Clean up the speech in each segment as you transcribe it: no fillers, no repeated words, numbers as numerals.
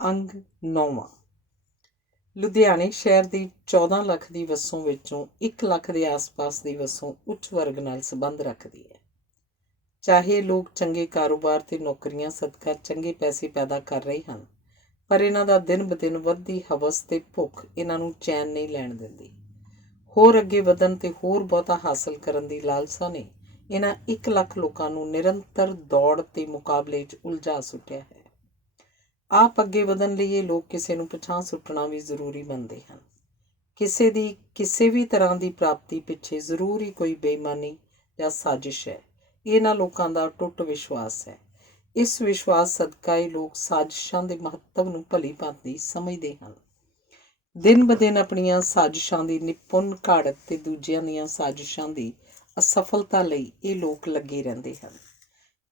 ਅੰਗ 9ਵਾਂ। ਲੁਧਿਆਣੇ ਸ਼ਹਿਰ ਦੀ 14 ਲੱਖ ਦੀ ਵਸੋਂ ਵਿੱਚੋਂ 1 ਲੱਖ ਦੇ ਆਸ-ਪਾਸ ਦੀ ਵਸੋਂ ਉੱਚ ਵਰਗ ਨਾਲ ਸੰਬੰਧ ਰੱਖਦੀ ਹੈ। ਚਾਹੇ ਲੋਕ ਚੰਗੇ ਕਾਰੋਬਾਰ ਤੇ ਨੌਕਰੀਆਂ ਸਦਕਾ ਚੰਗੇ ਪੈਸੇ ਪੈਦਾ ਕਰ ਰਹੇ ਹਨ, ਪਰ ਇਹਨਾਂ ਦਾ ਦਿਨ ਬ ਦਿਨ ਵੱਧਦੀ ਹਵਸ ਤੇ ਭੁੱਖ ਇਹਨਾਂ ਨੂੰ ਚੈਨ ਨਹੀਂ ਲੈਣ ਦਿੰਦੀ। ਹੋਰ ਅੱਗੇ ਵਧਣ ਤੇ ਹੋਰ ਬਹੁਤਾ ਹਾਸਲ ਕਰਨ ਦੀ ਲਾਲਸਾ ਨੇ ਇਹਨਾਂ 1 ਲੱਖ ਲੋਕਾਂ ਨੂੰ ਨਿਰੰਤਰ ਦੌੜ ਤੇ ਮੁਕਾਬਲੇ 'ਚ ਉਲਝਾ ਸੁੱਟਿਆ ਹੈ। ਆਪ ਅੱਗੇ ਵਧਣ ਲਈ ਇਹ ਲੋਕ ਕਿਸੇ ਨੂੰ ਪਿਛਾਂਹ ਸੁੱਟਣਾ ਵੀ ਜ਼ਰੂਰੀ ਮੰਨਦੇ ਹਨ। ਕਿਸੇ ਦੀ ਕਿਸੇ ਵੀ ਤਰ੍ਹਾਂ ਦੀ ਪ੍ਰਾਪਤੀ ਪਿੱਛੇ ਜ਼ਰੂਰ ਹੀ ਕੋਈ ਬੇਈਮਾਨੀ ਜਾਂ ਸਾਜ਼ਿਸ਼ ਹੈ। ਇਹਨਾਂ ਲੋਕਾਂ ਦਾ ਟੁੱਟ ਵਿਸ਼ਵਾਸ ਹੈ। ਇਸ ਵਿਸ਼ਵਾਸ ਸਦਕਾ ਇਹ ਲੋਕ ਸਾਜ਼ਿਸ਼ਾਂ ਦੇ ਮਹੱਤਵ ਨੂੰ ਭਲੀ ਭਾਂਤੀ ਸਮਝਦੇ ਹਨ। ਦਿਨ ਬ ਦਿਨ ਆਪਣੀਆਂ ਸਾਜ਼ਿਸ਼ਾਂ ਦੀ ਨਿਪੁੰਨ ਘਾੜਤ ਤੇ ਦੂਜਿਆਂ ਦੀਆਂ ਸਾਜ਼ਿਸ਼ਾਂ ਦੀ ਅਸਫਲਤਾ ਲਈ ਇਹ ਲੋਕ ਲੱਗੇ ਰਹਿੰਦੇ ਹਨ।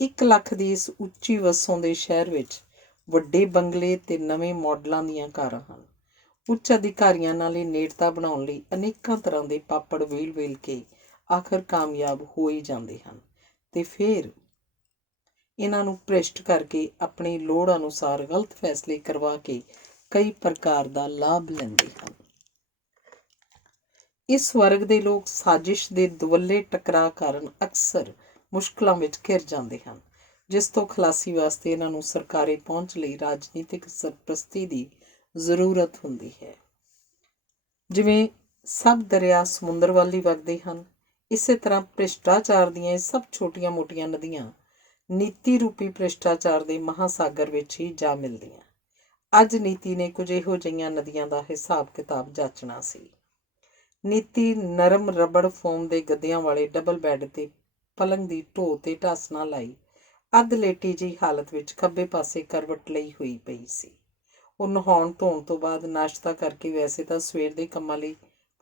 1 ਲੱਖ ਦੀ ਇਸ ਉੱਚੀ ਵਸੋਂ ਦੇ ਸ਼ਹਿਰ ਵਿੱਚ ਵੱਡੇ ਬੰਗਲੇ ਤੇ ਨਵੇਂ ਮਾਡਲਾਂ ਦੀਆਂ ਕਾਰਾਂ ਹਨ। ਉੱਚ ਅਧਿਕਾਰੀਆਂ ਨਾਲ ਇਹ ਨੇੜਤਾ ਬਣਾਉਣ ਲਈ ਅਨੇਕਾਂ ਤਰ੍ਹਾਂ ਦੇ ਪਾਪੜ ਵੇਲ ਕੇ ਆਖਰ ਕਾਮਯਾਬ ਹੋ ਹੀ ਜਾਂਦੇ ਹਨ ਤੇ ਫਿਰ ਇਹਨਾਂ ਨੂੰ ਭ੍ਰਿਸ਼ਟ ਕਰਕੇ ਆਪਣੀ ਲੋੜ ਅਨੁਸਾਰ ਗਲਤ ਫੈਸਲੇ ਕਰਵਾ ਕੇ ਕਈ ਪ੍ਰਕਾਰ ਦਾ ਲਾਭ ਲੈਂਦੇ ਹਨ। ਇਸ ਵਰਗ ਦੇ ਲੋਕ ਸਾਜ਼ਿਸ਼ ਦੇ ਦੁਵੱਲੇ ਟਕਰਾਅ ਕਾਰਨ ਅਕਸਰ ਮੁਸ਼ਕਲਾਂ ਵਿੱਚ ਘਿਰ ਜਾਂਦੇ ਹਨ, ਜਿਸ ਤੋਂ ਖਲਾਸੀ ਵਾਸਤੇ ਇਹਨਾਂ ਨੂੰ ਸਰਕਾਰੀ ਪਹੁੰਚ ਲਈ ਰਾਜਨੀਤਿਕ ਸਰਪ੍ਰਸਤੀ ਦੀ ਜ਼ਰੂਰਤ ਹੁੰਦੀ ਹੈ। ਜਿਵੇਂ ਸਭ ਦਰਿਆ ਸਮੁੰਦਰ ਵੱਲ ਹੀ ਵਗਦੇ ਹਨ, ਇਸੇ ਤਰ੍ਹਾਂ ਭ੍ਰਿਸ਼ਟਾਚਾਰ ਦੀਆਂ ਇਹ ਸਭ ਛੋਟੀਆਂ-ਮੋਟੀਆਂ ਨਦੀਆਂ ਨੀਤੀ ਰੂਪੀ ਭ੍ਰਿਸ਼ਟਾਚਾਰ ਦੇ ਮਹਾਸਾਗਰ ਵਿੱਚ ਹੀ ਜਾ ਮਿਲਦੀਆਂ। ਅੱਜ ਨੀਤੀ ਨੇ ਕੁਝ ਇਹੋ ਜਿਹੀਆਂ ਨਦੀਆਂ ਦਾ ਹਿਸਾਬ ਕਿਤਾਬ ਜਾਚਣਾ ਸੀ। ਨੀਤੀ ਨਰਮ ਰਬੜ ਫੋਮ ਦੇ ਗੱਦਿਆਂ ਵਾਲੇ ਡਬਲ ਬੈੱਡ ਤੇ ਪਲੰਗ ਦੀ ਢੋਅ ਤੇ ਢੱਸ ਨਾ ਲਾਈ ਅੱਧ ਲੇਟੀ ਜਿਹੀ ਹਾਲਤ ਵਿੱਚ ਖੱਬੇ ਪਾਸੇ ਕਰਵਟ ਲਈ ਹੋਈ ਪਈ ਸੀ। ਉਹ ਨਹਾਉਣ ਧੋਣ ਤੋਂ ਬਾਅਦ ਨਾਸ਼ਤਾ ਕਰਕੇ ਵੈਸੇ ਤਾਂ ਸਵੇਰ ਦੇ ਕੰਮਾਂ ਲਈ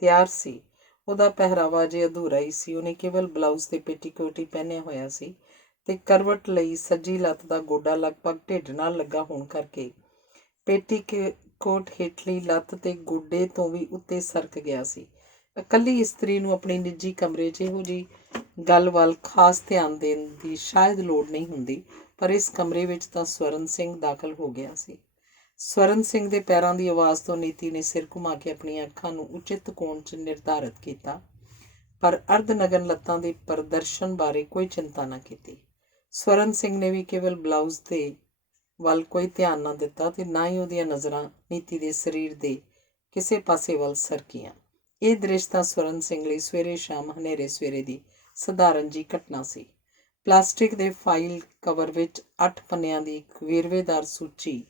ਤਿਆਰ ਸੀ। ਉਹਦਾ ਪਹਿਰਾਵਾ ਅਜੇ ਅਧੂਰਾ ਹੀ ਸੀ। ਉਹਨੇ ਕੇਵਲ ਬਲਾਊਜ਼ ਤੇ ਪੇਟੀਕੋਟ ਹੀ ਪਹਿਨਿਆ ਹੋਇਆ ਸੀ ਤੇ ਕਰਵਟ ਲਈ ਸੱਜੀ ਲੱਤ ਦਾ ਗੋਡਾ ਲਗਭਗ ਢਿੱਡ ਨਾਲ ਲੱਗਾ ਹੋਣ ਕਰਕੇ ਪੇਟੀਕੋਟ ਹੇਠਲੀ ਲੱਤ ਤੇ ਗੋਡੇ ਤੋਂ ਵੀ ਉੱਤੇ ਸਰਕ ਗਿਆ ਸੀ। ਇਕੱਲੀ ਇਸਤਰੀ ਨੂੰ ਆਪਣੀ ਨਿੱਜੀ ਕਮਰੇ 'ਚ ਇਹੋ ਜਿਹੀ ਗੱਲ ਵੱਲ ਖਾਸ ਧਿਆਨ ਦੇਣ ਦੀ ਸ਼ਾਇਦ ਲੋੜ ਨਹੀਂ ਹੁੰਦੀ, ਪਰ ਇਸ ਕਮਰੇ ਵਿੱਚ ਤਾਂ ਸਵਰਨ ਸਿੰਘ ਦਾਖਲ ਹੋ ਗਿਆ ਸੀ। ਸਵਰਨ ਸਿੰਘ ਦੇ ਪੈਰਾਂ ਦੀ ਆਵਾਜ਼ ਤੋਂ ਨੀਤੀ ਨੇ ਸਿਰ ਘੁਮਾ ਕੇ ਆਪਣੀਆਂ ਅੱਖਾਂ ਨੂੰ ਉਚਿਤ ਕੋਣ 'ਚ ਨਿਰਧਾਰਿਤ ਕੀਤਾ, ਪਰ ਅਰਧ-ਨਗਨ ਲੱਤਾਂ ਦੇ ਪ੍ਰਦਰਸ਼ਨ ਬਾਰੇ ਕੋਈ ਚਿੰਤਾ ਨਾ ਕੀਤੀ। ਸਵਰਨ ਸਿੰਘ ਨੇ ਵੀ ਕੇਵਲ ਬਲਾਊਜ਼ ਦੇ ਵੱਲ ਕੋਈ ਧਿਆਨ ਨਾ ਦਿੱਤਾ ਤੇ ਨਾ ਹੀ ਉਹਦੀਆਂ ਨਜ਼ਰਾਂ ਨੀਤੀ ਦੇ ਸਰੀਰ ਦੇ ਕਿਸੇ ਪਾਸੇ ਵੱਲ ਸਰਕੀਆਂ। ਇਹ ਦ੍ਰਿਸ਼ ਤਾਂ ਸਵਰਨ ਸਿੰਘ ਲਈ ਸਵੇਰੇ ਸ਼ਾਮ ਹਨੇਰੇ ਸਵੇਰੇ ਦੀ ਸਧਾਰਨ ਜਿਹੀ ਘਟਨਾ ਸੀ। ਪਲਾਸਟਿਕ ਦੇ ਫਾਈਲ ਕਵਰ ਵਿੱਚ 8 ਪੰਨਿਆਂ ਦੀ ਇੱਕ ਵੇਰਵੇਦਾਰ ਸੂਚੀ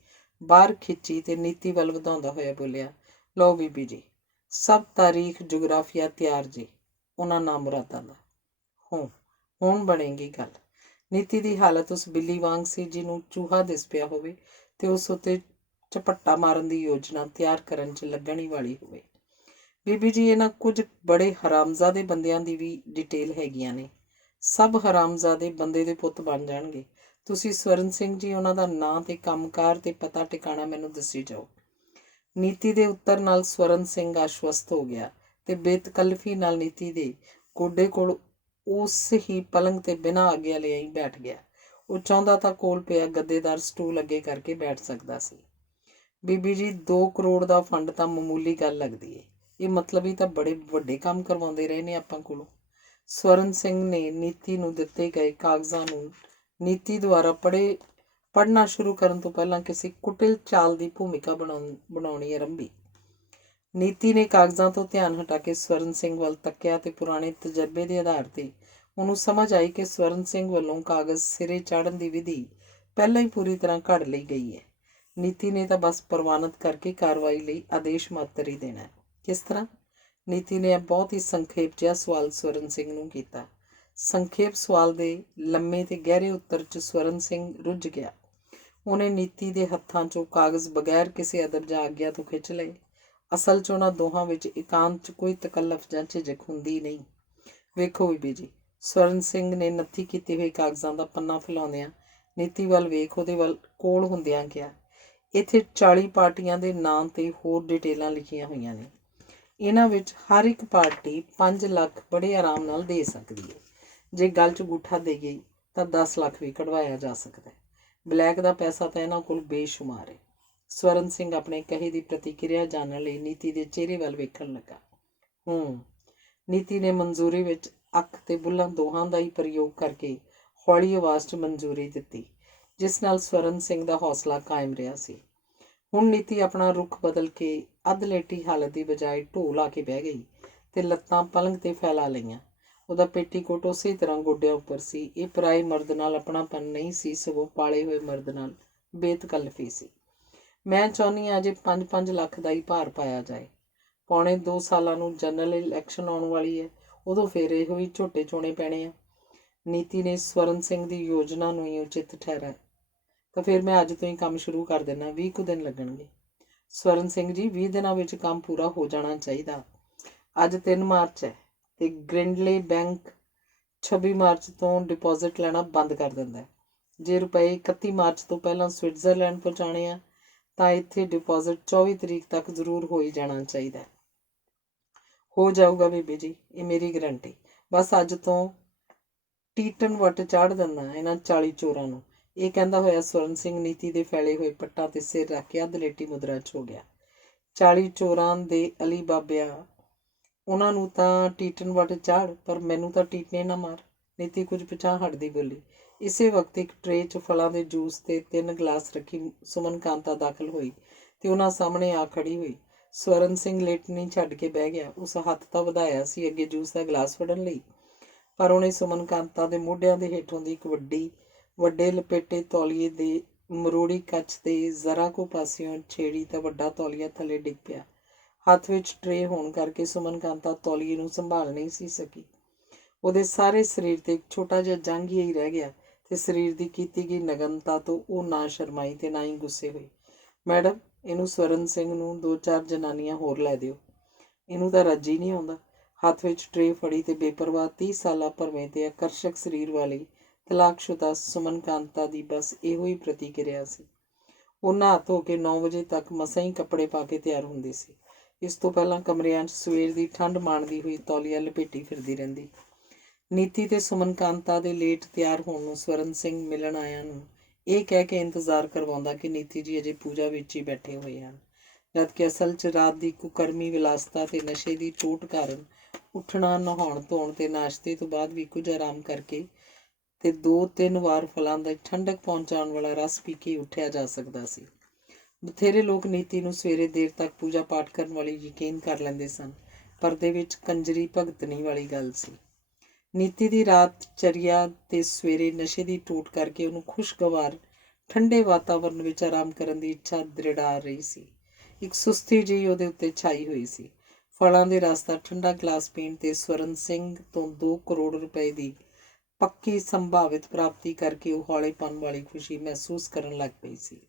ਬਾਹਰ ਖਿੱਚੀ ਤੇ ਨੀਤੀ ਵੱਲ ਵਧਾਉਂਦਾ ਹੋਇਆ ਬੋਲਿਆ, ਲਓ ਬੀਬੀ ਜੀ, ਸਭ ਤਾਰੀਖ ਜੁਗਰਾਫੀਆ ਤਿਆਰ ਜੀ, ਉਹਨਾਂ ਨਾਮੁਰਾਦਾਂ ਦਾ। ਹੁਣ ਬਣੇਗੀ ਗੱਲ। ਨੀਤੀ ਦੀ ਹਾਲਤ ਉਸ ਬਿੱਲੀ ਵਾਂਗ ਸੀ ਜਿਹਨੂੰ ਚੂਹਾ ਦਿਸ ਪਿਆ ਹੋਵੇ ਤੇ ਉਸ ਉੱਤੇ ਝਪੱਟਾ ਮਾਰਨ ਦੀ ਯੋਜਨਾ ਤਿਆਰ ਕਰਨ 'ਚ ਲੱਗਣ ਹੀ ਵਾਲੀ ਹੋਵੇ। ਬੀਬੀ ਜੀ, ਇਹਨਾਂ ਕੁਝ ਬੜੇ ਹਰਾਮਜ਼ਾਦੇ ਬੰਦਿਆਂ ਦੀ ਵੀ ਡਿਟੇਲ ਹੈਗੀਆਂ ਨੇ। ਸਭ ਹਰਾਮਜ਼ਾਦੇ ਬੰਦੇ ਦੇ ਪੁੱਤ ਬਣ ਜਾਣਗੇ। ਤੁਸੀਂ ਸਵਰਨ ਸਿੰਘ ਜੀ, ਉਹਨਾਂ ਦਾ ਨਾਂ ਤੇ ਕੰਮਕਾਰ ਤੇ ਪਤਾ ਟਿਕਾਣਾ ਮੈਨੂੰ ਦੱਸੀ ਜਾਓ। ਨੀਤੀ ਦੇ ਉੱਤਰ ਨਾਲ ਸਵਰਨ ਸਿੰਘ ਆਸ਼ਵਸਤ ਹੋ ਗਿਆ ਤੇ ਬੇਤਕੱਲਫੀ ਨਾਲ ਨੀਤੀ ਦੇ ਗੋਡੇ ਕੋਲ ਉਸ ਹੀ ਪਲੰਗ ਤੇ ਬਿਨਾਂ ਆਗਿਆ ਲਿਆ ਹੀ ਬੈਠ ਗਿਆ। ਉਹ ਚਾਹੁੰਦਾ ਤਾਂ ਕੋਲ ਪਿਆ ਗੱਦੇਦਾਰ ਸਟੂਲ ਅੱਗੇ ਕਰਕੇ ਬੈਠ ਸਕਦਾ ਸੀ। ਬੀਬੀ ਜੀ, 2 ਕਰੋੜ ਦਾ ਫੰਡ ਤਾਂ ਮਾਮੂਲੀ ਗੱਲ ਲੱਗਦੀ ਏ। ਇਹ ਮਤਲਬ ਹੀ ਤਾਂ ਬੜੇ ਵੱਡੇ ਕੰਮ ਕਰਵਾਉਂਦੇ ਰਹੇ ਨੇ ਆਪਾਂ ਕੋਲੋਂ। ਸਵਰਨ ਸਿੰਘ ਨੇ ਨੀਤੀ ਨੂੰ ਦਿੱਤੇ ਗਏ ਕਾਗਜ਼ਾਂ ਨੂੰ ਨੀਤੀ ਦੁਆਰਾ ਪੜ੍ਹਨਾ ਸ਼ੁਰੂ ਕਰਨ ਤੋਂ ਪਹਿਲਾਂ ਕਿਸੇ ਕੁਟਿਲ ਚਾਲ ਦੀ ਭੂਮਿਕਾ ਬਣਾਉਣੀ ਆਰੰਭੀ। ਨੀਤੀ ਨੇ ਕਾਗਜ਼ਾਂ ਤੋਂ ਧਿਆਨ ਹਟਾ ਕੇ ਸਵਰਨ ਸਿੰਘ ਵੱਲ ਤੱਕਿਆ ਤੇ ਪੁਰਾਣੇ ਤਜਰਬੇ ਦੇ ਆਧਾਰ ਤੇ ਉਹਨੂੰ ਸਮਝ ਆਈ ਕਿ ਸਵਰਨ ਸਿੰਘ ਵੱਲੋਂ ਕਾਗਜ਼ ਸਿਰੇ ਚਾੜ੍ਹਨ ਦੀ ਵਿਧੀ ਪਹਿਲਾਂ ਹੀ ਪੂਰੀ ਤਰ੍ਹਾਂ ਘੜ ਲਈ ਗਈ ਹੈ। ਨੀਤੀ ਨੇ ਤਾਂ ਬਸ ਪ੍ਰਵਾਨਿਤ ਕਰਕੇ ਕਾਰਵਾਈ ਲਈ ਆਦੇਸ਼ ਮਾਤਰ ਹੀ ਦੇਣਾ ਹੈ। ਕਿਸ ਤਰ੍ਹਾਂ? ਨੀਤੀ ਨੇ ਬਹੁਤ ਹੀ ਸੰਖੇਪ ਜਿਹਾ ਸਵਾਲ ਸਵਰਨ ਸਿੰਘ ਨੂੰ ਕੀਤਾ। ਸੰਖੇਪ ਸਵਾਲ ਦੇ ਲੰਮੇ ਤੇ ਗਹਿਰੇ ਉੱਤਰ 'ਚ ਸਵਰਨ ਸਿੰਘ ਰੁੱਝ ਗਿਆ। ਉਹਨੇ ਨੀਤੀ ਦੇ ਹੱਥਾਂ 'ਚੋਂ ਕਾਗਜ਼ ਬਗੈਰ ਕਿਸੇ ਅਦਬ ਜਾਂ ਆਗਿਆ ਤੋਂ ਖਿੱਚ ਲਏ। ਅਸਲ 'ਚ ਉਹਨਾਂ ਦੋਹਾਂ ਵਿੱਚ ਇਕਾਂਤ 'ਚ ਕੋਈ ਤਕੱਲਫ ਜਾਂ ਝਿਜਕ ਹੁੰਦੀ ਨਹੀਂ। ਵੇਖੋ ਬੀਬੀ ਜੀ, ਸਵਰਨ ਸਿੰਘ ਨੇ ਨੱਥੀ ਕੀਤੇ ਹੋਏ ਕਾਗਜ਼ਾਂ ਦਾ ਪੰਨਾ ਫੈਲਾਉਂਦਿਆਂ ਨੀਤੀ ਵੱਲ ਵੇਖ ਉਹਦੇ ਵੱਲ ਕੋਲ ਹੁੰਦਿਆਂ ਕਿਹਾ, ਇੱਥੇ 40 ਪਾਰਟੀਆਂ ਦੇ ਨਾਂ ਤੇ ਹੋਰ ਡਿਟੇਲਾਂ ਲਿਖੀਆਂ ਹੋਈਆਂ ਨੇ। ਇਹਨਾਂ ਵਿੱਚ ਹਰ ਇੱਕ ਪਾਰਟੀ 5 ਲੱਖ ਬੜੇ ਆਰਾਮ ਨਾਲ ਦੇ ਸਕਦੀ ਹੈ। ਜੇ ਗੱਲ 'ਚ ਅੰਗੂਠਾ ਦੇ ਗਈ ਤਾਂ 10 ਲੱਖ ਵੀ ਕਢਵਾਇਆ ਜਾ ਸਕਦਾ ਹੈ। ਬਲੈਕ ਦਾ ਪੈਸਾ ਤਾਂ ਇਹਨਾਂ ਕੋਲ ਬੇਸ਼ੁਮਾਰ ਹੈ। ਸਵਰਨ ਸਿੰਘ ਆਪਣੇ ਕਹੇ ਦੀ ਪ੍ਰਤੀਕਿਰਿਆ ਜਾਣਨ ਲਈ ਨੀਤੀ ਦੇ ਚਿਹਰੇ ਵੱਲ ਵੇਖਣ ਲੱਗਾ। ਨੀਤੀ ਨੇ ਮਨਜ਼ੂਰੀ ਵਿੱਚ ਅੱਖ ਤੇ ਬੁੱਲ੍ਹਾਂ ਦੋਹਾਂ ਦਾ ਹੀ ਪ੍ਰਯੋਗ ਕਰਕੇ ਹੌਲੀ ਆਵਾਜ਼ 'ਚ ਮਨਜ਼ੂਰੀ ਦਿੱਤੀ, ਜਿਸ ਨਾਲ ਸਵਰਨ ਸਿੰਘ ਦਾ ਹੌਸਲਾ ਕਾਇਮ ਰਿਹਾ ਸੀ। ਹੁਣ ਨੀਤੀ ਆਪਣਾ ਰੁੱਖ ਬਦਲ ਕੇ ਅੱਧ-ਲੇਟੀ ਹਾਲਤ ਦੀ ਬਜਾਏ ਢੋਹ ਲਾ ਕੇ ਬਹਿ ਗਈ ਤੇ ਲੱਤਾਂ ਪਲੰਘ ਤੇ ਫੈਲਾ ਲਈਆਂ। ਉਹਦਾ ਪੇਟੀਕੋਟ ਉਸੇ ਤਰ੍ਹਾਂ ਗੋਡਿਆਂ ਉੱਪਰ ਸੀ। ਇਹ ਪਰਾਏ ਮਰਦ ਨਾਲ ਆਪਣਾਪਨ ਨਹੀਂ ਸੀ, ਸਗੋਂ ਪਾਲੇ ਹੋਏ ਮਰਦ ਨਾਲ ਬੇਤਕੱਲਫੀ ਸੀ। ਮੈਂ ਚਾਹੁੰਦੀ ਹਾਂ ਅਜੇ 5-5 ਲੱਖ ਦਾ ਹੀ ਭਾਰ ਪਾਇਆ ਜਾਏ। ਪੌਣੇ 2 ਸਾਲਾਂ ਨੂੰ ਜਨਰਲ ਇਲੈਕਸ਼ਨ ਆਉਣ ਵਾਲੀ ਹੈ, ਉਦੋਂ ਫਿਰ ਇਹੋ ਹੀ ਝੋਟੇ ਚੋਣੇ ਪੈਣੇ ਆ। ਨੀਤੀ ਨੇ ਸਵਰਨ ਸਿੰਘ ਦੀ ਯੋਜਨਾ ਨੂੰ ਹੀ ਉਚਿਤ ਠਹਿਰਾਇਆ। ਤਾਂ ਫਿਰ ਮੈਂ ਅੱਜ ਤੋਂ ਹੀ ਕੰਮ ਸ਼ੁਰੂ ਕਰ ਦੇਣਾ, 20 ਕੁ ਦਿਨ ਲੱਗਣਗੇ। ਸਵਰਨ ਸਿੰਘ ਜੀ, 20 ਦਿਨਾਂ ਵਿੱਚ ਕੰਮ ਪੂਰਾ ਹੋ ਜਾਣਾ ਚਾਹੀਦਾ। ਅੱਜ 3 ਮਾਰਚ ਹੈ ਤੇ ਗ੍ਰਿੰਡਲੇ ਬੈਂਕ 26 ਮਾਰਚ ਤੋਂ ਡਿਪੋਜ਼ਿਟ ਲੈਣਾ ਬੰਦ ਕਰ ਦਿੰਦਾ ਹੈ। ਜੇ ਰੁਪਏ 31 ਮਾਰਚ ਤੋਂ ਪਹਿਲਾਂ ਸਵਿਟਜ਼ਰਲੈਂਡ ਪਹੁੰਚਾਉਣੇ ਆ ਤਾਂ ਇੱਥੇ ਡਿਪੋਜ਼ਿਟ 24 ਤਰੀਕ ਤੱਕ ਜ਼ਰੂਰ ਹੋ ਹੀ ਜਾਣਾ ਚਾਹੀਦਾ। ਹੋ ਜਾਊਗਾ ਬੀਬੀ ਜੀ, ਇਹ ਮੇਰੀ ਗਰੰਟੀ। ਬਸ ਅੱਜ ਤੋਂ ਟੀਟਨ ਵੱਟ ਚਾੜ ਦਿੰਦਾ ਇਹਨਾਂ 40 ਚੋਰਾਂ ਨੂੰ। ਇਹ ਕਹਿੰਦਾ ਹੋਇਆ ਸਵਰਨ ਸਿੰਘ ਨੀਤੀ ਦੇ ਫੈਲੇ ਹੋਏ ਪੱਟਾਂ ਤੇ ਸਿਰ ਰੱਖ ਕੇ ਅੱਧ-ਲੇਟੀ ਮੁਦਰਾ 'ਚ ਹੋ ਗਿਆ। 40 ਚੋਰਾਂ ਦੇ ਅਲੀ ਬਾਬਿਆ, ਉਹਨਾਂ ਨੂੰ ਤਾਂ ਟੀਟਨ ਵੱਟ ਚਾੜ, ਪਰ ਮੈਨੂੰ ਤਾਂ ਟੀਟਨੇ ਨਾ ਮਾਰ। ਨੀਤੀ ਕੁਝ ਪਿਛਾਂਹ ਹਟਦੀ ਬੋਲੀ। ਇਸੇ ਵਕਤ ਇੱਕ ਟਰੇ 'ਚ ਫਲਾਂ ਦੇ ਜੂਸ ਤੇ 3 ਗਲਾਸ ਰੱਖੀ ਸੁਮਨ ਕਾਂਤਾ ਦਾਖਲ ਹੋਈ ਤੇ ਉਹਨਾਂ ਸਾਹਮਣੇ ਆ ਖੜੀ ਹੋਈ। ਸਵਰਨ ਸਿੰਘ ਲੇਟਣੀ ਛੱਡ ਕੇ ਬਹਿ ਗਿਆ। ਉਸ ਹੱਥ ਤਾਂ ਵਧਾਇਆ ਸੀ ਅੱਗੇ ਜੂਸ ਦਾ ਗਲਾਸ ਫੜਨ ਲਈ, ਪਰ ਉਹਨੇ ਸੁਮਨ ਕਾਂਤਾ ਦੇ ਮੋਢਿਆਂ ਦੇ ਹੇਠੋਂ ਦੀ ਇੱਕ ਵੱਡੇ ਲਪੇਟੇ ਤੌਲੀਏ ਦੇ ਮਰੋੜੀ ਕੱਚ ਤੇ ਜ਼ਰਾ ਕੁ ਪਾਸਿਓਂ ਛੇੜੀ ਤਾਂ ਵੱਡਾ ਤੌਲੀਆ ਥੱਲੇ ਡਿੱਗ ਪਿਆ। ਹੱਥ ਵਿੱਚ ਟਰੇ ਹੋਣ ਕਰਕੇ ਸੁਮਨ ਕਾਂਤਾ ਤੌਲੀਏ ਨੂੰ ਸੰਭਾਲ ਨਹੀਂ ਸੀ ਸਕੀ। ਉਹਦੇ ਸਾਰੇ ਸਰੀਰ ਤੇ ਇੱਕ ਛੋਟਾ ਜਿਹਾ ਜੰਗ ਹੀ ਰਹਿ ਗਿਆ ਤੇ ਸਰੀਰ ਦੀ ਕੀਤੀ ਗਈ ਨਗਨਤਾ ਤੋਂ ਉਹ ਨਾ ਸ਼ਰਮਾਈ ਤੇ ਨਾ ਹੀ ਗੁੱਸੇ ਹੋਈ। ਮੈਡਮ, ਇਹਨੂੰ ਸਵਰਨ ਸਿੰਘ ਨੂੰ 2-4 ਜਨਾਨੀਆਂ ਹੋਰ ਲੈ ਦਿਓ, ਇਹਨੂੰ ਤਾਂ ਰੱਜ ਹੀ ਨਹੀਂ ਆਉਂਦਾ। ਹੱਥ ਵਿੱਚ ਟਰੇ ਫੜੀ ਤੇ ਬੇਪਰਵਾਹ 30 ਸਾਲਾ ਭਰਵੇਂ ਤੇ ਆਕਰਸ਼ਕ ਸਰੀਰ ਵਾਲੀ ਤਲਾਕਸ਼ੁਦਾ ਸੁਮਨ ਕਾਂਤਾ ਦੀ ਬਸ ਇਹੋ ਹੀ ਪ੍ਰਤੀਕਿਰਿਆ ਸੀ। ਉਹ ਨਹਾ ਧੋ ਕੇ 9 ਵਜੇ ਤੱਕ ਮਸਾਂ ਹੀ ਕੱਪੜੇ ਪਾ ਕੇ ਤਿਆਰ ਹੁੰਦੀ ਸੀ। ਇਸ ਤੋਂ ਪਹਿਲਾਂ ਕਮਰਿਆਂ 'ਚ ਸਵੇਰ ਦੀ ਠੰਡ ਮਾਣਦੀ ਹੋਈ ਤੌਲੀਆ ਲਪੇਟੀ ਫਿਰਦੀ ਰਹਿੰਦੀ। ਨੀਤੀ ਤੇ ਸੁਮਨ ਕਾਂਤਾ ਦੇ ਲੇਟ ਤਿਆਰ ਹੋਣ ਨੂੰ ਸਵਰਨ ਸਿੰਘ ਮਿਲਣ ਆਇਆਂ ਨੂੰ ਇਹ ਕਹਿ ਕੇ ਇੰਤਜ਼ਾਰ ਕਰਵਾਉਂਦਾ ਕਿ ਨੀਤੀ ਜੀ ਅਜੇ ਪੂਜਾ ਵਿੱਚ ਹੀ ਬੈਠੇ ਹੋਏ ਹਨ, ਜਦਕਿ ਅਸਲ 'ਚ ਰਾਤ ਦੀ ਕੁਕਰਮੀ ਵਿਲਾਸਤਾ ਤੇ ਨਸ਼ੇ ਦੀ ਚੋਟ ਕਾਰਨ ਉੱਠਣਾ, ਨਹਾਉਣ ਧੋਣ ਤੇ ਨਾਸ਼ਤੇ ਤੋਂ ਬਾਅਦ ਵੀ ਕੁਝ ਆਰਾਮ ਕਰਕੇ ਤੇ 2-3 ਵਾਰ ਫਲਾਂ ਦਾ ਠੰਡਕ ਪਹੁੰਚਾਉਣ ਵਾਲਾ ਰਸ ਪੀ ਕੇ ਉੱਠਿਆ ਜਾ ਸਕਦਾ ਸੀ। ਬਥੇਰੇ ਲੋਕ ਨੀਤੀ ਨੂੰ ਸਵੇਰੇ ਦੇਰ ਤੱਕ ਪੂਜਾ ਪਾਠ ਕਰਨ ਵਾਲੀ ਯਕੀਨ ਕਰ ਲੈਂਦੇ ਸਨ। ਪਰਦੇ ਵਿੱਚ ਕੰਜਰੀ ਭਗਤਣੀ ਵਾਲੀ ਗੱਲ ਸੀ। ਨੀਤੀ ਦੀ ਰਾਤ ਚਰਿਆ ਤੇ ਸਵੇਰੇ ਨਸ਼ੇ ਦੀ ਟੋਟ ਕਰਕੇ ਉਹਨੂੰ ਖੁਸ਼ਗਵਾਰ ਠੰਡੇ ਵਾਤਾਵਰਨ ਵਿੱਚ ਆਰਾਮ ਕਰਨ ਦੀ ਇੱਛਾ ਦ੍ਰਿੜਾ ਰਹੀ ਸੀ। ਇੱਕ ਸੁਸਤੀ ਜਿਹੀ ਉਹਦੇ ਉੱਤੇ ਛਾਈ ਹੋਈ ਸੀ। ਫਲਾਂ ਦੇ ਰਸ ਦਾ ਠੰਡਾ ਗਲਾਸ ਪੀਣ ਤੇ ਸਵਰਨ ਸਿੰਘ ਤੋਂ 2 ਕਰੋੜ ਰੁਪਏ ਦੀ ਪੱਕੀ ਸੰਭਾਵਿਤ ਪ੍ਰਾਪਤੀ ਕਰਕੇ ਉਹ ਹੌਲੇਪਨ ਵਾਲੀ ਖੁਸ਼ੀ ਮਹਿਸੂਸ ਕਰਨ ਲੱਗ ਪਈ ਸੀ।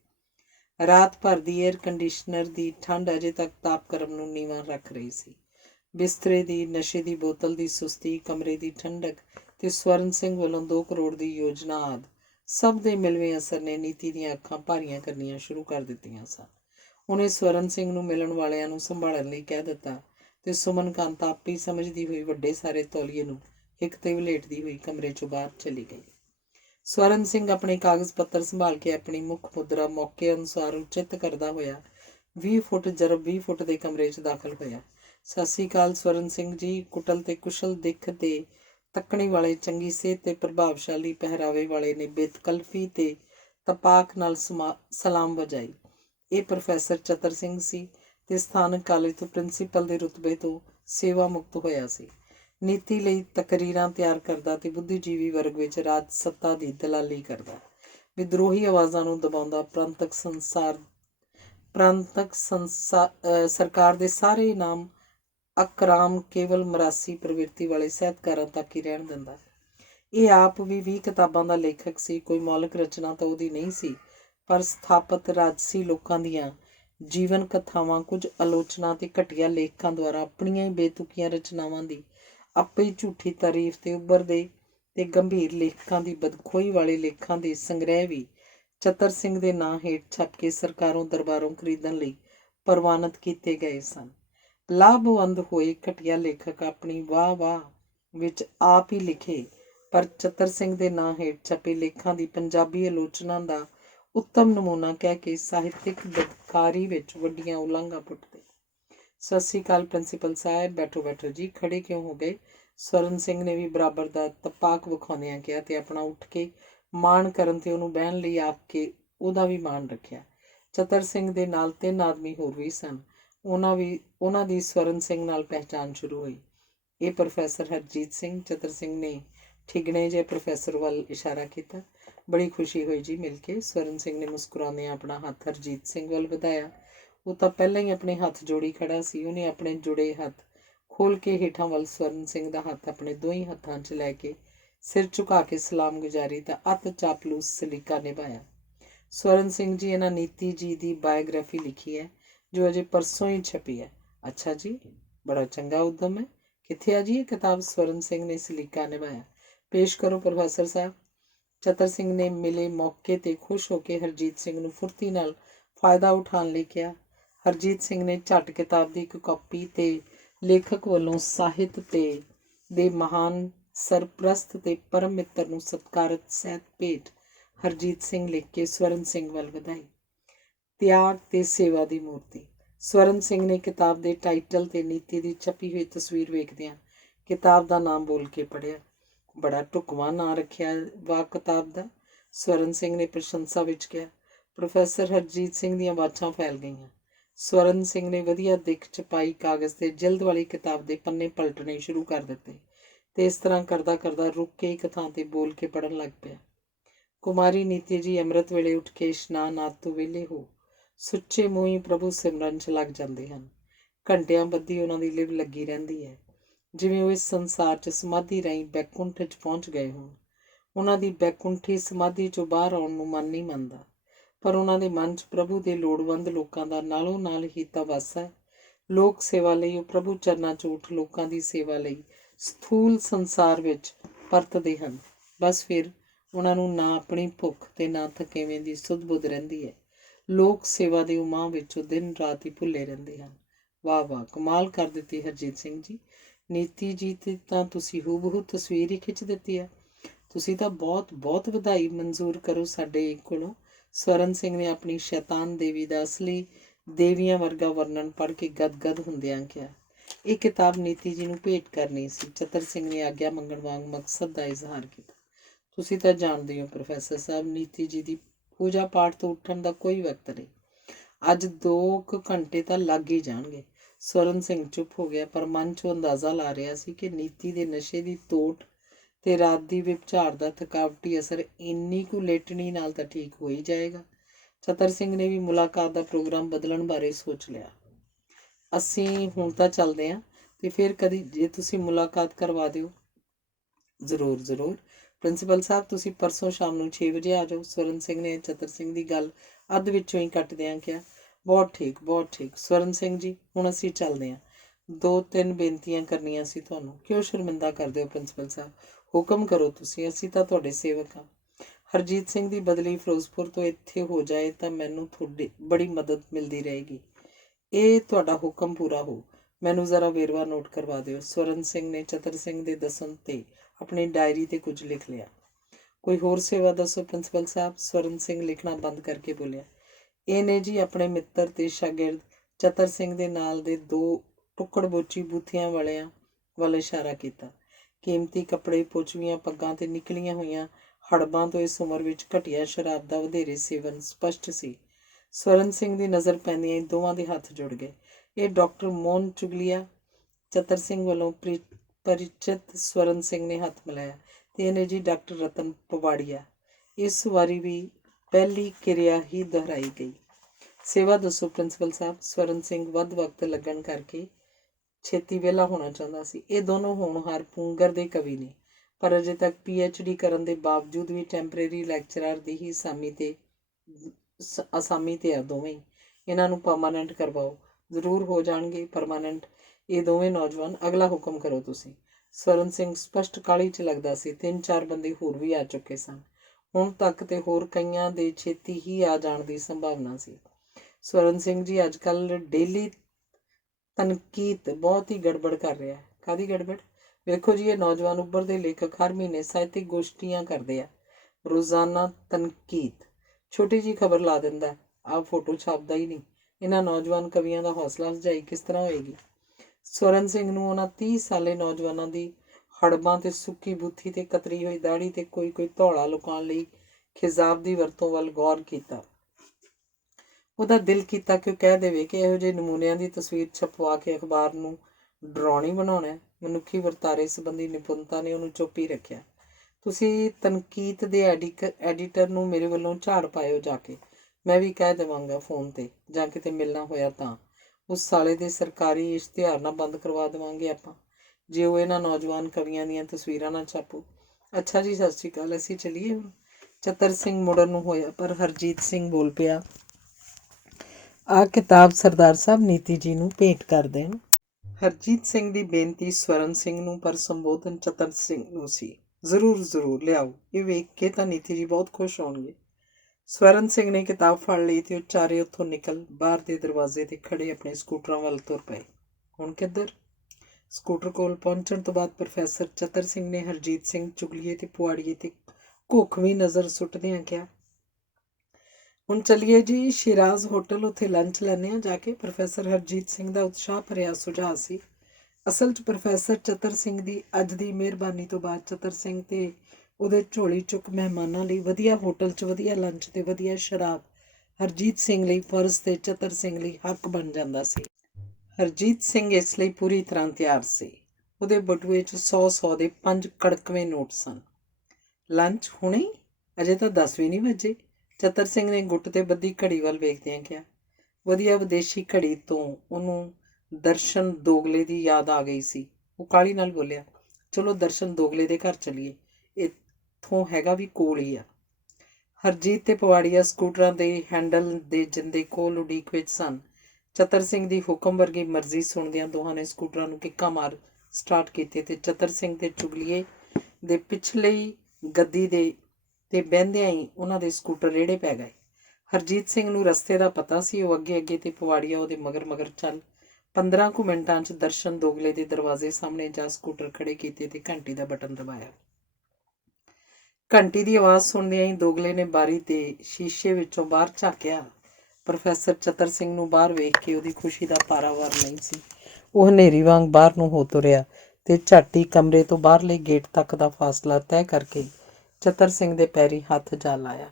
ਰਾਤ ਭਰ ਦੀ ਏਅਰ ਕੰਡੀਸ਼ਨਰ ਦੀ ਠੰਡ ਅਜੇ ਤੱਕ ਤਾਪਕ੍ਰਮ ਨੂੰ ਨੀਵਾਂ ਰੱਖ ਰਹੀ ਸੀ। ਬਿਸਤਰੇ ਦੀ, ਨਸ਼ੇ ਦੀ ਬੋਤਲ ਦੀ ਸੁਸਤੀ, ਕਮਰੇ ਦੀ ਠੰਡਕ ਤੇ ਸਵਰਨ ਸਿੰਘ ਵੱਲੋਂ 2 ਕਰੋੜ ਦੀ ਯੋਜਨਾ ਆਦਿ ਸਭ ਦੇ ਮਿਲਵੇਂ ਅਸਰ ਨੇ ਨੀਤੀ ਦੀਆਂ ਅੱਖਾਂ ਭਾਰੀਆਂ ਕਰਨੀਆਂ ਸ਼ੁਰੂ ਕਰ ਦਿੱਤੀਆਂ ਸਨ। ਉਹਨੇ ਸਵਰਨ ਸਿੰਘ ਨੂੰ ਮਿਲਣ ਵਾਲਿਆਂ ਨੂੰ ਸੰਭਾਲਣ ਲਈ ਕਹਿ ਦਿੱਤਾ ਤੇ ਸੁਮਨ ਕਾਂਤਾ ਆਪੇ ਸਮਝਦੀ ਹੋਈ ਵੱਡੇ ਸਾਰੇ ਤੌਲੀਏ ਨੂੰ ਇੱਕ ਤੇ ਵਲੇਟਦੀ ਹੋਈ ਕਮਰੇ 'ਚੋਂ ਬਾਹਰ ਚਲੀ ਗਈ। ਸਵਰਨ ਸਿੰਘ ਆਪਣੇ ਕਾਗਜ਼ ਪੱਤਰ ਸੰਭਾਲ ਕੇ ਆਪਣੀ ਮੁੱਖ ਮੁਦਰਾ ਮੌਕੇ ਅਨੁਸਾਰ ਉਚਿਤ ਕਰਦਾ ਹੋਇਆ 20 ਫੁੱਟ ਜਰਬ 20 ਫੁੱਟ ਦੇ ਕਮਰੇ 'ਚ ਦਾਖਲ ਹੋਇਆ। ਸਤਿ ਸ੍ਰੀ ਅਕਾਲ ਸਵਰਨ ਸਿੰਘ ਜੀ। ਕੁਟਲ ਤੇ ਕੁਸ਼ਲ ਦਿੱਖ ਤੇ ਤੱਕਣੀ ਵਾਲੇ, ਚੰਗੀ ਸਿਹਤ ਤੇ ਪ੍ਰਭਾਵਸ਼ਾਲੀ ਪਹਿਰਾਵੇ ਵਾਲੇ ਨੇ ਬੇਤਕਲਫੀ ਤੇ ਤਪਾਕ ਨਾਲ ਸਲਾਮ ਵਜਾਈ। ਇਹ ਪ੍ਰੋਫੈਸਰ ਚਤਰ ਸਿੰਘ ਸੀ ਤੇ ਸਥਾਨਕ ਕਾਲਜ ਤੋਂ ਪ੍ਰਿੰਸੀਪਲ ਦੇ ਰੁਤਬੇ ਤੋਂ ਸੇਵਾ ਮੁਕਤ ਹੋਇਆ ਸੀ। ਨੀਤੀ ਲਈ ਤਕਰੀਰਾਂ ਤਿਆਰ ਕਰਦਾ ਤੇ ਬੁੱਧੀਜੀਵੀ ਵਰਗ ਵਿੱਚ ਰਾਜ ਸੱਤਾ ਦੀ ਦਲਾਲੀ ਕਰਦਾ, ਵਿਦਰੋਹੀ ਆਵਾਜ਼ਾਂ ਨੂੰ ਦਬਾਉਂਦਾ। ਸਰਕਾਰ ਦੇ ਸਾਰੇ ਇਨਾਮ ਅਕਰਾਮ ਕੇਵਲ ਮਰਾਸੀ ਪ੍ਰਵਿਰਤੀ ਵਾਲੇ ਸਾਹਿਤਕਾਰਾਂ ਤੱਕ ਹੀ ਰਹਿਣ ਦਿੰਦਾ। ਇਹ ਆਪ ਵੀ 20 ਕਿਤਾਬਾਂ ਦਾ ਲੇਖਕ ਸੀ। ਕੋਈ ਮੌਲਿਕ ਰਚਨਾ ਤਾਂ ਉਹਦੀ ਨਹੀਂ ਸੀ, ਪਰ ਸਥਾਪਤ ਰਾਜਸੀ ਲੋਕਾਂ ਦੀਆਂ ਜੀਵਨ ਕਥਾਵਾਂ, ਕੁਝ ਆਲੋਚਨਾ ਤੇ ਘਟੀਆ ਲੇਖਕਾਂ ਦੁਆਰਾ ਆਪਣੀਆਂ ਹੀ ਬੇਤੁਕੀਆਂ ਰਚਨਾਵਾਂ ਦੀ ਆਪੇ ਹੀ ਝੂਠੀ ਤਾਰੀਫ ਤੇ ਉੱਭਰਦੇ ਤੇ ਗੰਭੀਰ ਲੇਖਕਾਂ ਦੀ ਬਦਖੋਈ ਵਾਲੇ ਲੇਖਾਂ ਦੇ ਸੰਗ੍ਰਹਿ ਵੀ ਚਤਰ ਸਿੰਘ ਦੇ ਨਾਂ ਹੇਠ ਛਪ ਕੇ ਸਰਕਾਰੋਂ ਦਰਬਾਰੋਂ ਖਰੀਦਣ ਲਈ ਪ੍ਰਵਾਨਿਤ ਕੀਤੇ ਗਏ ਸਨ। ਲਾਭਵੰਦ ਹੋਏ ਘਟੀਆ ਲੇਖਕ ਆਪਣੀ ਵਾਹ ਵਿੱਚ ਆਪ ਹੀ ਲਿਖੇ, ਪਰ ਚਤਰ ਸਿੰਘ ਦੇ ਨਾਂ ਹੇਠ ਛਪੇ ਲੇਖਾਂ ਦੀ ਪੰਜਾਬੀ ਆਲੋਚਨਾ ਦਾ ਉੱਤਮ ਨਮੂਨਾ ਕਹਿ ਕੇ ਸਾਹਿਤਿਕ ਦਕਾਰੀ ਵਿੱਚ ਵੱਡੀਆਂ ਉਲਾਂਘਾਂ ਪੁੱਟਦੇ। ਸਤਿ ਸ੍ਰੀ ਅਕਾਲ ਪ੍ਰਿੰਸੀਪਲ ਸਾਹਿਬ, ਬੈਠੋ ਬੈਠੋ ਜੀ, ਖੜੇ ਕਿਉਂ ਹੋ ਗਏ? ਸਵਰਨ ਸਿੰਘ ਨੇ ਵੀ ਬਰਾਬਰ ਦਾ ਤਪਾਕ ਵਿਖਾਉਂਦਿਆਂ ਕਿਹਾ ਤੇ ਆਪਣਾ ਉੱਠ ਕੇ ਮਾਣ ਕਰਨ ਤੇ ਉਹਨੂੰ ਬਹਿਣ ਲਈ ਆਖ ਕੇ ਉਹਦਾ ਵੀ ਮਾਣ ਰੱਖਿਆ। ਚਤਰ ਸਿੰਘ ਦੇ ਨਾਲ 3 ਆਦਮੀ ਹੋਰ ਵੀ ਸਨ। ਉਹਨਾਂ ਦੀ ਸਵਰਨ ਸਿੰਘ ਨਾਲ ਪਹਿਚਾਣ ਸ਼ੁਰੂ ਹੋਈ। ਇਹ ਪ੍ਰੋਫੈਸਰ ਹਰਜੀਤ ਸਿੰਘ। ਚਤਰ ਸਿੰਘ ਨੇ ਠਿਗਣੇ ਜਿਹੇ ਪ੍ਰੋਫੈਸਰ ਵੱਲ ਇਸ਼ਾਰਾ ਕੀਤਾ। ਬੜੀ ਖੁਸ਼ੀ ਹੋਈ ਜੀ ਮਿਲ ਕੇ। ਸਵਰਨ ਸਿੰਘ ਨੇ ਮੁਸਕਰਾਉਂਦਿਆਂ ਆਪਣਾ ਹੱਥ ਹਰਜੀਤ ਸਿੰਘ ਵੱਲ ਵਧਾਇਆ। ਉਹ ਤਾਂ ਪਹਿਲਾਂ ਹੀ ਆਪਣੇ ਹੱਥ ਜੋੜੀ ਖੜਾ ਸੀ। ਉਹਨੇ ਆਪਣੇ ਜੁੜੇ ਹੱਥ ਖੋਲ ਕੇ ਹੇਠਾਂ ਵੱਲ ਸਵਰਨ ਸਿੰਘ ਦਾ ਹੱਥ ਆਪਣੇ ਦੋਹੀਂ ਹੱਥਾਂ 'ਚ ਲੈ ਕੇ ਸਿਰ ਝੁਕਾ ਕੇ ਸਲਾਮ ਗੁਜ਼ਾਰੀ ਤਾਂ ਅਤ ਚਾਪਲੂਸ ਸਲੀਕਾ ਨਿਭਾਇਆ। ਸਵਰਨ ਸਿੰਘ ਜੀ, ਇਹਨਾਂ ਨੀਤੀ ਜੀ ਦੀ ਬਾਇਓਗ੍ਰਾਫੀ ਲਿਖੀ ਹੈ ਜੋ ਅਜੇ ਪਰਸੋਂ ਹੀ ਛਪੀ ਹੈ। ਅੱਛਾ ਜੀ, ਬੜਾ ਚੰਗਾ ਉਦਮ ਹੈ। ਕਿੱਥੇ ਆ ਜੀ ਇਹ ਕਿਤਾਬ? ਸਵਰਨ ਸਿੰਘ ਨੇ ਸਲੀਕਾ ਨਿਭਾਇਆ। ਪੇਸ਼ ਕਰੋ ਪ੍ਰੋਫੈਸਰ ਸਾਹਿਬ। ਚਤਰ ਸਿੰਘ ਨੇ ਮਿਲੇ ਮੌਕੇ ਤੇ ਖੁਸ਼ ਹੋ ਕੇ ਹਰਜੀਤ ਸਿੰਘ ਨੂੰ ਫੁਰਤੀ ਨਾਲ ਫਾਇਦਾ ਉਠਾਉਣ ਲਈ ਕਿਹਾ। ਹਰਜੀਤ ਸਿੰਘ ਨੇ ਝੱਟ ਕਿਤਾਬ ਦੀ ਇੱਕ ਕਾਪੀ ਤੇ ਲੇਖਕ ਵੱਲੋਂ ਸਾਹਿਤ ਤੇ ਦੇ ਮਹਾਨ ਸਰਪ੍ਰਸਤ ਤੇ ਪਰਮ ਮਿੱਤਰ ਨੂੰ ਸਤਿਕਾਰਤ ਸਹਿਤ ਭੇਟ ਹਰਜੀਤ ਸਿੰਘ ਲਿਖ ਕੇ ਸਵਰਨ ਸਿੰਘ ਵੱਲ ਵਧਾਈ। ਤਿਆਗ ਤੇ ਸੇਵਾ ਦੀ ਮੂਰਤੀ। ਸਵਰਨ ਸਿੰਘ ਨੇ ਕਿਤਾਬ ਦੇ ਟਾਈਟਲ ਤੇ ਨੀਤੀ ਦੀ ਛਪੀ ਹੋਈ ਤਸਵੀਰ ਵੇਖਦਿਆਂ ਕਿਤਾਬ ਦਾ ਨਾਮ ਬੋਲ ਕੇ ਪੜ੍ਹਿਆ। ਬੜਾ ਢੁਕਵਾਂ ਨਾਂ ਰੱਖਿਆ ਵਾ ਕਿਤਾਬ ਦਾ, ਸਵਰਨ ਸਿੰਘ ਨੇ ਪ੍ਰਸ਼ੰਸਾ ਵਿੱਚ ਕਿਹਾ। ਪ੍ਰੋਫੈਸਰ ਹਰਜੀਤ ਸਿੰਘ ਦੀਆਂ ਬਾਛਾਂ ਫੈਲ ਗਈਆਂ। ਸਵਰਨ ਸਿੰਘ ਨੇ ਵਧੀਆ ਦਿੱਖ ਛਪਾਈ ਕਾਗਜ਼ ਤੇ ਜਿਲਦ ਵਾਲੀ ਕਿਤਾਬ ਦੇ ਪੰਨੇ ਪਲਟਣੇ ਸ਼ੁਰੂ ਕਰ ਦਿੱਤੇ ਤੇ ਇਸ ਤਰ੍ਹਾਂ ਕਰਦਾ ਕਰਦਾ ਰੁਕ ਕੇ ਇੱਕ ਥਾਂ ਤੇ ਬੋਲ ਕੇ ਪੜ੍ਹਨ ਲੱਗ ਪਿਆ। ਕੁਮਾਰੀ ਨੀਤੀ ਜੀ ਅੰਮ੍ਰਿਤ ਵੇਲੇ ਉੱਠ ਕੇ ਇਸ਼ਨਾਨ ਆਦਿ ਤੋਂ ਵਿਹਲੇ ਹੋ ਸੁੱਚੇ ਮੂੰਹ ਹੀ ਪ੍ਰਭੂ ਸਿਮਰਨ 'ਚ ਲੱਗ ਜਾਂਦੇ ਹਨ। ਘੰਟਿਆਂ ਬੱਧੀ ਉਹਨਾਂ ਦੀ ਲਿਵ ਲੱਗੀ ਰਹਿੰਦੀ ਹੈ, ਜਿਵੇਂ ਉਹ ਇਸ ਸੰਸਾਰ 'ਚ ਸਮਾਧੀ ਰਾਹੀਂ ਬੈਕੁੰਠ 'ਚ ਪਹੁੰਚ ਗਏ ਹੋਣ। ਉਹਨਾਂ ਦੀ ਬੈਕੁੰਠੀ ਸਮਾਧੀ 'ਚੋਂ ਬਾਹਰ ਆਉਣ ਨੂੰ ਮਨ ਨਹੀਂ ਮੰਨਦਾ, ਪਰ ਉਹਨਾਂ ਦੇ ਮਨ 'ਚ ਪ੍ਰਭੂ ਦੇ ਲੋੜਵੰਦ ਲੋਕਾਂ ਦਾ ਨਾਲੋਂ ਨਾਲ ਹੀ ਤਾਂ ਵਸ ਹੈ। ਲੋਕ ਸੇਵਾ ਲਈ ਉਹ ਪ੍ਰਭੂ ਚਰਨਾਂ 'ਚ ਉੱਠ ਲੋਕਾਂ ਦੀ ਸੇਵਾ ਲਈ ਸਥੂਲ ਸੰਸਾਰ ਵਿੱਚ ਪਰਤਦੇ ਹਨ। ਬਸ ਫਿਰ ਉਹਨਾਂ ਨੂੰ ਨਾ ਆਪਣੀ ਭੁੱਖ ਤੇ ਨਾ ਥਕੇਵੇਂ ਦੀ ਸੁੱਧ ਬੁੱਧ ਰਹਿੰਦੀ ਹੈ। ਲੋਕ ਸੇਵਾ ਦੀ ਉਮਾਂ ਵਿੱਚੋਂ ਦਿਨ ਰਾਤ ਹੀ ਭੁੱਲੇ ਰਹਿੰਦੇ ਹਨ। ਵਾਹ ਵਾਹ, ਕਮਾਲ ਕਰ ਦਿੱਤੀ ਹਰਜੀਤ ਸਿੰਘ ਜੀ। ਨੀਤੀ ਜੀ ਤੇ ਤਾਂ ਤੁਸੀਂ ਹੂਬਹੂ ਤਸਵੀਰ ਹੀ ਖਿੱਚ ਦਿੱਤੀ ਹੈ। ਤੁਸੀਂ ਤਾਂ ਬਹੁਤ ਬਹੁਤ ਵਧਾਈ ਮਨਜ਼ੂਰ ਕਰੋ ਸਾਡੇ ਕੋਲੋਂ। ਸਵਰਨ ਸਿੰਘ ਨੇ ਆਪਣੀ ਸ਼ੈਤਾਨ ਦੇਵੀ ਦਾ ਅਸਲੀ ਦੇਵੀਆਂ ਵਰਗਾ ਵਰਣਨ ਪੜ੍ਹ ਕੇ ਗਦਗਦ ਹੁੰਦਿਆਂ ਕਿਹਾ। ਇਹ ਕਿਤਾਬ ਨੀਤੀ ਜੀ ਨੂੰ ਭੇਟ ਕਰਨੀ ਸੀ। ਚਤਰ ਸਿੰਘ ਨੇ ਆਗਿਆ ਮੰਗਣ ਵਾਂਗ ਮਕਸਦ ਦਾ ਇਜ਼ਹਾਰ ਕੀਤਾ। ਤੁਸੀਂ ਤਾਂ ਜਾਣਦੇ ਹੋ ਪ੍ਰੋਫੈਸਰ ਸਾਹਿਬ, ਨੀਤੀ ਜੀ ਦੀ ਪੂਜਾ ਪਾਠ ਤੋਂ ਉੱਠਣ ਦਾ ਕੋਈ ਵਕਤ ਨਹੀਂ। ਅੱਜ 2 ਘੰਟੇ ਤਾਂ ਲੱਗ ਹੀ ਜਾਣਗੇ। ਸਵਰਨ ਸਿੰਘ ਚੁੱਪ ਹੋ ਗਿਆ, ਪਰ ਮਨ 'ਚੋਂ ਅੰਦਾਜ਼ਾ ਲਾ ਰਿਹਾ ਸੀ ਕਿ ਨੀਤੀ ਦੇ ਨਸ਼ੇ ਦੀ ਤੋਟ ਤੇ ਰਾਤ ਦੀ ਵਿਭਚਾਰ ਦਾ ਥਕਾਵਟੀ ਅਸਰ ਇੰਨੀ ਕੁ ਲੇਟਣੀ ਨਾਲ ਤਾਂ ਠੀਕ ਹੋ ਹੀ ਜਾਏਗਾ। ਚਤਰ ਸਿੰਘ ਨੇ ਵੀ ਮੁਲਾਕਾਤ ਦਾ ਪ੍ਰੋਗਰਾਮ ਬਦਲਣ ਬਾਰੇ ਸੋਚ ਲਿਆ। ਅਸੀਂ ਹੁਣ ਤਾਂ ਚੱਲਦੇ ਹਾਂ ਤੇ ਫਿਰ ਕਦੀ ਜੇ ਤੁਸੀਂ ਮੁਲਾਕਾਤ ਕਰਵਾ ਦਿਓ। ਜ਼ਰੂਰ ਜ਼ਰੂਰ ਪ੍ਰਿੰਸੀਪਲ ਸਾਹਿਬ, ਤੁਸੀਂ ਪਰਸੋਂ ਸ਼ਾਮ ਨੂੰ 6 ਵਜੇ ਆ ਜਾਓ। ਸਵਰਨ ਸਿੰਘ ਨੇ ਚਤਰ ਸਿੰਘ ਦੀ ਗੱਲ ਅੱਧ ਵਿੱਚੋਂ ਹੀ ਕੱਟਦਿਆਂ ਕਿਹਾ। ਬਹੁਤ ਠੀਕ ਬਹੁਤ ਠੀਕ ਸਵਰਨ ਸਿੰਘ ਜੀ, ਹੁਣ ਅਸੀਂ ਚੱਲਦੇ ਹਾਂ। 2-3 ਬੇਨਤੀਆਂ ਕਰਨੀਆਂ ਸੀ ਤੁਹਾਨੂੰ। ਕਿਉਂ ਸ਼ਰਮਿੰਦਾ ਕਰਦੇ ਹੋ ਪ੍ਰਿੰਸੀਪਲ ਸਾਹਿਬ? ਹੁਕਮ ਕਰੋ ਤੁਸੀਂ, ਅਸੀਂ ਤਾਂ ਤੁਹਾਡੇ ਸੇਵਕ ਹਾਂ। ਹਰਜੀਤ ਸਿੰਘ ਦੀ ਬਦਲੀ ਫਿਰੋਜ਼ਪੁਰ ਤੋਂ ਇੱਥੇ ਹੋ ਜਾਏ ਤਾਂ ਮੈਨੂੰ ਤੁਹਾਡੀ ਬੜੀ ਮਦਦ ਮਿਲਦੀ ਰਹੇਗੀ। ਇਹ ਤੁਹਾਡਾ ਹੁਕਮ ਪੂਰਾ ਹੋ। ਮੈਨੂੰ ਜ਼ਰਾ ਵੇਰਵਾ ਨੋਟ ਕਰਵਾ ਦਿਓ। ਸਵਰਨ ਸਿੰਘ ਨੇ ਚਤਰ ਸਿੰਘ ਦੇ ਦੱਸਣ ਤੇ ਆਪਣੀ ਡਾਇਰੀ ਤੇ ਕੁਝ ਲਿਖ ਲਿਆ। ਕੋਈ ਹੋਰ ਸੇਵਾ ਦੱਸੋ ਪ੍ਰਿੰਸੀਪਲ ਸਾਹਿਬ? ਸਵਰਨ ਸਿੰਘ ਲਿਖਣਾ ਬੰਦ ਕਰਕੇ ਬੋਲਿਆ। ਇਹ ਨੇ ਜੀ ਆਪਣੇ ਮਿੱਤਰ ਤੇ ਸ਼ਾਗਿਰਦ। ਚਤਰ ਸਿੰਘ ਦੇ ਨਾਲ ਦੇ 2 ਟੁੱਕੜ ਬੋਚੀ ਬੂਥੀਆਂ ਵਾਲਿਆਂ ਵੱਲ ਇਸ਼ਾਰਾ ਕੀਤਾ। ਕੀਮਤੀ ਕੱਪੜੇ, ਪੋਚਵੀਆਂ ਪੱਗਾਂ ਤੇ ਨਿਕਲੀਆਂ ਹੋਈਆਂ ਹੜਬਾਂ ਤੋਂ ਇਸ ਉਮਰ ਵਿੱਚ ਘਟੀਆ ਸ਼ਰਾਬ ਦਾ ਵਧੇਰੇ ਸੇਵਨ ਸਪਸ਼ਟ ਸੀ। ਸਵਰਨ ਸਿੰਘ ਦੀ ਨਜ਼ਰ ਪੈਂਦਿਆਂ ਹੀ ਦੋਵਾਂ ਦੇ ਹੱਥ ਜੁੜ ਗਏ। ਇਹ ਡਾਕਟਰ ਮੋਹਨ ਚੁਗਲੀਆ। ਚਤਰ ਸਿੰਘ ਵੱਲੋਂ ਪਰਿਚਿਤ ਸਵਰਨ ਸਿੰਘ ਨੇ ਹੱਥ ਮਿਲਾਇਆ। ਤੇ ਇਹਨੇ ਜੀ ਡਾਕਟਰ ਰਤਨ ਪਵਾੜੀਆ। ਇਸ ਵਾਰੀ ਵੀ ਪਹਿਲੀ ਕਿਰਿਆ ਹੀ ਦੁਹਰਾਈ ਗਈ। ਸੇਵਾ ਦੱਸੋ ਪ੍ਰਿੰਸੀਪਲ ਸਾਹਿਬ? ਸਵਰਨ ਸਿੰਘ ਵੱਧ ਵਕਤ ਲੱਗਣ ਕਰਕੇ ਛੇਤੀ ਵਿਹਲਾ ਹੋਣਾ ਚਾਹੁੰਦਾ ਸੀ। ਇਹ ਦੋਨੋਂ ਹੋਣਹਾਰ ਪੂੰਗਰ ਦੇ ਕਵੀ ਨੇ, ਪਰ ਅਜੇ ਤੱਕ PhD ਕਰਨ ਦੇ ਬਾਵਜੂਦ ਵੀ ਟੈਂਪਰੇਰੀ ਲੈਕਚਰਰ ਦੀ ਹੀ ਅਸਾਮੀ ਤੇ ਆ ਦੋਵੇਂ ਹੀ। ਇਹਨਾਂ ਨੂੰ ਪਰਮਾਨੈਂਟ ਕਰਵਾਓ। ਜ਼ਰੂਰ ਹੋ ਜਾਣਗੇ ਪਰਮਾਨੈਂਟ ਇਹ ਦੋਵੇਂ ਨੌਜਵਾਨ। ਅਗਲਾ ਹੁਕਮ ਕਰੋ ਤੁਸੀਂ। ਸਵਰਨ ਸਿੰਘ ਸਪਸ਼ਟ ਕਾਹਲੀ 'ਚ ਲੱਗਦਾ ਸੀ। 3-4 ਬੰਦੇ ਹੋਰ ਵੀ ਆ ਚੁੱਕੇ ਸਨ ਹੁਣ ਤੱਕ ਤੇ ਹੋਰ ਕਈਆਂ ਦੇ ਛੇਤੀ ਹੀ ਆ ਜਾਣ ਦੀ ਸੰਭਾਵਨਾ ਸੀ। ਸਵਰਨ ਸਿੰਘ ਜੀ, ਅੱਜ ਕੱਲ੍ਹ ਡੇਲੀ ਤਨਕੀਦ ਬਹੁਤ ਹੀ ਗੜਬੜ ਕਰ ਰਿਹਾ ਹੈ। ਕਾਹਦੀ ਗੜਬੜ? ਵੇਖੋ ਜੀ, ਇਹ ਨੌਜਵਾਨ ਉੱਭਰਦੇ ਲੇਖਕ ਹਰ ਮਹੀਨੇ ਸਾਹਿਤਕ ਗੋਸ਼ਟੀਆਂ ਕਰਦੇ ਆ। ਰੋਜ਼ਾਨਾ ਤਨਕੀਦ ਛੋਟੀ ਜੀ ਖਬਰ ਲਾ ਦਿੰਦਾ, ਆਹ ਫੋਟੋ ਛਾਪਦਾ ਹੀ ਨਹੀਂ। ਇਹਨਾਂ ਨੌਜਵਾਨ ਕਵੀਆਂ ਦਾ ਹੌਸਲਾ ਅਫਜ਼ਾਈ ਕਿਸ ਤਰ੍ਹਾਂ ਹੋਏਗੀ? ਸਵਰਨ ਸਿੰਘ ਨੂੰ ਉਹਨਾਂ 30 ਸਾਲੇ ਨੌਜਵਾਨਾਂ ਦੀ ਹੜਬਾਂ ਤੇ ਸੁੱਕੀ ਬੂਥੀ ਤੇ ਕਤਰੀ ਹੋਈ ਦਾੜੀ ਤੇ ਕੋਈ ਧੌਲਾ ਲੁਕਾਉਣ ਲਈ ਖਿਜ਼ਾਬ ਦੀ ਵਰਤੋਂ ਵੱਲ ਗੌਰ ਕੀਤਾ। ਉਹਦਾ ਦਿਲ ਕੀਤਾ ਕਿ ਉਹ ਕਹਿ ਦੇਵੇ ਕਿ ਇਹੋ ਜਿਹੇ ਨਮੂਨਿਆਂ ਦੀ ਤਸਵੀਰ ਛਪਵਾ ਕੇ ਅਖਬਾਰ ਨੂੰ ਡਰਾਉਣੀ ਬਣਾਉਣਾ। ਮਨੁੱਖੀ ਵਰਤਾਰੇ ਸੰਬੰਧੀ ਨਿਪੁੰਨਤਾ ਨੇ ਉਹਨੂੰ ਚੁੱਪ ਹੀ ਰੱਖਿਆ। ਤੁਸੀਂ ਤਨਕੀਦ ਦੇ ਐਡੀਟਰ ਨੂੰ ਮੇਰੇ ਵੱਲੋਂ ਝਾੜ ਪਾਇਓ ਜਾ ਕੇ, ਮੈਂ ਵੀ ਕਹਿ ਦੇਵਾਂਗਾ ਫੋਨ ਤੇ, ਜਾਂ ਕਿਤੇ ਮਿਲਣਾ ਹੋਇਆ ਤਾਂ ਉਸ ਸਾਲੇ ਦੇ ਸਰਕਾਰੀ ਇਸ਼ਤਿਹਾਰ ਨਾਲ ਬੰਦ ਕਰਵਾ ਦੇਵਾਂਗੇ ਆਪਾਂ, ਜੇ ਉਹ ਇਹਨਾਂ ਨੌਜਵਾਨ ਕਵੀਆਂ ਦੀਆਂ ਤਸਵੀਰਾਂ ਨਾ ਛਾਪੋ। ਅੱਛਾ ਜੀ, ਸਤਿ ਸ਼੍ਰੀ ਅਕਾਲ, ਅਸੀਂ ਚੱਲੀਏ ਹੁਣ। ਚਤਰ ਸਿੰਘ ਮੁੜਨ ਨੂੰ ਹੋਇਆ, ਪਰ ਹਰਜੀਤ ਸਿੰਘ ਬੋਲ ਪਿਆ, ਆਹ ਕਿਤਾਬ ਸਰਦਾਰ ਸਾਹਿਬ ਨੀਤੀ ਜੀ ਨੂੰ ਭੇਂਟ ਕਰ ਦੇਣ। ਹਰਜੀਤ ਸਿੰਘ ਦੀ ਬੇਨਤੀ ਸਵਰਨ ਸਿੰਘ ਨੂੰ, ਪਰ ਸੰਬੋਧਨ ਚਤਰ ਸਿੰਘ ਨੂੰ ਸੀ। ਜ਼ਰੂਰ ਲਿਆਓ, ਇਹ ਵੇਖ ਕੇ ਤਾਂ ਨੀਤੀ ਜੀ ਬਹੁਤ ਖੁਸ਼ ਹੋਣਗੇ। ਸਵਰਨ ਸਿੰਘ ਨੇ ਕਿਤਾਬ ਫੜ ਲਈ ਤੇ ਉਹ ਚਾਰੇ ਉੱਥੋਂ ਨਿਕਲ ਬਾਹਰ ਦੇ ਦਰਵਾਜ਼ੇ ਤੇ ਖੜੇ ਆਪਣੇ ਸਕੂਟਰਾਂ ਵੱਲ ਤੁਰ ਪਏ। ਹੁਣ ਕਿੱਧਰ? ਸਕੂਟਰ ਕੋਲ ਪਹੁੰਚਣ ਤੋਂ ਬਾਅਦ ਪ੍ਰੋਫੈਸਰ ਚਤਰ ਸਿੰਘ ਨੇ ਹਰਜੀਤ ਸਿੰਘ, ਚੁਗਲੀਏ ਤੇ ਪੁਆੜੀਏ ਤੇ ਘੋਖਵੀਂ ਨਜ਼ਰ ਸੁੱਟਦਿਆਂ ਕਿਹਾ, ਹੁਣ ਚੱਲੀਏ ਜੀ ਸ਼ਿਰਾਜ਼ ਹੋਟਲ, ਉੱਥੇ ਲੰਚ ਲੈਂਦੇ ਹਾਂ ਜਾ ਕੇ। ਪ੍ਰੋਫੈਸਰ ਹਰਜੀਤ ਸਿੰਘ ਦਾ ਉਤਸ਼ਾਹ ਭਰਿਆ ਸੁਝਾਅ ਸੀ। ਅਸਲ 'ਚ ਪ੍ਰੋਫੈਸਰ ਚਤਰ ਸਿੰਘ ਦੀ ਅੱਜ ਦੀ ਮਿਹਰਬਾਨੀ ਤੋਂ ਬਾਅਦ ਚਤਰ ਸਿੰਘ ਤੇ ਉਹਦੇ ਝੋਲੀ ਚੁੱਕ ਮਹਿਮਾਨਾਂ ਲਈ ਵਧੀਆ ਹੋਟਲ 'ਚ ਵਧੀਆ ਲੰਚ ਤੇ ਵਧੀਆ ਸ਼ਰਾਬ ਹਰਜੀਤ ਸਿੰਘ ਲਈ ਫਰਜ਼ ਤੇ ਚਤਰ ਸਿੰਘ ਲਈ ਹੱਕ ਬਣ ਜਾਂਦਾ ਸੀ। ਹਰਜੀਤ ਸਿੰਘ ਇਸ ਲਈ ਪੂਰੀ ਤਰ੍ਹਾਂ ਤਿਆਰ ਸੀ। ਉਹਦੇ ਬਟੂਏ 'ਚ 100 ਦੇ 5 ਕੜਕਵੇਂ ਨੋਟ ਸਨ। ਲੰਚ ਹੁਣੇ? ਅਜੇ ਤਾਂ 10 ਵੀ ਨਹੀਂ ਵੱਜੇ। ਚਤਰ ਸਿੰਘ ਨੇ ਗੁੱਟ ਤੇ ਬੱਧੀ ਘੜੀ ਵੱਲ ਵੇਖਦਿਆਂ ਕਿਹਾ। ਵਧੀਆ ਵਿਦੇਸ਼ੀ ਘੜੀ ਤੋਂ ਉਹਨੂੰ ਦਰਸ਼ਨ ਦੋਗਲੇ ਦੀ ਯਾਦ ਆ ਗਈ ਸੀ। ਉਹ ਕਾਹਲੀ ਨਾਲ ਬੋਲਿਆ, ਚਲੋ ਦਰਸ਼ਨ ਦੋਗਲੇ ਦੇ ਘਰ ਚੱਲੀਏ, ਇੱਥੋਂ ਹੈਗਾ ਵੀ ਕੋਲ ਹੀ ਆ। ਹਰਜੀਤ ਤੇ ਪਵਾੜੀਆ ਸਕੂਟਰਾਂ ਦੇ ਹੈਂਡਲ ਦੇ ਜਿੰਦੇ ਕੋਲ ਉਡੀਕ ਵਿੱਚ ਸਨ। ਚਤਰ ਸਿੰਘ ਦੀ ਹੁਕਮ ਵਰਗੀ ਮਰਜ਼ੀ ਸੁਣਦਿਆਂ ਦੋਹਾਂ ਨੇ ਸਕੂਟਰਾਂ ਨੂੰ ਕਿੱਕਾਂ ਮਾਰ ਸਟਾਰਟ ਕੀਤੇ ਤੇ ਚਤਰ ਸਿੰਘ ਤੇ ਚੁਗਲੀਏ ਦੇ ਪਿਛਲੀ ਗੱਦੀ ਦੇ ਤੇ ਬਹਿੰਦਿਆਂ ਹੀ ਉਹਨਾਂ ਦੇ ਸਕੂਟਰ ਰੇੜੇ ਪੈ ਗਏ। ਹਰਜੀਤ ਸਿੰਘ ਨੂੰ ਰਸਤੇ ਦਾ ਪਤਾ ਸੀ। ਉਹ ਅੱਗੇ ਤੇ ਪਵਾੜੀਆ ਉਹਦੇ ਮਗਰ ਚੱਲ 15 ਕੁ ਮਿੰਟਾਂ 'ਚ ਦਰਸ਼ਨ ਦੋਗਲੇ ਦੇ ਦਰਵਾਜ਼ੇ ਸਾਹਮਣੇ ਜਾ ਸਕੂਟਰ ਖੜੇ ਕੀਤੇ ਤੇ ਘੰਟੀ ਦਾ ਬਟਨ ਦਬਾਇਆ। ਘੰਟੀ ਦੀ ਆਵਾਜ਼ ਸੁਣਦਿਆਂ ਹੀ ਦੋਗਲੇ ਨੇ ਬਾਰੀ ਦੇ ਸ਼ੀਸ਼ੇ ਵਿੱਚੋਂ ਬਾਹਰ ਝਾਕਿਆ। ਪ੍ਰੋਫੈਸਰ ਚਤਰ ਸਿੰਘ ਨੂੰ ਬਾਹਰ ਵੇਖ ਕੇ ਉਹਦੀ ਖੁਸ਼ੀ ਦਾ ਪਾਰਾਵਾਰ ਨਹੀਂ ਸੀ। ਉਹ ਹਨੇਰੀ ਵਾਂਗ ਬਾਹਰ ਨੂੰ ਹੋ ਤੁਰਿਆ ਤੇ ਝੱਟ ਹੀ ਕਮਰੇ ਤੋਂ ਬਾਹਰਲੇ ਗੇਟ ਤੱਕ ਦਾ ਫਾਸਲਾ ਤੈਅ ਕਰਕੇ ਚਤਰ ਸਿੰਘ ਦੇ ਪੈਰੀਂ ਹੱਥ ਜਾ ਲਾਇਆ।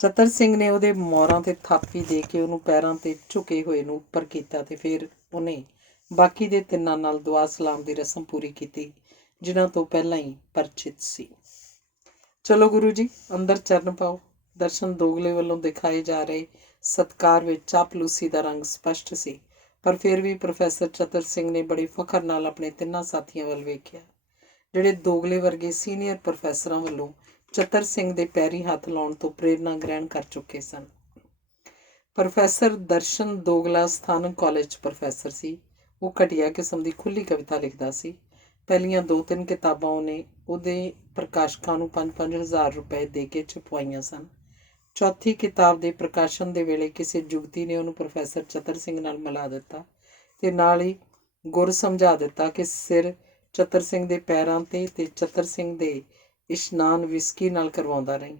ਚਤਰ ਸਿੰਘ ਨੇ ਉਹਦੇ ਮੋਰਾਂ ਤੇ ਥਾਪੀ ਦੇ ਕੇ ਉਹਨੂੰ ਪੈਰਾਂ ਤੇ ਝੁਕੇ ਹੋਏ ਨੂੰ ਉੱਪਰ ਕੀਤਾ ਤੇ ਫਿਰ ਉਹਨੇ ਬਾਕੀ ਦੇ ਤਿੰਨਾਂ ਨਾਲ ਦੁਆ ਸਲਾਮ ਦੀ ਰਸਮ ਪੂਰੀ ਕੀਤੀ, ਜਿਨ੍ਹਾਂ ਤੋਂ ਪਹਿਲਾਂ ਹੀ ਪਰਿਚਿਤ ਸੀ। ਚਲੋ ਗੁਰੂ ਜੀ, ਅੰਦਰ ਚਰਨ ਪਾਓ। ਦਰਸ਼ਨ ਦੋਗਲੇ ਵੱਲੋਂ ਦਿਖਾਏ ਜਾ ਰਹੇ ਸਤਿਕਾਰ ਵਿੱਚ ਚਾਪਲੂਸੀ ਦਾ ਰੰਗ ਸਪਸ਼ਟ ਸੀ, ਪਰ ਫਿਰ ਵੀ ਪ੍ਰੋਫੈਸਰ ਚਤਰ ਸਿੰਘ ਨੇ ਬੜੇ ਫਖਰ ਨਾਲ ਆਪਣੇ ਤਿੰਨਾਂ ਸਾਥੀਆਂ ਵੱਲ ਵੇਖਿਆ, ਜਿਹੜੇ ਦੋਗਲੇ ਵਰਗੇ ਸੀਨੀਅਰ ਪ੍ਰੋਫੈਸਰਾਂ ਵੱਲੋਂ ਚਤਰ ਸਿੰਘ ਦੇ ਪੈਰੀਂ ਹੱਥ ਲਾਉਣ ਤੋਂ ਪ੍ਰੇਰਨਾ ਗ੍ਰਹਿਣ ਕਰ ਚੁੱਕੇ ਸਨ। ਪ੍ਰੋਫੈਸਰ ਦਰਸ਼ਨ ਦੋਗਲਾ ਸਥਾਨਕ ਕਾਲਜ 'ਚ ਪ੍ਰੋਫੈਸਰ ਸੀ। ਉਹ ਘਟੀਆ ਕਿਸਮ ਦੀ ਖੁੱਲ੍ਹੀ ਕਵਿਤਾ ਲਿਖਦਾ ਸੀ। ਪਹਿਲੀਆਂ 2-3 ਕਿਤਾਬਾਂ ਉਹਨੇ ਉਹਦੇ ਪ੍ਰਕਾਸ਼ਕਾਂ ਨੂੰ 5-5 ਹਜ਼ਾਰ ਰੁਪਏ ਦੇ ਕੇ ਛਪਵਾਈਆਂ ਸਨ। ਚੌਥੀ ਕਿਤਾਬ ਦੇ ਪ੍ਰਕਾਸ਼ਨ ਦੇ ਵੇਲੇ ਕਿਸੇ ਜੁਗਤੀ ਨੇ ਉਹਨੂੰ ਪ੍ਰੋਫੈਸਰ ਚਤਰ ਸਿੰਘ ਨਾਲ ਮਿਲਾ ਦਿੱਤਾ ਤੇ ਨਾਲ ਹੀ ਗੁਰ ਸਮਝਾ ਦਿੱਤਾ ਕਿ ਸਿਰ ਚਤਰ ਸਿੰਘ ਦੇ ਪੈਰਾਂ ਤੇ ਚਤਰ ਸਿੰਘ ਦੇ ਇਸ਼ਨਾਨ ਵਿਸਕੀ ਨਾਲ ਕਰਵਾਉਂਦਾ ਰਹੀ।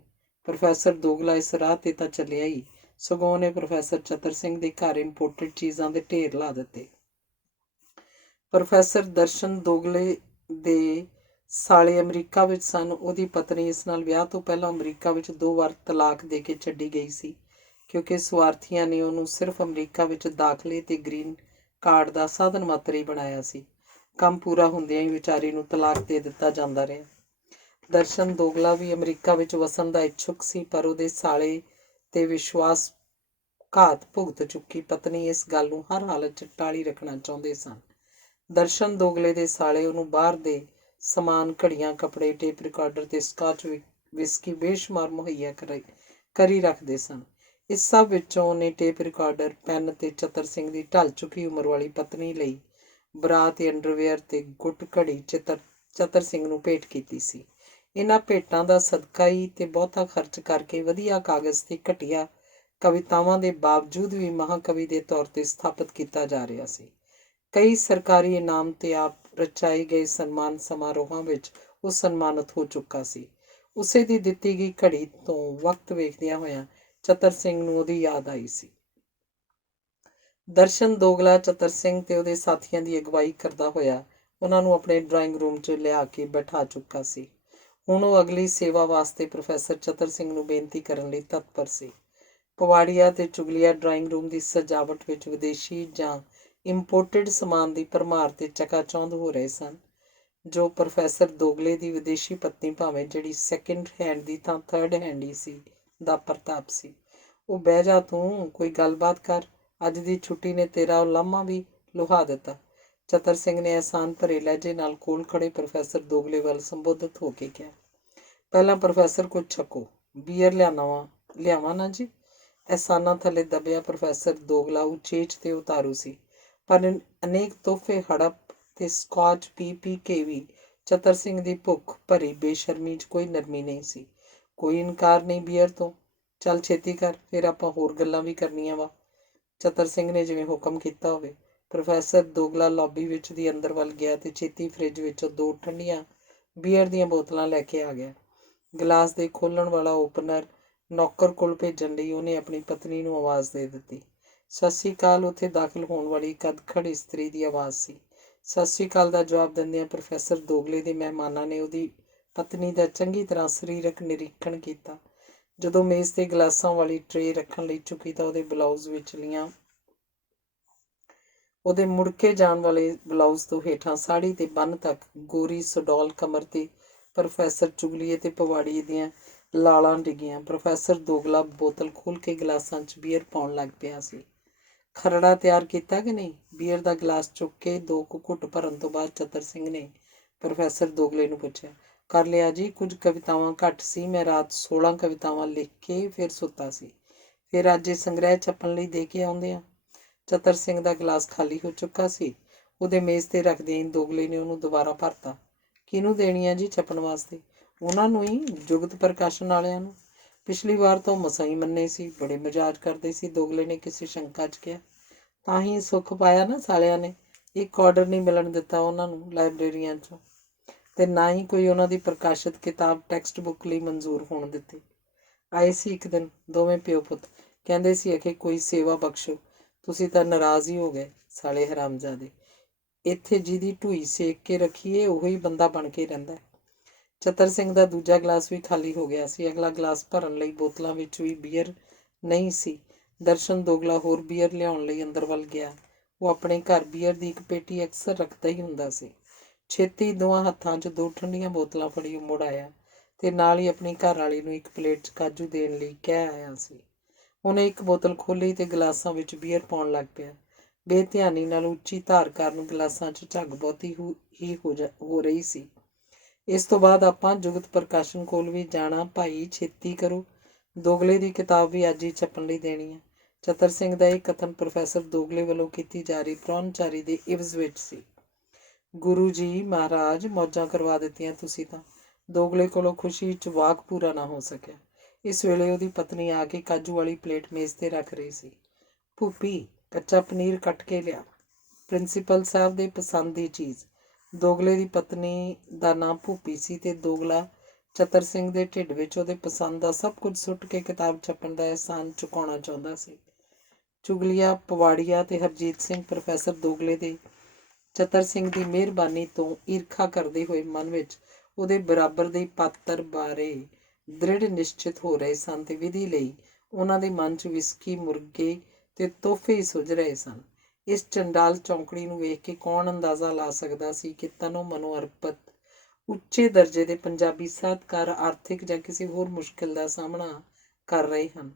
ਪ੍ਰੋਫੈਸਰ ਦੋਗਲਾ ਇਸ ਰਾਹ ਤੇ ਤਾਂ ਚੱਲਿਆ ਹੀ, ਸਗੋਂ ਉਹਨੇ ਪ੍ਰੋਫੈਸਰ ਚਤਰ ਸਿੰਘ ਦੇ ਘਰ ਇੰਪੋਰਟਡ ਚੀਜ਼ਾਂ ਦੇ ਢੇਰ ਲਾ ਦਿੱਤੇ। ਪ੍ਰੋਫੈਸਰ ਦਰਸ਼ਨ ਦੋਗਲੇ ਦੇ ਸਾਲੇ ਅਮਰੀਕਾ ਵਿੱਚ ਸਨ। ਉਹਦੀ ਪਤਨੀ ਇਸ ਨਾਲ ਵਿਆਹ ਤੋਂ ਪਹਿਲਾਂ ਅਮਰੀਕਾ ਵਿੱਚ 2 ਵਾਰ ਤਲਾਕ ਦੇ ਕੇ ਛੱਡੀ ਗਈ ਸੀ, ਕਿਉਂਕਿ ਸਵਾਰਥੀਆਂ ਨੇ ਉਹਨੂੰ ਸਿਰਫ ਅਮਰੀਕਾ ਵਿੱਚ ਦਾਖਲੇ ਤੇ ਗ੍ਰੀਨ ਕਾਰਡ ਦਾ ਸਾਧਨ ਮਾਤਰ ਹੀ ਬਣਾਇਆ ਸੀ। ਕੰਮ ਪੂਰਾ ਹੁੰਦਿਆਂ ਹੀ ਵਿਚਾਰੀ ਨੂੰ ਤਲਾਕ ਦੇ ਦਿੱਤਾ ਜਾਂਦਾ ਰਿਹਾ। ਦਰਸ਼ਨ ਦੋਗਲਾ ਵੀ ਅਮਰੀਕਾ ਵਿੱਚ ਵਸਣ ਦਾ ਇੱਛੁਕ ਸੀ, ਪਰ ਉਹਦੇ ਸਾਲੇ ਤੇ ਵਿਸ਼ਵਾਸਘਾਤ ਭੁਗਤ ਚੁੱਕੀ ਪਤਨੀ ਇਸ ਗੱਲ ਨੂੰ ਹਰ ਹਾਲਤ 'ਚ ਟਾਲੀ ਰੱਖਣਾ ਚਾਹੁੰਦੇ ਸਨ। ਦਰਸ਼ਨ ਦੋਗਲੇ ਦੇ ਸਾਲੇ ਉਹਨੂੰ ਬਾਹਰ ਦੇ ਸਮਾਨ, ਘੜੀਆਂ, ਕੱਪੜੇ, ਟੇਪ ਰਿਕਾਰਡਰ ਤੇ ਸਕਾਚ ਵਿਸਕੀ ਬੇਸ਼ੁਮਾਰ ਮੁਹੱਈਆ ਕਰੀ ਰੱਖਦੇ ਸਨ। ਇਸ ਸਭ ਵਿੱਚੋਂ ਉਹਨੇ ਟੇਪ ਰਿਕਾਰਡਰ, ਪੈਨ ਤੇ ਚਤਰ ਸਿੰਘ ਦੀ ਢਲ ਚੁੱਕੀ ਉਮਰ ਵਾਲੀ ਪਤਨੀ ਲਈ ਬਰਾ ਤੇ ਅੰਡਰਵੇਅਰ ਤੇ ਗੁੱਟ ਘੜੀ ਚਤਰ ਸਿੰਘ ਨੂੰ ਭੇਟ ਕੀਤੀ ਸੀ। ਇਹਨਾਂ ਭੇਟਾਂ ਦਾ ਸਦਕਾ ਹੀ ਤੇ ਬਹੁਤਾ ਖਰਚ ਕਰਕੇ ਵਧੀਆ ਕਾਗਜ਼ ਤੇ ਘਟੀਆ ਕਵਿਤਾਵਾਂ ਦੇ ਬਾਵਜੂਦ ਵੀ ਮਹਾਕਵੀ ਦੇ ਤੌਰ ਤੇ ਸਥਾਪਿਤ ਕੀਤਾ ਜਾ ਰਿਹਾ ਸੀ। ਕਈ ਸਰਕਾਰੀ ਇਨਾਮ ਤੇ ਆਪ ਰਚਾਏ ਗਏ ਸਨਮਾਨ ਸਮਾਰੋਹਾਂ ਵਿੱਚ ਉਹ ਸਨਮਾਨਿਤ ਹੋ ਚੁੱਕਾ ਸੀ। ਉਸੇ ਦੀ ਦਿੱਤੀ ਗਈ ਘੜੀ ਤੋਂ ਵਕਤ ਵੇਖਦਿਆਂ ਹੋਇਆਂ ਚਤਰ ਸਿੰਘ ਨੂੰ ਉਹਦੀ ਯਾਦ ਆਈ ਸੀ। ਦਰਸ਼ਨ ਦੋਗਲਾ ਚਤਰ ਸਿੰਘ ਤੇ ਉਹਦੇ ਸਾਥੀਆਂ ਦੀ ਅਗਵਾਈ ਕਰਦਾ ਹੋਇਆ ਉਹਨਾਂ ਨੂੰ ਆਪਣੇ ਡਰਾਇੰਗ ਰੂਮ 'ਚ ਲਿਆ ਕੇ ਬਿਠਾ ਚੁੱਕਾ ਸੀ। ਹੁਣ ਉਹ ਅਗਲੀ ਸੇਵਾ ਵਾਸਤੇ ਪ੍ਰੋਫੈਸਰ ਚਤਰ ਸਿੰਘ ਨੂੰ ਬੇਨਤੀ ਕਰਨ ਲਈ ਤਤਪਰ ਸੀ। ਪਵਾੜੀਆ ਤੇ ਚੁਗਲੀਆ ਡਰਾਇੰਗ ਰੂਮ ਦੀ ਸਜਾਵਟ ਵਿੱਚ ਵਿਦੇਸ਼ੀ ਜਾਂ ਇੰਪੋਰਟਡ ਸਮਾਨ ਦੀ ਭਰਮਾਰ ਤੇ ਚਕਾਚੌਂਧ ਹੋ ਰਹੇ ਸਨ। ਜੋ ਪ੍ਰੋਫੈਸਰ ਦੋਗਲੇ ਦੀ ਵਿਦੇਸ਼ੀ ਪਤਨੀ ਭਾਵੇਂ ਜਿਹੜੀ ਸੈਕਿੰਡ ਹੈਂਡ ਦੀ ਤਾਂ ਥਰਡ ਹੈਂਡ ਹੀ ਸੀ ਦਾ ਪ੍ਰਤਾਪ ਸੀ। ਉਹ ਬਹਿ ਜਾ ਤੂੰ, ਕੋਈ ਗੱਲਬਾਤ ਕਰ, ਅੱਜ ਦੀ ਛੁੱਟੀ ਨੇ ਤੇਰਾ ਉਲਾਮਾ ਵੀ ਲੁਹਾ ਦਿੱਤਾ। ਚਤਰ ਸਿੰਘ ਨੇ ਅਹਿਸਾਨ ਭਰੇ ਲਹਿਜੇ ਨਾਲ ਕੋਲ ਖੜੇ ਪ੍ਰੋਫੈਸਰ ਦੋਗਲੇ ਵੱਲ ਸੰਬੋਧਿਤ ਹੋ ਕੇ ਕਿਹਾ, ਪਹਿਲਾਂ ਪ੍ਰੋਫੈਸਰ ਕੁਝ ਛਕੋ, ਬੀਅਰ ਲਿਆਵਾਂ ਨਾ ਜੀ। ਅਹਿਸਾਨਾਂ ਥੱਲੇ ਦਬਿਆ ਪ੍ਰੋਫੈਸਰ ਦੋਗਲਾ ਉਚੇਚ ਤੇ ਉਤਾਰੂ ਸੀ, ਪਰ ਅਨੇਕ ਤੋਹਫੇ ਹੜਪ ਤੇ ਸਕਾਚ ਪੀ ਪੀ ਕੇ ਵੀ ਚਤਰ ਸਿੰਘ ਦੀ ਭੁੱਖ ਭਰੀ ਬੇਸ਼ਰਮੀ 'ਚ ਕੋਈ ਨਰਮੀ ਨਹੀਂ ਸੀ। ਕੋਈ ਇਨਕਾਰ ਨਹੀਂ ਬੀਅਰ ਤੋਂ, ਚੱਲ ਛੇਤੀ ਕਰ, ਫਿਰ ਆਪਾਂ ਹੋਰ ਗੱਲਾਂ ਵੀ ਕਰਨੀਆਂ ਵਾ। ਚਤਰ ਸਿੰਘ ਨੇ ਜਿਵੇਂ ਹੁਕਮ ਕੀਤਾ ਹੋਵੇ। ਪ੍ਰੋਫੈਸਰ ਦੋਗਲਾ ਲੌਬੀ ਵਿੱਚ ਦੀ ਅੰਦਰ ਵੱਲ ਗਿਆ ਤੇ ਛੇਤੀ ਫਰਿੱਜ ਵਿੱਚੋਂ 2 ਠੰਡੀਆਂ ਬੀਅਰ ਦੀਆਂ ਬੋਤਲਾਂ ਲੈ ਕੇ ਆ ਗਿਆ। ਗਲਾਸ ਦੇ ਖੋਲ੍ਹਣ ਵਾਲਾ ਓਪਨਰ ਨੌਕਰ ਕੋਲ ਭੇਜਣ ਲਈ ਉਹਨੇ ਆਪਣੀ ਪਤਨੀ ਨੂੰ ਆਵਾਜ਼ ਦੇ ਦਿੱਤੀ। ਸਤਿ ਸ਼੍ਰੀ ਅਕਾਲ, ਉੱਥੇ ਦਾਖਲ ਹੋਣ ਵਾਲੀ ਕਦਖੜ ਇਸਤਰੀ ਦੀ ਆਵਾਜ਼ ਸੀ। ਸਤਿ ਸ਼੍ਰੀ ਅਕਾਲ ਦਾ ਜਵਾਬ ਦਿੰਦਿਆਂ ਪ੍ਰੋਫੈਸਰ ਦੋਗਲੇ ਦੇ ਮਹਿਮਾਨਾਂ ਨੇ ਉਹਦੀ ਪਤਨੀ ਦਾ ਚੰਗੀ ਤਰ੍ਹਾਂ ਸਰੀਰਕ ਨਿਰੀਖਣ ਕੀਤਾ। ਜਦੋਂ ਮੇਜ਼ 'ਤੇ ਗਲਾਸਾਂ ਵਾਲੀ ਟਰੇ ਰੱਖਣ ਲਈ ਝੁਕੀ ਤਾਂ ਉਹਦੇ ਬਲਾਊਜ਼ ਵਿਚਲੀਆਂ ਉਹਦੇ ਮੁੜਕੇ ਜਾਣ ਵਾਲੇ ਬਲਾਊਜ਼ ਤੋਂ ਹੇਠਾਂ ਸਾੜੀ ਤੇ ਬੰਨ ਤੱਕ ਗੋਰੀ ਸਡੌਲ ਕਮਰ 'ਤੇ ਪ੍ਰੋਫੈਸਰ ਚੁਗਲੀਏ ਤੇ ਪਵਾੜੀ ਦੀਆਂ ਲਾਲਾਂ ਡਿੱਗੀਆਂ। ਪ੍ਰੋਫੈਸਰ ਦੋਗਲਾ ਬੋਤਲ ਖੋਲ੍ਹ ਕੇ ਗਲਾਸਾਂ 'ਚ ਬੀਅਰ ਪਾਉਣ ਲੱਗ ਪਿਆ ਸੀ। ਖਰੜਾ ਤਿਆਰ ਕੀਤਾ ਕਿ ਨਹੀਂ? ਬੀਅਰ ਦਾ ਗਲਾਸ ਚੁੱਕ ਕੇ 2 ਕੁ ਘੁੱਟ ਭਰਨ ਤੋਂ ਬਾਅਦ ਚਤਰ ਸਿੰਘ ਨੇ ਪ੍ਰੋਫੈਸਰ ਦੋਗਲੇ ਨੂੰ ਪੁੱਛਿਆ। ਕਰ ਲਿਆ ਜੀ, ਕੁਝ ਕਵਿਤਾਵਾਂ ਘੱਟ ਸੀ, ਮੈਂ ਰਾਤ 16 ਕਵਿਤਾਵਾਂ ਲਿਖ ਕੇ ਫਿਰ ਸੁੱਤਾ ਸੀ। ਫਿਰ ਅੱਜ ਇਹ ਸੰਗ੍ਰਹਿ ਛਪਣ ਲਈ ਦੇ ਕੇ ਆਉਂਦੇ ਆ। ਚਤਰ ਸਿੰਘ ਦਾ ਗਲਾਸ ਖਾਲੀ ਹੋ ਚੁੱਕਾ ਸੀ। ਉਹਦੇ ਮੇਜ਼ 'ਤੇ ਰੱਖਦਿਆਂ ਹੀ ਦੋਗਲੇ ਨੇ ਉਹਨੂੰ ਦੁਬਾਰਾ ਭਰਤਾ। ਕਿਹਨੂੰ ਦੇਣੀ ਆ ਜੀ ਛਪਣ ਵਾਸਤੇ? ਉਹਨਾਂ ਨੂੰ ਹੀ, ਜੁਗਤ ਪ੍ਰਕਾਸ਼ਨ ਵਾਲਿਆਂ ਨੂੰ। ਪਿਛਲੀ ਵਾਰ ਤਾਂ ਉਹ ਮਸਾਂ ਹੀ ਮੰਨੇ ਸੀ, ਬੜੇ ਮਜ਼ਾਕ ਕਰਦੇ ਸੀ, ਦੋਗਲੇ ਨੇ ਕਿਸੇ ਸ਼ੰਕਾ 'ਚ ਕਿਹਾ। ਤਾਂ ਹੀ ਸੁੱਖ ਪਾਇਆ ਨਾ ਸਾਲਿਆਂ ਨੇ, ਇੱਕ ਆਰਡਰ ਨਹੀਂ ਮਿਲਣ ਦਿੱਤਾ ਉਹਨਾਂ ਨੂੰ ਲਾਇਬ੍ਰੇਰੀਆਂ 'ਚੋਂ, ਤੇ ਨਾ ਹੀ ਕੋਈ ਉਹਨਾਂ ਦੀ ਪ੍ਰਕਾਸ਼ਿਤ ਕਿਤਾਬ ਟੈਕਸਟ ਬੁੱਕ ਲਈ ਮਨਜ਼ੂਰ ਹੋਣ ਦਿੱਤੀ। ਆਏ ਸੀ ਇੱਕ ਦਿਨ ਦੋਵੇਂ ਪਿਓ ਪੁੱਤ, ਕਹਿੰਦੇ ਸੀ ਅਖੇ ਕੋਈ ਸੇਵਾ ਬਖਸ਼ੋ। ਤੁਸੀਂ ਤਾਂ ਨਾਰਾਜ਼ ਹੀ ਹੋ ਗਏ ਸਾਲੇ ਹਰਾਮਜ਼ਾਦੇ। ਇੱਥੇ ਜਿਹਦੀ ਢੂਈ ਸੇਕ ਕੇ ਰੱਖੀਏ ਉਹੀ ਬੰਦਾ ਬਣ ਕੇ ਰਹਿੰਦਾ। ਚਤਰ ਸਿੰਘ ਦਾ ਦੂਜਾ ਗਲਾਸ ਵੀ ਖਾਲੀ ਹੋ ਗਿਆ ਸੀ। ਅਗਲਾ ਗਲਾਸ ਭਰਨ ਲਈ ਬੋਤਲਾਂ ਵਿੱਚ ਵੀ ਬੀਅਰ ਨਹੀਂ ਸੀ। ਦਰਸ਼ਨ ਦੋਗਲਾ ਹੋਰ ਬੀਅਰ ਲਿਆਉਣ ਲਈ ਅੰਦਰ ਵੱਲ ਗਿਆ। ਉਹ ਆਪਣੇ ਘਰ ਬੀਅਰ ਦੀ ਇੱਕ ਪੇਟੀ ਅਕਸਰ ਰੱਖਦਾ ਹੀ ਹੁੰਦਾ ਸੀ। ਛੇਤੀ ਦੋਵਾਂ ਹੱਥਾਂ 'ਚ 2 ਠੰਡੀਆਂ ਬੋਤਲਾਂ ਫੜੀ ਉਹ ਮੁੜ ਆਇਆ ਤੇ ਨਾਲ ਹੀ ਆਪਣੀ ਘਰਵਾਲੀ ਨੂੰ ਇੱਕ ਪਲੇਟ 'ਚ ਕਾਜੂ ਦੇਣ ਲਈ ਕਹਿ ਆਇਆ ਸੀ। ਉਹਨੇ ਇੱਕ ਬੋਤਲ ਖੋਲ੍ਹੀ ਤੇ ਗਲਾਸਾਂ ਵਿੱਚ ਬੀਅਰ ਪਾਉਣ ਲੱਗ ਪਿਆ। ਬੇਧਿਆਨੀ ਨਾਲ ਉੱਚੀ ਧਾਰ ਕਾਰਨ ਗਲਾਸਾਂ 'ਚ ਝੱਗ ਬਹੁਤੀ ਹੋ ਰਹੀ ਸੀ। ਇਸ ਤੋਂ ਬਾਅਦ ਆਪਾਂ ਜੁਗਤ ਪ੍ਰਕਾਸ਼ਨ ਕੋਲ ਵੀ ਜਾਣਾ ਭਾਈ, ਛੇਤੀ ਕਰੋ, ਦੋਗਲੇ ਦੀ ਕਿਤਾਬ ਵੀ ਅੱਜ ਹੀ ਛਪਣ ਲਈ ਦੇਣੀ ਹੈ। ਚਤਰ ਸਿੰਘ ਦਾ ਇਹ ਕਥਨ ਪ੍ਰੋਫੈਸਰ ਦੋਗਲੇ ਵੱਲੋਂ ਕੀਤੀ ਜਾ ਰਹੀ ਪ੍ਰਾਹੁਣਚਾਰੀ ਦੇ ਇਵਜ਼ ਵਿੱਚ ਸੀ। ਗੁਰੂ ਜੀ ਮਹਾਰਾਜ, ਮੌਜਾਂ ਕਰਵਾ ਦਿੱਤੀਆਂ ਤੁਸੀਂ ਤਾਂ। ਦੋਗਲੇ ਕੋਲੋਂ ਖੁਸ਼ੀ 'ਚ ਵਾਕ ਪੂਰਾ ਨਾ ਹੋ ਸਕਿਆ। ਇਸ ਵੇਲੇ ਉਹਦੀ ਪਤਨੀ ਆ ਕੇ ਕਾਜੂ ਵਾਲੀ ਪਲੇਟ ਮੇਜ਼ 'ਤੇ ਰੱਖ ਰਹੀ ਸੀ। ਭੂਪੀ, ਕੱਚਾ ਪਨੀਰ ਕੱਟ ਕੇ ਲਿਆ, ਪ੍ਰਿੰਸੀਪਲ ਸਾਹਿਬ ਦੇ ਪਸੰਦ ਦੀ ਚੀਜ਼। ਦੋਗਲੇ ਦੀ ਪਤਨੀ ਦਾ ਨਾਂ ਭੂਪੀ ਸੀ ਤੇ ਦੋਗਲਾ ਚਤਰ ਸਿੰਘ ਦੇ ਢਿੱਡ ਵਿੱਚ ਉਹਦੇ ਪਸੰਦ ਦਾ ਸਭ ਕੁਝ ਸੁੱਟ ਕੇ ਕਿਤਾਬ ਛਪਣ ਦਾ ਅਹਿਸਾਨ ਚੁਕਾਉਣਾ ਚਾਹੁੰਦਾ ਸੀ। ਚੁਗਲੀਆ, ਪਵਾੜੀਆ ਤੇ ਹਰਜੀਤ ਸਿੰਘ ਪ੍ਰੋਫੈਸਰ ਦੋਗਲੇ ਦੇ ਚਤਰ ਸਿੰਘ ਦੀ ਮਿਹਰਬਾਨੀ ਤੋਂ ਈਰਖਾ ਕਰਦੇ ਹੋਏ ਮਨ ਵਿੱਚ ਉਹਦੇ ਬਰਾਬਰ ਦੇ ਪਾਤਰ ਬਾਰੇ ਦ੍ਰਿੜ ਨਿਸ਼ਚਿਤ ਹੋ ਰਹੇ ਸਨ ਤੇ ਵਿਧੀ ਲਈ ਉਹਨਾਂ ਦੇ ਮਨ 'ਚ ਵਿਸਕੀ, ਮੁਰਗੇ ਤੇ ਤੋਹਫੇ ਹੀ ਸੁੱਝ ਰਹੇ ਸਨ। ਇਸ ਚੰਡਾਲ ਚੌਂਕੜੀ ਨੂੰ ਵੇਖ ਕੇ ਕੌਣ ਅੰਦਾਜ਼ਾ ਲਾ ਸਕਦਾ ਸੀ ਕਿ ਤਨੋ ਮਨੋ ਅਰਪਿਤ ਉੱਚੇ ਦਰਜੇ ਦੇ ਪੰਜਾਬੀ ਸਾਹਿਤਕਾਰ ਆਰਥਿਕ ਜਾਂ ਕਿਸੇ ਹੋਰ ਮੁਸ਼ਕਿਲ ਦਾ ਸਾਹਮਣਾ ਕਰ ਰਹੇ ਹਨ।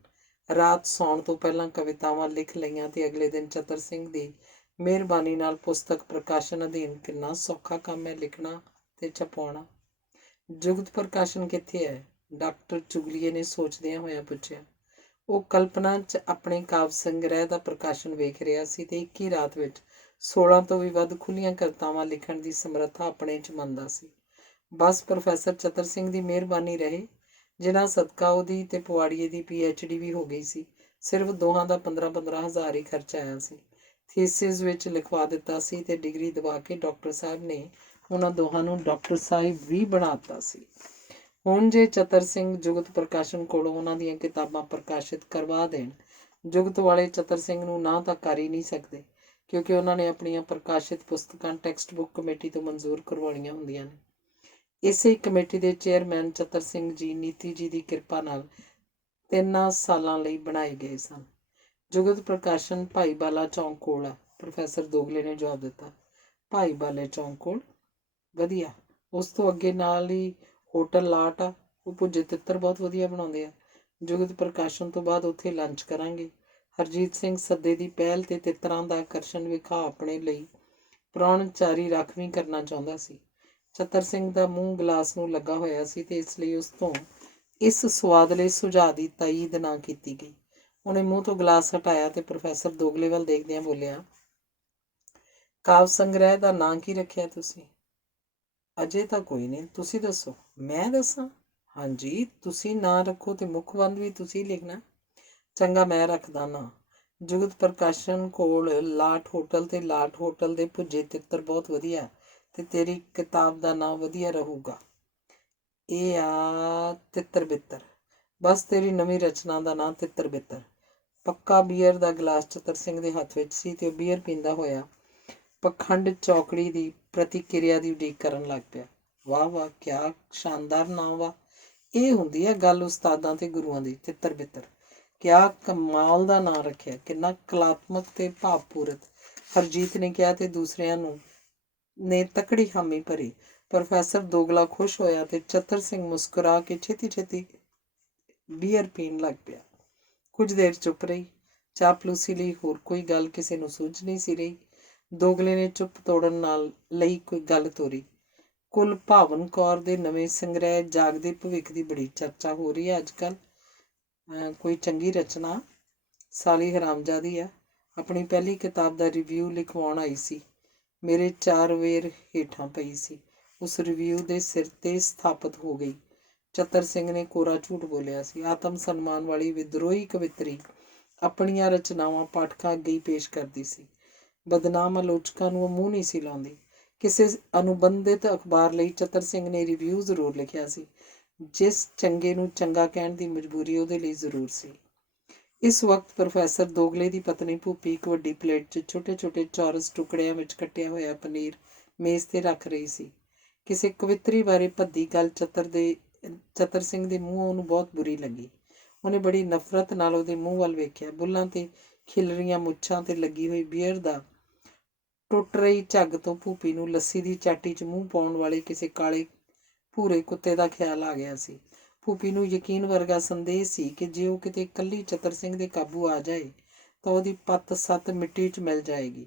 ਰਾਤ ਸੌਣ ਤੋਂ ਪਹਿਲਾਂ ਕਵਿਤਾਵਾਂ ਲਿਖ ਲਈਆਂ ਤੇ ਅਗਲੇ ਦਿਨ ਚਤਰ ਸਿੰਘ ਦੀ ਮਿਹਰਬਾਨੀ ਨਾਲ ਪੁਸਤਕ ਪ੍ਰਕਾਸ਼ਨ ਅਧੀਨ। ਕਿੰਨਾ ਸੌਖਾ ਕੰਮ ਹੈ ਲਿਖਣਾ ਤੇ ਛਪਾਉਣਾ। ਜੁਗਤ ਪ੍ਰਕਾਸ਼ਨ ਕਿੱਥੇ ਹੈ? ਡਾਕਟਰ ਚੁਗਲੀਏ ਨੇ ਸੋਚਦਿਆਂ ਹੋਇਆਂ ਪੁੱਛਿਆ। ਉਹ ਕਲਪਨਾ 'ਚ ਆਪਣੇ ਕਾਵਿ ਸੰਗ੍ਰਹਿ ਦਾ ਪ੍ਰਕਾਸ਼ਨ ਵੇਖ ਰਿਹਾ ਸੀ ਤੇ ਇੱਕ ਹੀ ਰਾਤ ਵਿੱਚ 16 ਤੋਂ ਵੀ ਵੱਧ ਖੁੱਲ੍ਹੀਆਂ ਕਵਿਤਾਵਾਂ ਲਿਖਣ ਦੀ ਸਮਰੱਥਾ ਆਪਣੇ 'ਚ ਮੰਨਦਾ ਸੀ। ਬਸ ਪ੍ਰੋਫੈਸਰ ਚਤਰ ਸਿੰਘ ਦੀ ਮਿਹਰਬਾਨੀ ਰਹੇ, ਜਿਨ੍ਹਾਂ ਸਦਕਾ ਉਹਦੀ ਤੇ ਪਵਾੜੀਏ ਦੀ PhD ਵੀ ਹੋ ਗਈ ਸੀ। ਸਿਰਫ ਦੋਹਾਂ ਦਾ 15-15 ਹਜ਼ਾਰ ਹੀ ਖਰਚ ਆਇਆ ਸੀ। ਥੀਸਿਸ ਵਿੱਚ ਲਿਖਵਾ ਦਿੱਤਾ ਸੀ ਤੇ ਡਿਗਰੀ ਦਿਵਾ ਕੇ ਡਾਕਟਰ ਸਾਹਿਬ ਨੇ ਉਹਨਾਂ ਦੋਹਾਂ ਨੂੰ ਡਾਕਟਰ ਸਾਹਿਬ ਵੀ ਬਣਾ ਦਿੱਤਾ ਸੀ। ਹੁਣ ਜੇ ਚਤਰ ਸਿੰਘ ਜੁਗਤ ਪ੍ਰਕਾਸ਼ਨ ਕੋਲੋਂ ਉਹਨਾਂ ਦੀਆਂ ਕਿਤਾਬਾਂ ਪ੍ਰਕਾਸ਼ਿਤ ਕਰਵਾ ਦੇਣ, ਜੁਗਤ ਵਾਲੇ ਚਤਰ ਸਿੰਘ ਨੂੰ ਨਾ ਤਾਂ ਕਰ ਹੀ ਨਹੀਂ ਸਕਦੇ, ਕਿਉਂਕਿ ਉਹਨਾਂ ਨੇ ਆਪਣੀਆਂ ਪ੍ਰਕਾਸ਼ਿਤ ਪੁਸਤਕਾਂ ਟੈਕਸਟ ਬੁੱਕ ਕਮੇਟੀ ਤੋਂ ਮਨਜ਼ੂਰ ਕਰਵਾਉਣੀਆਂ ਹੁੰਦੀਆਂ ਨੇ। ਇਸੇ ਕਮੇਟੀ ਦੇ ਚੇਅਰਮੈਨ ਚਤਰ ਸਿੰਘ ਜੀ ਨੀਤੀ ਜੀ ਦੀ ਕਿਰਪਾ ਨਾਲ 3 ਸਾਲਾਂ ਲਈ ਬਣਾਏ ਗਏ ਸਨ। ਜੁਗਤ ਪ੍ਰਕਾਸ਼ਨ ਭਾਈ ਬਾਲਾ ਚੌਂਕ ਕੋਲ ਆ। ਪ੍ਰੋਫੈਸਰ ਦੋਗਲੇ ਨੇ ਜਵਾਬ ਦਿੱਤਾ। ਭਾਈ ਬਾਲੇ ਚੌਂਕ ਕੋਲ? ਵਧੀਆ। ਉਸ ਤੋਂ ਅੱਗੇ ਨਾਲ ਹੀ ਹੋਟਲ ਲਾਟ ਆ, ਉਹ ਭੁੱਜੇ ਤਿੱਤਰ ਬਹੁਤ ਵਧੀਆ ਬਣਾਉਂਦੇ ਆ। ਜੁਗਤ ਪ੍ਰਕਾਸ਼ਨ ਤੋਂ ਬਾਅਦ ਉੱਥੇ ਲੰਚ ਕਰਾਂਗੇ। ਹਰਜੀਤ ਸਿੰਘ ਸੱਦੇ ਦੀ ਪਹਿਲ ਤੇ ਤਿੱਤਰਾਂ ਦਾ ਆਕਰਸ਼ਣ ਵਿਖਾ ਆਪਣੇ ਲਈ ਪ੍ਰਾਹੁਣਚਾਰੀ ਰਾਖਵੀਂ ਕਰਨਾ ਚਾਹੁੰਦਾ ਸੀ। ਚਤਰ ਸਿੰਘ ਦਾ ਮੂੰਹ ਗਲਾਸ ਨੂੰ ਲੱਗਾ ਹੋਇਆ ਸੀ ਤੇ ਇਸ ਲਈ ਉਸ ਤੋਂ ਇਸ ਸੁਆਦਲੇ ਸੁਝਾਅ ਦੀ ਤਾਈਦ ਨਾ ਕੀਤੀ ਗਈ। ਉਹਨੇ ਮੂੰਹ ਤੋਂ ਗਲਾਸ ਹਟਾਇਆ ਤੇ ਪ੍ਰੋਫੈਸਰ ਦੋਗਲੇ ਵੱਲ ਦੇਖਦਿਆਂ ਬੋਲਿਆ, ਕਾਵ ਸੰਗ੍ਰਹਿ ਦਾ ਨਾਂ ਕੀ ਰੱਖਿਆ ਤੁਸੀਂ? ਅਜੇ ਤਾਂ ਕੋਈ ਨਹੀਂ, ਤੁਸੀਂ ਦੱਸੋ। ਮੈਂ ਦੱਸਾਂ? ਹਾਂਜੀ, ਤੁਸੀਂ ਨਾਂ ਰੱਖੋ ਤੇ ਮੁੱਖ ਬੰਦ ਵੀ ਤੁਸੀਂ ਲਿਖਣਾ। ਚੰਗਾ, ਮੈਂ ਰੱਖਦਾ ਨਾਂ। ਜੁਗਤ ਪ੍ਰਕਾਸ਼ਨ ਕੋਲ ਲਾਟ ਹੋਟਲ ਤੇ ਲਾਟ ਹੋਟਲ ਦੇ ਭੁੱਜੇ ਤਿੱਤਰ ਬਹੁਤ ਵਧੀਆ, ਤੇ ਤੇਰੀ ਕਿਤਾਬ ਦਾ ਨਾਂ ਵਧੀਆ ਰਹੂਗਾ। ਇਹ ਆ ਤਿੱਤਰ ਬਿੱਤਰ। ਬਸ ਤੇਰੀ ਨਵੀਂ ਰਚਨਾ ਦਾ ਨਾਂ ਤਿੱਤਰ ਬਿੱਤਰ। ਪੱਕਾ ਬੀਅਰ ਦਾ ਗਲਾਸ ਚਤਰ ਸਿੰਘ ਦੇ ਹੱਥ ਵਿੱਚ ਸੀ ਤੇ ਉਹ ਬੀਅਰ ਪੀਂਦਾ ਹੋਇਆ ਪਖੰਡ ਚੌਕੜੀ ਦੀ ਪ੍ਰਤੀਕਿਰਿਆ ਦੀ ਉਡੀਕ ਕਰਨ ਲੱਗ ਪਿਆ। ਵਾਹ ਵਾਹ, ਕਿਆ ਸ਼ਾਨਦਾਰ ਨਾਂ ਵਾ। ਇਹ ਹੁੰਦੀ ਹੈ ਗੱਲ ਉਸਤਾਦਾਂ ਤੇ ਗੁਰੂਆਂ ਦੀ, ਤਿੱਤਰ ਬਿੱਤਰ। ਕਿਆ ਕਮਾਲ ਦਾ ਨਾਂ ਰੱਖਿਆ, ਕਿੰਨਾ ਕਲਾਤਮਕ ਤੇ ਭਾਵਪੂਰਤ, ਹਰਜੀਤ ਨੇ ਕਿਹਾ ਤੇ ਦੂਸਰਿਆਂ ਨੇ ਤਕੜੀ ਹਾਮੀ ਭਰੀ। ਪ੍ਰੋਫੈਸਰ ਦੋਗਲਾ ਖੁਸ਼ ਹੋਇਆ ਤੇ ਚਤਰ ਸਿੰਘ ਮੁਸਕਰਾ ਕੇ ਛੇਤੀ ਛੇਤੀ ਬੀਅਰ ਪੀਣ ਲੱਗ ਪਿਆ। ਕੁਝ ਦੇਰ ਚੁੱਪ ਰਹੀ। ਚਾਪਲੂਸੀ ਲਈ ਹੋਰ ਕੋਈ ਗੱਲ ਕਿਸੇ ਨੂੰ ਸੂਝ ਨਹੀਂ ਸੀ ਰਹੀ। ਦੋਗਲੇ ਨੇ ਚੁੱਪ ਤੋੜਨ ਨਾਲ ਲਈ ਕੋਈ ਗੱਲ ਤੋਰੀ। ਕੁਲ ਭਾਵਨ ਕੌਰ ਦੇ ਨਵੇਂ ਸੰਗ੍ਰਹਿ ਜਾਗਦੇ ਭਵਿੱਖ ਦੀ ਬੜੀ ਚਰਚਾ ਹੋ ਰਹੀ ਹੈ ਅੱਜ ਕੱਲ੍ਹ। ਕੋਈ ਚੰਗੀ ਰਚਨਾ? ਸਾਲੀ ਹਰਾਮਜ਼ਾਦੀ ਆ, ਆਪਣੀ ਪਹਿਲੀ ਕਿਤਾਬ ਦਾ ਰਿਵਿਊ ਲਿਖਵਾਉਣ ਆਈ ਸੀ। ਮੇਰੇ 4 ਵੇਰ ਹੇਠਾਂ ਪਈ ਸੀ। ਉਸ ਰਿਵਿਊ ਦੇ ਸਿਰ ਤੇ ਸਥਾਪਿਤ ਹੋ ਗਈ। ਚਤਰ ਸਿੰਘ ਨੇ ਕੋਰਾ ਝੂਠ ਬੋਲਿਆ ਸੀ। ਆਤਮ ਸਨਮਾਨ ਵਾਲੀ ਵਿਦਰੋਹੀ ਕਵਿੱਤਰੀ ਆਪਣੀਆਂ ਰਚਨਾਵਾਂ ਪਾਠਕਾਂ ਅੱਗੇ ਹੀ ਪੇਸ਼ ਕਰਦੀ ਸੀ। ਬਦਨਾਮ ਆਲੋਚਕਾਂ ਨੂੰ ਉਹ ਮੂੰਹ ਨਹੀਂ ਸੀ ਲਾਉਂਦੀ। ਕਿਸੇ ਅਨੁਬੰਧਿਤ ਅਖਬਾਰ ਲਈ ਚਤਰ ਸਿੰਘ ਨੇ ਰਿਵਿਊ ਜ਼ਰੂਰ ਲਿਖਿਆ ਸੀ। ਜਿਸ ਚੰਗੇ ਨੂੰ ਚੰਗਾ ਕਹਿਣ ਦੀ ਮਜਬੂਰੀ ਉਹਦੇ ਲਈ ਜ਼ਰੂਰ ਸੀ। ਇਸ ਵਕਤ ਪ੍ਰੋਫੈਸਰ ਦੋਗਲੇ ਦੀ ਪਤਨੀ ਭੂਪੀ ਇੱਕ ਵੱਡੀ ਪਲੇਟ 'ਚ ਛੋਟੇ ਛੋਟੇ ਚੌਰਸ ਟੁਕੜਿਆਂ ਵਿੱਚ ਕੱਟਿਆ ਹੋਇਆ ਪਨੀਰ ਮੇਜ਼ 'ਤੇ ਰੱਖ ਰਹੀ ਸੀ। ਕਿਸੇ ਕਵਿੱਤਰੀ ਬਾਰੇ ਭੱਦੀ ਗੱਲ ਚਤਰ ਸਿੰਘ ਦੇ ਮੂੰਹੋਂ ਉਹਨੂੰ ਬਹੁਤ ਬੁਰੀ ਲੱਗੀ। ਉਹਨੇ ਬੜੀ ਨਫ਼ਰਤ ਨਾਲ ਉਹਦੇ ਮੂੰਹ ਵੱਲ ਵੇਖਿਆ। ਬੁੱਲ੍ਹਾਂ 'ਤੇ ਖਿਲਰੀਆਂ ਮੁੱਛਾਂ 'ਤੇ ਲੱਗੀ ਹੋਈ ਬੀਅਰ ਦਾ ਟੁੱਟ ਰਹੀ ਝੱਗ ਤੋਂ ਭੂਪੀ ਨੂੰ ਲੱਸੀ ਦੀ ਚਾਟੀ 'ਚ ਮੂੰਹ ਪਾਉਣ ਵਾਲੇ ਕਿਸੇ ਕਾਲੇ ਭੂਰੇ ਕੁੱਤੇ ਦਾ ਖਿਆਲ ਆ ਗਿਆ ਸੀ। ਭੂਪੀ ਨੂੰ ਯਕੀਨ ਵਰਗਾ ਸੰਦੇਹ ਸੀ ਕਿ ਜੇ ਉਹ ਕਿਤੇ ਇਕੱਲੀ ਚਤਰ ਸਿੰਘ ਦੇ ਕਾਬੂ ਆ ਜਾਏ ਤਾਂ ਉਹਦੀ ਪੱਤ ਸੱਤ ਮਿੱਟੀ 'ਚ ਮਿਲ ਜਾਏਗੀ।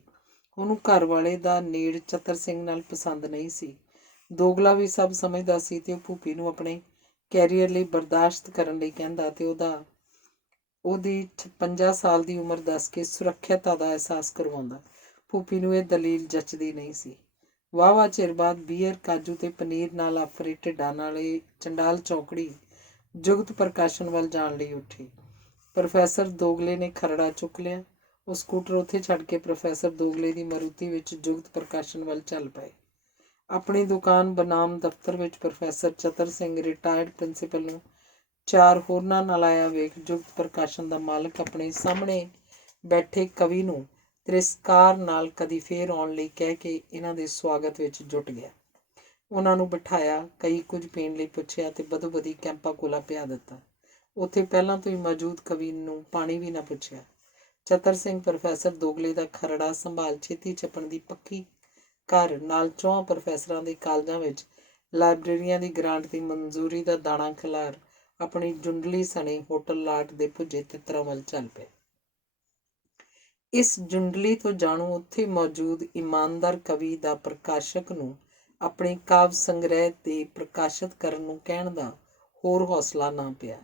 ਉਹਨੂੰ ਘਰ ਵਾਲੇ ਦਾ ਨੇੜ ਚਤਰ ਸਿੰਘ ਨਾਲ ਪਸੰਦ ਨਹੀਂ ਸੀ। ਦੋਗਲਾ ਵੀ ਸਭ ਸਮਝਦਾ ਸੀ ਤੇ ਉਹ ਭੂਪੀ ਨੂੰ ਆਪਣੇ ਕੈਰੀਅਰ ਲਈ ਬਰਦਾਸ਼ਤ ਕਰਨ ਲਈ ਕਹਿੰਦਾ ਤੇ ਉਹਦੀ 56 ਸਾਲ ਦੀ ਉਮਰ ਦੱਸ ਕੇ ਸੁਰੱਖਿਅਤਾ ਦਾ ਅਹਿਸਾਸ ਕਰਵਾਉਂਦਾ। ਭੂਪੀ ਨੂੰ ਇਹ ਦਲੀਲ ਜੱਚਦੀ ਨਹੀਂ ਸੀ। ਵਾਹਵਾ ਚਿਰ ਬਾਅਦ ਬੀਅਰ, ਕਾਜੂ ਤੇ ਪਨੀਰ ਨਾਲ ਆਫਰੇ ਢਿੱਡਾਂ ਨਾਲ ਇਹ ਚੰਡਾਲ ਚੌਕੜੀ ਜੁਗਤ ਪ੍ਰਕਾਸ਼ਨ ਵੱਲ ਜਾਣ ਲਈ ਉੱਠੀ। ਪ੍ਰੋਫੈਸਰ ਦੋਗਲੇ ਨੇ ਖਰੜਾ ਚੁੱਕ ਲਿਆ। ਉਹ ਸਕੂਟਰ ਉੱਥੇ ਛੱਡ ਕੇ ਪ੍ਰੋਫੈਸਰ ਦੋਗਲੇ ਦੀ ਮਾਰੂਤੀ ਵਿੱਚ ਜੁਗਤ ਪ੍ਰਕਾਸ਼ਨ ਵੱਲ ਚੱਲ ਪਏ। ਆਪਣੀ ਦੁਕਾਨ ਬਨਾਮ ਦਫ਼ਤਰ ਵਿੱਚ ਪ੍ਰੋਫੈਸਰ ਚਤਰ ਸਿੰਘ ਰਿਟਾਇਰਡ ਪ੍ਰਿੰਸੀਪਲ ਨੂੰ 4 ਹੋਰਨਾਂ ਨਾਲ ਆਇਆ ਵੇਖ ਜੁਗਤ ਪ੍ਰਕਾਸ਼ਨ ਦਾ ਮਾਲਕ ਆਪਣੇ ਸਾਹਮਣੇ ਬੈਠੇ ਕਵੀ ਨੂੰ ਤਿਰਸਕਾਰ ਨਾਲ ਕਦੀ ਫੇਰ ਆਉਣ ਲਈ ਕਹਿ ਕੇ ਇਹਨਾਂ ਦੇ ਸਵਾਗਤ ਵਿੱਚ ਜੁਟ ਗਿਆ। ਉਹਨਾਂ ਨੂੰ ਬਿਠਾਇਆ, ਕਈ ਕੁਝ ਪੀਣ ਲਈ ਪੁੱਛਿਆ ਤੇ ਬਦੋ-ਬਦੀ ਕੈਂਪਾ ਕੋਲਾ ਪਿਆ ਦਿੱਤਾ। ਉੱਥੇ ਪਹਿਲਾਂ ਤੋਂ ਹੀ ਮੌਜੂਦ ਕਵੀ ਨੂੰ ਪਾਣੀ ਵੀ ਨਾ ਪੁੱਛਿਆ। ਚਤਰ ਸਿੰਘ ਪ੍ਰੋਫੈਸਰ ਦੋਗਲੇ ਦਾ ਖਰੜਾ ਸੰਭਾਲ ਛੇਤੀ ਚੱਪਣ ਦੀ ਪੱਕੀ ਘਰ ਨਾਲ 4 ਪ੍ਰੋਫੈਸਰਾਂ ਦੇ ਕਾਲਜਾਂ ਵਿੱਚ ਲਾਇਬ੍ਰੇਰੀਆਂ ਦੀ ਗ੍ਰਾਂਟ ਦੀ ਮਨਜ਼ੂਰੀ ਦਾ ਦਾਣਾ ਖਿਲਾਰ ਆਪਣੀ ਜੁੰਡਲੀ ਸਣੇ ਹੋਟਲ ਲਾਟ ਦੇ ਭੁੱਜੇ ਤਿੱਤਰਾਂ ਵੱਲ ਚੱਲ ਪਏ। ਇਸ ਜੁੰਡਲੀ ਤੋਂ ਜਾਣੂ ਉੱਥੇ ਮੌਜੂਦ ਇਮਾਨਦਾਰ ਕਵੀ ਦਾ ਪ੍ਰਕਾਸ਼ਕ ਨੂੰ ਆਪਣੇ ਕਾਵ ਸੰਗ੍ਰਹਿ ਦੇ ਪ੍ਰਕਾਸ਼ਿਤ ਕਰਨ ਨੂੰ ਕਹਿਣ ਦਾ ਹੋਰ ਹੌਸਲਾ ਨਾ ਪਿਆ।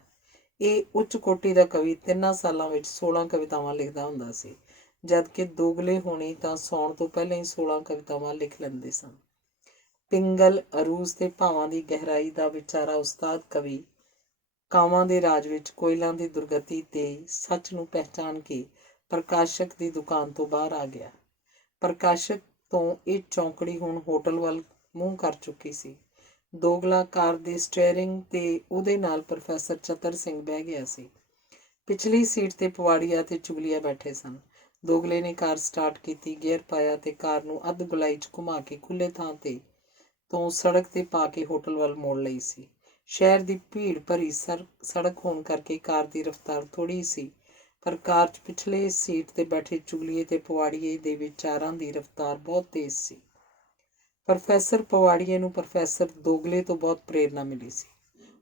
ਇਹ ਉੱਚ ਕੋਟੀ ਦਾ ਕਵੀ 3 ਸਾਲਾਂ ਵਿੱਚ 16 ਕਵਿਤਾਵਾਂ ਲਿਖਦਾ ਹੁੰਦਾ ਸੀ, ਜਦਕਿ ਦੋਗਲੇ ਹੋਣੀ ਤਾਂ ਸੌਣ ਤੋਂ ਪਹਿਲਾਂ ਹੀ 16 ਕਵਿਤਾਵਾਂ ਲਿਖ ਲੈਂਦੇ ਸਨ। ਪਿੰਗਲ, ਅਰੂਜ਼ ਤੇ ਭਾਵਾਂ ਦੀ ਗਹਿਰਾਈ ਦਾ ਵਿਚਾਰਾ ਉਸਤਾਦ ਕਵੀ ਕਾਵਾਂ ਦੇ ਰਾਜ ਵਿੱਚ ਕੋਇਲਾਂ ਦੀ ਦੁਰਗਤੀ ਤੇ ਸੱਚ ਨੂੰ ਪਹਿਚਾਣ ਕੇ ਪ੍ਰਕਾਸ਼ਕ ਦੀ ਦੁਕਾਨ ਤੋਂ ਬਾਹਰ ਆ ਗਿਆ। ਪ੍ਰਕਾਸ਼ਕ ਤੋਂ ਇਹ ਚੌਂਕੜੀ ਹੁਣ ਹੋਟਲ ਵੱਲ ਮੂੰਹ ਕਰ ਚੁੱਕੀ ਸੀ। ਦੋਗਲਾ ਕਾਰ ਦੇ ਸਟੀਅਰਿੰਗ ਤੇ ਉਹਦੇ ਨਾਲ ਪ੍ਰੋਫੈਸਰ ਚਤਰ ਸਿੰਘ ਬਹਿ ਗਿਆ ਸੀ। ਪਿਛਲੀ ਸੀਟ ਤੇ ਪਵਾੜੀਆ ਤੇ ਚੁਗਲੀਆ ਬੈਠੇ ਸਨ। ਦੋਗਲੇ ਨੇ ਕਾਰ ਸਟਾਰਟ ਕੀਤੀ, ਗੇਅਰ ਪਾਇਆ ਤੇ ਕਾਰ ਨੂੰ ਅੱਧ ਗੁਲਾਈ 'ਚ ਘੁਮਾ ਕੇ ਖੁੱਲ੍ਹੇ ਥਾਂ ਤੇ ਤੋਂ ਸੜਕ ਤੇ ਪਾ ਕੇ ਹੋਟਲ ਵੱਲ ਮੋੜ ਲਈ ਸੀ। ਸ਼ਹਿਰ ਦੀ ਭੀੜ ਭਰੀ ਸੜਕ ਹੋਣ ਕਰਕੇ ਕਾਰ ਦੀ ਰਫ਼ਤਾਰ ਥੋੜ੍ਹੀ ਸੀ, ਪਰ ਕਾਰ 'ਚ ਪਿਛਲੇ ਸੀਟ ਤੇ ਬੈਠੇ ਚੁਗਲੀਏ ਤੇ ਪਵਾੜੀਏ ਦੇ ਵਿਚਾਰਾਂ ਦੀ ਰਫ਼ਤਾਰ ਬਹੁਤ ਤੇਜ਼ ਸੀ। ਪ੍ਰੋਫੈਸਰ ਪਵਾੜੀਏ ਨੂੰ ਪ੍ਰੋਫੈਸਰ ਦੋਗਲੇ ਤੋਂ ਬਹੁਤ ਪ੍ਰੇਰਨਾ ਮਿਲੀ ਸੀ।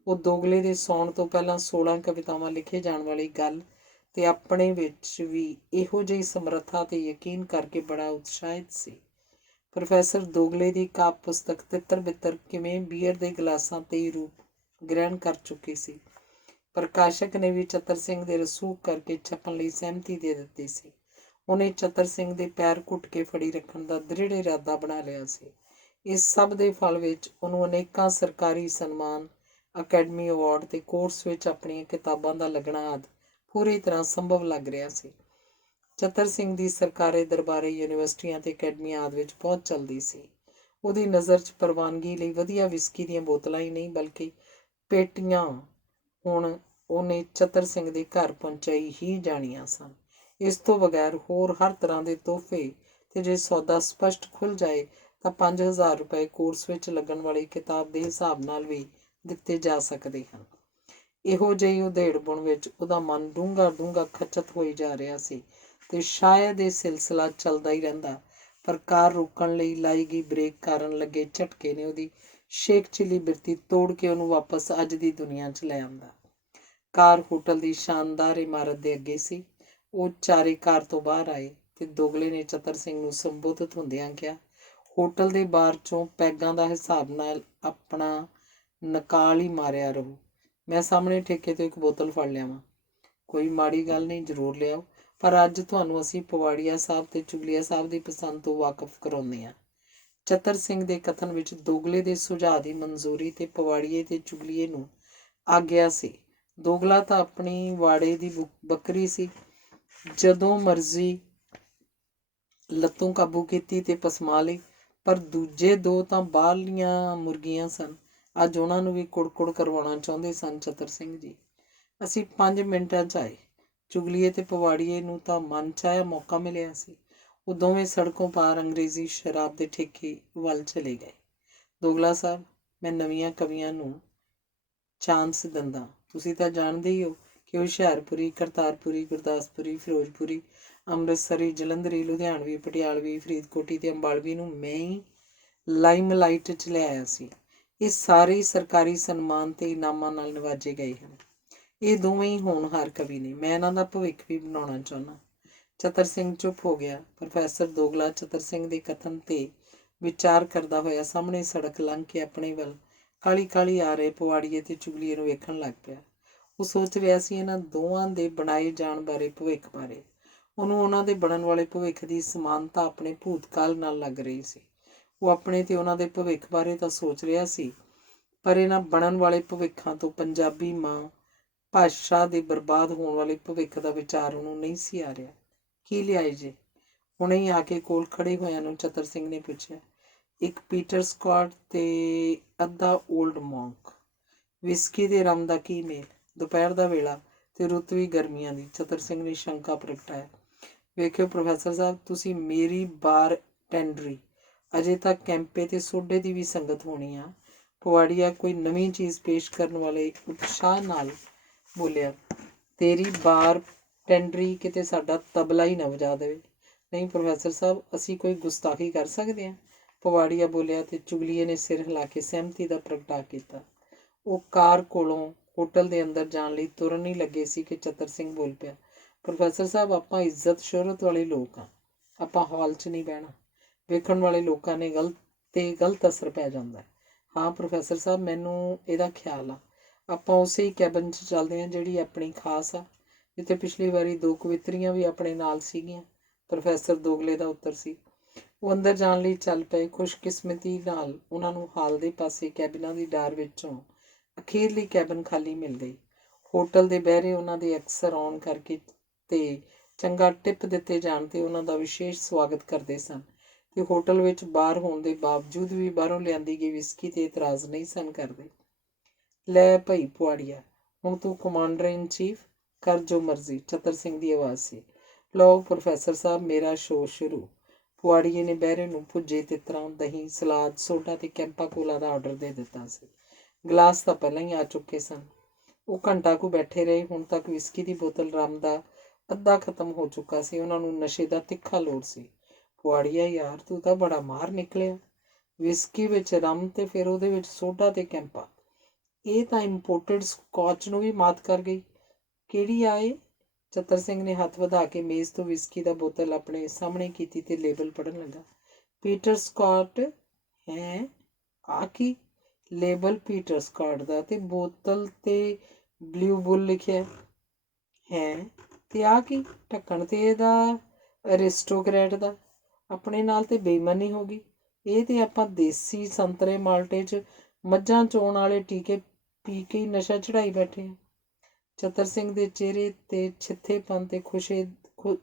ਉਹ ਦੋਗਲੇ ਦੇ ਸੌਣ ਤੋਂ ਪਹਿਲਾਂ 16 ਕਵਿਤਾਵਾਂ ਲਿਖੇ ਜਾਣ ਵਾਲੀ ਗੱਲ ਤੇ ਆਪਣੇ ਵਿੱਚ ਵੀ ਇਹੋ ਜਿਹੀ ਸਮਰੱਥਾ ਤੇ ਯਕੀਨ ਕਰਕੇ ਬੜਾ ਉਤਸ਼ਾਹਿਤ ਸੀ। ਪ੍ਰੋਫੈਸਰ ਦੋਗਲੇ ਦੀ ਕਾਵਿ ਪੁਸਤਕ ਤਿੱਤਰ ਬਿੱਤਰ ਕਿਵੇਂ ਬੀਅਰ ਦੇ ਗਲਾਸਾਂ ਤੇ ਹੀ ਰੂਪ ਗ੍ਰਹਿਣ ਕਰ ਚੁੱਕੀ ਸੀ। ਪ੍ਰਕਾਸ਼ਕ ਨੇ ਵੀ ਚਤਰ ਸਿੰਘ ਦੇ ਰਸੂਖ ਕਰਕੇ ਛਪਣ ਲਈ ਸਹਿਮਤੀ ਦੇ ਦਿੱਤੀ ਸੀ। ਉਹਨੇ ਚਤਰ ਸਿੰਘ ਦੇ ਪੈਰ ਘੁੱਟ ਕੇ ਫੜੀ ਰੱਖਣ ਦਾ ਦ੍ਰਿੜ ਇਰਾਦਾ ਬਣਾ ਲਿਆ ਸੀ। ਇਸ ਸਭ ਦੇ ਫਲ ਵਿੱਚ ਉਹਨੂੰ ਅਨੇਕਾਂ ਸਰਕਾਰੀ ਸਨਮਾਨ, ਅਕੈਡਮੀ ਅਵਾਰਡ ਤੇ ਕੋਰਸ ਵਿੱਚ ਆਪਣੀਆਂ ਕਿਤਾਬਾਂ ਦਾ ਲੱਗਣਾ ਆਦਿ ਪੂਰੀ ਤਰ੍ਹਾਂ ਸੰਭਵ ਲੱਗ ਰਿਹਾ ਸੀ। ਚਤਰ ਸਿੰਘ ਦੀ ਸਰਕਾਰੀ ਦਰਬਾਰੇ ਯੂਨੀਵਰਸਿਟੀਆਂ ਤੇ ਅਕੈਡਮੀਆਂ ਆਦਿ ਵਿੱਚ ਬਹੁਤ ਚੱਲਦੀ ਸੀ। ਉਹਦੀ ਨਜ਼ਰ 'ਚ ਪ੍ਰਵਾਨਗੀ ਲਈ ਵਧੀਆ ਵਿਸਕੀ ਦੀਆਂ ਬੋਤਲਾਂ ਹੀ ਨਹੀਂ ਬਲਕਿ ਪੇਟੀਆਂ ਹੁਣ ਉਹਨੇ ਚਤਰ ਸਿੰਘ ਦੇ ਘਰ ਪਹੁੰਚਾਈ ਹੀ ਜਾਣੀਆਂ ਸਨ। ਇਸ ਤੋਂ ਬਗੈਰ ਹੋਰ ਹਰ ਤਰ੍ਹਾਂ ਦੇ ਤੋਹਫੇ ਤੇ ਜੇ ਸੌਦਾ ਸਪਸ਼ਟ ਖੁੱਲ੍ਹ ਜਾਏ ਤਾਂ 5,000 ਰੁਪਏ ਕੋਰਸ ਵਿੱਚ ਲੱਗਣ ਵਾਲੀ ਕਿਤਾਬ ਦੇ ਹਿਸਾਬ ਨਾਲ ਵੀ ਦਿੱਤੇ ਜਾ ਸਕਦੇ ਹਨ। ਇਹੋ ਜਿਹੀ ਉਧੇੜ ਬੁਣ ਵਿੱਚ ਉਹਦਾ ਮਨ ਡੂੰਘਾ ਖਚਤ ਹੋਈ ਜਾ ਰਿਹਾ ਸੀ ਤੇ ਸ਼ਾਇਦ ਇਹ ਸਿਲਸਿਲਾ ਚੱਲਦਾ ਹੀ ਰਹਿੰਦਾ, ਪਰ ਕਾਰ ਰੋਕਣ ਲਈ ਲਾਈ ਗਈ ਬ੍ਰੇਕ ਕਾਰਨ ਲੱਗੇ ਝਟਕੇ ਨੇ ਉਹਦੀ ਸ਼ੇਖ ਚਿੱਲੀ ਬਿਰਤੀ ਤੋੜ ਕੇ ਉਹਨੂੰ ਵਾਪਸ ਅੱਜ ਦੀ ਦੁਨੀਆ 'ਚ ਲੈ ਆਂਦਾ। ਕਾਰ ਹੋਟਲ ਦੀ ਸ਼ਾਨਦਾਰ ਇਮਾਰਤ ਦੇ ਅੱਗੇ ਸੀ। ਉਹ ਚਾਰੇ ਕਾਰ ਤੋਂ ਬਾਹਰ ਆਏ ਤੇ ਦੋਗਲੇ ਨੇ ਚਤਰ ਸਿੰਘ ਨੂੰ ਸੰਬੋਧਿਤ ਹੁੰਦਿਆਂ ਕਿਹਾ, ਹੋਟਲ ਦੇ ਬਾਹਰ 'ਚੋਂ ਪੈਗਾਂ ਦਾ ਹਿਸਾਬ ਨਾਲ ਆਪਣਾ ਨਕਾਲ ਹੀ ਮਾਰਿਆ ਰਹੋ। ਮੈਂ ਸਾਹਮਣੇ ਠੇਕੇ ਤੋਂ ਇੱਕ ਬੋਤਲ ਫੜ ਲਿਆਵਾਂ। ਕੋਈ ਮਾੜੀ ਗੱਲ ਨਹੀਂ, ਜ਼ਰੂਰ ਲਿਆਓ, ਪਰ ਅੱਜ ਤੁਹਾਨੂੰ ਅਸੀਂ ਪਵਾੜੀਆ ਸਾਹਿਬ ਤੇ ਚੁਗਲੀਆ ਸਾਹਿਬ ਦੀ ਪਸੰਦ ਤੋਂ ਵਾਕਫ ਕਰਾਉਂਦੇ ਹਾਂ। ਚਤਰ ਸਿੰਘ ਦੇ ਕਥਨ ਵਿੱਚ ਦੋਗਲੇ ਦੇ ਸੁਝਾਅ ਦੀ ਮਨਜ਼ੂਰੀ ਤੇ ਪਵਾੜੀਏ ਤੇ ਚੁਗਲੀਏ ਨੂੰ ਆਗਿਆ ਸੀ। ਦੋਗਲਾ ਤਾਂ ਆਪਣੀ ਵਾੜੇ ਦੀ ਬੱਕਰੀ ਸੀ, ਜਦੋਂ ਮਰਜ਼ੀ ਲੱਤੋਂ ਕਾਬੂ ਕੀਤੀ ਤੇ ਪਸਮਾ ਲਈ, ਪਰ ਦੂਜੇ ਦੋ ਤਾਂ ਬਾਹਰਲੀਆਂ ਮੁਰਗੀਆਂ ਸਨ। ਅੱਜ ਉਹਨਾਂ ਨੂੰ ਵੀ ਕੁੜ ਕਰਵਾਉਣਾ ਚਾਹੁੰਦੇ ਸਨ ਚਤਰ ਸਿੰਘ ਜੀ। ਅਸੀਂ 5 ਮਿੰਟਾਂ 'ਚ ਆਏ। ਚੁਗਲੀਏ ਤੇ ਪਵਾੜੀਏ ਨੂੰ ਤਾਂ ਮਨ 'ਚ ਆਇਆ ਮੌਕਾ ਮਿਲਿਆ ਸੀ। ਉਹ ਦੋਵੇਂ ਸੜਕੋਂ ਪਾਰ ਅੰਗਰੇਜ਼ੀ ਸ਼ਰਾਬ ਦੇ ਠੇਕੇ ਵੱਲ ਚਲੇ ਗਏ। ਦੋਗਲਾ ਸਾਹਿਬ, ਮੈਂ ਨਵੀਆਂ ਕਵੀਆਂ ਨੂੰ ਚਾਂਸ ਦਿੰਦਾ। ਤੁਸੀਂ ਤਾਂ ਜਾਣਦੇ ਹੀ ਹੋ ਕਿ ਹੁਸ਼ਿਆਰਪੁਰੀ, ਕਰਤਾਰਪੁਰੀ, ਗੁਰਦਾਸਪੁਰੀ, ਫਿਰੋਜ਼ਪੁਰੀ, ਅੰਮ੍ਰਿਤਸਰੀ, ਜਲੰਧਰੀ, ਲੁਧਿਆਣਵੀ, ਪਟਿਆਲਵੀ, ਫਰੀਦਕੋਟੀ ਤੇ ਅੰਬਾਲਵੀ ਨੂੰ ਮੈਂ ਹੀ ਲਾਈਮਲਾਈਟ 'ਚ ਲਿਆਇਆ ਸੀ। ਇਹ ਸਾਰੇ ਸਰਕਾਰੀ ਸਨਮਾਨ ਤੇ ਇਨਾਮਾਂ ਨਾਲ ਨਿਵਾਜੇ ਗਏ ਹਨ। ਇਹ ਦੋਵੇਂ ਹੀ ਹੋਣਹਾਰ ਕਵੀ ਨੇ। ਮੈਂ ਇਹਨਾਂ ਦਾ ਭਵਿੱਖ ਵੀ ਬਣਾਉਣਾ ਚਾਹੁੰਦਾ। ਚਤਰ ਸਿੰਘ ਚੁੱਪ ਹੋ ਗਿਆ। ਪ੍ਰੋਫੈਸਰ ਦੋਗਲਾ ਚਤਰ ਸਿੰਘ ਦੇ ਕਥਨ ਤੇ ਵਿਚਾਰ ਕਰਦਾ ਹੋਇਆ ਸਾਹਮਣੇ ਸੜਕ ਲੰਘ ਕੇ ਆਪਣੇ ਵੱਲ ਕਾਹਲੀ ਆ ਰਹੇ ਪਵਾੜੀਏ ਤੇ ਚੁਗਲੀਏ ਨੂੰ ਵੇਖਣ ਲੱਗ ਪਿਆ। ਉਹ ਸੋਚ ਰਿਹਾ ਸੀ ਇਹਨਾਂ ਦੋਵਾਂ ਦੇ ਬਣਾਏ ਜਾਣ ਬਾਰੇ, ਭਵਿੱਖ ਬਾਰੇ। ਉਹਨੂੰ ਉਹਨਾਂ ਦੇ ਬਣਨ ਵਾਲੇ ਭਵਿੱਖ ਦੀ ਸਮਾਨਤਾ ਆਪਣੇ ਭੂਤਕਾਲ ਨਾਲ ਲੱਗ ਰਹੀ ਸੀ। ਉਹ ਆਪਣੇ ਤੇ ਉਹਨਾਂ ਦੇ ਭਵਿੱਖ ਬਾਰੇ ਤਾਂ ਸੋਚ ਰਿਹਾ ਸੀ, ਪਰ ਇਹਨਾਂ ਬਣਨ ਵਾਲੇ ਭਵਿੱਖਾਂ ਤੋਂ ਪੰਜਾਬੀ ਮਾਂ ਭਾਸ਼ਾ ਦੇ ਬਰਬਾਦ ਹੋਣ ਵਾਲੇ ਭਵਿੱਖ ਦਾ ਵਿਚਾਰ ਉਹਨੂੰ ਨਹੀਂ ਸੀ ਆ ਰਿਹਾ। ਕੀ ਲਿਆਏ ਜੇ? ਹੁਣੇ ਹੀ ਆ ਕੇ ਕੋਲ ਖੜੇ ਹੋਇਆਂ ਨੂੰ ਚਤਰ ਸਿੰਘ ਨੇ ਪੁੱਛਿਆ। ਇੱਕ ਪੀਟਰ ਸਕਾਟ ਤੇ ਅੱਧਾ ਓਲਡ ਮੌਂਕ। ਵਿਸਕੀ ਤੇ ਰਮ ਦਾ ਕੀ ਮੇਲ? ਦੁਪਹਿਰ ਦਾ ਵੇਲਾ ਤੇ ਰੁੱਤ ਵੀ ਗਰਮੀਆਂ ਦੀ। ਚਤਰ ਸਿੰਘ ਨੇ ਸ਼ੰਕਾ ਪ੍ਰਗਟਾਇਆ। ਵੇਖਿਓ ਪ੍ਰੋਫੈਸਰ ਸਾਹਿਬ, ਤੁਸੀਂ ਮੇਰੀ ਬਾਰ ਟੈਂਡਰੀ, ਅਜੇ ਤੱਕ ਕੈਂਪੇ ਤੇ ਸੋਡੇ ਦੀ ਵੀ ਸੰਗਤ ਹੋਣੀ ਆ। ਪਵਾੜੀਆ ਕੋਈ ਨਵੀਂ ਚੀਜ਼ ਪੇਸ਼ ਕਰਨ ਵਾਲੇ ਉਤਸ਼ਾਹ ਨਾਲ ਬੋਲਿਆ। ਤੇਰੀ ਬਾਰ ਟੈਂਡਰੀ ਕਿਤੇ ਸਾਡਾ ਤਬਲਾ ਹੀ ਨਾ ਵਜਾ ਦੇਵੇ। ਨਹੀਂ ਪ੍ਰੋਫੈਸਰ ਸਾਹਿਬ, ਅਸੀਂ ਕੋਈ ਗੁਸਤਾਖੀ ਕਰ ਸਕਦੇ ਹਾਂ? ਪਵਾੜੀਆ ਬੋਲਿਆ ਤੇ ਚੁਗਲੀਏ ਨੇ ਸਿਰ ਹਿਲਾ ਕੇ ਸਹਿਮਤੀ ਦਾ ਪ੍ਰਗਟਾ ਕੀਤਾ। ਉਹ ਕਾਰ ਕੋਲੋਂ ਹੋਟਲ ਦੇ ਅੰਦਰ ਜਾਣ ਲਈ ਤੁਰਨ ਹੀ ਲੱਗੇ ਸੀ ਕਿ ਚਤਰ ਸਿੰਘ ਬੋਲ ਪਿਆ। ਪ੍ਰੋਫੈਸਰ ਸਾਹਿਬ, ਆਪਾਂ ਇੱਜ਼ਤ ਸ਼ੋਹਰਤ ਵਾਲੇ ਲੋਕ ਹਾਂ। ਆਪਾਂ ਹਾਲ 'ਚ ਨਹੀਂ ਬਹਿਣਾ। ਵੇਖਣ ਵਾਲੇ ਲੋਕਾਂ ਨੇ ਗਲਤ ਅਸਰ ਪੈ ਜਾਂਦਾ। ਹਾਂ ਪ੍ਰੋਫੈਸਰ ਸਾਹਿਬ, ਮੈਨੂੰ ਇਹਦਾ ਖਿਆਲ ਆ। ਆਪਾਂ ਉਸੇ ਹੀ ਕੈਬਨ 'ਚ ਚੱਲਦੇ ਹਾਂ ਜਿਹੜੀ ਆਪਣੀ ਖਾਸ ਆ, ਜਿੱਥੇ ਪਿਛਲੀ ਵਾਰੀ 2 ਕਵਿਤਰੀਆਂ ਵੀ ਆਪਣੇ ਨਾਲ ਸੀਗੀਆਂ। ਪ੍ਰੋਫੈਸਰ ਦੋਗਲੇ ਦਾ ਉੱਤਰ ਸੀ। ਉਹ ਅੰਦਰ ਜਾਣ ਲਈ ਚੱਲ ਪਏ। ਖੁਸ਼ਕਿਸਮਤੀ ਨਾਲ ਉਹਨਾਂ ਨੂੰ ਹਾਲ ਦੇ ਪਾਸੇ ਕੈਬਿਨਾਂ ਦੀ ਡਾਰ ਵਿੱਚੋਂ ਅਖੀਰਲੀ ਕੈਬਨ ਖਾਲੀ ਮਿਲ ਗਈ। ਹੋਟਲ ਦੇ ਬਹਿਰੇ ਉਹਨਾਂ ਦੇ ਅਕਸਰ ਆਉਣ ਕਰਕੇ ਤੇ ਚੰਗਾ ਟਿਪ ਦਿੱਤੇ ਜਾਣ ਤੇ ਉਹਨਾਂ ਦਾ ਵਿਸ਼ੇਸ਼ ਸਵਾਗਤ ਕਰਦੇ ਸਨ ਕਿ ਹੋਟਲ ਵਿੱਚ ਬਾਰ ਹੋਣ ਦੇ ਬਾਵਜੂਦ ਵੀ ਬਾਹਰੋਂ ਲਿਆਂਦੀ ਗਈ ਵਿਸਕੀ 'ਤੇ ਇਤਰਾਜ਼ ਨਹੀਂ ਸਨ ਕਰਦੇ। ਲੈ ਭਈ ਪੁਆੜੀਆ, ਹੁਣ ਤੂੰ ਕਮਾਂਡਰ ਇਨ ਚੀਫ, ਕਰ ਜੋ ਮਰਜ਼ੀ, ਚਤਰ ਸਿੰਘ ਦੀ ਆਵਾਜ਼ ਸੀ। ਲਓ ਪ੍ਰੋਫੈਸਰ ਸਾਹਿਬ, ਮੇਰਾ ਸ਼ੋਅ ਸ਼ੁਰੂ। ਪੁਆੜੀਏ ਨੇ ਬਹਿਰੇ ਨੂੰ ਭੁੱਜੇ ਤਿੱਤਰਾਂ, ਦਹੀਂ, ਸਲਾਦ, ਸੋਡਾ ਤੇ ਕੈਂਪਾ ਕੋਲਾ ਦਾ ਆਰਡਰ ਦੇ ਦਿੱਤਾ ਸੀ। ਗਲਾਸ ਤਾਂ ਪਹਿਲਾਂ ਹੀ ਆ ਚੁੱਕੇ ਸਨ। ਉਹ ਘੰਟਾ ਕੁ ਬੈਠੇ ਰਹੇ। ਹੁਣ ਤੱਕ ਵਿਸਕੀ ਦੀ ਬੋਤਲ ਰੰਮ ਦਾ ਅੱਧਾ ਖਤਮ ਹੋ ਚੁੱਕਾ ਸੀ। ਉਹਨਾਂ ਨੂੰ ਨਸ਼ੇ ਦਾ ਤਿੱਖਾ ਲੋੜ ਸੀ। ਪੁਆੜੀਆ ਯਾਰ, ਤੂੰ ਤਾਂ ਬੜਾ ਮਾਹਰ ਨਿਕਲਿਆ। ਵਿਸਕੀ ਵਿੱਚ ਰੰਮ ਤੇ ਫਿਰ ਉਹਦੇ ਵਿੱਚ ਸੋਡਾ ਤੇ ਕੈਂਪਾ। ਇਹ ਤਾਂ ਇੰਪੋਰਟਡ ਸਕੌਚ ਨੂੰ ਵੀ ਮਾਤ ਕਰ ਗਈ। ਕਿਹੜੀ ਆਏ? ਚਤਰ ਸਿੰਘ ਨੇ ਹੱਥ ਵਧਾ ਕੇ ਮੇਜ਼ ਤੋਂ ਵਿਸਕੀ ਦਾ ਬੋਤਲ ਆਪਣੇ ਸਾਹਮਣੇ ਕੀਤੀ ਤੇ ਲੇਬਲ ਪੜ੍ਹਨ ਲੱਗਾ। ਪੀਟਰ ਸਕਾਟ ਹੈ? ਆ ਕੀ? ਲੇਬਲ ਪੀਟਰ ਸਕਾਟ ਦਾ ਤੇ ਬੋਤਲ ਤੇ ਬਲਿਊ ਬੁੱਲ ਲਿਖਿਆ ਹੈ। ਤੇ ਆ ਕੀ? ਢੱਕਣ ਤੇ ਇਹਦਾ ਅਰਿਸਟੋਕਰੈਟ ਦਾ। ਆਪਣੇ ਨਾਲ ਤੇ ਬੇਈਮਾਨੀ ਹੋ ਗਈ। ਇਹ ਤੇ ਆਪਾਂ ਦੇਸੀ ਸੰਤਰੇ ਮਾਲਟੇ 'ਚ ਮੱਝਾਂ ਚੋਣ ਵਾਲੇ ਟੀਕੇ ਪੀ ਕੇ ਹੀ ਨਸ਼ਾ ਚੜਾਈ ਬੈਠੇ ਆ। ਚਤਰ ਸਿੰਘ ਦੇ ਚਿਹਰੇ ਤੇ ਛਿੱਥੇਪਨ ਤੇ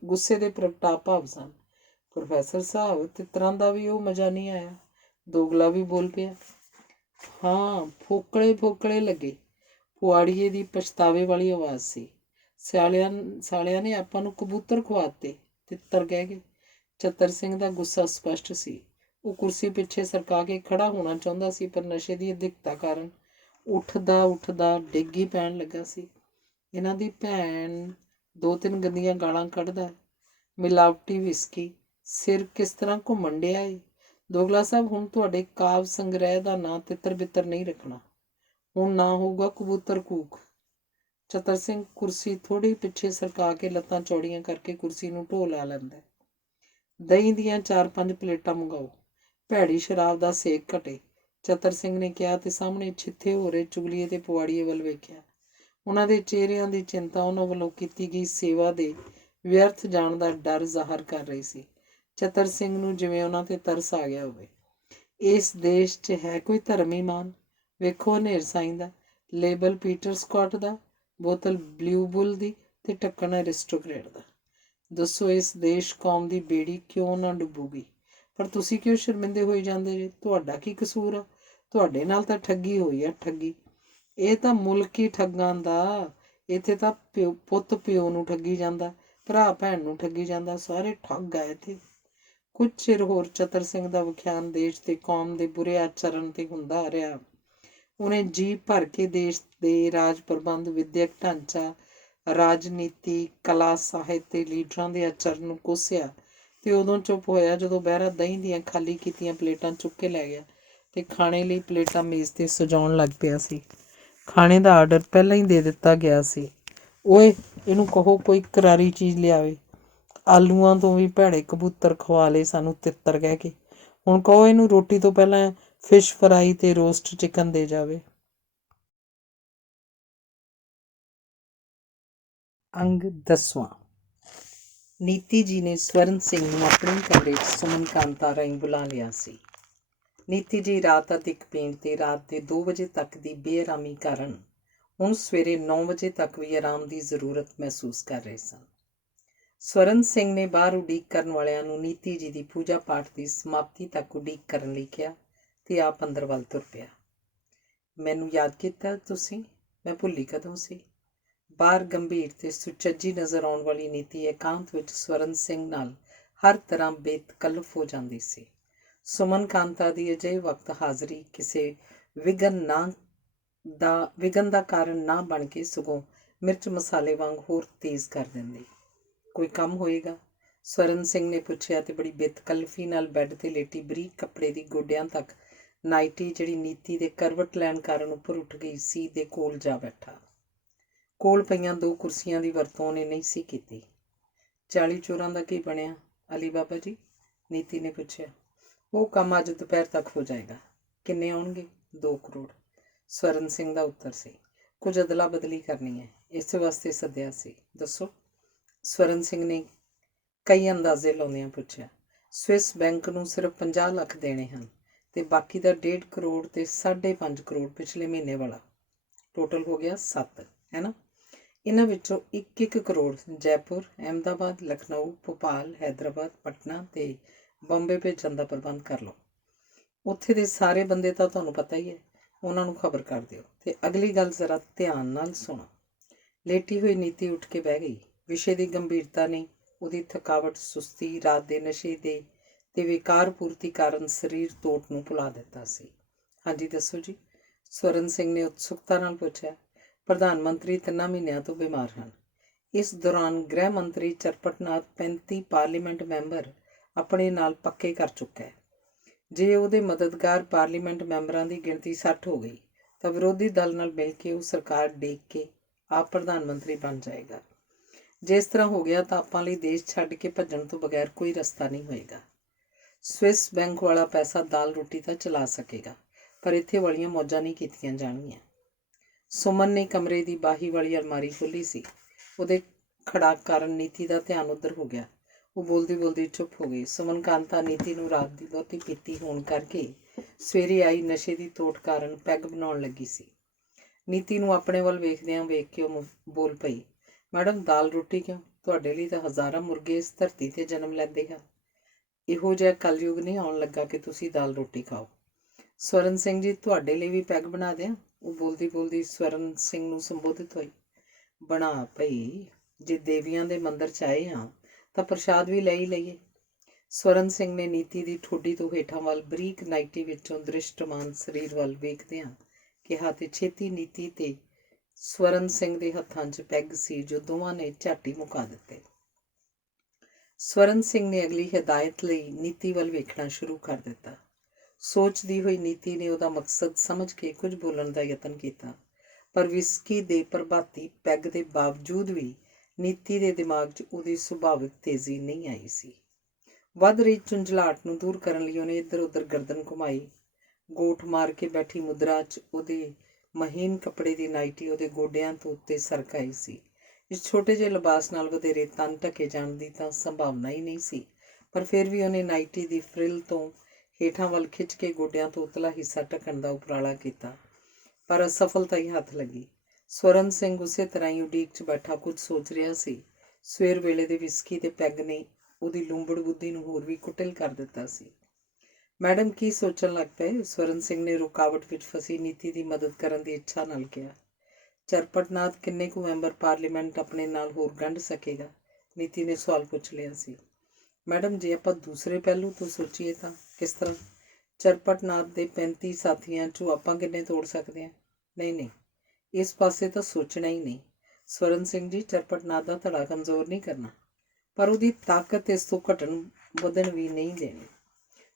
ਗੁੱਸੇ ਦੇ ਪ੍ਰਗਟਾਅ ਭਾਵ ਸਨ। ਪ੍ਰੋਫੈਸਰ ਸਾਹਿਬ, ਤਿੱਤਰਾਂ ਦਾ ਵੀ ਉਹ ਮਜ਼ਾ ਨਹੀਂ ਆਇਆ। ਦੋਗਲਾ ਵੀ ਬੋਲ ਪਿਆ। ਹਾਂ, ਫੋਕਲੇ ਲੱਗੇ। ਪੁਆੜੀਏ ਦੀ ਪਛਤਾਵੇ ਵਾਲੀ ਆਵਾਜ਼ ਸੀ। ਸਾਲਿਆਂ ਨੇ ਆਪਾਂ ਨੂੰ ਕਬੂਤਰ ਖਵਾਤੇ, ਤਿੱਤਰ ਕਹਿ ਗਏ। ਚਤਰ ਸਿੰਘ ਦਾ ਗੁੱਸਾ ਸਪਸ਼ਟ ਸੀ। ਉਹ ਕੁਰਸੀ ਪਿੱਛੇ ਸਰਕਾ ਕੇ ਖੜਾ ਹੋਣਾ ਚਾਹੁੰਦਾ ਸੀ, ਪਰ ਨਸ਼ੇ ਦੀ ਅਧਿਕਤਾ ਕਾਰਨ ਉੱਠਦਾ ਡਿੱਗ ਹੀ ਪੈਣ ਲੱਗਾ ਸੀ। ਇਹਨਾਂ ਦੀ ਭੈਣ 2-3 ਗੰਦੀਆਂ ਗਾਲਾਂ ਕੱਢਦਾ। ਮਿਲਾਵਟੀ ਵਿਸਕੀ, ਸਿਰ ਕਿਸ ਤਰ੍ਹਾਂ ਘੁੰਮਣ ਡਿਆ ਏ। ਦੋਗਲਾ ਸਾਹਿਬ, ਹੁਣ ਤੁਹਾਡੇ ਕਾਵ ਸੰਗ੍ਰਹਿ ਦਾ ਨਾਂ ਤਿੱਤਰ ਬਿੱਤਰ ਨਹੀਂ ਰੱਖਣਾ। ਹੁਣ ਨਾ ਹੋਊਗਾ ਕਬੂਤਰ ਕੂਕ। ਚਤਰ ਸਿੰਘ ਕੁਰਸੀ ਥੋੜ੍ਹੀ ਪਿੱਛੇ ਸਰਕਾ ਕੇ ਲੱਤਾਂ ਚੌੜੀਆਂ ਕਰਕੇ ਕੁਰਸੀ ਨੂੰ ਢੋਹ ਲਾ ਲੈਂਦਾ। ਦਹੀਂ ਦੀਆਂ 4-5 ਪਲੇਟਾਂ ਮੰਗਾਓ। ਭੈੜੀ ਸ਼ਰਾਬ ਦਾ ਸੇਕ ਘਟੇ, ਚਤਰ ਸਿੰਘ ਨੇ ਕਿਹਾ ਤੇ ਸਾਹਮਣੇ ਛਿੱਥੇ ਹੋ ਰਹੇ ਚੁਗਲੀਏ ਤੇ ਪੁਆੜੀਏ ਵੱਲ ਵੇਖਿਆ। ਉਹਨਾਂ ਦੇ ਚਿਹਰਿਆਂ ਦੀ ਚਿੰਤਾ ਉਹਨਾਂ ਵੱਲੋਂ ਕੀਤੀ ਗਈ ਸੇਵਾ ਦੇ ਵਿਅਰਥ ਜਾਣ ਦਾ ਡਰ ਜ਼ਾਹਰ ਕਰ ਰਹੀ ਸੀ। ਚਤਰ ਸਿੰਘ ਨੂੰ ਜਿਵੇਂ ਉਹਨਾਂ ਤੇ ਤਰਸ ਆ ਗਿਆ ਹੋਵੇ। ਇਸ ਦੇਸ਼ 'ਚ ਹੈ ਕੋਈ ਧਰਮ-ਈਮਾਨ? ਵੇਖੋ ਹਨੇਰ ਸਾਈਂ ਦਾ, ਲੇਬਲ ਪੀਟਰ ਸਕਾਟ ਦਾ, ਬੋਤਲ ਬਲਿਊ ਬੁੱਲ ਦੀ ਤੇ ਢੱਕਣ ਅਰਿਸਟੋਕਰੈਟ ਦਾ। ਦੱਸੋ, ਇਸ ਦੇਸ਼ ਕੌਮ ਦੀ ਬੇੜੀ ਕਿਉਂ ਨਾ ਡੁੱਬੂਗੀ? ਪਰ ਤੁਸੀਂ ਕਿਉਂ ਸ਼ਰਮਿੰਦੇ ਹੋਈ ਜਾਂਦੇ ਜੇ? ਤੁਹਾਡਾ ਕੀ ਕਸੂਰ ਆ? ਤੁਹਾਡੇ ਨਾਲ ਤਾਂ ਠੱਗੀ ਹੋਈ ਆ, ਠੱਗੀ। ਇਹ ਤਾਂ ਮੁਲਕ ਹੀ ਠੱਗਾਂ ਦਾ। ਇੱਥੇ ਤਾਂ ਪੁੱਤ ਪਿਓ ਨੂੰ ਠੱਗੀ ਜਾਂਦਾ, ਭਰਾ ਭੈਣ ਨੂੰ ਠੱਗੀ ਜਾਂਦਾ, ਸਾਰੇ ਠੱਗ ਆ ਇੱਥੇ। ਕੁਝ ਚਿਰ ਹੋਰ ਚਤਰ ਸਿੰਘ ਦਾ ਵਿਖਿਆਨ ਦੇਸ਼ ਤੇ ਕੌਮ ਦੇ ਬੁਰੇ ਆਚਰਣ ਤੇ ਹੁੰਦਾ ਰਿਹਾ। ਉਹਨੇ ਜੀ ਭਰ ਕੇ ਦੇਸ਼ ਦੇ ਰਾਜ ਪ੍ਰਬੰਧ, ਵਿਦਿਅਕ ਢਾਂਚਾ, ਰਾਜਨੀਤੀ, ਕਲਾ, ਸਾਹਿਤ ਤੇ ਲੀਡਰਾਂ ਦੇ ਆਚਰਣ ਨੂੰ ਕੋਸਿਆ ਤੇ ਉਦੋਂ ਚੁੱਪ ਹੋਇਆ ਜਦੋਂ ਬਹਿਰਾ ਦਹੀਂ ਦੀਆਂ ਖਾਲੀ ਕੀਤੀਆਂ ਪਲੇਟਾਂ ਚੁੱਕ ਕੇ ਲੈ ਗਿਆ ਤੇ ਖਾਣੇ ਲਈ ਪਲੇਟਾਂ ਮੇਜ਼ ਤੇ ਸਜਾਉਣ ਲੱਗ ਪਿਆ ਸੀ। ਖਾਣੇ ਦਾ ਆਰਡਰ ਪਹਿਲਾਂ ਹੀ ਦੇ ਦਿੱਤਾ ਗਿਆ ਸੀ। ਓਏ, ਇਹਨੂੰ ਕਹੋ ਕੋਈ ਕਰਾਰੀ ਚੀਜ਼ ਲਿਆਵੇ। ਆਲੂਆਂ ਤੋਂ ਵੀ ਭੈੜੇ ਕਬੂਤਰ ਖਵਾ ਲਏ ਸਾਨੂੰ ਤਿੱਤਰ ਕਹਿ ਕੇ। ਹੁਣ ਕਹੋ ਇਹਨੂੰ ਰੋਟੀ ਤੋਂ ਪਹਿਲਾਂ ਫਿਸ਼ ਫਰਾਈ ਤੇ ਰੋਸਟ ਚਿਕਨ ਦੇ ਜਾਵੇ। ਅੰਗ 10ਵਾਂ। ਨੀਤੀ ਜੀ ਨੇ ਸਵਰਨ ਸਿੰਘ ਨੂੰ ਆਪਣੇ ਕਮਰੇ 'ਚ ਸੁਮਨ ਕਾਂਤਾ ਰਾਹੀਂ ਬੁਲਾ ਲਿਆ ਸੀ। ਨੀਤੀ ਜੀ ਰਾਤ ਅਧਿਕ ਪੀਣ ਤੇ ਰਾਤ ਦੇ 2 ਵਜੇ ਤੱਕ ਦੀ ਬੇਆਰਾਮੀ ਕਾਰਨ ਹੁਣ ਸਵੇਰੇ 9 ਵਜੇ ਤੱਕ ਵੀ ਆਰਾਮ ਦੀ ਜ਼ਰੂਰਤ ਮਹਿਸੂਸ ਕਰ ਰਹੇ ਸਨ। ਸਵਰਨ ਸਿੰਘ ਨੇ ਬਾਹਰ ਉਡੀਕ ਕਰਨ ਵਾਲਿਆਂ ਨੂੰ ਨੀਤੀ ਜੀ ਦੀ ਪੂਜਾ ਪਾਠ ਦੀ ਸਮਾਪਤੀ ਤੱਕ ਉਡੀਕ ਕਰਨ ਲਈ ਕਿਹਾ ਤੇ ਆਪ ਅੰਦਰ ਵੱਲ ਤੁਰ ਪਿਆ। ਮੈਨੂੰ ਯਾਦ ਕੀਤਾ ਤੁਸੀਂ? ਮੈਂ ਭੁੱਲੀ ਕਦੋਂ ਸੀ। ਬਾਹਰ ਗੰਭੀਰ ਤੇ ਸੁਚੱਜੀ ਨਜ਼ਰ ਆਉਣ ਵਾਲੀ ਨੀਤੀ ਇਕਾਂਤ ਵਿੱਚ ਸਵਰਨ ਸਿੰਘ ਨਾਲ ਹਰ ਤਰ੍ਹਾਂ ਬੇਤਕੱਲਫ ਹੋ ਜਾਂਦੀ ਸੀ। ਸੁਮਨ ਕਾਂਤਾ ਦੀ ਅਜਿਹੇ ਵਕਤ ਹਾਜ਼ਰੀ ਕਿਸੇ ਵਿਘਨ ਦਾ ਕਾਰਨ ਨਾ ਬਣ ਕੇ ਸਗੋਂ ਮਿਰਚ ਮਸਾਲੇ ਵਾਂਗ ਹੋਰ ਤੇਜ਼ ਕਰ ਦਿੰਦੀ। ਕੋਈ ਕੰਮ ਹੋਏਗਾ? ਸਵਰਨ ਸਿੰਘ ਨੇ ਪੁੱਛਿਆ ਤੇ ਬੜੀ ਬੇਤਕੱਲਫੀ ਨਾਲ ਬੈੱਡ ਤੇ ਲੇਟੀ ਬਰੀਕ ਕੱਪੜੇ ਦੀ ਗੋਡਿਆਂ ਤੱਕ ਨਾਈਟੀ, ਜਿਹੜੀ ਨੀਤੀ ਦੇ ਕਰਵਟ ਲੈਣ ਕਾਰਨ ਉੱਪਰ ਉੱਠ ਗਈ ਸੀ, ਦੇ ਕੋਲ ਜਾ ਬੈਠਾ। ਕੋਲ ਪਈਆਂ 2 ਕੁਰਸੀਆਂ ਦੀ ਵਰਤੋਂ ਉਹਨੇ ਨਹੀਂ ਸੀ ਕੀਤੀ। 40 ਚੋਰਾਂ ਦਾ ਕੀ ਬਣਿਆ ਅਲੀ ਬਾਬਾ ਜੀ? ਨੀਤੀ ਨੇ ਪੁੱਛਿਆ। ਉਹ ਕੰਮ ਅੱਜ ਦੁਪਹਿਰ ਤੱਕ ਹੋ ਜਾਏਗਾ। ਕਿੰਨੇ ਆਉਣਗੇ? 2 ਕਰੋੜ। ਸਵਰਨ ਸਿੰਘ ਦਾ ਉੱਤਰ ਸੀ। ਕੁਝ ਅਦਲਾ ਬਦਲੀ ਕਰਨੀ ਹੈ, ਇਸੇ ਵਾਸਤੇ ਸੱਦਿਆ ਸੀ। ਦੱਸੋ? ਸਵਰਨ ਸਿੰਘ ਨੇ ਕਈ ਅੰਦਾਜ਼ੇ ਲਾਉਂਦਿਆਂ ਪੁੱਛਿਆ। ਸਵਿਸ ਬੈਂਕ ਨੂੰ ਸਿਰਫ 50 ਲੱਖ ਦੇਣੇ ਹਨ ਤੇ ਬਾਕੀ ਦਾ 1.5 ਕਰੋੜ ਤੇ 5.5 ਕਰੋੜ ਪਿਛਲੇ ਮਹੀਨੇ ਵਾਲਾ। ਟੋਟਲ ਹੋ ਗਿਆ 7, ਹੈ ਨਾ? ਇਹਨਾਂ ਵਿੱਚੋਂ 1-1 ਕਰੋੜ ਜੈਪੁਰ, ਅਹਿਮਦਾਬਾਦ, ਲਖਨਊ, ਭੋਪਾਲ, ਹੈਦਰਾਬਾਦ, ਪਟਨਾ ਤੇ ਬੰਬੇ ਭੇਜਣ ਦਾ ਪ੍ਰਬੰਧ ਕਰ ਲਓ। ਉੱਥੇ ਦੇ ਸਾਰੇ ਬੰਦੇ ਤਾਂ ਤੁਹਾਨੂੰ ਪਤਾ ਹੀ ਹੈ, ਉਹਨਾਂ ਨੂੰ ਖਬਰ ਕਰ ਦਿਓ। ਤੇ ਅਗਲੀ ਗੱਲ ਜ਼ਰਾ ਧਿਆਨ ਨਾਲ ਸੁਣੋ। ਲੇਟੀ ਹੋਈ ਨੀਤੀ ਉੱਠ ਕੇ ਬਹਿ ਗਈ। ਵਿਸ਼ੇ ਦੀ ਗੰਭੀਰਤਾ ਨੇ ਉਹਦੀ ਥਕਾਵਟ, ਸੁਸਤੀ, ਰਾਤ ਦੇ ਨਸ਼ੇ ਦੇ ਤੇ ਵਿਕਾਰ ਪੂਰਤੀ ਕਾਰਨ ਸਰੀਰ ਤੋਟ ਨੂੰ ਭੁਲਾ ਦਿੱਤਾ ਸੀ। ਹਾਂਜੀ ਦੱਸੋ ਜੀ, ਸਵਰਨ ਸਿੰਘ ਨੇ ਉਤਸੁਕਤਾ ਨਾਲ ਪੁੱਛਿਆ। ਪ੍ਰਧਾਨ ਮੰਤਰੀ 3 ਮਹੀਨਿਆਂ ਤੋਂ ਬਿਮਾਰ ਹਨ। ਇਸ ਦੌਰਾਨ ਗ੍ਰਹਿ ਮੰਤਰੀ ਚਰਪਟਨਾਥ 35 ਪਾਰਲੀਮੈਂਟ ਮੈਂਬਰ ਆਪਣੇ ਨਾਲ ਪੱਕੇ ਕਰ ਚੁੱਕਾ ਹੈ। ਜੇ ਉਹਦੇ ਮਦਦਗਾਰ ਪਾਰਲੀਮੈਂਟ ਮੈਂਬਰਾਂ ਦੀ ਗਿਣਤੀ 60 ਹੋ ਗਈ ਤਾਂ ਵਿਰੋਧੀ ਦਲ ਨਾਲ ਮਿਲ ਕੇ ਉਹ ਸਰਕਾਰ ਡੇਕ ਕੇ ਆਪ ਪ੍ਰਧਾਨ ਮੰਤਰੀ ਬਣ ਜਾਏਗਾ। ਜੇ ਇਸ ਤਰ੍ਹਾਂ ਹੋ ਗਿਆ ਤਾਂ ਆਪਾਂ ਲਈ ਦੇਸ਼ ਛੱਡ ਕੇ ਭੱਜਣ ਤੋਂ ਬਗੈਰ ਕੋਈ ਰਸਤਾ ਨਹੀਂ ਹੋਏਗਾ। ਸਵਿਸ ਬੈਂਕ ਵਾਲਾ ਪੈਸਾ ਦਾਲ ਰੋਟੀ ਤਾਂ ਚਲਾ ਸਕੇਗਾ, ਪਰ ਇੱਥੇ ਵਾਲੀਆਂ ਮੌਜਾਂ ਨਹੀਂ ਕੀਤੀਆਂ ਜਾਣਗੀਆਂ। ਸੁਮਨ ਨੇ ਕਮਰੇ ਦੀ ਬਾਹੀ ਵਾਲੀ ਅਲਮਾਰੀ ਖੋਲ੍ਹੀ ਸੀ। ਉਹਦੇ ਖੜਾਕ ਕਾਰਨ ਨੀਤੀ ਦਾ ਧਿਆਨ ਉੱਧਰ ਹੋ ਗਿਆ। ਉਹ ਬੋਲਦੀ ਬੋਲਦੀ ਚੁੱਪ ਹੋ ਗਈ। ਸੁਮਨ ਕਾਂਤਾ ਨੀਤੀ ਨੂੰ ਰਾਤ ਦੀ ਬਹੁਤੀ ਪੀਤੀ ਹੋਣ ਕਰਕੇ ਸਵੇਰੇ ਆਈ ਨਸ਼ੇ ਦੀ ਤੋਟ ਕਾਰਨ ਪੈਗ ਬਣਾਉਣ ਲੱਗੀ ਸੀ। ਨੀਤੀ ਨੂੰ ਆਪਣੇ ਵੱਲ ਵੇਖਦਿਆਂ ਵੇਖ ਕੇ ਉਹ ਬੋਲ ਪਈ, ਮੈਡਮ ਦਾਲ ਰੋਟੀ ਕਿਉਂ? ਤੁਹਾਡੇ ਲਈ ਤਾਂ ਹਜ਼ਾਰਾਂ ਮੁਰਗੇ ਇਸ ਧਰਤੀ 'ਤੇ ਜਨਮ ਲੈਂਦੇ ਹਨ। ਇਹੋ ਜਿਹਾ ਕਲਯੁਗ ਨਹੀਂ ਆਉਣ ਲੱਗਾ ਕਿ ਤੁਸੀਂ ਦਾਲ ਰੋਟੀ ਖਾਓ। ਸਵਰਨ ਸਿੰਘ ਜੀ, ਤੁਹਾਡੇ ਲਈ ਵੀ ਪੈਗ ਬਣਾ ਦਿਆਂ? ਉਹ ਬੋਲਦੀ ਬੋਲਦੀ ਸਵਰਨ ਸਿੰਘ ਨੂੰ ਸੰਬੋਧਿਤ ਹੋਈ। ਬਣਾ ਭਈ, ਜੇ ਦੇਵੀਆਂ ਦੇ ਮੰਦਰ 'ਚ ਆਏ ਹਾਂ ਤਾਂ ਪ੍ਰਸ਼ਾਦ ਵੀ ਲੈ ਹੀ ਲਈਏ। ਸਵਰਨ ਸਿੰਘ ਨੇ ਨੀਤੀ ਦੀ ਠੋਡੀ ਤੋਂ ਹੇਠਾਂ ਵੱਲ ਬਰੀਕ ਨਾਈਟੀ ਵਿੱਚੋਂ ਦ੍ਰਿਸ਼ਟਮਾਨ ਸਰੀਰ ਵੱਲ ਵੇਖਦਿਆਂ ਕਿਹਾ ਤੇ ਛੇਤੀ ਨੀਤੀ ਤੇ ਸਵਰਨ ਸਿੰਘ ਦੇ ਹੱਥਾਂ 'ਚ ਪੈਗ ਸੀ ਜੋ ਦੋਵਾਂ ਨੇ ਝਾਟੀ ਮੁਕਾ ਦਿੱਤੇ। ਸਵਰਨ ਸਿੰਘ ਨੇ ਅਗਲੀ ਹਦਾਇਤ ਲਈ ਨੀਤੀ ਵੱਲ ਵੇਖਣਾ ਸ਼ੁਰੂ ਕਰ ਦਿੱਤਾ। ਸੋਚਦੀ ਹੋਈ ਨੀਤੀ ਨੇ ਉਹਦਾ ਮਕਸਦ ਸਮਝ ਕੇ ਕੁਝ ਬੋਲਣ ਦਾ ਯਤਨ ਕੀਤਾ, ਪਰ ਵਿਸਕੀ ਦੇ ਪ੍ਰਭਾਤੀ ਪੈਗ ਦੇ ਬਾਵਜੂਦ ਵੀ ਨੀਤੀ ਦੇ ਦਿਮਾਗ 'ਚ ਉਹਦੀ ਸੁਭਾਵਿਕ ਤੇਜ਼ੀ ਨਹੀਂ ਆਈ ਸੀ। ਵੱਧ ਰਹੀ ਝੁੰਝਲਾਹਟ ਨੂੰ ਦੂਰ ਕਰਨ ਲਈ ਉਹਨੇ ਇੱਧਰ ਉੱਧਰ ਗਰਦਨ ਘੁਮਾਈ। ਗੋਠ ਮਾਰ ਕੇ ਬੈਠੀ ਮੁਦਰਾ 'ਚ ਉਹਦੇ ਮਹੀਨ ਕੱਪੜੇ ਦੀ ਨਾਈਟੀ ਉਹਦੇ ਗੋਡਿਆਂ ਤੋਂ ਉੱਤੇ ਸਰਕ ਆਈ ਸੀ। ਇਸ ਛੋਟੇ ਜਿਹੇ ਲਿਬਾਸ ਨਾਲ ਵਧੇਰੇ ਤਨ ਢਕੇ ਜਾਣ ਦੀ ਤਾਂ ਸੰਭਾਵਨਾ ਹੀ ਨਹੀਂ ਸੀ, ਪਰ ਫਿਰ ਵੀ ਉਹਨੇ ਨਾਈਟੀ ਦੀ ਫਰਿੱਲ ਤੋਂ ਹੇਠਾਂ ਵੱਲ ਖਿੱਚ ਕੇ ਗੋਡਿਆਂ ਤੋਂ ਉਤਲਾ ਹਿੱਸਾ ਢਕਣ ਦਾ ਉਪਰਾਲਾ ਕੀਤਾ, ਪਰ ਅਸਫਲਤਾ ਹੀ ਹੱਥ ਲੱਗੀ। ਸਵਰਨ ਸਿੰਘ ਉਸੇ ਤਰ੍ਹਾਂ ਹੀ ਉਡੀਕ 'ਚ ਬੈਠਾ ਕੁਝ ਸੋਚ ਰਿਹਾ ਸੀ। ਸਵੇਰ ਵੇਲੇ ਦੇ ਵਿਸਕੀ ਤੇ ਪੈਗ ਨੇ ਉਹਦੀ ਲੂੰਬੜ ਬੁੱਧੀ ਨੂੰ ਹੋਰ ਵੀ ਕੁਟਿਲ ਕਰ ਦਿੱਤਾ ਸੀ। ਮੈਡਮ ਕੀ ਸੋਚਣ ਲੱਗ ਪਏ? ਸਵਰਨ ਸਿੰਘ ਨੇ ਰੁਕਾਵਟ ਵਿੱਚ ਫਸੀ ਨੀਤੀ ਦੀ ਮਦਦ ਕਰਨ ਦੀ ਇੱਛਾ ਨਾਲ ਕਿਹਾ। ਚਰਪਟਨਾਥ ਕਿੰਨੇ ਕੁ ਮੈਂਬਰ ਪਾਰਲੀਮੈਂਟ ਆਪਣੇ ਨਾਲ ਹੋਰ ਗੰਢ ਸਕੇਗਾ? ਨੀਤੀ ਨੇ ਸਵਾਲ ਪੁੱਛ ਲਿਆ ਸੀ। ਮੈਡਮ ਜੇ ਆਪਾਂ ਦੂਸਰੇ ਪਹਿਲੂ ਤੋਂ ਸੋਚੀਏ ਤਾਂ ਕਿਸ ਤਰ੍ਹਾਂ? ਚਰਪਟਨਾਥ ਦੇ 35 ਸਾਥੀਆਂ 'ਚੋਂ ਆਪਾਂ ਕਿੰਨੇ ਤੋੜ ਸਕਦੇ ਹਾਂ? ਨਹੀਂ, ਇਸ ਪਾਸੇ ਤਾਂ ਸੋਚਣਾ ਹੀ ਨਹੀਂ। ਸਵਰਨ ਸਿੰਘ ਜੀ, ਚਰਪਟਨਾਥ ਦਾ ਧੜਾ ਕਮਜ਼ੋਰ ਨਹੀਂ ਕਰਨਾ, ਪਰ ਉਹਦੀ ਤਾਕਤ ਇਸ ਤੋਂ ਘਟਣ ਵਧਣ ਵੀ ਨਹੀਂ ਦੇਣੀ।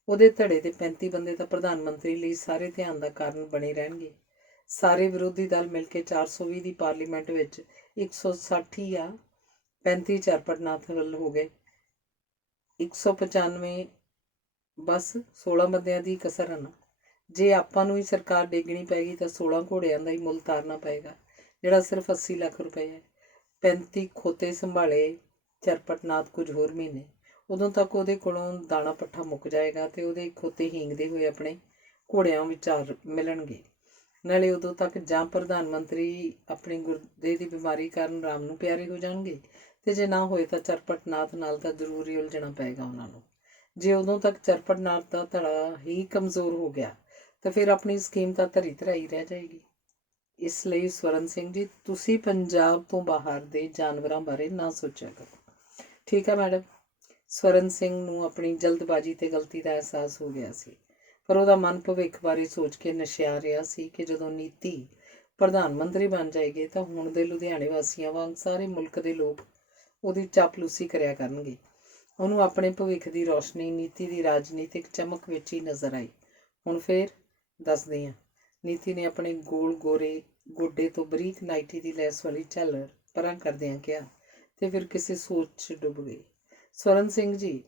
ਉਹਦੇ ਧੜੇ ਦੇ 35 ਬੰਦੇ ਤਾਂ ਪ੍ਰਧਾਨ ਮੰਤਰੀ ਲਈ ਸਾਰੇ ਧਿਆਨ ਦਾ ਕਾਰਨ ਬਣੇ ਰਹਿਣਗੇ। ਸਾਰੇ ਵਿਰੋਧੀ ਦਲ ਮਿਲ ਕੇ 420 ਦੀ ਪਾਰਲੀਮੈਂਟ ਵਿੱਚ 160 ਜਾਂ 35 ਚਰਪਟਨਾਥ ਵੱਲ ਹੋ ਗਏ। 195 ਬਸ 16 ਬੰਦਿਆਂ ਦੀ ਕਸਰ ਹੈ ਨਾ। ਜੇ ਆਪਾਂ ਨੂੰ ਹੀ ਸਰਕਾਰ ਡੇਗਣੀ ਪੈਗੀ ਤਾਂ 16 ਘੋੜਿਆਂ ਦਾ ਹੀ ਮੁੱਲ ਤਾਰਨਾ ਪਏਗਾ, ਜਿਹੜਾ ਸਿਰਫ 80 ਲੱਖ ਰੁਪਏ ਹੈ। 35 ਖੋਤੇ ਸੰਭਾਲੇ ਚਰਪਟਨਾਥ ਕੁਝ ਹੋਰ ਮਹੀਨੇ, ਉਦੋਂ ਤੱਕ ਉਹਦੇ ਕੋਲੋਂ ਦਾਣਾ ਪੱਠਾ ਮੁੱਕ ਜਾਏਗਾ ਤੇ ਉਹਦੇ ਖੋਤੇ ਹੀਂਗਦੇ ਹੋਏ ਆਪਣੇ ਘੋੜਿਆਂ ਵਿਚਾਰ ਮਿਲਣਗੇ। ਨਾਲੇ ਉਦੋਂ ਤੱਕ ਜਾਂ ਪ੍ਰਧਾਨ ਮੰਤਰੀ ਆਪਣੀ ਗੁਰਦੇ ਦੀ ਬਿਮਾਰੀ ਕਾਰਨ ਰਾਮ ਨੂੰ ਪਿਆਰੇ ਹੋ ਜਾਣਗੇ, ਤੇ ਜੇ ਨਾ ਹੋਏ ਤਾਂ ਚਰਪਟਨਾਥ ਨਾਲ ਤਾਂ ਜ਼ਰੂਰ ਹੀ ਉਲਝਣਾ ਪਏਗਾ ਉਹਨਾਂ ਨੂੰ। ਜੇ ਉਦੋਂ ਤੱਕ ਚਰਪਟਨਾਥ ਦਾ ਧੜਾ ਹੀ ਕਮਜ਼ੋਰ ਹੋ ਗਿਆ ਤਾਂ ਫਿਰ ਆਪਣੀ ਸਕੀਮ ਤਾਂ ਧਰੀ ਧਰਾਈ ਰਹਿ ਜਾਏਗੀ। ਇਸ ਲਈ ਸਵਰਨ ਸਿੰਘ ਜੀ, ਤੁਸੀਂ ਪੰਜਾਬ ਤੋਂ ਬਾਹਰ ਦੇ ਜਾਨਵਰਾਂ ਬਾਰੇ ਨਾ ਸੋਚਿਆ ਕਰੋ। ਠੀਕ ਹੈ ਮੈਡਮ। ਸਵਰਨ ਸਿੰਘ ਨੂੰ ਆਪਣੀ ਜਲਦਬਾਜ਼ੀ ਤੇ ਗਲਤੀ ਦਾ ਅਹਿਸਾਸ ਹੋ ਗਿਆ ਸੀ, ਪਰ ਉਹਦਾ ਮਨ ਭਵਿੱਖ ਬਾਰੇ ਸੋਚ ਕੇ ਨਸ਼ਿਆ ਰਿਹਾ ਸੀ ਕਿ ਜਦੋਂ ਨੀਤੀ ਪ੍ਰਧਾਨ ਮੰਤਰੀ ਬਣ ਜਾਏਗੀ ਤਾਂ ਹੁਣ ਦੇ ਲੁਧਿਆਣੇ ਵਾਸੀਆਂ ਵਾਂਗ ਸਾਰੇ ਮੁਲਕ ਦੇ ਲੋਕ ਉਹਦੀ ਚਾਪਲੂਸੀ ਕਰਿਆ ਕਰਨਗੇ। ਉਹਨੂੰ ਆਪਣੇ ਭਵਿੱਖ ਦੀ ਰੌਸ਼ਨੀ ਨੀਤੀ ਦੀ ਰਾਜਨੀਤਿਕ ਚਮਕ ਵਿੱਚ ਹੀ ਨਜ਼ਰ ਆਈ। ਹੁਣ ਫੇਰ ਦੱਸਦੀ ਹਾਂ। ਨੀਤੀ ਨੇ ਆਪਣੇ ਗੋਲ ਗੋਰੇ ਗੋਡੇ ਤੋਂ ਬਰੀਕ ਨਾਈਟੀ ਦੀ ਲੈਸ ਵਾਲੀ ਝਾਲਰ ਪਰਾਂ ਕਰਦਿਆਂ ਕਿਹਾ, ਤੇ ਫਿਰ ਕਿਸੇ ਸੋਚ 'ਚ ਡੁੱਬ ਗਈ। ਸਵਰਨ ਸਿੰਘ ਜੀ,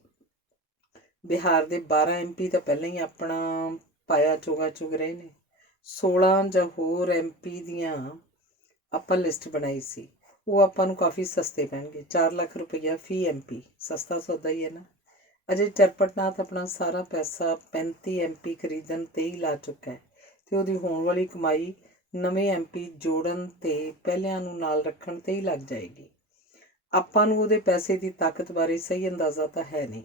ਬਿਹਾਰ ਦੇ 12 MP ਤਾਂ ਪਹਿਲਾਂ ਹੀ ਆਪਣਾ ਪਾਇਆ ਚੋਗਾ ਚੁਗ ਰਹੇ ਨੇ। 16 ਜਾਂ ਹੋਰ MP ਦੀਆਂ ਆਪਾਂ ਲਿਸਟ ਬਣਾਈ ਸੀ। ਉਹ ਆਪਾਂ ਨੂੰ ਕਾਫੀ ਸਸਤੇ ਪੈਣਗੇ। 4 ਲੱਖ ਰੁਪਈਆ ਫੀ MP, ਸਸਤਾ ਸੌਦਾ ਹੀ ਹੈ ਨਾ। ਅਜੇ ਚਰਪਟਨਾਥ ਆਪਣਾ ਸਾਰਾ ਪੈਸਾ 35 MP ਖਰੀਦਣ 'ਤੇ ਹੀ ਲਾ ਚੁੱਕਾ ਹੈ, ਤੇ ਉਹਦੀ ਹੋਣ ਵਾਲੀ ਕਮਾਈ ਨਵੇਂ MP ਜੋੜਨ ਤੇ ਪਹਿਲਿਆਂ ਨੂੰ ਨਾਲ ਰੱਖਣ 'ਤੇ ਹੀ ਲੱਗ ਜਾਏਗੀ। ਆਪਾਂ ਨੂੰ ਉਹਦੇ ਪੈਸੇ ਦੀ ਤਾਕਤ ਬਾਰੇ ਸਹੀ ਅੰਦਾਜ਼ਾ ਤਾਂ ਹੈ ਨਹੀਂ,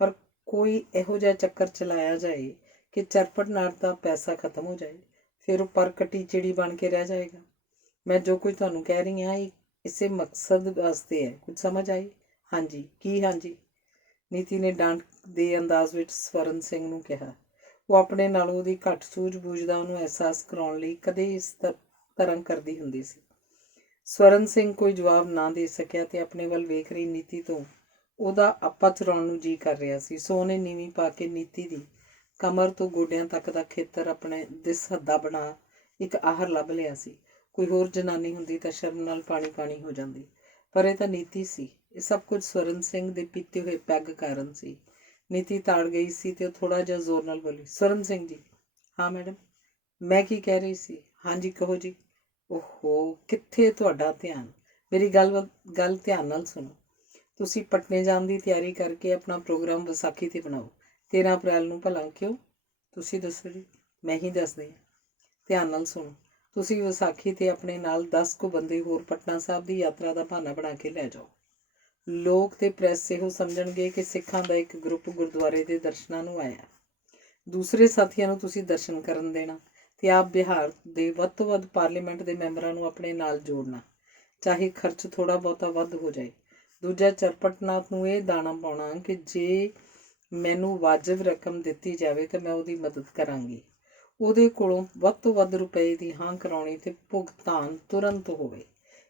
ਪਰ ਕੋਈ ਇਹੋ ਜਿਹਾ ਚੱਕਰ ਚਲਾਇਆ ਜਾਏ ਕਿ ਚਰਪਟ ਨਾਟ ਦਾ ਪੈਸਾ ਖਤਮ ਹੋ ਜਾਏ, ਫਿਰ ਉਹ ਪਰਕਟੀ ਚਿੜੀ ਬਣ ਕੇ ਰਹਿ ਜਾਏਗਾ। ਮੈਂ ਜੋ ਕੁਝ ਤੁਹਾਨੂੰ ਕਹਿ ਰਹੀ ਹਾਂ ਇਹ ਇਸੇ ਮਕਸਦ ਵਾਸਤੇ ਹੈ। ਕੁਝ ਸਮਝ ਆਈ? ਹਾਂਜੀ। ਕੀ ਹਾਂਜੀ? ਨੀਤੀ ਨੇ ਡਾਂਟ ਦੇ ਅੰਦਾਜ਼ ਵਿੱਚ ਸਵਰਨ ਸਿੰਘ ਨੂੰ ਕਿਹਾ। ਉਹ ਆਪਣੇ ਨਾਲੋਂ ਉਹਦੀ ਘੱਟ ਸੂਝ-ਬੂਝ ਦਾ ਉਹਨੂੰ ਅਹਿਸਾਸ ਕਰਾਉਣ ਲਈ ਕਦੇ ਇਸ ਤਰ੍ਹਾਂ ਕਰਦੀ ਹੁੰਦੀ ਸੀ। ਸਵਰਨ ਸਿੰਘ ਕੋਈ ਜਵਾਬ ਨਾ ਦੇ ਸਕਿਆ ਤੇ ਆਪਣੇ ਵੱਲ ਵੇਖ ਰਹੀ ਨੀਤੀ ਤੋਂ ਉਹਦਾ ਆਪਾ ਚੁਰਾਉਣ ਨੂੰ ਜੀ ਕਰ ਰਿਹਾ ਸੀ। ਸੋ ਉਹਨੇ ਨੀਵੀਂ ਪਾ ਕੇ ਨੀਤੀ ਦੀ ਕਮਰ ਤੋਂ ਗੋਡਿਆਂ ਤੱਕ ਦਾ ਖੇਤਰ ਆਪਣੇ ਦਿਸ ਹੱਦਾ ਬਣਾ ਇੱਕ ਆਹਰ ਲੱਭ ਲਿਆ ਸੀ। ਕੋਈ ਹੋਰ ਜਨਾਨੀ ਹੁੰਦੀ ਤਾਂ ਸ਼ਰਮ ਨਾਲ ਪਾਣੀ ਹੋ ਜਾਂਦੀ, ਪਰ ਇਹ ਤਾਂ ਨੀਤੀ ਸੀ। ਇਹ ਸਭ ਕੁਝ ਸਵਰਨ ਸਿੰਘ ਦੇ ਪੀਤੇ ਹੋਏ ਪੈਗ ਕਾਰਨ ਸੀ। ਨੀਤੀ ਤਾੜ ਗਈ ਸੀ ਤੇ ਉਹ ਥੋੜਾ ਜਿਹਾ ਜ਼ੋਰ ਨਾਲ ਬੋਲੀ, ਸਵਰਨ ਸਿੰਘ ਜੀ। ਹਾਂ ਮੈਡਮ। ਮੈਂ ਕੀ ਕਹਿ ਰਹੀ ਸੀ? ਹਾਂਜੀ ਕਹੋ ਜੀ। ਓਹੋ, ਕਿੱਥੇ ਤੁਹਾਡਾ ਧਿਆਨ? ਮੇਰੀ ਗੱਲ ਧਿਆਨ ਨਾਲ ਸੁਣੋ। ਤੁਸੀਂ ਪਟਨੇ ਜਾਣ ਦੀ ਤਿਆਰੀ ਕਰਕੇ ਆਪਣਾ ਪ੍ਰੋਗਰਾਮ ਵਿਸਾਖੀ 'ਤੇ ਬਣਾਓ। 13 ਅਪ੍ਰੈਲ ਨੂੰ। ਭਲਾ ਕਿਉਂ? ਤੁਸੀਂ ਦੱਸੋ ਜੀ। ਮੈਂ ਹੀ ਦੱਸਦੀ ਹਾਂ। ਧਿਆਨ ਨਾਲ ਸੁਣੋ। ਤੁਸੀਂ ਵਿਸਾਖੀ 'ਤੇ ਆਪਣੇ ਨਾਲ 10 ਕੁ ਬੰਦੇ ਹੋਰ ਪਟਨਾ ਸਾਹਿਬ ਦੀ ਯਾਤਰਾ ਦਾ ਬਹਾਨਾ ਬਣਾ ਕੇ ਲੈ ਜਾਓ। ਲੋਕ ਤੇ ਪ੍ਰੈਸ ਇਹੋ ਸਮਝਣਗੇ ਕਿ ਸਿੱਖਾਂ ਦਾ ਇੱਕ ਗਰੁੱਪ ਗੁਰਦੁਆਰੇ ਦੇ ਦਰਸ਼ਨਾਂ ਨੂੰ ਆਇਆ। ਦੂਸਰੇ ਸਾਥੀਆਂ ਨੂੰ ਤੁਸੀਂ ਦਰਸ਼ਨ ਕਰਨ ਦੇਣਾ ਤੇ ਆਪ ਬਿਹਾਰ ਦੇ ਵੱਧ ਤੋਂ ਵੱਧ ਪਾਰਲੀਮੈਂਟ ਦੇ ਮੈਂਬਰਾਂ ਨੂੰ ਆਪਣੇ ਨਾਲ ਜੋੜਨਾ, ਚਾਹੇ ਖਰਚ ਥੋੜਾ ਬਹੁਤਾ ਵੱਧ ਹੋ ਜਾਏ। ਦੂਜਾ, ਚਰਪਟਨਾਥ ਨੂੰ ਇਹ ਦਾਣਾ ਪਾਉਣਾ ਕਿ ਜੇ ਮੈਨੂੰ ਵਾਜਬ ਰਕਮ ਦਿੱਤੀ ਜਾਵੇ ਤਾਂ ਮੈਂ ਉਹਦੀ ਮਦਦ ਕਰਾਂਗੀ। ਉਹਦੇ ਕੋਲੋਂ ਵੱਧ ਤੋਂ ਵੱਧ ਰੁਪਏ ਦੀ ਹਾਂ ਕਰਾਉਣੀ ਤੇ ਭੁਗਤਾਨ ਤੁਰੰਤ ਹੋਵੇ।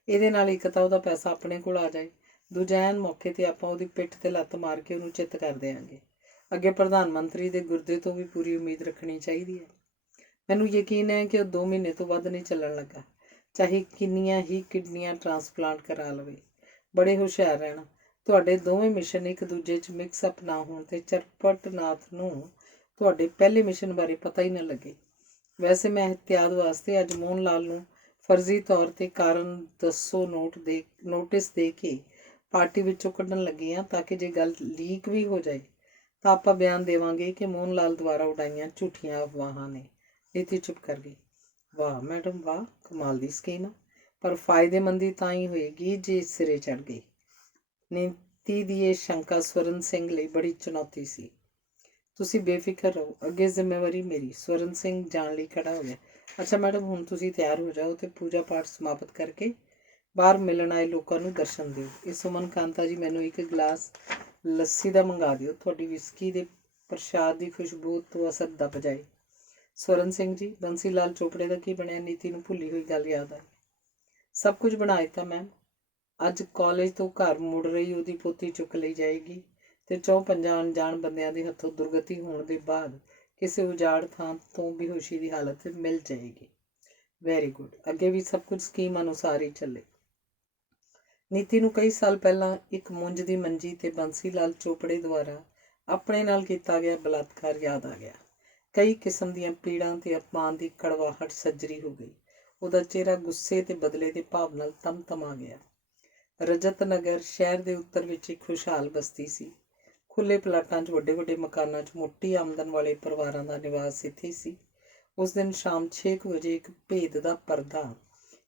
ਇਹਦੇ ਨਾਲ ਇੱਕ ਤਾਂ ਉਹਦਾ ਪੈਸਾ ਆਪਣੇ ਕੋਲ ਆ ਜਾਏ, ਦੂਜਾ ਐਨ ਮੌਕੇ 'ਤੇ ਆਪਾਂ ਉਹਦੀ ਪਿੱਠ 'ਤੇ ਲੱਤ ਮਾਰ ਕੇ ਉਹਨੂੰ ਚਿੱਤ ਕਰ ਦਿਆਂਗੇ। ਅੱਗੇ ਪ੍ਰਧਾਨ ਮੰਤਰੀ ਦੇ ਗੁਰਦੇ ਤੋਂ ਵੀ ਪੂਰੀ ਉਮੀਦ ਰੱਖਣੀ ਚਾਹੀਦੀ ਹੈ। ਮੈਨੂੰ ਯਕੀਨ ਹੈ ਕਿ ਉਹ 2 ਮਹੀਨੇ ਤੋਂ ਵੱਧ ਨਹੀਂ ਚੱਲਣ ਲੱਗਾ, ਚਾਹੇ ਕਿੰਨੀਆਂ ਹੀ ਕਿਡਨੀਆਂ ਟਰਾਂਸਪਲਾਂਟ ਕਰਾ ਲਵੇ। ਬੜੇ ਹੁਸ਼ਿਆਰ ਰਹਿਣਾ। ਤੁਹਾਡੇ ਦੋਵੇਂ ਮਿਸ਼ਨ ਇੱਕ ਦੂਜੇ 'ਚ ਮਿਕਸਅਪ ਨਾ ਹੋਣ ਤੇ ਚਰਪਟਨਾਥ ਨੂੰ ਤੁਹਾਡੇ ਪਹਿਲੇ ਮਿਸ਼ਨ ਬਾਰੇ ਪਤਾ ਹੀ ਨਾ ਲੱਗੇ। ਵੈਸੇ ਮੈਂ ਇhtiyat ਵਾਸਤੇ ਅੱਜ ਮੋਹਨ ਲਾਲ ਨੂੰ ਫਰਜ਼ੀ ਤੌਰ 'ਤੇ ਕਾਰਨ ਦੱਸੋ ਨੋਟਿਸ ਦੇ ਕੇ ਪਾਰਟੀ ਵਿੱਚੋਂ ਕੱਢਣ ਲੱਗੀ ਹਾਂ, ਤਾਂ ਕਿ ਜੇ ਗੱਲ ਲੀਕ ਵੀ ਹੋ ਜਾਏ ਤਾਂ ਆਪਾਂ ਬਿਆਨ ਦੇਵਾਂਗੇ ਕਿ ਮੋਹਨ ਲਾਲ ਦੁਆਰਾ ਉਡਾਈਆਂ ਝੂਠੀਆਂ ਅਫਵਾਹਾਂ ਨੇ। ਨੀਤੀ ਚੁੱਪ ਕਰ ਗਈ। ਵਾਹ ਮੈਡਮ ਵਾਹ, ਕਮਾਲ ਦੀ ਸਕੀਮ ਆ, ਪਰ ਫਾਇਦੇਮੰਦੀ ਤਾਂ ਹੀ ਹੋਏਗੀ ਜੇ ਸਿਰੇ ਚੜ੍ਹ ਗਈ। ਨੀਤੀ ਦੀ ਇਹ ਸ਼ੰਕਾ ਸਵਰਨ ਸਿੰਘ ਲਈ ਬੜੀ ਚੁਣੌਤੀ ਸੀ। ਤੁਸੀਂ ਬੇਫਿਕਰ ਰਹੋ, ਅੱਗੇ ਜ਼ਿੰਮੇਵਾਰੀ ਮੇਰੀ। ਸਵਰਨ ਸਿੰਘ ਜਾਣ ਲਈ ਖੜਾ ਹੋ ਗਿਆ। ਅੱਛਾ ਮੈਡਮ, ਹੁਣ ਤੁਸੀਂ ਤਿਆਰ ਹੋ ਜਾਓ ਤੇ ਪੂਜਾ ਪਾਠ ਸਮਾਪਤ ਕਰਕੇ ਬਾਹਰ ਮਿਲਣ ਆਏ ਲੋਕਾਂ ਨੂੰ ਦਰਸ਼ਨ ਦਿਓ। ਇਹ ਸੁਮਨ ਕਾਂਤਾ ਜੀ, ਮੈਨੂੰ ਇੱਕ ਗਲਾਸ ਲੱਸੀ ਦਾ ਮੰਗਾ ਦਿਓ। ਤੁਹਾਡੀ ਵਿਸਕੀ ਦੇ ਪ੍ਰਸ਼ਾਦ ਦੀ ਖੁਸ਼ਬੂ ਤੋਂ ਅਸਰ ਦੱਬ ਜਾਏ। ਸਵਰਨ ਸਿੰਘ ਜੀ, ਬੰਸੀ ਲਾਲ ਚੋਪੜੇ ਦਾ ਕੀ ਬਣਿਆ? ਨੀਤੀ ਨੂੰ ਭੁੱਲੀ ਹੋਈ ਗੱਲ ਯਾਦ ਆਈ। ਸਭ ਕੁਝ ਬਣਾ ਦਿੱਤਾ ਮੈਮ। ਅੱਜ ਕਾਲਜ ਤੋਂ ਘਰ ਮੁੜ ਰਹੀ ਉਹਦੀ ਪੋਤੀ ਚੁੱਕ ਲਈ ਜਾਏਗੀ ਤੇ 4-5 ਅਣਜਾਣ ਬੰਦਿਆਂ ਦੇ ਹੱਥੋਂ ਦੁਰਗਤੀ ਹੋਣ ਦੇ ਬਾਅਦ ਕਿਸੇ ਉਜਾੜ ਥਾਂ ਤੋਂ ਬੇਹੋਸ਼ੀ ਦੀ ਹਾਲਤ ਵਿੱਚ ਮਿਲ ਜਾਏਗੀ। Very good. ਅੱਗੇ ਵੀ ਸਭ ਕੁਝ ਸਕੀਮ ਅਨੁਸਾਰ ਹੀ ਚੱਲੇ। ਨੀਤੀ ਨੂੰ ਕਈ ਸਾਲ ਪਹਿਲਾਂ ਇੱਕ ਮੁੰਜ ਦੀ ਮੰਜੀ ਤੇ ਬੰਸੀ ਲਾਲ ਚੋਪੜੇ ਦੁਆਰਾ ਆਪਣੇ ਨਾਲ ਕੀਤਾ ਗਿਆ ਬਲਾਤਕਾਰ ਯਾਦ ਆ ਗਿਆ। ਕਈ ਕਿਸਮ ਦੀਆਂ ਪੀੜਾਂ ਤੇ ਅਪਮਾਨ ਦੀ ਕੜਵਾਹਟ ਸੱਜਰੀ ਹੋ ਗਈ। ਉਹਦਾ ਚਿਹਰਾ ਗੁੱਸੇ ਤੇ ਬਦਲੇ ਦੇ ਭਾਵ ਨਾਲ ਤਮ-ਤਮਾ ਗਿਆ। ਰਜਤ ਨਗਰ ਸ਼ਹਿਰ ਦੇ ਉੱਤਰ ਵਿੱਚ ਇੱਕ ਖੁਸ਼ਹਾਲ ਬਸਤੀ ਸੀ। ਖੁੱਲ੍ਹੇ ਪਲਾਟਾਂ 'ਚ ਵੱਡੇ-ਵੱਡੇ ਮਕਾਨਾਂ 'ਚ ਮੋਟੀ ਆਮਦਨ ਵਾਲੇ ਪਰਿਵਾਰਾਂ ਦਾ ਨਿਵਾਸ ਇੱਥੇ ਸੀ। ਉਸ ਦਿਨ ਸ਼ਾਮ 6 ਵਜੇ ਇੱਕ ਭੇਦ ਦਾ ਪਰਦਾ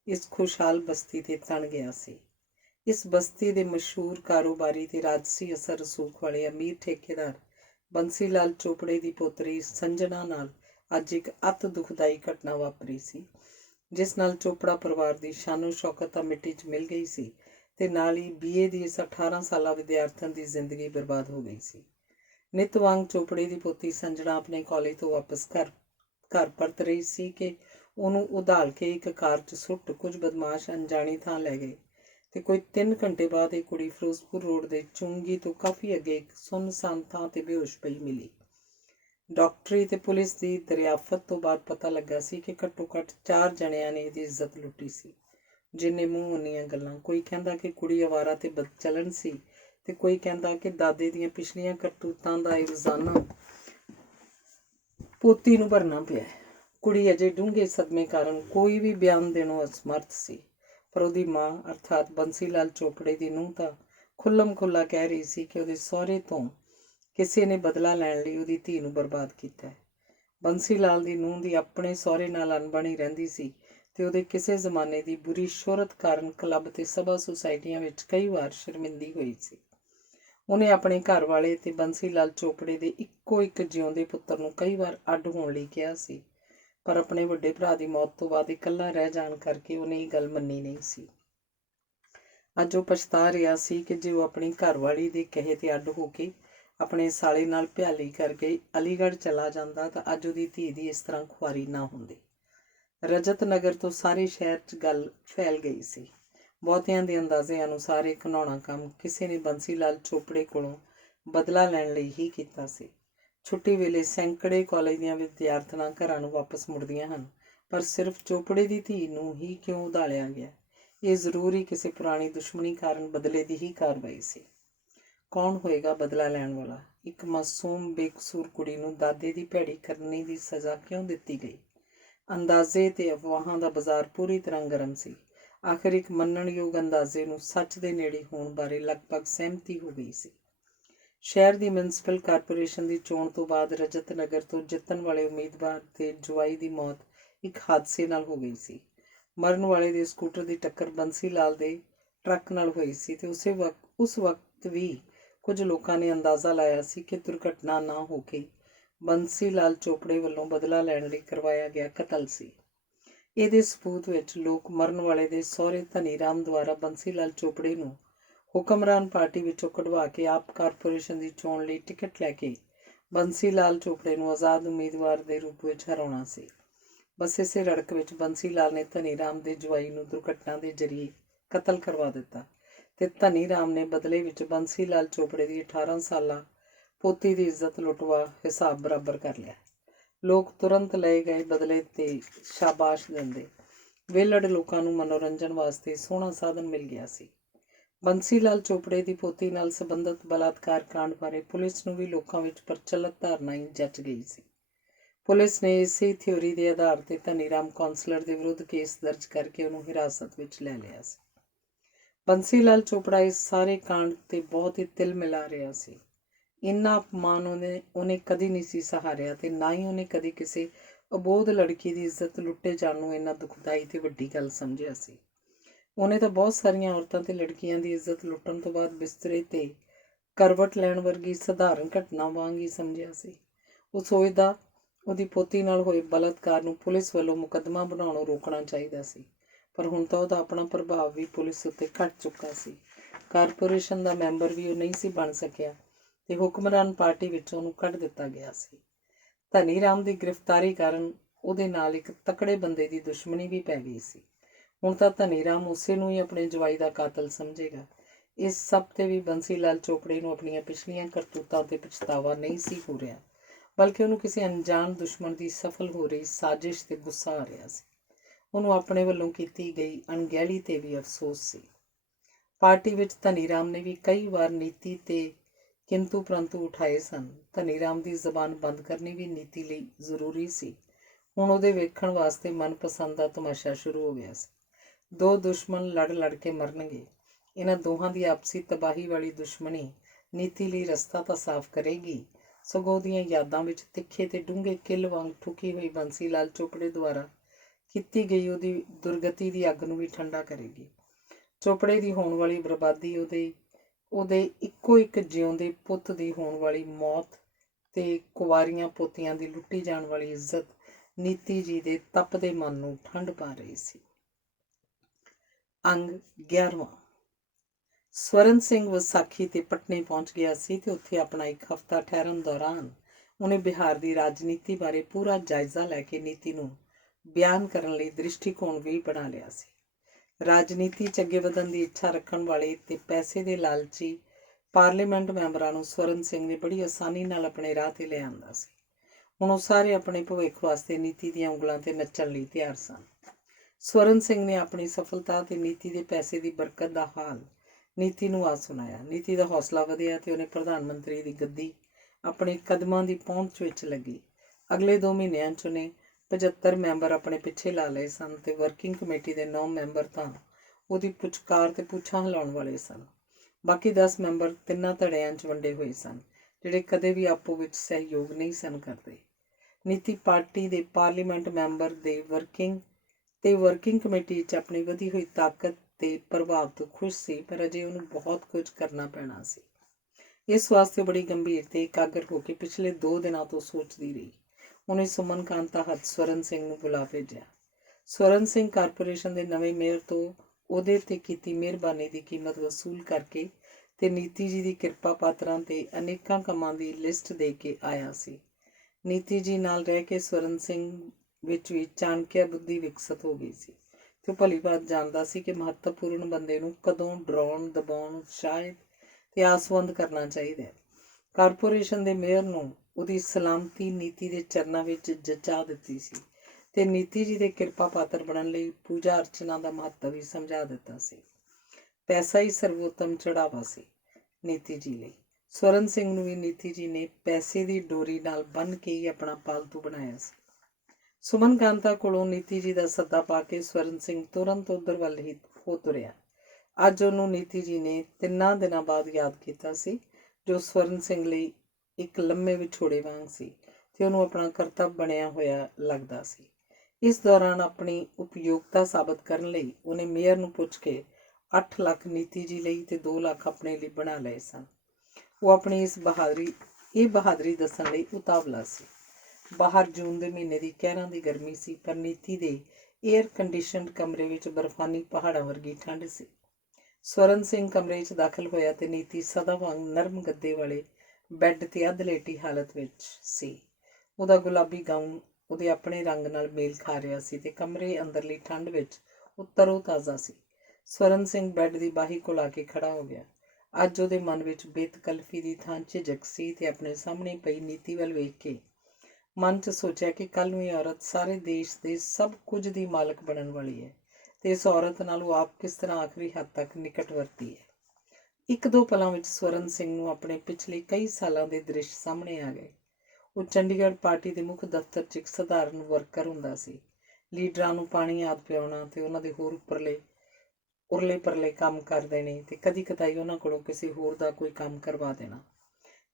ਇਸ ਖੁਸ਼ਹਾਲ ਬਸਤੀ 'ਤੇ ਤਣ ਗਿਆ ਸੀ। ਇਸ ਬਸਤੀ ਦੇ ਮਸ਼ਹੂਰ ਕਾਰੋਬਾਰੀ ਤੇ ਰਾਜਸੀ ਅਸਰ ਰਸੂਖ ਵਾਲੇ ਅਮੀਰ ਠੇਕੇਦਾਰ ਬੰਸੀ ਲਾਲ ਚੋਪੜੇ ਦੀ ਪੋਤਰੀ ਸੰਜਨਾ ਨਾਲ ਅੱਜ ਇੱਕ ਅਤ ਦੁਖਦਾਈ ਘਟਨਾ ਵਾਪਰੀ ਸੀ, ਜਿਸ ਨਾਲ ਚੋਪੜਾ ਪਰਿਵਾਰ ਦੀ ਸ਼ਾਨੋ ਸ਼ੌਕਤ ਤਾਂ ਮਿੱਟੀ 'ਚ ਮਿਲ ਗਈ ਸੀ ਤੇ ਨਾਲ ਹੀ BA ਦੀ ਇਸ 18 ਸਾਲਾ ਵਿਦਿਆਰਥਣ ਦੀ ਜ਼ਿੰਦਗੀ ਬਰਬਾਦ ਹੋ ਗਈ ਸੀ। ਨਿੱਤ ਵਾਂਗ ਚੋਪੜੇ ਦੀ ਪੋਤੀ ਸੰਜਨਾ ਆਪਣੇ ਕਾਲਜ ਤੋਂ ਵਾਪਸ ਘਰ ਪਰਤ ਰਹੀ ਸੀ ਕਿ ਉਹਨੂੰ ਉਧਾਲ ਕੇ ਇੱਕ ਕਾਰ 'ਚ ਸੁੱਟ ਕੁਝ ਬਦਮਾਸ਼ ਅਣਜਾਣੀ ਥਾਂ ਲੈ ਗਏ ਤੇ ਕੋਈ 3 ਘੰਟੇ ਬਾਅਦ ਇਹ ਕੁੜੀ ਫਿਰੋਜ਼ਪੁਰ ਰੋਡ ਦੇ ਚੁੰਗੀ ਤੋਂ ਕਾਫੀ ਅੱਗੇ ਇੱਕ ਸੁੰਨਸਾਨ ਥਾਂ 'ਤੇ ਬੇਹੋਸ਼ ਪਈ ਮਿਲੀ। ਡਾਕਟਰੀ ਤੇ ਪੁਲਿਸ ਦੀ ਦਰਿਆਫਤ ਤੋਂ ਬਾਅਦ ਪਤਾ ਲੱਗਾ ਸੀ ਕਿ ਘੱਟੋ-ਘੱਟ 4 ਜਣਿਆਂ ਨੇ ਇਹਦੀ ਇੱਜ਼ਤ ਲੁੱਟੀ ਸੀ। ਜਿੰਨੇ ਮੂੰਹ ਉਨੀਆਂ ਗੱਲਾਂ। ਕੋਈ ਕਹਿੰਦਾ ਕਿ ਕੁੜੀ ਅਵਾਰਾ ਤੇ ਬਦਚਲਨ ਸੀ ਤੇ ਕੋਈ ਕਹਿੰਦਾ ਕਿ ਦਾਦੇ ਦੀਆਂ ਪਿਛਲੀਆਂ ਕਰਤੂਤਾਂ ਦਾ ਇਹ ਰੋਜ਼ਾਨਾ ਪੋਤੀ ਨੂੰ ਭਰਨਾ ਪਿਆ। ਕੁੜੀ ਅਜੇ ਡੂੰਘੇ ਸਦਮੇ ਕਾਰਨ ਕੋਈ ਵੀ ਬਿਆਨ ਦੇਣੋਂ ਅਸਮਰਥ ਸੀ, ਪਰ ਉਹਦੀ ਮਾਂ ਅਰਥਾਤ ਬੰਸੀ ਲਾਲ ਚੋਪੜੇ ਦੀ ਨੂੰਹ ਤਾਂ ਖੁੱਲ੍ਹਮ ਖੁੱਲ੍ਹਾ ਕਹਿ ਰਹੀ ਸੀ ਕਿ ਉਹਦੇ ਸਹੁਰੇ ਤੋਂ ਕਿਸੇ ਨੇ ਬਦਲਾ ਲੈਣ ਲਈ ਉਹਦੀ ਧੀ ਨੂੰ ਬਰਬਾਦ ਕੀਤਾ ਹੈ। ਬੰਸੀ ਲਾਲ ਦੀ ਨੂੰਹ ਦੀ ਆਪਣੇ ਸਹੁਰੇ ਨਾਲ ਅਣਬਣੀ ਰਹਿੰਦੀ ਸੀ ਤੇ ਉਹਦੇ ਕਿਸੇ ਜ਼ਮਾਨੇ ਦੀ ਬੁਰੀ ਸ਼ੋਹਰਤ ਕਾਰਨ ਕਲੱਬ ਤੇ ਸਭਾ ਸੁਸਾਇਟੀਆਂ ਵਿੱਚ ਕਈ ਵਾਰ ਸ਼ਰਮਿੰਦੀ ਹੋਈ ਸੀ। ਉਹਨੇ ਆਪਣੇ ਘਰ ਵਾਲੇ ਤੇ ਬੰਸੀ ਲਾਲ ਚੋਪੜੇ ਦੇ ਇੱਕੋ ਇੱਕ ਜਿਉਂਦੇ ਪੁੱਤਰ ਨੂੰ ਕਈ ਵਾਰ ਅੱਡ ਹੋਣ ਲਈ ਕਿਹਾ ਸੀ, ਪਰ ਆਪਣੇ ਵੱਡੇ ਭਰਾ ਦੀ ਮੌਤ ਤੋਂ ਬਾਅਦ ਇਕੱਲਾ ਰਹਿ ਜਾਣ ਕਰਕੇ ਉਹਨੇ ਇਹ ਗੱਲ ਮੰਨੀ ਨਹੀਂ ਸੀ। ਅੱਜ ਉਹ ਪਛਤਾ ਰਿਹਾ ਸੀ ਕਿ ਜੇ ਉਹ ਆਪਣੀ ਘਰਵਾਲੀ ਦੇ ਕਹੇ ਤੇ ਅੱਡ ਹੋ ਕੇ ਆਪਣੇ ਸਾਲੇ ਨਾਲ ਭਿਆਲੀ ਕਰਕੇ ਅਲੀਗੜ੍ਹ ਚਲਾ ਜਾਂਦਾ ਤਾਂ ਅੱਜ ਉਹਦੀ ਧੀ ਦੀ ਇਸ ਤਰ੍ਹਾਂ ਖੁਆਰੀ ਨਾ ਹੁੰਦੀ। ਰਜਤ ਨਗਰ ਤੋਂ ਸਾਰੇ ਸ਼ਹਿਰ 'ਚ ਗੱਲ ਫੈਲ ਗਈ ਸੀ। ਬਹੁਤਿਆਂ ਦੇ ਅੰਦਾਜ਼ੇ ਅਨੁਸਾਰ ਇਹ ਘਿਨਾਉਣਾ ਕੰਮ ਕਿਸੇ ਨੇ ਬੰਸੀ ਲਾਲ ਚੋਪੜੇ ਕੋਲੋਂ ਬਦਲਾ ਲੈਣ ਲਈ ਹੀ ਕੀਤਾ ਸੀ। ਛੁੱਟੀ ਵੇਲੇ ਸੈਂਕੜੇ ਕਾਲਜ ਦੀਆਂ ਵਿਦਿਆਰਥਣਾਂ ਘਰਾਂ ਨੂੰ ਵਾਪਸ ਮੁੜਦੀਆਂ ਹਨ, ਪਰ ਸਿਰਫ ਚੋਪੜੇ ਦੀ ਧੀ ਨੂੰ ਹੀ ਕਿਉਂ ਉਧਾਲਿਆ ਗਿਆ? ਇਹ ਜ਼ਰੂਰ ਹੀ ਕਿਸੇ ਪੁਰਾਣੀ ਦੁਸ਼ਮਣੀ ਕਾਰਨ ਬਦਲੇ ਦੀ ਹੀ ਕਾਰਵਾਈ ਸੀ। ਕੌਣ ਹੋਏਗਾ ਬਦਲਾ ਲੈਣ ਵਾਲਾ? ਇੱਕ ਮਾਸੂਮ ਬੇਕਸੂਰ ਕੁੜੀ ਨੂੰ ਦਾਦੇ ਦੀ ਭੈੜੀ ਕਰਨੀ ਦੀ ਸਜ਼ਾ ਕਿਉਂ ਦਿੱਤੀ ਗਈ? ਅੰਦਾਜ਼ੇ ਤੇ ਅਫਵਾਹਾਂ ਦਾ ਬਾਜ਼ਾਰ ਪੂਰੀ ਤਰ੍ਹਾਂ ਗਰਮ ਸੀ। ਆਖਿਰ ਇੱਕ ਮੰਨਣਯੋਗ ਅੰਦਾਜ਼ੇ ਨੂੰ ਸੱਚ ਦੇ ਨੇੜੇ ਹੋਣ ਬਾਰੇ ਲਗਭਗ ਸਹਿਮਤੀ ਹੋ ਗਈ ਸੀ। ਸ਼ਹਿਰ ਦੀ ਮਿਊਨਿਸਪਲ ਕਾਰਪੋਰੇਸ਼ਨ ਦੀ ਚੋਣ ਤੋਂ ਬਾਅਦ ਰਜਤ ਨਗਰ ਤੋਂ ਜਿੱਤਣ ਵਾਲੇ ਉਮੀਦਵਾਰ ਦੇ ਜਵਾਈ ਦੀ ਮੌਤ ਇੱਕ ਹਾਦਸੇ ਨਾਲ ਹੋ ਗਈ ਸੀ। ਮਰਨ ਵਾਲੇ ਦੇ ਸਕੂਟਰ ਦੀ ਟੱਕਰ ਬੰਸੀ ਲਾਲ ਦੇ ਟਰੱਕ ਨਾਲ ਹੋਈ ਸੀ ਤੇ ਉਸ ਵਕਤ ਵੀ ਕੁਝ ਲੋਕਾਂ ਨੇ ਅੰਦਾਜ਼ਾ ਲਾਇਆ ਸੀ ਕਿ ਦੁਰਘਟਨਾ ਨਾ ਹੋ ਕੇ ਬੰਸੀ ਲਾਲ ਚੋਪੜੇ ਵੱਲੋਂ ਬਦਲਾ ਲੈਣ ਲਈ ਕਰਵਾਇਆ ਗਿਆ ਕਤਲ ਸੀ। ਇਹਦੇ ਸਬੂਤ ਵਿੱਚ ਲੋਕ ਮਰਨ ਵਾਲੇ ਦੇ ਸਹੁਰੇ ਧਨੀ ਰਾਮ ਦੁਆਰਾ ਬੰਸੀ ਲਾਲ ਚੋਪੜੇ ਨੂੰ ਹੁਕਮਰਾਨ ਪਾਰਟੀ ਵਿੱਚੋਂ ਕਢਵਾ ਕੇ ਆਪ ਕਾਰਪੋਰੇਸ਼ਨ ਦੀ ਚੋਣ ਲਈ ਟਿਕਟ ਲੈ ਕੇ ਬੰਸੀ ਲਾਲ ਚੋਪੜੇ ਨੂੰ ਆਜ਼ਾਦ ਉਮੀਦਵਾਰ ਦੇ ਰੂਪ ਵਿੱਚ ਹਰਾਉਣਾ ਸੀ। ਬਸ ਇਸੇ ਰੜਕ ਵਿੱਚ ਬੰਸੀ ਲਾਲ ਨੇ ਧਨੀ ਰਾਮ ਦੇ ਜਵਾਈ ਨੂੰ ਦੁਰਘਟਨਾ ਦੇ ਜ਼ਰੀਏ ਕਤਲ ਕਰਵਾ ਦਿੱਤਾ ਤੇ ਧਨੀ ਰਾਮ ਨੇ ਬਦਲੇ ਵਿੱਚ ਬੰਸੀ ਲਾਲ ਚੋਪੜੇ ਦੀ 18 ਸਾਲਾ ਪੋਤੀ ਦੀ ਇੱਜ਼ਤ ਲੁੱਟਵਾ ਹਿਸਾਬ ਬਰਾਬਰ ਕਰ ਲਿਆ। ਲੋਕ ਤੁਰੰਤ ਲਏ ਗਏ ਬਦਲੇ ਤੇ ਸ਼ਾਬਾਸ਼ ਦਿੰਦੇ। ਵਿਹਲੜ ਲੋਕਾਂ ਨੂੰ ਮਨੋਰੰਜਨ ਵਾਸਤੇ ਸੋਹਣਾ ਸਾਧਨ ਮਿਲ ਗਿਆ ਸੀ। ਬੰਸੀ ਲਾਲ ਚੋਪੜੇ ਦੀ ਪੋਤੀ ਨਾਲ ਸੰਬੰਧਿਤ ਬਲਾਤਕਾਰ ਕਾਂਡ ਬਾਰੇ ਪੁਲਿਸ ਨੂੰ ਵੀ ਲੋਕਾਂ ਵਿੱਚ ਪ੍ਰਚਲਿਤ ਧਾਰਨਾ ਹੀ ਜੱਚ ਗਈ ਸੀ। ਪੁਲਿਸ ਨੇ ਇਸੇ ਥਿਊਰੀ ਦੇ ਆਧਾਰ ਤੇ ਧਨੀ ਰਾਮ ਕੌਂਸਲਰ ਦੇ ਵਿਰੁੱਧ ਕੇਸ ਦਰਜ ਕਰਕੇ ਉਹਨੂੰ ਹਿਰਾਸਤ ਵਿੱਚ ਲੈ ਲਿਆ ਸੀ। ਬੰਸੀ ਲਾਲ ਚੋਪੜਾ ਇਸ ਸਾਰੇ ਕਾਂਡ ਤੇ ਬਹੁਤ ਹੀ ਤਿਲ ਮਿਲਾ ਰਿਹਾ ਸੀ। ਇੰਨਾ ਅਪਮਾਨ ਉਹਨੇ ਕਦੀ ਨਹੀਂ ਸੀ ਸਹਾਰਿਆ ਤੇ ਨਾ ਹੀ ਉਹਨੇ ਕਦੀ ਕਿਸੇ ਅਬੋਧ ਲੜਕੀ ਦੀ ਇੱਜ਼ਤ ਲੁੱਟੇ ਜਾਣ ਨੂੰ ਇੰਨਾ ਦੁਖਦਾਈ ਤੇ ਵੱਡੀ ਗੱਲ ਸਮਝਿਆ ਸੀ। ਉਹਨੇ ਤਾਂ ਬਹੁਤ ਸਾਰੀਆਂ ਔਰਤਾਂ ਤੇ ਲੜਕੀਆਂ ਦੀ ਇੱਜ਼ਤ ਲੁੱਟਣ ਤੋਂ ਬਾਅਦ ਬਿਸਤਰੇ ਤੇ ਕਰਵਟ ਲੈਣ ਵਰਗੀ ਸਧਾਰਨ ਘਟਨਾ ਵਾਂਗ ਹੀ ਸਮਝਿਆ ਸੀ। ਉਹ ਸੋਚਦਾ ਉਹਦੀ ਪੋਤੀ ਨਾਲ ਹੋਏ ਬਲਾਤਕਾਰ ਨੂੰ ਪੁਲਿਸ ਵੱਲੋਂ ਮੁਕੱਦਮਾ ਬਣਾਉਣੋਂ ਰੋਕਣਾ ਚਾਹੀਦਾ ਸੀ, ਪਰ ਹੁਣ ਤਾਂ ਉਹਦਾ ਆਪਣਾ ਪ੍ਰਭਾਵ ਵੀ ਪੁਲਿਸ ਉੱਤੇ ਘਟ ਚੁੱਕਾ ਸੀ। ਕਾਰਪੋਰੇਸ਼ਨ ਦਾ ਮੈਂਬਰ ਵੀ ਉਹ ਨਹੀਂ ਸੀ ਬਣ ਸਕਿਆ ਤੇ ਹੁਕਮਰਾਨ ਪਾਰਟੀ ਵਿੱਚੋਂ ਉਹਨੂੰ ਕੱਢ ਦਿੱਤਾ ਗਿਆ ਸੀ। ਧਨੀ ਰਾਮ ਦੀ ਗ੍ਰਿਫਤਾਰੀ ਕਾਰਨ ਉਹਦੇ ਨਾਲ ਇੱਕ ਤਕੜੇ ਬੰਦੇ ਦੀ ਦੁਸ਼ਮਣੀ ਵੀ ਪੈ ਗਈ ਸੀ। ਹੁਣ ਤਾਂ ਧਨੀ ਰਾਮ ਉਸੇ ਨੂੰ ਹੀ ਆਪਣੇ ਜਵਾਈ ਦਾ ਕਾਤਲ ਸਮਝੇਗਾ। ਇਸ ਸਭ ਤੇ ਵੀ ਬੰਸੀ ਲਾਲ ਚੋਪੜੇ ਨੂੰ ਆਪਣੀਆਂ ਪਿਛਲੀਆਂ ਕਰਤੂਤਾਂ ਤੇ ਪਛਤਾਵਾ ਨਹੀਂ ਸੀ ਹੋ ਰਿਹਾ, ਬਲਕਿ ਉਹਨੂੰ ਕਿਸੇ ਅਣਜਾਣ ਦੁਸ਼ਮਣ ਦੀ ਸਫਲ ਹੋ ਰਹੀ ਸਾਜ਼ਿਸ਼ ਤੇ ਗੁੱਸਾ ਆ ਰਿਹਾ ਸੀ। ਉਹਨੂੰ ਆਪਣੇ ਵੱਲੋਂ ਕੀਤੀ ਗਈ ਅਣਗਹਿਲੀ ਤੇ ਵੀ ਅਫਸੋਸ ਸੀ। ਪਾਰਟੀ ਵਿੱਚ ਧਨੀ ਰਾਮ ਨੇ ਵੀ ਕਈ ਵਾਰ ਨੀਤੀ ਤੇ ਕਿੰਤੂ ਪ੍ਰੰਤੂ ਉਠਾਏ ਸਨ। ਧਨੀ ਰਾਮ ਦੀ ਜ਼ਬਾਨ ਬੰਦ ਕਰਨੀ ਵੀ ਨੀਤੀ ਲਈ ਜ਼ਰੂਰੀ ਸੀ। ਹੁਣ ਉਹਦੇ ਵੇਖਣ ਵਾਸਤੇ ਮਨਪਸੰਦ ਦਾ ਤਮਾਸ਼ਾ ਸ਼ੁਰੂ ਹੋ ਗਿਆ ਸੀ। ਦੋ ਦੁਸ਼ਮਣ ਲੜ ਕੇ ਮਰਨਗੇ। ਇਹਨਾਂ ਦੋਹਾਂ ਦੀ ਆਪਸੀ ਤਬਾਹੀ ਵਾਲੀ ਦੁਸ਼ਮਣੀ ਨੀਤੀ ਲਈ ਰਸਤਾ ਤਾਂ ਸਾਫ਼ ਕਰੇਗੀ, ਸਗੋਂ ਉਹਦੀਆਂ ਯਾਦਾਂ ਵਿੱਚ ਤਿੱਖੇ ਤੇ ਡੂੰਘੇ ਕਿੱਲ ਵਾਂਗ ਠੁਕੀ ਹੋਈ ਬੰਸੀ ਲਾਲ ਚੋਪੜੇ ਦੁਆਰਾ ਕੀਤੀ ਗਈ ਉਹਦੀ ਦੁਰਗਤੀ ਦੀ ਅੱਗ ਨੂੰ ਵੀ ਠੰਡਾ ਕਰੇਗੀ। ਚੋਪੜੇ ਦੀ ਹੋਣ ਵਾਲੀ ਬਰਬਾਦੀ, ਉਹਦੇ ਇੱਕੋ ਇੱਕ ਜਿਉਂਦੇ ਪੁੱਤ ਦੀ ਹੋਣ ਵਾਲੀ ਮੌਤ ਤੇ ਕੁਆਰੀਆਂ ਪੋਤੀਆਂ ਦੀ ਲੁੱਟੀ ਜਾਣ ਵਾਲੀ ਇੱਜ਼ਤ ਨੀਤੀ ਜੀ ਦੇ ਤਪਦੇ ਮਨ ਨੂੰ ਠੰਡ ਪਾ ਰਹੀ ਸੀ। ਅੰਗ 11ਵਾਂ। ਸਵਰਨ ਸਿੰਘ ਵਿਸਾਖੀ ਤੇ ਪਟਨੇ ਪਹੁੰਚ ਗਿਆ ਸੀ ਤੇ ਉੱਥੇ ਆਪਣਾ ਇੱਕ ਹਫ਼ਤਾ ਠਹਿਰਨ ਦੌਰਾਨ ਉਹਨੇ ਬਿਹਾਰ ਦੀ ਰਾਜਨੀਤੀ ਬਾਰੇ ਪੂਰਾ ਜਾਇਜ਼ਾ ਲੈ ਕੇ ਨੀਤੀ ਨੂੰ ਬਿਆਨ ਕਰਨ ਲਈ ਦ੍ਰਿਸ਼ਟੀਕੋਣ ਵੀ ਬਣਾ ਲਿਆ ਸੀ। ਰਾਜਨੀਤੀ 'ਚ ਅੱਗੇ ਵਧਣ ਦੀ ਇੱਛਾ ਰੱਖਣ ਵਾਲੇ ਤੇ ਪੈਸੇ ਦੇ ਲਾਲਚੀ ਪਾਰਲੀਮੈਂਟ ਮੈਂਬਰਾਂ ਨੂੰ ਸਵਰਨ ਸਿੰਘ ਨੇ ਬੜੀ ਆਸਾਨੀ ਨਾਲ ਆਪਣੇ ਰਾਹ ਤੇ ਲੈ ਆਂਦਾ ਸੀ। ਹੁਣ ਉਹ ਸਾਰੇ ਆਪਣੇ ਭਵਿੱਖ ਵਾਸਤੇ ਨੀਤੀ ਦੀਆਂ ਉਂਗਲਾਂ ਤੇ ਨੱਚਣ ਲਈ ਤਿਆਰ ਸਨ। ਸਵਰਨ ਸਿੰਘ ਨੇ ਆਪਣੀ ਸਫਲਤਾ ਤੇ ਨੀਤੀ ਦੇ ਪੈਸੇ ਦੀ ਬਰਕਤ ਦਾ ਹਾਲ ਨੀਤੀ ਨੂੰ ਆ ਸੁਣਾਇਆ। ਨੀਤੀ ਦਾ ਹੌਸਲਾ ਵਧਿਆ ਤੇ ਉਹਨੇ ਪ੍ਰਧਾਨ ਮੰਤਰੀ ਦੀ ਗੱਦੀ ਆਪਣੇ ਕਦਮਾਂ ਦੀ ਪਹੁੰਚ ਵਿੱਚ ਲੱਗੀ। ਅਗਲੇ 2 ਮਹੀਨਿਆਂ 'ਚ ਉਹਨੇ 75 ਮੈਂਬਰ ਆਪਣੇ ਪਿੱਛੇ ਲਾ ਲਏ ਸਨ ਤੇ ਵਰਕਿੰਗ ਕਮੇਟੀ ਦੇ 9 ਮੈਂਬਰ ਤਾਂ ਉਹਦੀ ਪੁਚਕਾਰ ਤੇ ਪੁੱਛਾਂ ਹਿਲਾਉਣ ਵਾਲੇ ਸਨ। ਬਾਕੀ 10 ਮੈਂਬਰ 3 ਧੜਿਆਂ 'ਚ ਵੰਡੇ ਹੋਏ ਸਨ, ਜਿਹੜੇ ਕਦੇ ਵੀ ਆਪੋ ਵਿੱਚ ਸਹਿਯੋਗ ਨਹੀਂ ਸਨ ਕਰਦੇ। ਨੀਤੀ ਪਾਰਟੀ ਦੇ ਪਾਰਲੀਮੈਂਟ ਮੈਂਬਰ ਦੇ ਵਰਕਿੰਗ ਕਮੇਟੀ 'ਚ ਆਪਣੀ ਵਧੀ ਹੋਈ ਤਾਕਤ ਤੇ ਪ੍ਰਭਾਵ ਤੋਂ ਖੁਸ਼ ਸੀ, ਪਰ ਅਜੇ ਉਹਨੂੰ ਬਹੁਤ ਕੁਝ ਕਰਨਾ ਪੈਣਾ ਸੀ। ਇਸ ਵਾਸਤੇ ਬੜੀ ਗੰਭੀਰ ਤੇ ਇਕਾਗਰ ਹੋ ਕੇ ਪਿਛਲੇ 2 ਦਿਨਾਂ ਤੋਂ ਸੋਚਦੀ ਰਹੀ। ਉਹਨੇ ਸੁਮਨ ਕਾਂਤਾ ਹੱਥ ਸਵਰਨ ਸਿੰਘ ਨੂੰ ਬੁਲਾ ਭੇਜਿਆ। ਸਵਰਨ ਸਿੰਘ ਕਾਰਪੋਰੇਸ਼ਨ ਦੇ ਨਵੇਂ ਮੇਅਰ ਤੋਂ ਉਹਦੇ ਤੇ ਕੀਤੀ ਮਿਹਰਬਾਨੀ ਦੀ ਕੀਮਤ ਵਸੂਲ ਕਰਕੇ ਤੇ ਨੀਤੀ ਜੀ ਦੀ ਕਿਰਪਾ ਪਾਤਰਾਂ ਤੇ ਅਨੇਕਾਂ ਕੰਮਾਂ ਦੀ ਲਿਸਟ ਦੇ ਕੇ ਆਇਆ ਸੀ। ਨੀਤੀ ਜੀ ਨਾਲ ਰਹਿ ਕੇ ਸਵਰਨ ਸਿੰਘ ਵਿੱਚ ਵੀ ਚਾਣਕਿਆ ਬੁੱਧੀ ਵਿਕਸਿਤ ਹੋ ਗਈ ਸੀ ਤੇ ਉਹ ਭਲੀ ਭਾਂਤ ਜਾਣਦਾ ਸੀ ਕਿ ਮਹੱਤਵਪੂਰਨ ਬੰਦੇ ਨੂੰ ਕਦੋਂ ਡਰਾਉਣ, ਦਬਾਉਣ, ਉਤਸ਼ਾਹਿਤ ਤੇ ਆਸਵੰਦ ਕਰਨਾ ਚਾਹੀਦਾ ਹੈ। ਕਾਰਪੋਰੇਸ਼ਨ ਦੇ ਮੇਅਰ ਨੂੰ ਉਹਦੀ ਸਲਾਮਤੀ ਨੀਤੀ ਦੇ ਚਰਨਾਂ ਵਿੱਚ ਜਚਾ ਦਿੱਤੀ ਸੀ ਤੇ ਨੀਤੀ ਜੀ ਦੇ ਕਿਰਪਾ ਪਾਤਰ ਬਣਨ ਲਈ ਪੂਜਾ ਅਰਚਨਾ ਦਾ ਮਹੱਤਵ ਵੀ ਸਮਝਾ ਦਿੱਤਾ ਸੀ। ਪੈਸਾ ਹੀ ਸਰਵੋਤਮ ਚੜਾਵਾ ਸੀ ਨੀਤੀ ਜੀ ਲਈ। ਸਵਰਨ ਸਿੰਘ ਨੂੰ ਵੀ ਨੀਤੀ ਜੀ ਨੇ ਪੈਸੇ ਦੀ ਡੋਰੀ ਨਾਲ ਬੰਨ੍ਹ ਕੇ ਹੀ ਆਪਣਾ ਪਾਲਤੂ ਬਣਾਇਆ ਸੀ। ਸੁਮਨ ਕਾਂਤਾ ਕੋਲੋਂ ਨੀਤੀ ਜੀ ਦਾ ਸੱਦਾ ਪਾ ਕੇ ਸਵਰਨ ਸਿੰਘ ਤੁਰੰਤ ਉੱਧਰ ਵੱਲ ਹੀ ਹੋ ਤੁਰਿਆ। ਅੱਜ ਉਹਨੂੰ ਨੀਤੀ ਜੀ ਨੇ 3 ਦਿਨਾਂ ਬਾਅਦ ਯਾਦ ਕੀਤਾ ਸੀ, ਜੋ ਸਵਰਨ ਸਿੰਘ ਲਈ ਇੱਕ ਲੰਮੇ ਵਿਛੋੜੇ ਵਾਂਗ ਸੀ ਤੇ ਉਹਨੂੰ ਆਪਣਾ ਕਰਤੱਵ ਬਣਿਆ ਹੋਇਆ ਲੱਗਦਾ ਸੀ। ਇਸ ਦੌਰਾਨ ਆਪਣੀ ਉਪਯੋਗਤਾ ਸਾਬਤ ਕਰਨ ਲਈ ਉਹਨੇ ਮੇਅਰ ਨੂੰ ਪੁੱਛ ਕੇ 8 ਲੱਖ ਨੀਤੀ ਜੀ ਲਈ ਤੇ 2 ਲੱਖ ਆਪਣੇ ਲਈ ਬਣਾ ਲਏ ਸਨ। ਉਹ ਆਪਣੀ ਇਹ ਬਹਾਦਰੀ ਦੱਸਣ ਲਈ ਉਤਾਵਲਾ ਸੀ। ਬਾਹਰ ਜੂਨ ਦੇ ਮਹੀਨੇ ਦੀ ਕਹਿਰਾਂ ਦੀ ਗਰਮੀ ਸੀ, ਪਰ ਨੀਤੀ ਦੇ ਏਅਰ ਕੰਡੀਸ਼ਨਡ ਕਮਰੇ ਵਿੱਚ ਬਰਫਾਨੀ ਪਹਾੜਾਂ ਵਰਗੀ ਠੰਡ ਸੀ। ਸਵਰਨ ਸਿੰਘ ਕਮਰੇ 'ਚ ਦਾਖਲ ਹੋਇਆ ਤੇ ਨੀਤੀ ਸਦਾ ਵਾਂਗ ਨਰਮ ਗੱਦੇ ਵਾਲੇ ਬੈੱਡ ਤੇ ਅੱਧ-ਲੇਟੀ ਹਾਲਤ ਵਿੱਚ ਸੀ। ਉਹਦਾ ਗੁਲਾਬੀ ਗਾਊਨ ਉਹਦੇ ਆਪਣੇ ਰੰਗ ਨਾਲ ਮੇਲ ਖਾ ਰਿਹਾ ਸੀ ਤੇ ਕਮਰੇ ਅੰਦਰਲੀ ਠੰਡ ਵਿੱਚ ਉਹ ਤਰੋ-ਤਾਜ਼ਾ ਸੀ। ਸਵਰਨ ਸਿੰਘ ਬੈੱਡ ਦੀ ਬਾਹੀ ਕੋਲ ਆ ਕੇ ਖੜਾ ਹੋ ਗਿਆ। ਅੱਜ ਉਹਦੇ ਮਨ ਵਿੱਚ ਬੇਤਕਲਫੀ ਦੀ ਥਾਂ ਝਿਜਕ ਸੀ ਤੇ ਆਪਣੇ ਸਾਹਮਣੇ ਪਈ ਨੀਤੀ ਵੱਲ ਵੇਖ ਕੇ ਮਨ 'ਚ ਸੋਚਿਆ ਕਿ ਕੱਲ੍ਹ ਨੂੰ ਇਹ ਔਰਤ ਸਾਰੇ ਦੇਸ਼ ਦੇ ਸਭ ਕੁਝ ਦੀ ਮਾਲਕ ਬਣਨ ਵਾਲੀ ਹੈ ਤੇ ਇਸ ਔਰਤ ਨਾਲ ਉਹ ਆਪ ਕਿਸ ਤਰ੍ਹਾਂ ਆਖਰੀ ਹੱਦ ਤੱਕ ਨਿਕਟਵਰਤੀ ਹੈ। 1-2 ਪਲਾਂ ਵਿੱਚ ਸਵਰਨ ਸਿੰਘ ਨੂੰ ਆਪਣੇ ਪਿਛਲੇ ਕਈ ਸਾਲਾਂ ਦੇ ਦ੍ਰਿਸ਼ ਸਾਹਮਣੇ ਆ ਗਏ। ਉਹ ਚੰਡੀਗੜ੍ਹ ਪਾਰਟੀ ਦੇ ਮੁੱਖ ਦਫ਼ਤਰ 'ਚ ਇੱਕ ਸਧਾਰਨ ਵਰਕਰ ਹੁੰਦਾ ਸੀ। ਲੀਡਰਾਂ ਨੂੰ ਪਾਣੀ ਆਦਿ ਪਿਆਉਣਾ ਤੇ ਉਹਨਾਂ ਦੇ ਹੋਰ ਉਰਲੇ ਪਰਲੇ ਕੰਮ ਕਰ ਦੇਣੇ ਤੇ ਕਦੀ ਕਦਾਈ ਉਹਨਾਂ ਕੋਲੋਂ ਕਿਸੇ ਹੋਰ ਦਾ ਕੋਈ ਕੰਮ ਕਰਵਾ ਦੇਣਾ।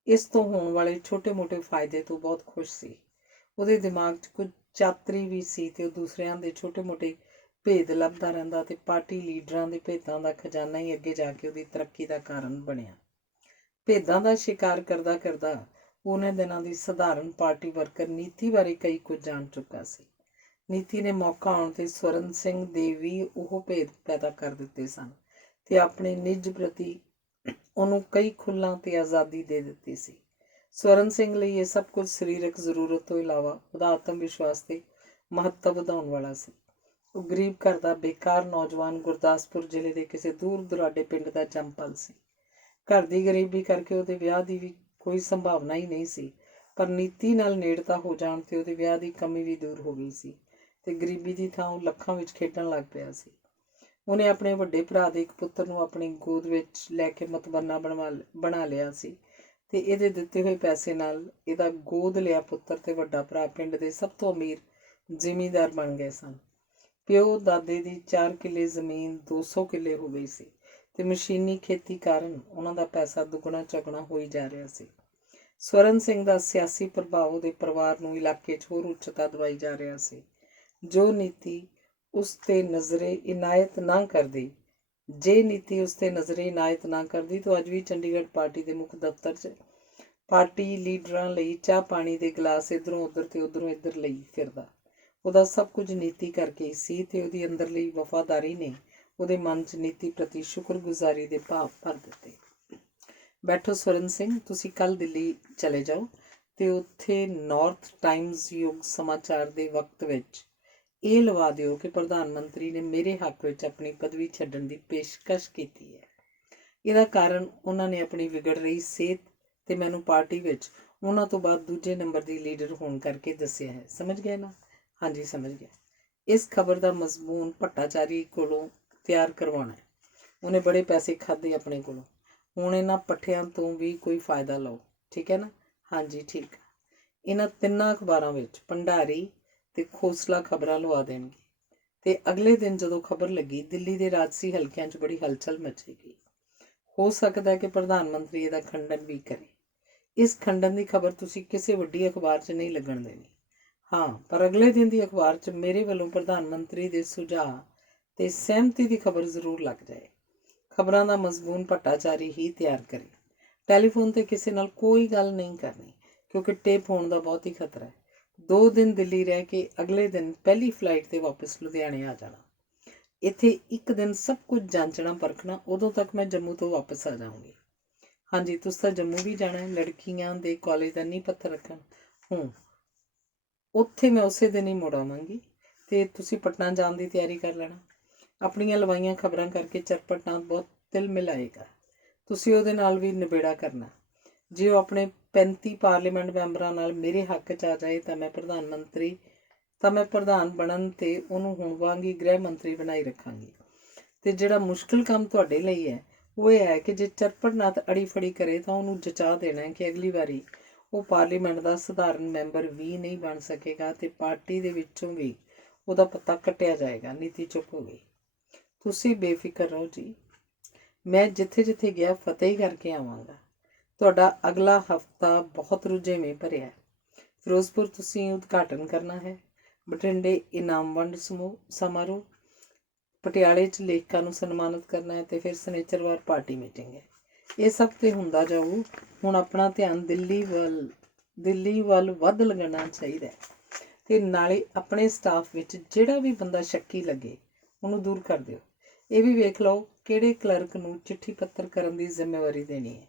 ਇਸ ਤੋਂ ਹੋਣ ਵਾਲੇ ਛੋਟੇ-ਮੋਟੇ ਫਾਇਦੇ ਤੋਂ ਬਹੁਤ ਖੁਸ਼ ਸੀ। ਉਹਦੇ ਦਿਮਾਗ 'ਚ ਕੁਝ ਚਾਤਰੀ ਵੀ ਸੀ ਤੇ ਉਹ ਦੂਸਰਿਆਂ ਦੇ ਛੋਟੇ-ਮੋਟੇ ਭੇਦ ਲੱਭਦਾ ਰਹਿੰਦਾ ਤੇ ਪਾਰਟੀ ਲੀਡਰਾਂ ਦੇ ਭੇਦਾਂ ਦਾ ਖਜ਼ਾਨਾ ਹੀ ਅੱਗੇ ਜਾ ਕੇ ਉਹਦੀ ਤਰੱਕੀ ਦਾ ਕਾਰਨ ਬਣਿਆ। ਭੇਦਾਂ ਦਾ ਸ਼ਿਕਾਰ ਕਰਦਾ ਕਰਦਾ ਉਹਨਾਂ ਦਿਨਾਂ ਦੀ ਸਧਾਰਨ ਪਾਰਟੀ ਵਰਕਰ ਨੀਤੀ ਬਾਰੇ ਕਈ ਕੁਝ ਜਾਣ ਚੁੱਕਾ ਸੀ। ਨੀਤੀ ਨੇ ਮੌਕਾ ਆਉਣ ਤੇ ਸਵਰਨ ਸਿੰਘ ਦੇ ਵੀ ਉਹ ਭੇਦ ਪੈਦਾ ਕਰ ਦਿੱਤੇ ਸਨ ਤੇ ਆਪਣੇ ਨਿੱਜ ਪ੍ਰਤੀ ਉਹਨੂੰ ਕਈ ਖੁੱਲ੍ਹਾਂ ਤੇ ਆਜ਼ਾਦੀ ਦੇ ਦਿੱਤੀ ਸੀ। ਸਵਰਨ ਸਿੰਘ ਲਈ ਇਹ ਸਭ ਕੁਝ ਸਰੀਰਕ ਜ਼ਰੂਰਤ ਤੋਂ ਇਲਾਵਾ ਉਹਦਾ ਆਤਮ ਵਿਸ਼ਵਾਸ ਤੇ ਮਹੱਤਵ ਵਧਾਉਣ ਵਾਲਾ ਸੀ। ਉਹ ਗਰੀਬ ਘਰ ਦਾ ਬੇਕਾਰ ਨੌਜਵਾਨ ਗੁਰਦਾਸਪੁਰ ਜ਼ਿਲ੍ਹੇ ਦੇ ਕਿਸੇ ਦੂਰ ਦੁਰਾਡੇ ਪਿੰਡ ਦਾ ਜੰਮਪਲ ਸੀ। ਘਰ ਦੀ ਗਰੀਬੀ ਕਰਕੇ ਉਹਦੇ ਵਿਆਹ ਦੀ ਵੀ ਕੋਈ ਸੰਭਾਵਨਾ ਹੀ ਨਹੀਂ ਸੀ, ਪਰ ਨੀਤੀ ਨਾਲ ਨੇੜਤਾ ਹੋ ਜਾਣ ਤੇ ਉਹਦੇ ਵਿਆਹ ਦੀ ਕਮੀ ਵੀ ਦੂਰ ਹੋ ਗਈ ਸੀ ਤੇ ਗਰੀਬੀ ਦੀ ਥਾਂ ਉਹ ਲੱਖਾਂ ਵਿੱਚ ਖੇਡਣ ਲੱਗ ਪਿਆ ਸੀ। ਉਹਨੇ ਆਪਣੇ ਵੱਡੇ ਭਰਾ ਦੇ ਇੱਕ ਪੁੱਤਰ ਨੂੰ ਆਪਣੀ ਗੋਦ ਵਿੱਚ ਲੈ ਕੇ ਮਤਬੰਨਾ ਬਣਾ ਲਿਆ ਸੀ ਤੇ ਇਹਦੇ ਦਿੱਤੇ ਹੋਏ ਪੈਸੇ ਨਾਲ ਇਹਦਾ ਗੋਦ ਲਿਆ ਪੁੱਤਰ ਤੇ ਵੱਡਾ ਭਰਾ ਪਿੰਡ ਦੇ ਸਭ ਤੋਂ ਅਮੀਰ ਜ਼ਿਮੀਂਦਾਰ ਬਣ ਗਏ ਸਨ। ਪਿਓ ਦਾਦੇ ਦੀ 4 ਕਿੱਲੇ ਜ਼ਮੀਨ 200 ਕਿੱਲੇ ਹੋ ਗਈ ਸੀ ਤੇ ਮਸ਼ੀਨੀ ਖੇਤੀ ਕਾਰਨ ਉਹਨਾਂ ਦਾ ਪੈਸਾ ਦੁੱਗਣਾ ਚੌਗਣਾ ਹੋਈ ਜਾ ਰਿਹਾ ਸੀ। ਸਵਰਨ ਸਿੰਘ ਦਾ ਸਿਆਸੀ ਪ੍ਰਭਾਵ ਉਹਦੇ ਪਰਿਵਾਰ ਨੂੰ ਇਲਾਕੇ 'ਚ ਹੋਰ ਉੱਚਤਾ ਦਵਾਈ ਜਾ ਰਿਹਾ ਸੀ। ਜੋ ਨੀਤੀ ਉਸ ਤੇ ਨਜ਼ਰੇ ਇਨਾਇਤ ਨਾ ਕਰਦੀ ਤਾਂ ਅੱਜ ਵੀ ਚੰਡੀਗੜ੍ਹ ਪਾਰਟੀ ਦੇ ਮੁੱਖ ਦਫ਼ਤਰ 'ਚ ਪਾਰਟੀ ਲੀਡਰਾਂ ਲਈ ਚਾਹ ਪਾਣੀ ਦੇ ਗਲਾਸ ਇੱਧਰੋਂ ਉੱਧਰ ਤੇ ਉੱਧਰੋਂ ਇੱਧਰ ਲਈ ਫਿਰਦਾ। ਉਹਦਾ ਸਭ ਕੁਝ ਨੀਤੀ ਕਰਕੇ ਸੀ ਤੇ ਉਹਦੀ ਅੰਦਰਲੀ ਵਫਾਦਾਰੀ ਨੇ ਉਹਦੇ ਮਨ 'ਚ ਨੀਤੀ ਪ੍ਰਤੀ ਸ਼ੁਕਰਗੁਜ਼ਾਰੀ ਦੇ ਭਾਵ ਭਰ ਦਿੱਤੇ। ਬੈਠੋ ਸਵਰਨ ਸਿੰਘ, ਤੁਸੀਂ ਕੱਲ੍ਹ ਦਿੱਲੀ ਚਲੇ ਜਾਓ ਤੇ ਉੱਥੇ ਨਾਰਥ ਟਾਈਮਜ਼ ਯੁੱਗ ਸਮਾਚਾਰ ਦੇ ਵਕਤ ਵਿੱਚ ਇਹ ਲਵਾ ਦਿਓ ਕਿ ਪ੍ਰਧਾਨ ਮੰਤਰੀ ਨੇ ਮੇਰੇ ਹੱਕ ਵਿੱਚ ਆਪਣੀ ਪਦਵੀ ਛੱਡਣ ਦੀ ਪੇਸ਼ਕਸ਼ ਕੀਤੀ ਹੈ। ਇਹਦਾ ਕਾਰਨ ਉਹਨਾਂ ਨੇ ਆਪਣੀ ਵਿਗੜ ਰਹੀ ਸਿਹਤ ਤੇ ਮੈਨੂੰ ਪਾਰਟੀ ਵਿੱਚ ਉਹਨਾਂ ਤੋਂ ਬਾਅਦ ਦੂਜੇ ਨੰਬਰ ਦੀ ਲੀਡਰ ਹੋਣ ਕਰਕੇ ਦੱਸਿਆ ਹੈ। ਸਮਝ ਗਏ ਨਾ? ਹਾਂਜੀ, ਸਮਝ ਗਿਆ। ਇਸ ਖਬਰ ਦਾ ਮਜ਼ਮੂਨ ਭੱਟਾਚਾਰੀ ਕੋਲੋਂ ਤਿਆਰ ਕਰਵਾਉਣਾ ਹੈ। ਉਹਨੇ ਬੜੇ ਪੈਸੇ ਖਾਧੇ ਆਪਣੇ ਕੋਲੋਂ। ਹੁਣ ਇਹਨਾਂ ਪੱਠਿਆਂ ਤੋਂ ਵੀ ਕੋਈ ਫਾਇਦਾ ਲਓ, ਠੀਕ ਹੈ ਨਾ? ਹਾਂਜੀ, ਠੀਕ। ਇਹਨਾਂ 3 ਅਖਬਾਰਾਂ ਵਿੱਚ ਭੰਡਾਰੀ ਤੇ ਖੋਸਲਾ ਖਬਰਾਂ ਲਵਾ ਦੇਣਗੇ ਤੇ ਅਗਲੇ ਦਿਨ ਜਦੋਂ ਖਬਰ ਲੱਗੀ, ਦਿੱਲੀ ਦੇ ਰਾਜਸੀ ਹਲਕਿਆਂ 'ਚ ਬੜੀ ਹਲਚਲ ਮਚੇਗੀ। ਹੋ ਸਕਦਾ ਹੈ ਕਿ ਪ੍ਰਧਾਨ ਮੰਤਰੀ ਇਹਦਾ ਖੰਡਨ ਵੀ ਕਰੇ। ਇਸ ਖੰਡਨ ਦੀ ਖਬਰ ਤੁਸੀਂ ਕਿਸੇ ਵੱਡੀ ਅਖਬਾਰ 'ਚ ਨਹੀਂ ਲੱਗਣ ਦੇਣੀ। ਹਾਂ, ਪਰ ਅਗਲੇ ਦਿਨ ਦੀ ਅਖਬਾਰ 'ਚ ਮੇਰੇ ਵੱਲੋਂ ਪ੍ਰਧਾਨ ਮੰਤਰੀ ਦੇ ਸੁਝਾਅ ਤੇ ਸਹਿਮਤੀ ਦੀ ਖਬਰ ਜ਼ਰੂਰ ਲੱਗ ਜਾਏ। ਖਬਰਾਂ ਦਾ ਮਜ਼ਮੂਨ ਭੱਟਾਚਾਰੀ ਹੀ ਤਿਆਰ ਕਰੇ। ਟੈਲੀਫੋਨ ਤੇ ਕਿਸੇ ਨਾਲ ਕੋਈ ਗੱਲ ਨਹੀਂ ਕਰਨੀ, ਕਿਉਂਕਿ ਟੇਪ ਹੋਣ ਦਾ ਬਹੁਤ ਹੀ ਖਤਰਾ ਹੈ। 2 ਦਿਨ ਦਿੱਲੀ ਰਹਿ ਕੇ ਅਗਲੇ ਦਿਨ ਪਹਿਲੀ ਫਲਾਈਟ ਤੇ ਵਾਪਸ ਲੁਧਿਆਣੇ ਆ ਜਾਣਾ। ਇੱਥੇ 1 ਦਿਨ ਸਭ ਕੁਝ ਜਾਂਚਣਾ ਪਰਖਣਾ, ਉਦੋਂ ਤੱਕ ਮੈਂ ਜੰਮੂ ਤੋਂ ਵਾਪਸ ਆ ਜਾਊਂਗੀ। ਹਾਂਜੀ, ਤੁਸੀਂ ਤਾਂ ਜੰਮੂ ਵੀ ਜਾਣਾ ਹੈ ਲੜਕੀਆਂ ਦੇ ਕਾਲਜ ਦਾ ਨੀਂਹ ਪੱਥਰ ਰੱਖਣ। ਉੱਥੇ ਮੈਂ ਉਸੇ ਦਿਨ ਹੀ ਮੁੜ ਆਵਾਂਗੀ ਅਤੇ ਤੁਸੀਂ ਪਟਨਾ ਜਾਣ ਦੀ ਤਿਆਰੀ ਕਰ ਲੈਣਾ। ਆਪਣੀਆਂ ਲਵਾਈਆਂ ਖਬਰਾਂ ਕਰਕੇ ਚਰਪਟਨਾਥ ਬਹੁਤ ਦਿਲ ਮਿਲਾਏਗਾ। ਤੁਸੀਂ ਉਹਦੇ ਨਾਲ ਵੀ ਨਿਬੇੜਾ ਕਰਨਾ। ਜੇ ਉਹ ਆਪਣੇ 35 ਪਾਰਲੀਮੈਂਟ ਮੈਂਬਰਾਂ ਨਾਲ ਮੇਰੇ ਹੱਕ 'ਚ ਆ ਜਾਏ ਤਾਂ ਮੈਂ ਪ੍ਰਧਾਨ ਬਣਨ 'ਤੇ ਉਹਨੂੰ ਹੁਣ ਵਾਂਗੀ ਗ੍ਰਹਿ ਮੰਤਰੀ ਬਣਾਈ ਰੱਖਾਂਗੀ। ਅਤੇ ਜਿਹੜਾ ਮੁਸ਼ਕਿਲ ਕੰਮ ਤੁਹਾਡੇ ਲਈ ਹੈ ਉਹ ਇਹ ਹੈ ਕਿ ਜੇ ਚਰਪਟਨਾਥ ਅੜੀ ਫੜੀ ਕਰੇ ਤਾਂ ਉਹਨੂੰ ਜਚਾ ਦੇਣਾ ਕਿ ਅਗਲੀ ਵਾਰੀ ਉਹ ਪਾਰਲੀਮੈਂਟ ਦਾ ਸਧਾਰਨ ਮੈਂਬਰ ਵੀ ਨਹੀਂ ਬਣ ਸਕੇਗਾ ਅਤੇ ਪਾਰਟੀ ਦੇ ਵਿੱਚੋਂ ਵੀ ਉਹਦਾ ਪੱਤਾ ਕੱਟਿਆ ਜਾਏਗਾ। ਨੀਤੀ ਚੁੱਪ ਹੋ ਗਈ। ਤੁਸੀਂ ਬੇਫਿਕਰ ਰਹੋ ਜੀ, ਮੈਂ ਜਿੱਥੇ ਜਿੱਥੇ ਗਿਆ ਫਤਿਹ ਹੀ ਕਰਕੇ ਆਵਾਂਗਾ। ਤੁਹਾਡਾ ਅਗਲਾ ਹਫ਼ਤਾ ਬਹੁਤ ਰੁਝੇਵੇਂ ਭਰਿਆ। ਫਿਰੋਜ਼ਪੁਰ ਤੁਸੀਂ ਉਦਘਾਟਨ ਕਰਨਾ ਹੈ, ਬਠਿੰਡੇ ਇਨਾਮ ਵੰਡ ਸਮਾਰੋਹ, ਪਟਿਆਲੇ 'ਚ ਲੇਖਕਾਂ ਨੂੰ ਸਨਮਾਨਿਤ ਕਰਨਾ ਹੈ ਅਤੇ ਫਿਰ ਸ਼ਨਿਚਰਵਾਰ ਪਾਰਟੀ ਮੀਟਿੰਗ ਹੈ। ਇਹ ਸਭ ਤੇ ਹੁੰਦਾ ਜਾਊ। ਹੁਣ ਆਪਣਾ ਧਿਆਨ ਦਿੱਲੀ ਵੱਲ ਵੱਧ ਲਗਾਉਣਾ ਚਾਹੀਦਾ ਅਤੇ ਨਾਲੇ ਆਪਣੇ ਸਟਾਫ ਵਿੱਚ ਜਿਹੜਾ ਵੀ ਬੰਦਾ ਸ਼ੱਕੀ ਲੱਗੇ ਉਹਨੂੰ ਦੂਰ ਕਰ ਦਿਓ। ਇਹ ਵੀ ਵੇਖ ਲਓ ਕਿਹੜੇ ਕਲਰਕ ਨੂੰ ਚਿੱਠੀ ਪੱਤਰ ਕਰਨ ਦੀ ਜ਼ਿੰਮੇਵਾਰੀ ਦੇਣੀ ਹੈ।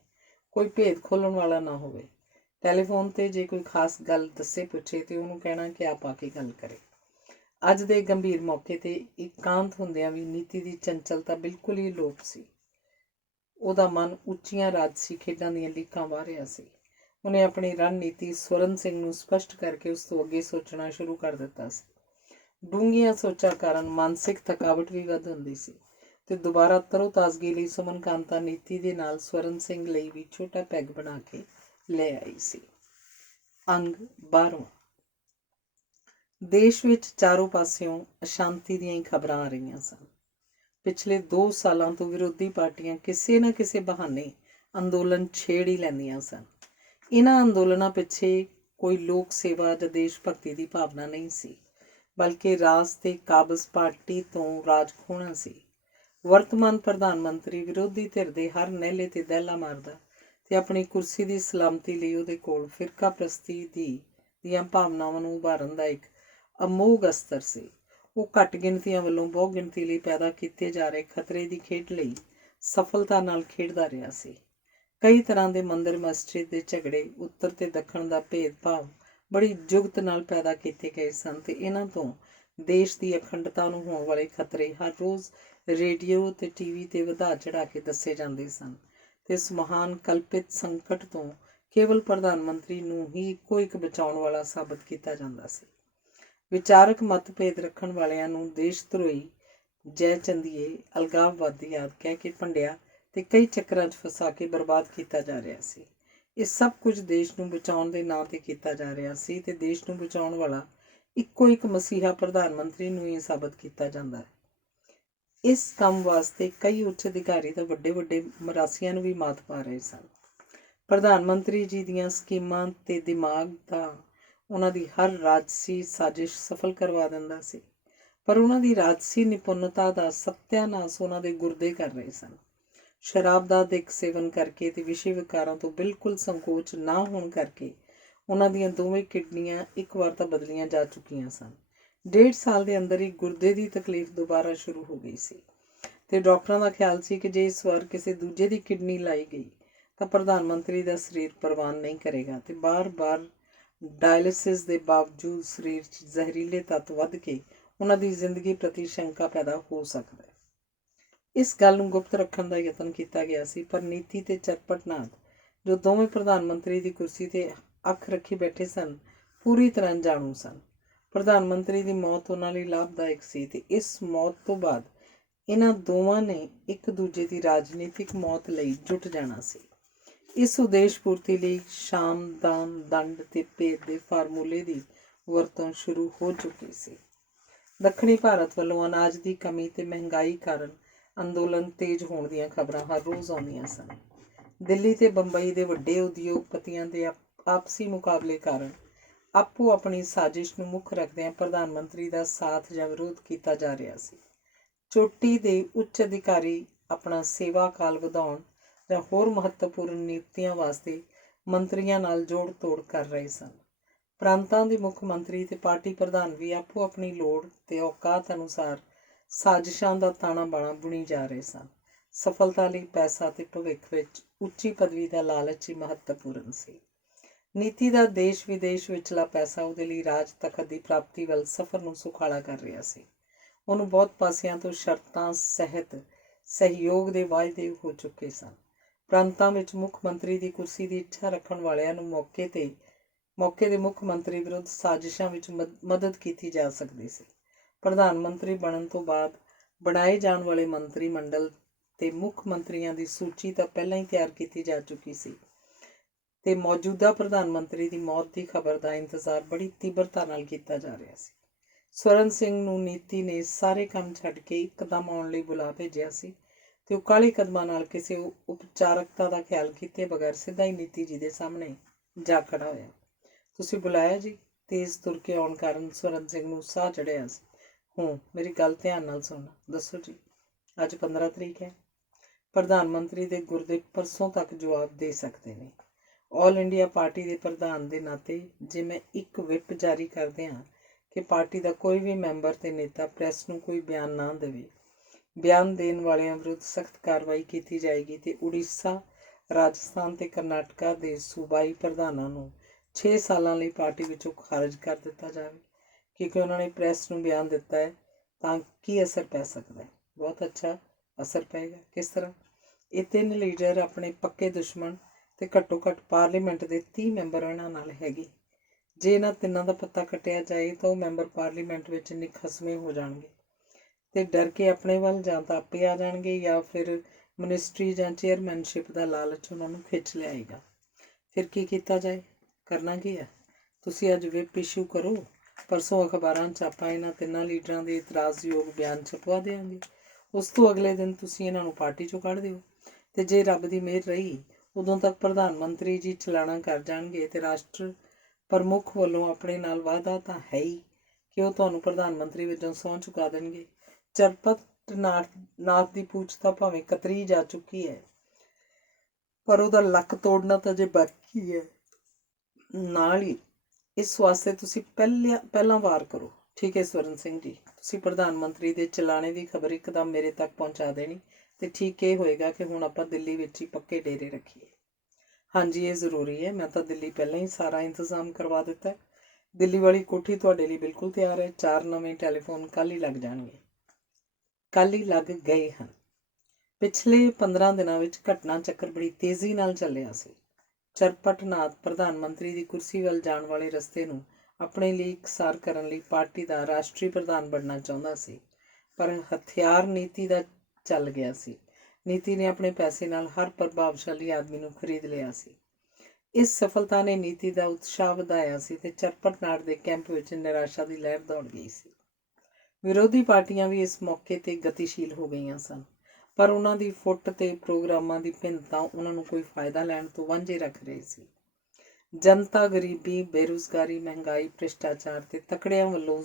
ਕੋਈ ਭੇਦ ਖੋਲ੍ਹਣ ਵਾਲਾ ਨਾ ਹੋਵੇ। ਟੈਲੀਫੋਨ 'ਤੇ ਜੇ ਕੋਈ ਖਾਸ ਗੱਲ ਦੱਸੇ ਪੁੱਛੇ ਤਾਂ ਉਹਨੂੰ ਕਹਿਣਾ ਕਿ ਆਪ ਆ ਕੇ ਗੱਲ ਕਰੇ। ਅੱਜ ਦੇ ਗੰਭੀਰ ਮੌਕੇ 'ਤੇ ਇਕਾਂਤ ਹੁੰਦਿਆਂ ਵੀ ਨੀਤੀ ਦੀ ਚੰਚਲਤਾ ਬਿਲਕੁਲ ਹੀ ਲੋਪ ਸੀ। ਉਹਦਾ ਮਨ ਉੱਚੀਆਂ ਰਾਜਸੀ ਖੇਡਾਂ ਦੀਆਂ ਲੀਕਾਂ ਵਾਹ ਰਿਹਾ ਸੀ। ਉਹਨੇ ਆਪਣੀ ਰਣਨੀਤੀ ਸਵਰਨ ਸਿੰਘ ਨੂੰ ਸਪਸ਼ਟ ਕਰਕੇ ਉਸ ਤੋਂ ਅੱਗੇ ਸੋਚਣਾ ਸ਼ੁਰੂ ਕਰ ਦਿੱਤਾ ਸੀ। ਡੂੰਘੀਆਂ ਸੋਚਾਂ ਕਾਰਨ ਮਾਨਸਿਕ ਥਕਾਵਟ ਵੀ ਵੱਧ ਹੁੰਦੀ ਸੀ ਅਤੇ ਦੁਬਾਰਾ ਤਰੋ-ਤਾਜ਼ਗੀ ਲਈ ਸੁਮਨ ਕਾਂਤਾ ਨੀਤੀ ਦੇ ਨਾਲ ਸਵਰਨ ਸਿੰਘ ਲਈ ਵੀ ਛੋਟਾ ਪੈਗ ਬਣਾ ਕੇ ਲੈ ਆਈ ਸੀ। ਅੰਗ 12ਵਾਂ। ਦੇਸ਼ ਵਿੱਚ ਚਾਰੋਂ ਪਾਸਿਓਂ ਅਸ਼ਾਂਤੀ ਦੀਆਂ ਹੀ ਖਬਰਾਂ ਆ ਰਹੀਆਂ ਸਨ। ਪਿਛਲੇ 2 ਸਾਲਾਂ ਤੋਂ ਵਿਰੋਧੀ ਪਾਰਟੀਆਂ ਕਿਸੇ ਨਾ ਕਿਸੇ ਬਹਾਨੇ ਅੰਦੋਲਨ ਛੇੜ ਹੀ ਲੈਂਦੀਆਂ ਸਨ। ਇਹਨਾਂ ਅੰਦੋਲਨਾਂ ਪਿੱਛੇ ਕੋਈ ਲੋਕ ਸੇਵਾ ਜਾਂ ਦੇਸ਼ ਭਗਤੀ ਦੀ ਭਾਵਨਾ ਨਹੀਂ ਸੀ, ਬਲਕਿ ਰਾਜ ਤੇ ਕਾਬਜ਼ ਪਾਰਟੀ ਤੋਂ ਰਾਜ ਖੋਹਣਾ ਸੀ। ਵਰਤਮਾਨ ਪ੍ਰਧਾਨ ਮੰਤਰੀ ਵਿਰੋਧੀ ਧਿਰ ਦੇ ਹਰ ਨਹਿਲੇ 'ਤੇ ਦਹਿਲਾ ਮਾਰਦਾ ਅਤੇ ਆਪਣੀ ਕੁਰਸੀ ਦੀ ਸਲਾਮਤੀ ਲਈ ਉਹਦੇ ਕੋਲ ਫਿਰਕਾ ਪ੍ਰਸਤੀ ਦੀਆਂ ਭਾਵਨਾਵਾਂ ਨੂੰ ਉਭਾਰਨ ਦਾ ਇੱਕ ਅਮੋਘ ਅਸਤਰ ਸੀ। ਉਹ ਘੱਟ ਗਿਣਤੀਆਂ ਵੱਲੋਂ ਬਹੁ ਗਿਣਤੀ ਲਈ ਪੈਦਾ ਕੀਤੇ ਜਾ ਰਹੇ ਖਤਰੇ ਦੀ ਖੇਡ ਲਈ ਸਫਲਤਾ ਨਾਲ ਖੇਡਦਾ ਰਿਹਾ ਸੀ। ਕਈ ਤਰ੍ਹਾਂ ਦੇ ਮੰਦਰ ਮਸਜਿਦ ਦੇ ਝਗੜੇ, ਉੱਤਰ ਤੇ ਦੱਖਣ ਦਾ ਭੇਦਭਾਵ ਬੜੀ ਜੁਗਤ ਨਾਲ ਪੈਦਾ ਕੀਤੇ ਗਏ ਸਨ ਅਤੇ ਇਹਨਾਂ ਤੋਂ ਦੇਸ਼ ਦੀ ਅਖੰਡਤਾ ਨੂੰ ਹੋਣ ਵਾਲੇ ਖਤਰੇ ਹਰ ਰੋਜ਼ ਰੇਡੀਓ ਅਤੇ TV 'ਤੇ ਵਧਾ ਚੜ੍ਹਾ ਕੇ ਦੱਸੇ ਜਾਂਦੇ ਸਨ ਅਤੇ ਇਸ ਮਹਾਨ ਕਲਪਿਤ ਸੰਕਟ ਤੋਂ ਕੇਵਲ ਪ੍ਰਧਾਨ ਮੰਤਰੀ ਨੂੰ ਹੀ ਇੱਕੋ ਇੱਕ ਬਚਾਉਣ ਵਾਲਾ ਸਾਬਤ ਕੀਤਾ ਜਾਂਦਾ ਸੀ। ਵਿਚਾਰਕ ਮਤਭੇਦ ਰੱਖਣ ਵਾਲਿਆਂ ਨੂੰ ਦੇਸ਼ ਧਰੋਹੀ, ਜੈ ਚੰਦੀਏ, ਅਲਗਾਵਵਾਦੀ ਆਦਿ ਕਹਿ ਕੇ ਭੰਡਿਆ ਅਤੇ ਕਈ ਚੱਕਰਾਂ 'ਚ ਫਸਾ ਕੇ ਬਰਬਾਦ ਕੀਤਾ ਜਾ ਰਿਹਾ ਸੀ। ਇਹ ਸਭ ਕੁਝ ਦੇਸ਼ ਨੂੰ ਬਚਾਉਣ ਦੇ ਨਾਂ 'ਤੇ ਕੀਤਾ ਜਾ ਰਿਹਾ ਸੀ ਅਤੇ ਦੇਸ਼ ਨੂੰ ਬਚਾਉਣ ਵਾਲਾ ਇੱਕੋ ਇੱਕ ਮਸੀਹਾ ਪ੍ਰਧਾਨ ਮੰਤਰੀ ਨੂੰ ਹੀ ਸਾਬਤ ਕੀਤਾ ਜਾਂਦਾ ਹੈ। ਇਸ ਕੰਮ ਵਾਸਤੇ ਕਈ ਉੱਚ ਅਧਿਕਾਰੀ ਤਾਂ ਵੱਡੇ ਵੱਡੇ ਮਰਾਸੀਆਂ ਨੂੰ ਵੀ ਮਾਤ ਪਾ ਰਹੇ ਸਨ। ਪ੍ਰਧਾਨ ਮੰਤਰੀ ਜੀ ਦੀਆਂ ਸਕੀਮਾਂ ਤੇ ਦਿਮਾਗ ਦਾ ਉਹਨਾਂ ਦੀ ਹਰ ਰਾਜਸੀ ਸਾਜ਼ਿਸ਼ ਸਫਲ ਕਰਵਾ ਦਿੰਦਾ ਸੀ, ਪਰ ਉਹਨਾਂ ਦੀ ਰਾਜਸੀ ਨਿਪੁੰਨਤਾ ਦਾ ਸੱਤਿਆਨਾਸ ਉਹਨਾਂ ਦੇ ਗੁਰਦੇ ਕਰ ਰਹੇ ਸਨ। ਸ਼ਰਾਬ ਦਾ ਅਧਿਕ ਸੇਵਨ ਕਰਕੇ ਅਤੇ ਵਿਸ਼ੇ ਵਿਕਾਰਾਂ ਤੋਂ ਬਿਲਕੁਲ ਸੰਕੋਚ ਨਾ ਹੋਣ ਕਰਕੇ ਉਹਨਾਂ ਦੀਆਂ ਦੋਵੇਂ ਕਿਡਨੀਆਂ ਇੱਕ ਵਾਰ ਤਾਂ ਬਦਲੀਆਂ ਜਾ ਚੁੱਕੀਆਂ ਸਨ। 1.5 ਸਾਲ ਦੇ ਅੰਦਰ ਹੀ ਗੁਰਦੇ ਦੀ ਤਕਲੀਫ ਦੁਬਾਰਾ ਸ਼ੁਰੂ ਹੋ ਗਈ ਸੀ ਅਤੇ ਡਾਕਟਰਾਂ ਦਾ ਖਿਆਲ ਸੀ ਕਿ ਜੇ ਇਸ ਵਾਰ ਕਿਸੇ ਦੂਜੇ ਦੀ ਕਿਡਨੀ ਲਾਈ ਗਈ ਤਾਂ ਪ੍ਰਧਾਨ ਮੰਤਰੀ ਦਾ ਸਰੀਰ ਪ੍ਰਵਾਨ ਨਹੀਂ ਕਰੇਗਾ ਅਤੇ ਬਾਰ-ਬਾਰ ਡਾਇਲਿਸਿਸ ਦੇ ਬਾਵਜੂਦ ਸਰੀਰ 'ਚ ਜ਼ਹਿਰੀਲੇ ਤੱਤ ਵੱਧ ਕੇ ਉਹਨਾਂ ਦੀ ਜ਼ਿੰਦਗੀ ਪ੍ਰਤੀ ਸ਼ੰਕਾ ਪੈਦਾ ਹੋ ਸਕਦਾ ਹੈ। ਇਸ ਗੱਲ ਨੂੰ ਗੁਪਤ ਰੱਖਣ ਦਾ ਯਤਨ ਕੀਤਾ ਗਿਆ ਸੀ, ਪਰ ਨੀਤੀ ਤੇ ਚਰਪਟਨਾਥ ਜੋ ਦੋਵੇਂ ਪ੍ਰਧਾਨ ਮੰਤਰੀ ਦੀ ਕੁਰਸੀ 'ਤੇ ਅੱਖ ਰੱਖੀ ਬੈਠੇ ਸਨ, ਪੂਰੀ ਤਰ੍ਹਾਂ ਜਾਣੂ ਸਨ। ਪ੍ਰਧਾਨ ਮੰਤਰੀ ਦੀ ਮੌਤ ਉਹਨਾਂ ਲਈ ਲਾਭਦਾਇਕ ਸੀ ਅਤੇ ਇਸ ਮੌਤ ਤੋਂ ਬਾਅਦ ਇਹਨਾਂ ਦੋਵਾਂ ਨੇ ਇੱਕ ਦੂਜੇ ਦੀ ਰਾਜਨੀਤਿਕ ਮੌਤ ਲਈ ਜੁਟ ਜਾਣਾ ਸੀ। ਇਸ ਉਦੇਸ਼ ਪੂਰਤੀ ਲਈ ਸ਼ਾਮ, ਦਾਨ, ਦੰਡ ਤੇ ਭੇਦ ਦੇ ਫਾਰਮੂਲੇ ਦੀ ਵਰਤੋਂ ਸ਼ੁਰੂ ਹੋ ਚੁੱਕੀ ਸੀ। ਦੱਖਣੀ ਭਾਰਤ ਵੱਲੋਂ ਅਨਾਜ ਦੀ ਕਮੀ ਤੇ ਮਹਿੰਗਾਈ ਕਾਰਨ ਅੰਦੋਲਨ ਤੇਜ਼ ਹੋਣ ਦੀਆਂ ਖਬਰਾਂ ਹਰ ਰੋਜ਼ ਆਉਂਦੀਆਂ ਸਨ। ਦਿੱਲੀ ਤੇ ਬੰਬਈ ਦੇ ਵੱਡੇ ਉਦਯੋਗਪਤੀਆਂ ਦੇ ਆਪਸੀ ਮੁਕਾਬਲੇ ਕਾਰਨ ਆਪੋ ਆਪਣੀ ਸਾਜ਼ਿਸ਼ ਨੂੰ ਮੁੱਖ ਰੱਖਦਿਆਂ ਪ੍ਰਧਾਨ ਮੰਤਰੀ ਦਾ ਸਾਥ ਜਾਂ ਵਿਰੋਧ ਕੀਤਾ ਜਾ ਰਿਹਾ ਸੀ। ਚੋਟੀ ਦੇ ਉੱਚ ਅਧਿਕਾਰੀ ਆਪਣਾ ਸੇਵਾ ਕਾਲ ਵਧਾਉਣ ਜਾਂ ਹੋਰ ਮਹੱਤਵਪੂਰਨ ਨਿਯੁਕਤੀਆਂ ਵਾਸਤੇ ਮੰਤਰੀਆਂ ਨਾਲ ਜੋੜ ਤੋੜ ਕਰ ਰਹੇ ਸਨ। ਪ੍ਰਾਂਤਾਂ ਦੇ ਮੁੱਖ ਮੰਤਰੀ ਤੇ ਪਾਰਟੀ ਪ੍ਰਧਾਨ ਵੀ ਆਪੋ ਆਪਣੀ ਲੋੜ ਤੇ ਔਕਾਤ ਅਨੁਸਾਰ ਸਾਜ਼ਿਸ਼ਾਂ ਦਾ ਤਾਣਾ ਬਾਣਾ ਬੁਣੀ ਜਾ ਰਹੇ ਸਨ। ਸਫਲਤਾ ਲਈ ਪੈਸਾ ਤੇ ਭਵਿੱਖ ਵਿੱਚ ਉੱਚੀ ਪਦਵੀ ਦਾ ਲਾਲਚ ਹੀ ਮਹੱਤਵਪੂਰਨ ਸੀ। ਨੀਤੀ ਦਾ ਦੇਸ਼ ਵਿਦੇਸ਼ ਵਿਚਲਾ ਪੈਸਾ ਉਹਦੇ ਲਈ ਰਾਜ ਤਖਤ ਦੀ ਪ੍ਰਾਪਤੀ ਵੱਲ ਸਫ਼ਰ ਨੂੰ ਸੁਖਾਲਾ ਕਰ ਰਿਹਾ ਸੀ। ਉਹਨੂੰ ਬਹੁਤ ਪਾਸਿਆਂ ਤੋਂ ਸ਼ਰਤਾਂ ਸਹਿਤ ਸਹਿਯੋਗ ਦੇ ਵਾਅਦੇ ਹੋ ਚੁੱਕੇ ਸਨ। ਪ੍ਰਾਂਤਾਂ ਵਿੱਚ ਮੁੱਖ ਮੰਤਰੀ ਦੀ ਕੁਰਸੀ ਦੀ ਇੱਛਾ ਰੱਖਣ ਵਾਲਿਆਂ ਨੂੰ ਮੌਕੇ ਦੇ ਮੁੱਖ ਮੰਤਰੀ ਵਿਰੁੱਧ ਸਾਜ਼ਿਸ਼ਾਂ ਵਿੱਚ ਮਦਦ ਕੀਤੀ ਜਾ ਸਕਦੀ ਸੀ। ਪ੍ਰਧਾਨ ਮੰਤਰੀ ਬਣਨ ਤੋਂ ਬਾਅਦ ਬਣਾਏ ਜਾਣ ਵਾਲੇ ਮੰਤਰੀ ਮੰਡਲ ਤੇ ਮੁੱਖ ਮੰਤਰੀਆਂ ਦੀ ਸੂਚੀ ਤਾਂ ਪਹਿਲਾਂ ਹੀ ਤਿਆਰ ਕੀਤੀ ਜਾ ਚੁੱਕੀ ਸੀ ਤੇ ਮੌਜੂਦਾ ਪ੍ਰਧਾਨ ਮੰਤਰੀ ਦੀ ਮੌਤ ਦੀ ਖਬਰ ਦਾ ਇੰਤਜ਼ਾਰ ਬੜੀ ਤੀਬਰਤਾ ਨਾਲ ਕੀਤਾ ਜਾ ਰਿਹਾ ਸੀ। ਸਵਰਨ ਸਿੰਘ ਨੂੰ ਨੀਤੀ ਨੇ ਸਾਰੇ ਕੰਮ ਛੱਡ ਕੇ ਇੱਕਦਮ ਆਉਣ ਲਈ ਬੁਲਾ ਭੇਜਿਆ ਸੀ ਤੇ ਉਹ ਕਾਹਲੇ ਕਦਮਾਂ ਨਾਲ ਕਿਸੇ ਉਪਚਾਰਕਤਾ ਦਾ ਖਿਆਲ ਕੀਤੇ ਬਗੈਰ ਸਿੱਧਾ ਹੀ ਨੀਤੀ ਜੀ ਦੇ ਸਾਹਮਣੇ ਜਾ ਖੜਾ ਹੋਇਆ। ਤੁਸੀਂ ਬੁਲਾਇਆ ਜੀ? ਤੇਜ਼ ਤੁਰ ਕੇ ਆਉਣ ਕਾਰਨ ਸਵਰਨ ਸਿੰਘ ਨੂੰ ਸਾਹ ਚੜਿਆ ਸੀ। ਮੇਰੀ ਗੱਲ ਧਿਆਨ ਨਾਲ ਸੁਣਨਾ। ਦੱਸੋ ਜੀ। ਅੱਜ 15 ਤਰੀਕ ਹੈ। ਪ੍ਰਧਾਨ ਮੰਤਰੀ ਦੇ ਗੁਰਦੇ ਪਰਸੋਂ ਤੱਕ ਜਵਾਬ ਦੇ ਸਕਦੇ ਨੇ। ਆਲ ਇੰਡੀਆ ਪਾਰਟੀ ਦੇ ਪ੍ਰਧਾਨ ਦੇ ਨਾਤੇ ਜੇ ਮੈਂ ਇੱਕ ਵਿਪ ਜਾਰੀ ਕਰਦੇ ਹਾਂ ਕਿ ਪਾਰਟੀ ਦਾ ਕੋਈ ਵੀ ਮੈਂਬਰ ਤੇ ਨੇਤਾ ਪ੍ਰੈਸ ਨੂੰ ਕੋਈ ਬਿਆਨ ਨਾ ਦੇਵੇ, ਬਿਆਨ ਦੇਣ ਵਾਲਿਆਂ ਵਿਰੁੱਧ ਸਖਤ ਕਾਰਵਾਈ ਕੀਤੀ ਜਾਏਗੀ ਤੇ ਉੜੀਸਾ, ਰਾਜਸਥਾਨ ਤੇ ਕਰਨਾਟਕਾ ਦੇ ਸੂਬਾਈ ਪ੍ਰਧਾਨਾਂ ਨੂੰ 6 ਸਾਲਾਂ ਲਈ ਪਾਰਟੀ ਵਿੱਚੋਂ ਖਾਰਜ ਕਰ ਦਿੱਤਾ ਜਾਵੇ ਕਿਉਂਕਿ ਉਹਨਾਂ ਨੇ ਪ੍ਰੈਸ ਨੂੰ ਬਿਆਨ ਦਿੱਤਾ ਹੈ, ਤਾਂ ਕੀ ਅਸਰ ਪੈ ਸਕਦਾ ਹੈ? ਬਹੁਤ ਅੱਛਾ ਅਸਰ ਪਏਗਾ। ਕਿਸ ਤਰ੍ਹਾਂ? ਇਹ 3 ਲੀਡਰ ਆਪਣੇ ਪੱਕੇ ਦੁਸ਼ਮਣ ਤੇ ਘੱਟੋ ਘੱਟ ਪਾਰਲੀਮੈਂਟ ਦੇ 30 ਮੈਂਬਰ ਇਹਨਾਂ ਨਾਲ ਹੈਗੇ। ਜੇ ਇਹਨਾਂ ਤਿੰਨਾਂ ਦਾ ਪੱਤਾ ਕੱਟਿਆ ਜਾਏ ਤਾਂ ਉਹ ਮੈਂਬਰ ਪਾਰਲੀਮੈਂਟ ਵਿੱਚ ਨਿਖਸਵੇਂ ਹੋ ਜਾਣਗੇ ਤੇ ਡਰ ਕੇ ਆਪਣੇ ਵੱਲ ਜਾਂ ਤਾਂ ਆਪੇ ਆ ਜਾਣਗੇ ਜਾਂ ਫਿਰ ਮਿਨਿਸਟਰੀ ਜਾਂ ਚੇਅਰਮੈਨਸ਼ਿਪ ਦਾ ਲਾਲਚ ਉਹਨਾਂ ਨੂੰ ਖਿੱਚ ਲਿਆਏਗਾ। ਫਿਰ ਕੀ ਕੀਤਾ ਜਾਏ? ਕਰਨਾ ਕੀ ਹੈ? ਤੁਸੀਂ ਅੱਜ ਵਿਪ ਇਸ਼ੂ ਕਰੋ, ਪਰਸੋਂ ਅਖਬਾਰਾਂ 'ਚ ਆਪਾਂ ਇਹਨਾਂ ਤਿੰਨਾਂ ਲੀਡਰਾਂ ਦੇ ਇਤਰਾਜ਼ਯੋਗ ਬਿਆਨ ਛਪਵਾ ਦੇਵਾਂਗੇ। ਉਸ ਤੋਂ ਅਗਲੇ ਦਿਨ ਤੁਸੀਂ ਇਹਨਾਂ ਨੂੰ ਪਾਰਟੀ 'ਚੋਂ ਕੱਢ ਦਿਓ ਤੇ ਜੇ ਰੱਬ ਦੀ ਮਿਹਰ ਰਹੀ ਉਦੋਂ ਤੱਕ ਪ੍ਰਧਾਨ ਮੰਤਰੀ ਜੀ ਚਲਾਣਾ ਕਰ ਜਾਣਗੇ ਤੇ ਰਾਸ਼ਟਰ ਪ੍ਰਮੁੱਖ ਵੱਲੋਂ ਆਪਣੇ ਨਾਲ ਵਾਅਦਾ ਤਾਂ ਹੈ ਹੀ ਕਿ ਉਹ ਤੁਹਾਨੂੰ ਪ੍ਰਧਾਨ ਮੰਤਰੀ ਵਜੋਂ ਸਹੁੰ ਚੁਕਾ ਦੇਣਗੇ। ਚਰਪਟ ਨਾਥ ਦੀ ਪੂਛ ਤਾਂ ਭਾਵੇਂ ਕਤਰੀ ਜਾ ਚੁੱਕੀ ਹੈ ਪਰ ਉਹਦਾ ਲੱਕ ਤੋੜਨਾ ਤਾਂ ਜੇ ਬਾਕੀ ਹੈ। ਨਾਲ ਹੀ ਇਸ ਵਾਸਤੇ ਤੁਸੀਂ ਪਹਿਲਾਂ ਵਾਰ ਕਰੋ। ਠੀਕ ਹੈ ਸਵਰਨ ਸਿੰਘ ਜੀ, ਤੁਸੀਂ ਪ੍ਰਧਾਨ ਮੰਤਰੀ ਦੇ ਚਲਾਣੇ ਦੀ ਖਬਰ ਇੱਕਦਮ ਮੇਰੇ ਤੱਕ ਪਹੁੰਚਾ ਦੇਣੀ ਤੇ ਠੀਕ ਇਹ ਹੋਏਗਾ ਕਿ ਹੁਣ ਆਪਾਂ ਦਿੱਲੀ ਵਿੱਚ ਹੀ ਪੱਕੇ ਡੇਰੇ ਰੱਖੀਏ। ਹਾਂਜੀ, ਇਹ ਜ਼ਰੂਰੀ ਹੈ। ਮੈਂ ਤਾਂ ਦਿੱਲੀ ਪਹਿਲਾਂ ਹੀ ਸਾਰਾ ਇੰਤਜ਼ਾਮ ਕਰਵਾ ਦਿੱਤਾ। ਦਿੱਲੀ ਵਾਲੀ ਕੋਠੀ ਤੁਹਾਡੇ ਲਈ ਬਿਲਕੁਲ ਤਿਆਰ ਹੈ। 4 ਨਵੇਂ ਟੈਲੀਫੋਨ ਕੱਲ੍ਹ ਹੀ ਲੱਗ ਜਾਣਗੇ, ਕੱਲ੍ਹ ਹੀ ਲੱਗ ਗਏ ਹਨ। ਪਿਛਲੇ 15 ਦਿਨਾਂ ਵਿੱਚ ਘਟਨਾ ਚੱਕਰ ਬੜੀ ਤੇਜ਼ੀ ਨਾਲ ਚੱਲਿਆ ਸੀ। ਚਰਪਟ ਨਾਥ ਪ੍ਰਧਾਨ ਮੰਤਰੀ ਦੀ ਕੁਰਸੀ ਵੱਲ ਜਾਣ ਵਾਲੇ ਰਸਤੇ ਨੂੰ ਆਪਣੇ ਲਈ ਇਕਸਾਰ ਕਰਨ ਲਈ ਪਾਰਟੀ ਦਾ ਰਾਸ਼ਟਰੀ ਪ੍ਰਧਾਨ ਬਣਨਾ ਚਾਹੁੰਦਾ ਸੀ, ਪਰ ਹਥਿਆਰ ਨੀਤੀ ਦਾ ਚੱਲ ਗਿਆ ਸੀ। ਨੀਤੀ ਨੇ ਆਪਣੇ ਪੈਸੇ ਨਾਲ ਹਰ ਪ੍ਰਭਾਵਸ਼ਾਲੀ ਆਦਮੀ ਨੂੰ ਖਰੀਦ ਲਿਆ ਸੀ। ਇਸ ਸਫਲਤਾ ਨੇ ਨੀਤੀ ਦਾ ਉਤਸ਼ਾਹ ਵਧਾਇਆ ਸੀ ਤੇ ਚਰਪਟ ਨਾਥ ਦੇ ਕੈਂਪ ਵਿੱਚ ਨਿਰਾਸ਼ਾ ਦੀ ਲਹਿਰ ਦੌੜ ਗਈ ਸੀ। ਵਿਰੋਧੀ ਪਾਰਟੀਆਂ ਵੀ ਇਸ ਮੌਕੇ 'ਤੇ ਗਤੀਸ਼ੀਲ ਹੋ ਗਈਆਂ ਸਨ, ਪਰ ਉਹਨਾਂ ਦੀ ਫੁੱਟ ਤੇ ਪ੍ਰੋਗਰਾਮਾਂ ਦੀ ਭਿੰਨਤਾ ਉਹਨਾਂ ਨੂੰ ਕੋਈ ਫਾਇਦਾ ਲੈਣ ਤੋਂ ਵਾਂਝੇ ਰੱਖ ਰਹੀ ਸੀ। ਜਨਤਾ ਗਰੀਬੀ, ਬੇਰੁਜ਼ਗਾਰੀ, ਮਹਿੰਗਾਈ, ਭ੍ਰਿਸ਼ਟਾਚਾਰ ਤੇ ਤਕੜਿਆਂ ਵੱਲੋਂ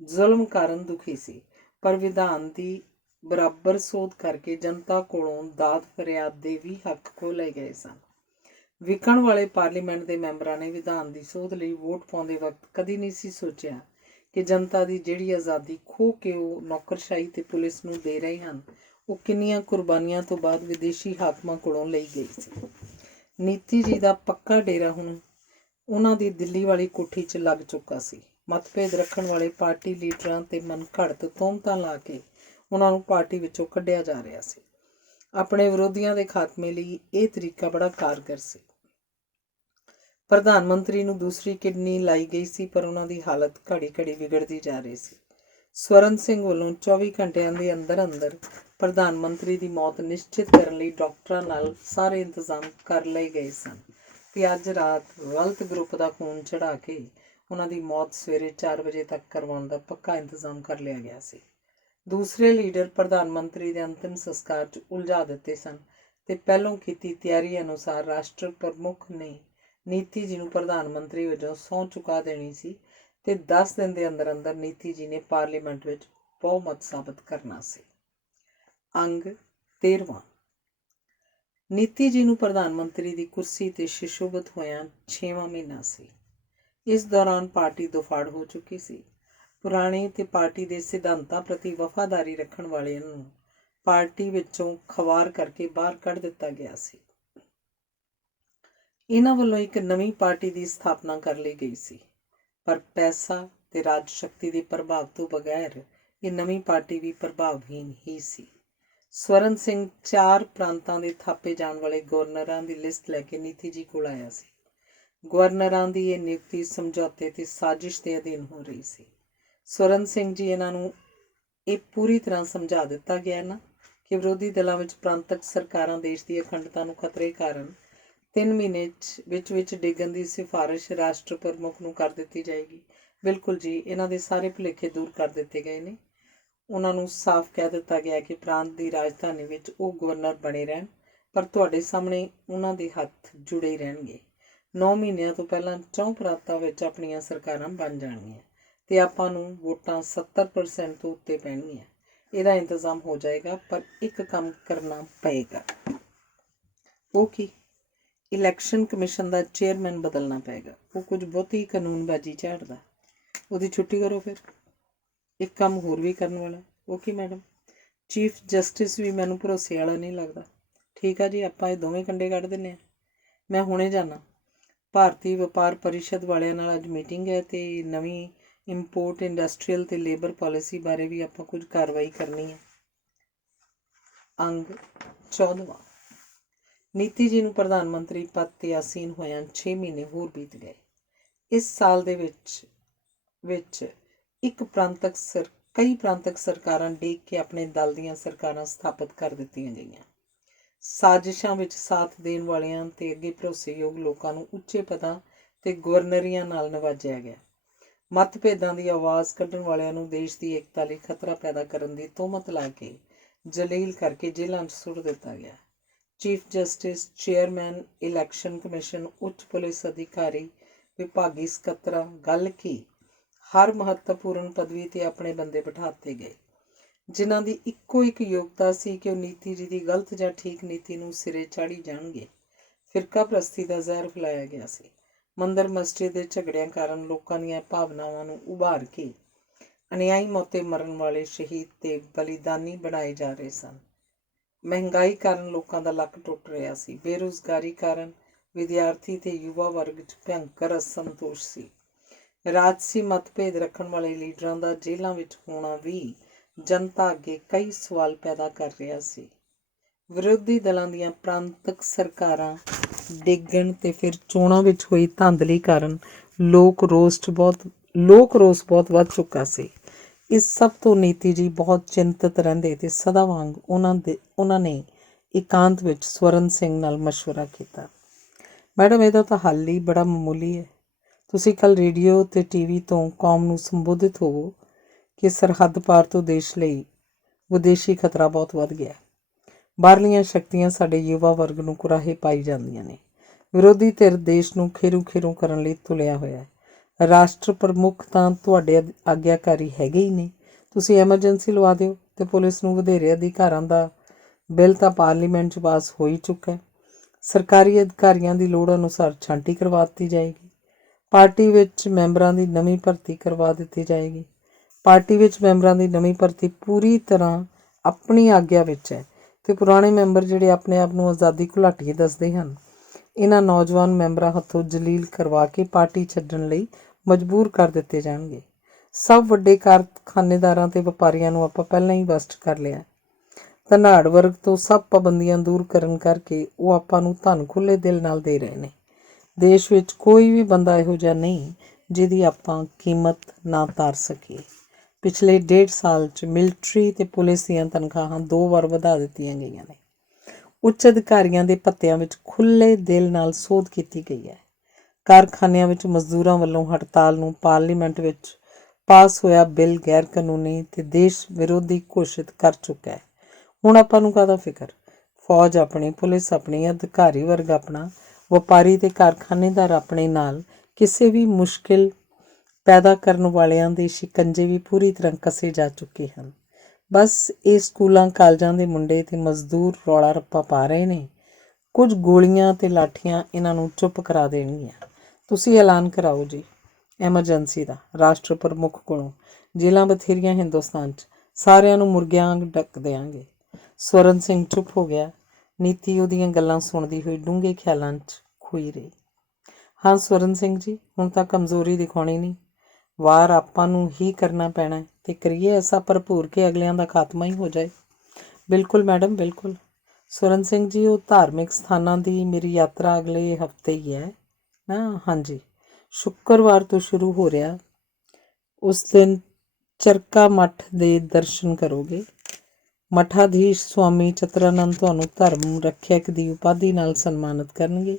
ਜ਼ੁਲਮ ਕਾਰਨ ਦੁਖੀ ਸੀ, ਪਰ ਵਿਧਾਨ ਦੀ ਬਰਾਬਰ ਸੋਧ ਕਰਕੇ ਜਨਤਾ ਕੋਲੋਂ ਦਾਦ ਫਰਿਆਦ ਦੇ ਵੀ ਹੱਕ ਖੋਹ ਲਏ ਗਏ ਸਨ। ਵਿਕਣ ਵਾਲੇ ਪਾਰਲੀਮੈਂਟ ਦੇ ਮੈਂਬਰਾਂ ਨੇ ਵਿਧਾਨ ਦੀ ਸੋਧ ਲਈ ਵੋਟ ਪਾਉਂਦੇ ਵਕਤ ਕਦੀ ਨਹੀਂ ਸੀ ਸੋਚਿਆ ਕਿ ਜਨਤਾ ਦੀ ਜਿਹੜੀ ਆਜ਼ਾਦੀ ਖੋਹ ਕੇ ਉਹ ਨੌਕਰਸ਼ਾਹੀ ਤੇ ਪੁਲਿਸ ਨੂੰ ਦੇ ਰਹੇ ਹਨ, ਉਹ ਕਿੰਨੀਆਂ ਕੁਰਬਾਨੀਆਂ ਤੋਂ ਬਾਅਦ ਵਿਦੇਸ਼ੀ ਹਾਕਮਾਂ ਕੋਲੋਂ ਲਈ ਗਈ ਸੀ। ਨੀਤੀ ਜੀ ਦਾ ਪੱਕਾ ਡੇਰਾ ਹੁਣ ਉਹਨਾਂ ਦੀ ਦਿੱਲੀ ਵਾਲੀ ਕੋਠੀ 'ਚ ਲੱਗ ਚੁੱਕਾ ਸੀ। ਮਤਭੇਦ ਰੱਖਣ ਵਾਲੇ ਪਾਰਟੀ ਲੀਡਰਾਂ ਤੇ ਮਨਘੜਤ ਤੋਹਮਤਾਂ ਲਾ ਕੇ ਉਹਨਾਂ ਨੂੰ ਪਾਰਟੀ ਵਿੱਚੋਂ ਕੱਢਿਆ ਜਾ ਰਿਹਾ ਸੀ। ਆਪਣੇ ਵਿਰੋਧੀਆਂ ਦੇ ਖਾਤਮੇ ਲਈ ਇਹ ਤਰੀਕਾ ਬੜਾ ਕਾਰਗਰ ਸੀ। ਪ੍ਰਧਾਨ ਮੰਤਰੀ ਨੂੰ ਦੂਸਰੀ ਕਿਡਨੀ ਲਾਈ ਗਈ ਸੀ, ਪਰ ਉਹਨਾਂ ਦੀ ਹਾਲਤ ਘੜੀ-ਘੜੀ ਵਿਗੜਦੀ ਜਾ ਰਹੀ ਸੀ। ਸਵਰਨ ਸਿੰਘ ਵੱਲੋਂ 24 ਘੰਟਿਆਂ ਦੇ ਅੰਦਰ ਪ੍ਰਧਾਨ ਮੰਤਰੀ ਦੀ ਮੌਤ ਨਿਸ਼ਚਿਤ ਕਰਨ ਲਈ ਡਾਕਟਰਾਂ ਨਾਲ ਸਾਰੇ ਇੰਤਜ਼ਾਮ ਕਰ ਲਏ ਗਏ ਸਨ ਤੇ ਅੱਜ ਰਾਤ ਵਲਤ ਗਰੁੱਪ ਦਾ ਖੂਨ ਚੜਾ ਕੇ ਉਹਨਾਂ ਦੀ ਮੌਤ ਸਵੇਰੇ 4 ਵਜੇ ਤੱਕ ਕਰਵਾਉਣ ਦਾ ਪੱਕਾ ਇੰਤਜ਼ਾਮ ਕਰ ਲਿਆ ਗਿਆ ਸੀ। ਦੂਸਰੇ ਲੀਡਰ ਪ੍ਰਧਾਨ ਮੰਤਰੀ ਦੇ ਅੰਤਿਮ ਸੰਸਕਾਰ 'ਚ ਉਲਝਾ ਦਿੱਤੇ ਸਨ ਤੇ ਪਹਿਲੋਂ ਕੀਤੀ ਤਿਆਰੀ ਅਨੁਸਾਰ ਰਾਸ਼ਟਰ ਪ੍ਰਮੁੱਖ ਨੇ ਨੀਤੀ ਜੀ ਨੂੰ ਪ੍ਰਧਾਨ ਮੰਤਰੀ ਵਜੋਂ ਸਹੁੰ ਚੁਕਾ ਦੇਣੀ ਸੀ ਤੇ 10 ਦਿਨ ਦੇ ਅੰਦਰ ਨੀਤੀ ਜੀ ਨੇ ਪਾਰਲੀਮੈਂਟ ਵਿੱਚ ਬਹੁਮਤ ਸਾਬਤ ਕਰਨਾ ਸੀ। ਅੰਗ 13ਵਾਂ ਨੀਤੀ ਜੀ ਨੂੰ ਪ੍ਰਧਾਨ ਮੰਤਰੀ ਦੀ ਕੁਰਸੀ 'ਤੇ ਸ਼ਿਸ਼ੋਭਤ ਹੋਇਆਂ 6ਵਾਂ ਮਹੀਨਾ ਸੀ। ਇਸ ਦੌਰਾਨ ਪਾਰਟੀ ਦੁਫਾੜ ਹੋ ਚੁੱਕੀ ਸੀ। ਪੁਰਾਣੇ ਤੇ ਪਾਰਟੀ ਦੇ ਸਿਧਾਂਤਾਂ ਪ੍ਰਤੀ ਵਫਾਦਾਰੀ ਰੱਖਣ ਵਾਲਿਆਂ ਨੂੰ ਪਾਰਟੀ ਵਿੱਚੋਂ ਖਵਾਰ ਕਰਕੇ ਬਾਹਰ ਕੱਢ ਦਿੱਤਾ ਗਿਆ ਸੀ। ਇਹਨਾਂ ਵੱਲੋਂ ਇੱਕ ਨਵੀਂ ਪਾਰਟੀ ਦੀ ਸਥਾਪਨਾ ਕਰ ਲਈ ਗਈ ਸੀ, ਪਰ ਪੈਸਾ ਤੇ ਰਾਜ ਸ਼ਕਤੀ ਦੇ ਪ੍ਰਭਾਵ ਤੋਂ ਬਗੈਰ ਇਹ ਨਵੀਂ ਪਾਰਟੀ ਵੀ ਪ੍ਰਭਾਵਹੀਨ ਹੀ ਸੀ। ਸਵਰਨ ਸਿੰਘ 4 ਪ੍ਰਾਂਤਾਂ ਦੇ ਥਾਪੇ ਜਾਣ ਵਾਲੇ ਗਵਰਨਰਾਂ ਦੀ ਲਿਸਟ ਲੈ ਕੇ ਨੀਤੀ ਜੀ ਕੋਲ ਆਇਆ ਸੀ। ਗਵਰਨਰਾਂ ਦੀ ਇਹ ਨਿਯੁਕਤੀ ਸਮਝੌਤੇ ਤੇ ਸਾਜ਼ਿਸ਼ ਦੇ ਅਧੀਨ ਹੋ ਰਹੀ ਸੀ। ਸਵਰਨ ਸਿੰਘ ਜੀ ਇਹਨਾਂ ਨੂੰ ਇਹ ਪੂਰੀ ਤਰ੍ਹਾਂ ਸਮਝਾ ਦਿੱਤਾ ਗਿਆ ਨਾ ਕਿ ਵਿਰੋਧੀ ਦਲਾਂ ਵਿੱਚ ਪ੍ਰਾਂਤਕ ਸਰਕਾਰਾਂ ਦੇਸ਼ ਦੀ ਅਖੰਡਤਾ ਨੂੰ ਖਤਰੇ ਕਾਰਨ 3 ਮਹੀਨੇ ਵਿੱਚ ਡਿੱਗਣ ਦੀ ਸਿਫਾਰਿਸ਼ ਰਾਸ਼ਟਰ ਪ੍ਰਮੁੱਖ ਨੂੰ ਕਰ ਦਿੱਤੀ ਜਾਏਗੀ। ਬਿਲਕੁਲ ਜੀ, ਇਹਨਾਂ ਦੇ ਸਾਰੇ ਭੁਲੇਖੇ ਦੂਰ ਕਰ ਦਿੱਤੇ ਗਏ ਨੇ। ਉਹਨਾਂ ਨੂੰ ਸਾਫ਼ ਕਹਿ ਦਿੱਤਾ ਗਿਆ ਕਿ ਪ੍ਰਾਂਤ ਦੀ ਰਾਜਧਾਨੀ ਵਿੱਚ ਉਹ ਗਵਰਨਰ ਬਣੇ ਰਹਿਣ, ਪਰ ਤੁਹਾਡੇ ਸਾਹਮਣੇ ਉਹਨਾਂ ਦੇ ਹੱਥ ਜੁੜੇ ਰਹਿਣਗੇ। 9 ਮਹੀਨਿਆਂ ਤੋਂ ਪਹਿਲਾਂ 4 ਪ੍ਰਾਂਤਾਂ ਵਿੱਚ ਆਪਣੀਆਂ ਸਰਕਾਰਾਂ ਬਣ ਜਾਣਗੀਆਂ ਤੇ ਆਪਾਂ ਨੂੰ ਵੋਟਾਂ 70% ਤੋਂ ਉੱਤੇ ਪੈਣਗੀਆਂ। ਇਹਦਾ ਇੰਤਜ਼ਾਮ ਹੋ ਜਾਏਗਾ, ਪਰ ਇੱਕ ਕੰਮ ਕਰਨਾ ਪਏਗਾ। ਉਹ ਕੀ? ਇਲੈਕਸ਼ਨ ਕਮਿਸ਼ਨ ਦਾ ਚੇਅਰਮੈਨ ਬਦਲਣਾ ਪਏਗਾ। ਉਹ ਕੁਝ ਬਹੁਤੀ ਕਾਨੂੰਨਬਾਜ਼ੀ ਝਾੜਦਾ, ਉਹਦੀ ਛੁੱਟੀ ਕਰੋ। ਫਿਰ ਇੱਕ ਕੰਮ ਹੋਰ ਵੀ ਕਰਨ ਵਾਲਾ। ਉਹ ਕੀ ਮੈਡਮ? ਚੀਫ ਜਸਟਿਸ ਵੀ ਮੈਨੂੰ ਭਰੋਸੇ ਵਾਲਾ ਨਹੀਂ ਲੱਗਦਾ। ਠੀਕ ਆ ਜੀ, ਆਪਾਂ ਇਹ ਦੋਵੇਂ ਕੰਡੇ ਕੱਢ ਦਿੰਦੇ ਹਾਂ। ਮੈਂ ਹੁਣੇ ਜਾਣਾ। ਭਾਰਤੀ ਵਪਾਰ ਪਰਿਸ਼ਦ ਵਾਲਿਆਂ ਨਾਲ ਅੱਜ ਮੀਟਿੰਗ ਹੈ ਤੇ ਨਵੀਂ ਇੰਪੋਰਟ ਇੰਡਸਟਰੀਅਲ ਤੇ ਲੇਬਰ ਪਾਲਿਸੀ ਬਾਰੇ ਵੀ ਆਪਾਂ ਕੁਝ ਕਾਰਵਾਈ ਕਰਨੀ ਹੈ। ਅੰਗ 14ਵਾਂ। ਨੀਤੀ ਜੀ ਨੂੰ ਪ੍ਰਧਾਨ ਮੰਤਰੀ ਪਦ ਤੇ ਆਸੀਨ ਹੋਇਆਂ 6 ਮਹੀਨੇ ਹੋਰ ਬੀਤ ਗਏ। ਇਸ ਸਾਲ ਦੇ ਵਿੱਚ ਕਈ ਪ੍ਰਾਂਤਕ ਸਰਕਾਰਾਂ ਡੇਗ ਕੇ ਆਪਣੇ ਦਲ ਦੀਆਂ ਸਰਕਾਰਾਂ ਸਥਾਪਿਤ ਕਰ ਦਿੱਤੀਆਂ ਗਈਆਂ। ਸਾਜ਼ਿਸ਼ਾਂ ਵਿੱਚ ਸਾਥ ਦੇਣ ਵਾਲਿਆਂ ਤੇ ਅੱਗੇ ਭਰੋਸੇਯੋਗ ਲੋਕਾਂ ਨੂੰ ਉੱਚੇ ਪਦਾਂ ਤੇ ਗਵਰਨਰੀਆਂ ਨਾਲ ਨਵਾਜਿਆ ਗਿਆ। ਮਤਭੇਦਾਂ ਦੀ ਆਵਾਜ਼ ਕੱਢਣ ਵਾਲਿਆਂ ਨੂੰ ਦੇਸ਼ ਦੀ ਏਕਤਾ ਲਈ ਖਤਰਾ ਪੈਦਾ ਕਰਨ ਦੀ ਤੋਹਮਤ ਲਾ ਕੇ ਜਲੀਲ ਕਰਕੇ ਜੇਲ੍ਹਾਂ 'ਚ ਸੁੱਟ ਦਿੱਤਾ ਗਿਆ। Chief justice, chairman election commission, ਉੱਚ ਪੁਲਿਸ ਅਧਿਕਾਰੀ, ਵਿਭਾਗੀ ਸਕੱਤਰਾਂ, ਗੱਲ ਕੀ ਹਰ ਮਹੱਤਵਪੂਰਨ ਪਦਵੀ 'ਤੇ ਆਪਣੇ ਬੰਦੇ ਬਿਠਾਤੇ ਗਏ, ਜਿਨ੍ਹਾਂ ਦੀ ਇੱਕੋ ਇੱਕ ਯੋਗਤਾ ਸੀ ਕਿ ਉਹ ਨੀਤੀ ਜੀ ਦੀ ਗਲਤ ਜਾਂ ਠੀਕ ਨੀਤੀ ਨੂੰ ਸਿਰੇ ਚਾੜ੍ਹੀ ਜਾਣਗੇ। ਫਿਰਕਾ ਪ੍ਰਸਤੀ ਦਾ ਜ਼ਹਿਰ ਫੈਲਾਇਆ ਗਿਆ ਸੀ। ਮੰਦਰ ਮਸਜਿਦ ਦੇ ਝਗੜਿਆਂ ਕਾਰਨ ਲੋਕਾਂ ਦੀਆਂ ਭਾਵਨਾਵਾਂ ਨੂੰ ਉਭਾਰ ਕੇ ਅਨਿਆਈ ਮੌਤੇ ਮਰਨ ਵਾਲੇ ਸ਼ਹੀਦ ਤੇ ਬਲੀਦਾਨੀ ਬਣਾਏ ਜਾ ਰਹੇ ਸਨ। ਮਹਿੰਗਾਈ ਕਾਰਨ ਲੋਕਾਂ ਦਾ ਲੱਕ ਟੁੱਟ ਰਿਹਾ ਸੀ। ਬੇਰੁਜ਼ਗਾਰੀ ਕਾਰਨ ਵਿਦਿਆਰਥੀ ਤੇ ਯੁਵਾ ਵਰਗ 'ਚ ਭਿਅੰਕਰ ਅਸੰਤੋਸ਼ ਸੀ। ਰਾਜਸੀ ਮਤਭੇਦ ਰੱਖਣ ਵਾਲੇ ਲੀਡਰਾਂ ਦਾ ਜੇਲ੍ਹਾਂ ਵਿੱਚ ਹੋਣਾ ਵੀ ਜਨਤਾ ਅੱਗੇ ਕਈ ਸਵਾਲ ਪੈਦਾ ਕਰ ਰਿਹਾ ਸੀ। ਵਿਰੋਧੀ ਦਲਾਂ ਦੀਆਂ ਪ੍ਰਾਂਤਕ ਸਰਕਾਰਾਂ ਡਿੱਗਣ ਤੇ ਫਿਰ ਚੋਣਾਂ ਵਿੱਚ ਹੋਈ ਧਾਂਦਲੀ ਕਾਰਨ ਲੋਕ ਰੋਸ ਬਹੁਤ ਵੱਧ ਚੁੱਕਾ ਸੀ। ਇਸ ਸਭ ਤੋਂ ਨੀਤੀ ਜੀ ਬਹੁਤ ਚਿੰਤਤ ਰਹਿੰਦੇ ਤੇ ਸਦਾ ਵਾਂਗ ਉਹਨਾਂ ਨੇ ਇਕਾਂਤ ਵਿੱਚ ਸਵਰਨ ਸਿੰਘ ਨਾਲ ਮਸ਼ਵਰਾ ਕੀਤਾ। ਮੈਡਮ, ਇਹਦਾ ਤਾਂ ਹੱਲ ਹੀ ਬੜਾ ਮਾਮੂਲੀ ਹੈ। ਤੁਸੀਂ ਕੱਲ੍ਹ ਰੇਡੀਓ ਤੇ TV ਤੋਂ ਕੌਮ ਨੂੰ ਸੰਬੋਧਿਤ ਹੋਵੋ ਕਿ ਸਰਹੱਦ ਪਾਰ ਤੋਂ ਦੇਸ਼ ਲਈ ਵਿਦੇਸ਼ੀ ਖਤਰਾ ਬਹੁਤ ਵੱਧ ਗਿਆ। ਬਾਹਰਲੀਆਂ ਸ਼ਕਤੀਆਂ ਸਾਡੇ ਯੁਵਾ ਵਰਗ ਨੂੰ ਕੁਰਾਹੇ ਪਾਈ ਜਾਂਦੀਆਂ ਨੇ। ਵਿਰੋਧੀ ਧਿਰ ਦੇਸ਼ ਨੂੰ ਖੇਰੂ ਕਰਨ ਲਈ ਤੁਲਿਆ ਹੋਇਆ ਹੈ। ਰਾਸ਼ਟਰ ਪ੍ਰਮੁੱਖ ਤਾਂ ਤੁਹਾਡੇ ਆਗਿਆਕਾਰੀ ਹੈਗੇ ਹੀ ਨੇ। ਤੁਸੀਂ ਐਮਰਜੈਂਸੀ ਲਵਾ ਦਿਓ ਤੇ ਪੁਲਿਸ ਨੂੰ ਵਧੇਰੇ ਅਧਿਕਾਰਾਂ ਦਾ ਬਿੱਲ ਤਾਂ ਪਾਰਲੀਮੈਂਟ 'ਚ ਪਾਸ ਹੋ ਹੀ ਚੁੱਕਾ ਹੈ। ਸਰਕਾਰੀ ਅਧਿਕਾਰੀਆਂ ਦੀ ਲੋੜ ਅਨੁਸਾਰ ਛਾਂਟੀ ਕਰਵਾ ਦਿੱਤੀ ਜਾਏਗੀ। ਪਾਰਟੀ ਵਿੱਚ ਮੈਂਬਰਾਂ ਦੀ ਨਵੀਂ ਭਰਤੀ ਕਰਵਾ ਦਿੱਤੀ ਜਾਏਗੀ। ਪਾਰਟੀ ਵਿੱਚ ਮੈਂਬਰਾਂ ਦੀ ਨਵੀਂ ਭਰਤੀ ਪੂਰੀ ਤਰ੍ਹਾਂ ਆਪਣੀ ਆਗਿਆ ਵਿੱਚ ਹੈ ਤੇ ਪੁਰਾਣੇ ਮੈਂਬਰ ਜਿਹੜੇ ਆਪਣੇ ਆਪ ਨੂੰ ਆਜ਼ਾਦੀ ਘੁਲਾਟੀਏ ਦੱਸਦੇ ਹਨ, ਇਹਨਾਂ ਨੌਜਵਾਨ ਮੈਂਬਰਾਂ ਹੱਥੋਂ ਜਲੀਲ ਕਰਵਾ ਕੇ ਪਾਰਟੀ ਛੱਡਣ ਲਈ ਮਜਬੂਰ ਕਰ ਦਿੱਤੇ ਜਾਣਗੇ। ਸਭ ਵੱਡੇ ਕਾਰਖਾਨੇਦਾਰਾਂ ਤੇ ਵਪਾਰੀਆਂ ਨੂੰ ਆਪਾਂ ਪਹਿਲਾਂ ਹੀ ਬਸਟ ਕਰ ਲਿਆ। ਧਨਾੜ ਵਰਗ ਤੋਂ ਸਭ ਪਾਬੰਦੀਆਂ ਦੂਰ ਕਰਨ ਕਰਕੇ ਉਹ ਆਪਾਂ ਨੂੰ ਧਨ ਖੁੱਲ੍ਹੇ ਦਿਲ ਨਾਲ ਦੇ ਰਹੇ ਨੇ। ਦੇਸ਼ ਵਿੱਚ ਕੋਈ ਵੀ ਬੰਦਾ ਇਹੋ ਜਿਹਾ ਨਹੀਂ ਜਿਹਦੀ ਆਪਾਂ ਕੀਮਤ ਨਾ ਤਾਰ ਸਕੀਏ। ਪਿਛਲੇ 1.5 ਸਾਲ 'ਚ ਮਿਲਟਰੀ ਤੇ ਪੁਲਿਸ ਦੀਆਂ ਤਨਖਾਹਾਂ 2 ਵਾਰ ਵਧਾ ਦਿੱਤੀਆਂ ਗਈਆਂ ਨੇ। ਉੱਚ ਅਧਿਕਾਰੀਆਂ ਦੇ ਭੱਤਿਆਂ ਵਿੱਚ ਖੁੱਲ੍ਹੇ ਦਿਲ ਨਾਲ ਸੋਧ ਕੀਤੀ ਗਈ ਹੈ। ਕਾਰਖਾਨਿਆਂ ਵਿੱਚ ਮਜ਼ਦੂਰਾਂ ਵੱਲੋਂ ਹੜਤਾਲ ਨੂੰ ਪਾਰਲੀਮੈਂਟ ਵਿੱਚ ਪਾਸ ਹੋਇਆ ਬਿੱਲ ਗੈਰ ਕਾਨੂੰਨੀ ਤੇ ਦੇਸ਼ ਵਿਰੋਧੀ ਘੋਸ਼ਿਤ ਕਰ ਚੁੱਕਾ ਹੈ। ਹੁਣ ਆਪਾਂ ਨੂੰ ਕਾਹਦਾ ਫਿਕਰ? ਫੌਜ ਆਪਣੀ, ਪੁਲਿਸ ਆਪਣੀ, ਅਧਿਕਾਰੀ ਵਰਗ ਆਪਣਾ, ਵਪਾਰੀ ਤੇ ਕਾਰਖਾਨੇਦਾਰ ਆਪਣੇ ਨਾਲ ਕਿਸੇ ਵੀ ਮੁਸ਼ਕਿਲ ਪੈਦਾ ਕਰਨ ਵਾਲਿਆਂ ਦੇ ਸ਼ਿਕੰਜੇ ਵੀ ਪੂਰੀ ਤਰ੍ਹਾਂ ਕੱਸੇ ਜਾ ਚੁੱਕੇ ਹਨ। ਬਸ ਇਹ ਸਕੂਲਾਂ ਕਾਲਜਾਂ ਦੇ ਮੁੰਡੇ ਤੇ ਮਜ਼ਦੂਰ ਰੌਲਾ ਰੱਪਾ ਪਾ ਰਹੇ ਨੇ। ਕੁਝ ਗੋਲੀਆਂ ਅਤੇ ਲਾਠੀਆਂ ਇਹਨਾਂ ਨੂੰ ਚੁੱਪ ਕਰਾ ਦੇਣਗੀਆਂ। ਤੁਸੀਂ ਐਲਾਨ ਕਰਾਓ ਜੀ ਐਮਰਜੈਂਸੀ ਦਾ। ਰਾਸ਼ਟਰ ਪ੍ਰਮੁੱਖ ਕੋਲੋਂ ਜੇਲਾਂ ਬਥੇਰੀਆਂ ਹਿੰਦੁਸਤਾਨ 'ਚ, ਸਾਰਿਆਂ ਨੂੰ ਮੁਰਗਿਆਂ ਵਾਂਗ ਢੱਕ ਦਿਆਂਗੇ। ਸਵਰਨ ਸਿੰਘ ਚੁੱਪ ਹੋ ਗਿਆ। ਨੀਤੀ ਉਹਦੀਆਂ ਗੱਲਾਂ ਸੁਣਦੀ ਹੋਈ ਡੂੰਘੇ ਖਿਆਲਾਂ 'ਚ ਖੋਈ ਰਹੀ। ਹਾਂ ਸਵਰਨ ਸਿੰਘ ਜੀ, ਹੁਣ ਤਾਂ ਕਮਜ਼ੋਰੀ ਦਿਖਾਉਣੀ ਨਹੀਂ, ਵਾਰ ਆਪਾਂ ਨੂੰ ਹੀ ਕਰਨਾ ਪੈਣਾ ਅਤੇ ਕਰੀਏ ਐਸਾ ਭਰਪੂਰ ਕਿ ਅਗਲਿਆਂ ਦਾ ਖਾਤਮਾ ਹੀ ਹੋ ਜਾਏ। ਬਿਲਕੁਲ ਮੈਡਮ, ਬਿਲਕੁਲ। ਸਵਰਨ ਸਿੰਘ ਜੀ, ਉਹ ਧਾਰਮਿਕ ਸਥਾਨਾਂ ਦੀ ਮੇਰੀ ਯਾਤਰਾ ਅਗਲੇ ਹਫ਼ਤੇ ਹੀ ਹੈ ਨਾ। ਹਾਂਜੀ, ਸ਼ੁੱਕਰਵਾਰ ਤੋਂ ਸ਼ੁਰੂ ਹੋ ਰਿਹਾ। ਉਸ ਦਿਨ ਚਰਕਾ ਮੱਠ ਦੇ ਦਰਸ਼ਨ ਕਰੋਗੇ। ਮਠਾਧੀਸ਼ ਸਵਾਮੀ ਚਤਰਾਨੰਦ ਤੁਹਾਨੂੰ ਧਰਮ ਰੱਖਿਅਕ ਦੀ ਉਪਾਧੀ ਨਾਲ ਸਨਮਾਨਿਤ ਕਰਨਗੇ।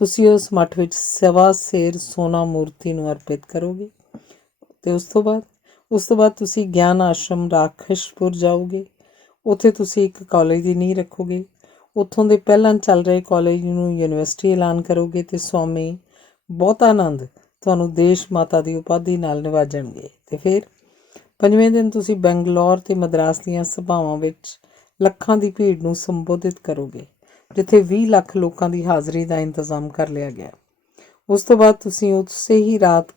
ਤੁਸੀਂ ਉਸ ਮੱਠ ਵਿੱਚ ਸਵਾ ਸੇਰ ਸੋਨਾ ਮੂਰਤੀ ਨੂੰ ਅਰਪਿਤ ਕਰੋਗੇ ਅਤੇ ਉਸ ਤੋਂ ਬਾਅਦ ਤੁਸੀਂ ਗਿਆਨ ਆਸ਼ਰਮ ਰਾਖਸ਼ਪੁਰ ਜਾਓਗੇ। ਉੱਥੇ ਤੁਸੀਂ ਇੱਕ ਕਾਲਜ ਦੀ ਨੀਂਹ ਰੱਖੋਗੇ। ਉੱਥੋਂ ਦੇ ਪਹਿਲਾਂ ਚੱਲ ਰਹੇ ਕਾਲਜ ਨੂੰ ਯੂਨੀਵਰਸਿਟੀ ਐਲਾਨ ਕਰੋਗੇ ਅਤੇ ਸਵਾਮੀ ਬਹੁਤਾਨੰਦ ਤੁਹਾਨੂੰ ਦੇਸ਼ ਮਾਤਾ ਦੀ ਉਪਾਧੀ ਨਾਲ ਨਿਵਾਜਣਗੇ। ਅਤੇ ਫਿਰ 5ਵੇਂ ਦਿਨ ਤੁਸੀਂ ਬੰਗਲੌਰ ਅਤੇ ਮਦਰਾਸ ਦੀਆਂ ਸਭਾਵਾਂ ਵਿੱਚ ਲੱਖਾਂ ਦੀ ਭੀੜ ਨੂੰ ਸੰਬੋਧਿਤ ਕਰੋਗੇ, ਜਿੱਥੇ 20 ਲੱਖ ਲੋਕਾਂ ਦੀ ਹਾਜ਼ਰੀ ਦਾ ਇੰਤਜ਼ਾਮ ਕਰ ਲਿਆ ਗਿਆ। ਉਸ ਤੋਂ ਬਾਅਦ ਤੁਸੀਂ ਉਸੇ ਹੀ ਰਾਤ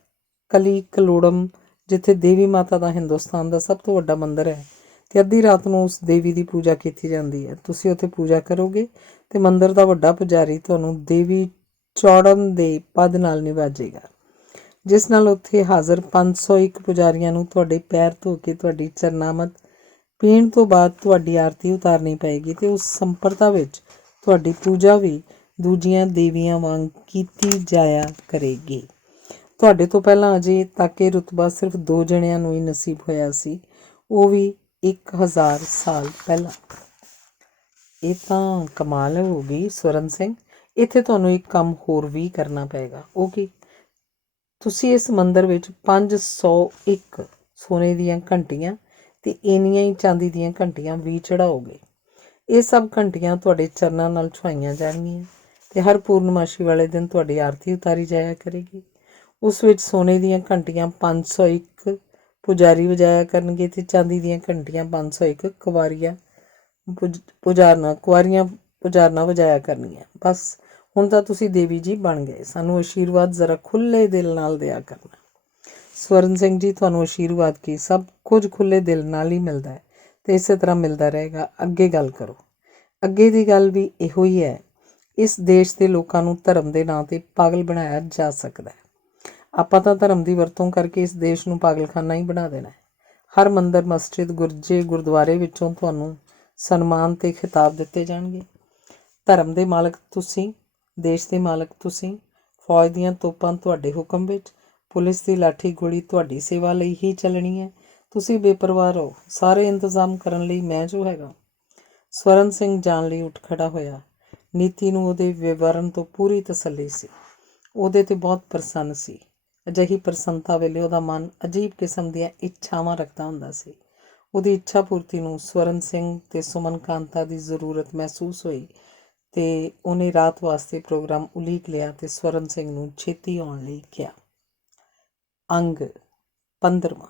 ਕਲੀ ਕਲੋੜਮ, ਜਿੱਥੇ ਦੇਵੀ ਮਾਤਾ ਦਾ ਹਿੰਦੁਸਤਾਨ ਦਾ ਸਭ ਤੋਂ ਵੱਡਾ ਮੰਦਰ ਹੈ ਅਤੇ ਅੱਧੀ ਰਾਤ ਨੂੰ ਉਸ ਦੇਵੀ ਦੀ ਪੂਜਾ ਕੀਤੀ ਜਾਂਦੀ ਹੈ, ਤੁਸੀਂ ਉੱਥੇ ਪੂਜਾ ਕਰੋਗੇ ਅਤੇ ਮੰਦਰ ਦਾ ਵੱਡਾ ਪੁਜਾਰੀ ਤੁਹਾਨੂੰ ਦੇਵੀ ਚੌੜਮ ਦੇ ਪਦ ਨਾਲ ਨਿਵਾਜੇਗਾ, ਜਿਸ ਨਾਲ ਉੱਥੇ ਹਾਜ਼ਰ 501 ਪੁਜਾਰੀਆਂ ਨੂੰ ਤੁਹਾਡੇ ਪੈਰ ਧੋ ਕੇ ਤੁਹਾਡੀ ਚਰਨਾਮਤ ਪੀਣ ਤੋਂ ਬਾਅਦ ਤੁਹਾਡੀ ਆਰਤੀ ਉਤਾਰਨੀ ਪਏਗੀ ਅਤੇ ਉਸ ਸੰਪਰਦਾ ਵਿੱਚ ਤੁਹਾਡੀ ਪੂਜਾ ਵੀ ਦੂਜੀਆਂ ਦੇਵੀਆਂ ਵਾਂਗ ਕੀਤੀ ਜਾਇਆ ਕਰੇਗੀ। ਤੁਹਾਡੇ ਤੋਂ ਪਹਿਲਾਂ ਅਜੇ ਤੱਕ ਇਹ ਰੁਤਬਾ ਸਿਰਫ 2 ਜਣਿਆਂ ਨੂੰ ਹੀ ਨਸੀਬ ਹੋਇਆ ਸੀ, ਉਹ ਵੀ 1000 ਸਾਲ ਪਹਿਲਾਂ। ਇਹ ਤਾਂ ਕਮਾਲ ਹੋ ਗਈ ਸਵਰਨ ਸਿੰਘ। ਇੱਥੇ ਤੁਹਾਨੂੰ ਇੱਕ ਕੰਮ ਹੋਰ ਵੀ ਕਰਨਾ ਪਏਗਾ। ਉਹ ਕੀ? ਤੁਸੀਂ ਇਸ ਮੰਦਰ ਵਿੱਚ 501 ਸੋਨੇ ਦੀਆਂ ਘੰਟੀਆਂ ਅਤੇ ਇੰਨੀਆਂ ਹੀ ਚਾਂਦੀ ਦੀਆਂ ਘੰਟੀਆਂ ਵੀ ਚੜ੍ਹਾਓਗੇ। ਇਹ ਸਭ ਘੰਟੀਆਂ ਤੁਹਾਡੇ ਚਰਨਾਂ ਨਾਲ ਛੁਆਈਆਂ ਜਾਣਗੀਆਂ ਅਤੇ ਹਰ ਪੂਰਨਮਾਸ਼ੀ ਵਾਲੇ ਦਿਨ ਤੁਹਾਡੀ ਆਰਤੀ ਉਤਾਰੀ ਜਾਇਆ ਕਰੇਗੀ। ਉਸ ਵਿੱਚ ਸੋਨੇ ਦੀਆਂ ਘੰਟੀਆਂ 501 ਪੁਜਾਰੀ ਵਜਾਇਆ ਕਰਨਗੇ ਅਤੇ ਚਾਂਦੀ ਦੀਆਂ ਘੰਟੀਆਂ 501 ਕੁਆਰੀਆਂ ਪੁਜਾਰਨਾ ਵਜਾਇਆ ਕਰਨਗੀਆਂ। ਬਸ ਹੁਣ ਤਾਂ ਤੁਸੀਂ ਦੇਵੀ ਜੀ ਬਣ ਗਏ। ਸਾਨੂੰ ਆਸ਼ੀਰਵਾਦ ਜ਼ਰਾ ਖੁੱਲ੍ਹੇ ਦਿਲ ਨਾਲ ਦਿਆ ਕਰਨਾ। ਸਵਰਨ ਸਿੰਘ ਜੀ, ਤੁਹਾਨੂੰ ਆਸ਼ੀਰਵਾਦ ਕੀ, ਸਭ ਕੁਝ ਖੁੱਲ੍ਹੇ ਦਿਲ ਨਾਲ ਹੀ ਮਿਲਦਾ ਹੈ ਅਤੇ ਇਸੇ ਤਰ੍ਹਾਂ ਮਿਲਦਾ ਰਹੇਗਾ। ਅੱਗੇ ਗੱਲ ਕਰੋ। ਅੱਗੇ ਦੀ ਗੱਲ ਵੀ ਇਹੋ ਹੀ ਹੈ। ਇਸ ਦੇਸ਼ ਦੇ ਲੋਕਾਂ ਨੂੰ ਧਰਮ ਦੇ ਨਾਂ 'ਤੇ ਪਾਗਲ ਬਣਾਇਆ ਜਾ ਸਕਦਾ ਹੈ। ਆਪਾਂ ਤਾਂ ਧਰਮ ਦੀ ਵਰਤੋਂ ਕਰਕੇ ਇਸ ਦੇਸ਼ ਨੂੰ ਪਾਗਲਖਾਨਾ ਹੀ ਬਣਾ ਦੇਣਾ ਹੈ। ਹਰ ਮੰਦਰ, ਮਸਜਿਦ, ਗੁਰਦੁਆਰੇ ਵਿੱਚੋਂ ਤੁਹਾਨੂੰ ਸਨਮਾਨ ਅਤੇ ਖਿਤਾਬ ਦਿੱਤੇ ਜਾਣਗੇ। ਧਰਮ ਦੇ ਮਾਲਕ ਤੁਸੀਂ, ਦੇਸ਼ ਦੇ ਮਾਲਕ ਤੁਸੀਂ, ਫੌਜ ਦੀਆਂ ਤੋਪਾਂ ਤੁਹਾਡੇ ਹੁਕਮ ਵਿੱਚ, ਪੁਲਿਸ ਦੀ ਲਾਠੀ ਗੋਲੀ ਤੁਹਾਡੀ ਸੇਵਾ ਲਈ ਹੀ ਚੱਲਣੀ ਹੈ। ਤੁਸੀਂ ਬੇਪਰਵਾਹ ਰਹੋ, ਸਾਰੇ ਇੰਤਜ਼ਾਮ ਕਰਨ ਲਈ ਮੈਂ ਜੋ ਹੈਗਾ। ਸਵਰਨ ਸਿੰਘ ਜਾਣ ਲਈ ਉੱਠ ਖੜ੍ਹਾ ਹੋਇਆ। ਨੀਤੀ ਨੂੰ ਉਹਦੇ ਵਿਵਰਣ ਤੋਂ ਪੂਰੀ ਤਸੱਲੀ ਸੀ। ਉਹਦੇ 'ਤੇ ਬਹੁਤ ਪ੍ਰਸੰਨ ਸੀ। ਅਜਿਹੀ ਪ੍ਰਸੰਨਤਾ ਵੇਲੇ ਉਹਦਾ ਮਨ ਅਜੀਬ ਕਿਸਮ ਦੀਆਂ ਇੱਛਾਵਾਂ ਰੱਖਦਾ ਹੁੰਦਾ ਸੀ। ਉਹਦੀ ਇੱਛਾ ਪੂਰਤੀ ਨੂੰ ਸਵਰਨ ਸਿੰਘ ਅਤੇ ਸੁਮਨ ਕਾਂਤਾ ਦੀ ਜ਼ਰੂਰਤ ਮਹਿਸੂਸ ਹੋਈ ਅਤੇ ਉਹਨੇ ਰਾਤ ਵਾਸਤੇ ਪ੍ਰੋਗਰਾਮ ਉਲੀਕ ਲਿਆ ਅਤੇ ਸਵਰਨ ਸਿੰਘ ਨੂੰ ਛੇਤੀ ਆਉਣ ਲਈ ਕਿਹਾ। ਅੰਗ 15ਵਾਂ।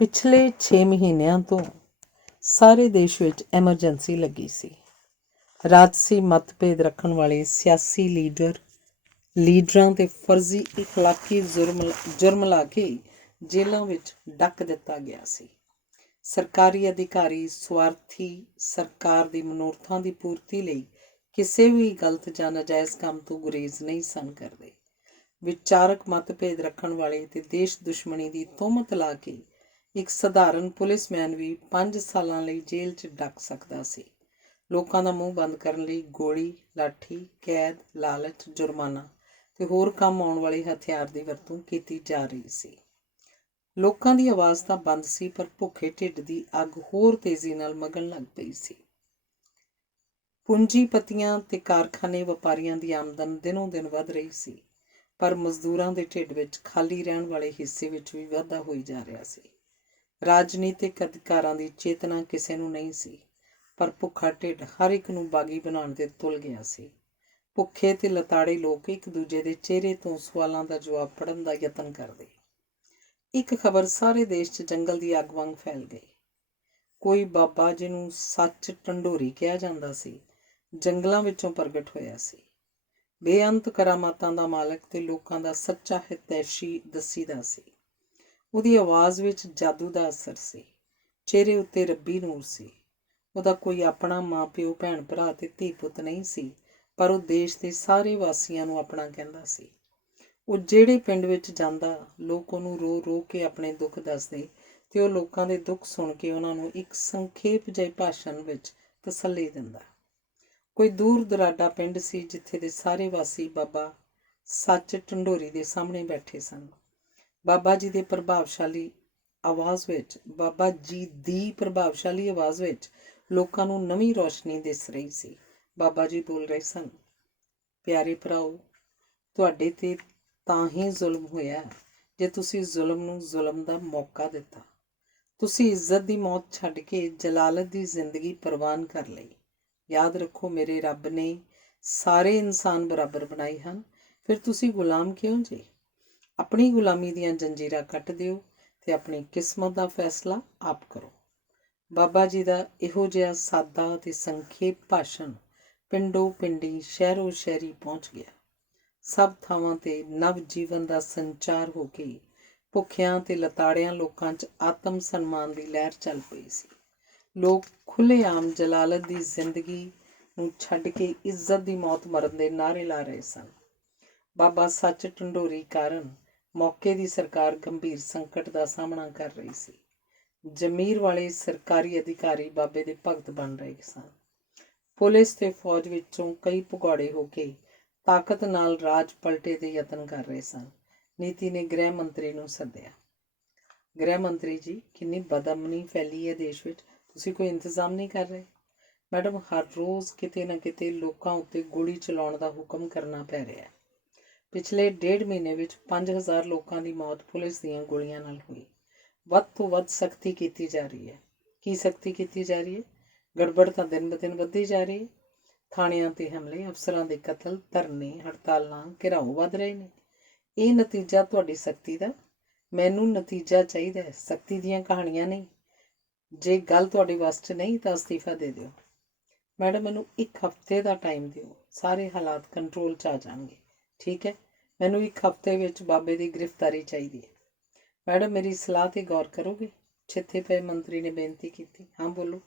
ਪਿਛਲੇ 6 ਮਹੀਨਿਆਂ ਤੋਂ ਸਾਰੇ ਦੇਸ਼ ਵਿੱਚ ਐਮਰਜੈਂਸੀ ਲੱਗੀ ਸੀ। ਰਾਜਸੀ ਮਤਭੇਦ ਰੱਖਣ ਵਾਲੇ ਸਿਆਸੀ ਲੀਡਰਾਂ 'ਤੇ ਫਰਜ਼ੀ ਇਖਲਾਕੀ ਜੁਰਮ ਲਾ ਕੇ ਜੇਲ੍ਹਾਂ ਵਿੱਚ ਡੱਕ ਦਿੱਤਾ ਗਿਆ ਸੀ। ਸਰਕਾਰੀ ਅਧਿਕਾਰੀ ਸਵਾਰਥੀ ਸਰਕਾਰ ਦੀ ਮਨੋਰਥਾਂ ਦੀ ਪੂਰਤੀ ਲਈ ਕਿਸੇ ਵੀ ਗਲਤ ਜਾਂ ਨਾਜਾਇਜ਼ ਕੰਮ ਤੋਂ ਗੁਰੇਜ਼ ਨਹੀਂ ਸਨ ਕਰਦੇ। ਵਿਚਾਰਕ ਮਤਭੇਦ ਰੱਖਣ ਵਾਲੇ ਅਤੇ ਦੇਸ਼ ਦੁਸ਼ਮਣੀ ਦੀ ਤੋਹਮਤ ਲਾ ਕੇ ਇੱਕ ਸਧਾਰਨ ਪੁਲਿਸਮੈਨ ਵੀ 5 ਸਾਲਾਂ ਲਈ ਜੇਲ੍ਹ 'ਚ ਡੱਕ ਸਕਦਾ ਸੀ। ਲੋਕਾਂ ਦਾ ਮੂੰਹ ਬੰਦ ਕਰਨ ਲਈ ਗੋਲੀ, ਲਾਠੀ, ਕੈਦ, ਲਾਲਚ, ਜੁਰਮਾਨਾ ਅਤੇ ਹੋਰ ਕੰਮ ਆਉਣ ਵਾਲੇ ਹਥਿਆਰ ਦੀ ਵਰਤੋਂ ਕੀਤੀ ਜਾ ਰਹੀ ਸੀ। ਲੋਕਾਂ ਦੀ ਆਵਾਜ਼ ਤਾਂ ਬੰਦ ਸੀ, ਪਰ ਭੁੱਖੇ ਢਿੱਡ ਦੀ ਅੱਗ ਹੋਰ ਤੇਜ਼ੀ ਨਾਲ ਮਗਣ ਲੱਗ ਪਈ ਸੀ। ਪੂੰਜੀਪਤੀਆਂ ਅਤੇ ਕਾਰਖਾਨੇ ਵਪਾਰੀਆਂ ਦੀ ਆਮਦਨ ਦਿਨੋਂ ਦਿਨ ਵੱਧ ਰਹੀ ਸੀ, ਪਰ ਮਜ਼ਦੂਰਾਂ ਦੇ ਢਿੱਡ ਵਿੱਚ ਖਾਲੀ ਰਹਿਣ ਵਾਲੇ ਹਿੱਸੇ ਵਿੱਚ ਵੀ ਵਾਧਾ ਹੋਈ ਜਾ ਰਿਹਾ ਸੀ। ਰਾਜਨੀਤਿਕ ਅਧਿਕਾਰਾਂ ਦੀ ਚੇਤਨਾ ਕਿਸੇ ਨੂੰ ਨਹੀਂ ਸੀ, ਪਰ ਭੁੱਖਾ ਢਿੱਡ ਹਰ ਇੱਕ ਨੂੰ ਬਾਗੀ ਬਣਾਉਣ 'ਤੇ ਤੁਲ ਗਿਆ ਸੀ। ਭੁੱਖੇ ਅਤੇ ਲਤਾੜੇ ਲੋਕ ਇੱਕ ਦੂਜੇ ਦੇ ਚਿਹਰੇ ਤੋਂ ਸਵਾਲਾਂ ਦਾ ਜਵਾਬ ਪੜ੍ਹਨ ਦਾ ਯਤਨ ਕਰਦੇ। ਇੱਕ ਖਬਰ ਸਾਰੇ ਦੇਸ਼ 'ਚ ਜੰਗਲ ਦੀ ਅੱਗ ਵਾਂਗ ਫੈਲ ਗਈ। ਕੋਈ ਬਾਬਾ, ਜਿਹਨੂੰ ਸੱਚ ਢੰਡੋਰੀ ਕਿਹਾ ਜਾਂਦਾ ਸੀ, ਜੰਗਲਾਂ ਵਿੱਚੋਂ ਪ੍ਰਗਟ ਹੋਇਆ ਸੀ। ਬੇਅੰਤ ਕਰਾਮਾਤਾਂ ਦਾ ਮਾਲਕ ਤੇ ਲੋਕਾਂ ਦਾ ਸੱਚਾ ਹਿਤੈਸ਼ੀ ਦੱਸੀਦਾ ਸੀ। ਉਹਦੀ ਆਵਾਜ਼ ਵਿੱਚ ਜਾਦੂ ਦਾ ਅਸਰ ਸੀ। ਚਿਹਰੇ ਉੱਤੇ ਰੱਬੀ ਨੂਰ ਸੀ। ਉਹਦਾ ਕੋਈ ਆਪਣਾ ਮਾਂ ਪਿਓ, ਭੈਣ ਭਰਾ ਤੇ ਧੀ ਪੁੱਤ ਨਹੀਂ ਸੀ, ਪਰ ਉਹ ਦੇਸ਼ ਦੇ ਸਾਰੇ ਵਾਸੀਆਂ ਨੂੰ ਆਪਣਾ ਕਹਿੰਦਾ ਸੀ। ਉਹ ਜਿਹੜੇ ਪਿੰਡ ਵਿੱਚ ਜਾਂਦਾ, ਲੋਕ ਉਹਨੂੰ ਰੋ ਰੋ ਕੇ ਆਪਣੇ ਦੁੱਖ ਦੱਸਦੇ ਤੇ ਉਹ ਲੋਕਾਂ ਦੇ ਦੁੱਖ ਸੁਣ ਕੇ ਉਹਨਾਂ ਨੂੰ ਇੱਕ ਸੰਖੇਪ ਜਿਹੇ ਭਾਸ਼ਣ ਵਿੱਚ ਤਸੱਲੀ ਦਿੰਦਾ। ਕੋਈ ਦੂਰ ਦੁਰਾਡਾ ਪਿੰਡ ਸੀ ਜਿੱਥੇ ਦੇ ਸਾਰੇ ਵਾਸੀ ਬਾਬਾ ਸੱਚ ਢੰਡੋਰੀ ਦੇ ਸਾਹਮਣੇ ਬੈਠੇ ਸਨ। ਬਾਬਾ ਜੀ ਦੀ ਪ੍ਰਭਾਵਸ਼ਾਲੀ ਆਵਾਜ਼ ਵਿੱਚ ਲੋਕਾਂ ਨੂੰ ਨਵੀਂ ਰੌਸ਼ਨੀ ਦਿਸ ਰਹੀ ਸੀ। ਬਾਬਾ ਜੀ ਬੋਲ ਰਹੇ ਸਨ, ਪਿਆਰੇ ਭਰਾਓ, ਤੁਹਾਡੇ ਤੇ ਤਾਂ ਹੀ ਜ਼ੁਲਮ ਹੋਇਆ ਜੇ ਤੁਸੀਂ ਜ਼ੁਲਮ ਨੂੰ ਜ਼ੁਲਮ ਦਾ ਮੌਕਾ ਦਿੱਤਾ। ਤੁਸੀਂ ਇੱਜ਼ਤ ਦੀ ਮੌਤ ਛੱਡ ਕੇ ਜਲਾਲਤ ਦੀ ਜ਼ਿੰਦਗੀ ਪ੍ਰਵਾਨ ਕਰ ਲਈ। ਯਾਦ ਰੱਖੋ, ਮੇਰੇ ਰੱਬ ਨੇ ਸਾਰੇ ਇਨਸਾਨ ਬਰਾਬਰ ਬਣਾਏ ਹਨ। ਫਿਰ ਤੁਸੀਂ ਗੁਲਾਮ ਕਿਉਂ ਜੇ? ਆਪਣੀ ਗੁਲਾਮੀ ਦੀਆਂ ਜੰਜੀਰਾਂ ਕੱਟ ਦਿਓ ਤੇ ਆਪਣੀ ਕਿਸਮਤ ਦਾ ਫੈਸਲਾ ਆਪ ਕਰੋ। ਬਾਬਾ ਜੀ ਦਾ ਇਹੋ ਜਿਹਾ ਸਾਦਾ ਅਤੇ ਸੰਖੇਪ ਭਾਸ਼ਣ ਪਿੰਡੋ ਪਿੰਡੀ, ਸ਼ਹਿਰੋ ਸ਼ਹਿਰੀ ਪਹੁੰਚ ਗਿਆ। ਸਭ ਥਾਵਾਂ ਤੇ ਨਵ ਜੀਵਨ ਦਾ ਸੰਚਾਰ ਹੋ ਕੇ ਭੁੱਖਿਆਂ ਤੇ ਲਤਾੜਿਆਂ ਲੋਕਾਂ 'ਚ ਆਤਮ ਸਨਮਾਨ ਦੀ ਲਹਿਰ ਚੱਲ ਪਈ ਸੀ। ਲੋਕ ਖੁੱਲ੍ਹੇਆਮ ਜਲਾਲਤ ਦੀ ਜ਼ਿੰਦਗੀ ਨੂੰ ਛੱਡ ਕੇ ਇੱਜ਼ਤ ਦੀ ਮੌਤ ਮਰਨ ਦੇ ਨਾਅਰੇ ਲਾ ਰਹੇ ਸਨ। ਬਾਬਾ ਸੱਚ ਢੰਡੋਰੀ ਕਾਰਨ ਮੌਕੇ ਦੀ ਸਰਕਾਰ ਗੰਭੀਰ ਸੰਕਟ ਦਾ ਸਾਹਮਣਾ ਕਰ ਰਹੀ ਸੀ। ਜ਼ਮੀਰ ਵਾਲੇ ਸਰਕਾਰੀ ਅਧਿਕਾਰੀ ਬਾਬੇ ਦੇ ਭਗਤ ਬਣ ਰਹੇ ਸਨ। ਪੁਲਿਸ ਤੇ ਫੌਜ ਵਿੱਚੋਂ ਕਈ ਭਗੌੜੇ ਹੋ ਕੇ ਤਾਕਤ ਨਾਲ ਰਾਜ ਪਲਟੇ ਦੇ ਯਤਨ ਕਰ ਰਹੇ ਸਨ। ਨੀਤੀ ਨੇ ਗ੍ਰਹਿ ਮੰਤਰੀ ਨੂੰ ਸੱਦਿਆ। ਗ੍ਰਹਿ ਮੰਤਰੀ ਜੀ, ਕਿੰਨੀ ਬਦਅਮਨੀ ਫੈਲੀ ਹੈ ਦੇਸ਼ ਵਿੱਚ, ਤੁਸੀਂ ਕੋਈ ਇੰਤਜ਼ਾਮ ਨਹੀਂ ਕਰ ਰਹੇ? ਮੈਡਮ, ਹਰ ਰੋਜ਼ ਕਿਤੇ ਨਾ ਕਿਤੇ ਲੋਕਾਂ ਉੱਤੇ ਗੋਲੀ ਚਲਾਉਣ ਦਾ ਹੁਕਮ ਕਰਨਾ ਪੈ ਰਿਹਾ ਹੈ। ਪਿਛਲੇ 1.5 ਮਹੀਨੇ ਵਿੱਚ 5000 ਲੋਕਾਂ ਦੀ ਮੌਤ ਪੁਲਿਸ ਦੀਆਂ ਗੋਲੀਆਂ ਨਾਲ ਹੋਈ। ਵੱਧ ਤੋਂ ਵੱਧ ਸਖਤੀ ਕੀਤੀ ਜਾ ਰਹੀ ਹੈ। ਕੀ ਸਖਤੀ ਕੀਤੀ ਜਾ ਰਹੀ ਹੈ? ਗੜਬੜ ਤਾਂ ਦਿਨ ਬ ਦਿਨ ਵੱਧਦੀ ਜਾ ਰਹੀ ਹੈ। ਥਾਣਿਆਂ 'ਤੇ ਹਮਲੇ, ਅਫਸਰਾਂ ਦੇ ਕਤਲ, ਧਰਨੇ, ਹੜਤਾਲਾਂ, ਘਿਰਾਓ ਵੱਧ ਰਹੇ ਨੇ। ਇਹ ਨਤੀਜਾ ਤੁਹਾਡੀ ਸਖਤੀ ਦਾ? ਮੈਨੂੰ ਨਤੀਜਾ ਚਾਹੀਦਾ ਹੈ, ਸਖਤੀ ਦੀਆਂ ਕਹਾਣੀਆਂ ਨਹੀਂ। ਜੇ ਗੱਲ ਤੁਹਾਡੇ ਵੱਸ 'ਚ ਨਹੀਂ ਤਾਂ ਅਸਤੀਫਾ ਦੇ ਦਿਓ। ਮੈਡਮ, ਮੈਨੂੰ 1 ਹਫ਼ਤੇ ਦਾ ਟਾਈਮ ਦਿਓ, ਸਾਰੇ ਹਾਲਾਤ ਕੰਟਰੋਲ 'ਚ ਆ ਜਾਣਗੇ। ਠੀਕ ਹੈ, ਮੈਨੂੰ 1 ਹਫ਼ਤੇ ਵਿੱਚ ਬਾਬੇ ਦੀ ਗ੍ਰਿਫਤਾਰੀ ਚਾਹੀਦੀ ਹੈ। ਮੈਡਮ, ਮੇਰੀ ਸਲਾਹ 'ਤੇ ਗੌਰ ਕਰੋਗੇ? ਛਿੱਥੇ ਪਏ ਮੰਤਰੀ ਨੇ ਬੇਨਤੀ ਕੀਤੀ। ਹਾਂ, ਬੋਲੋ।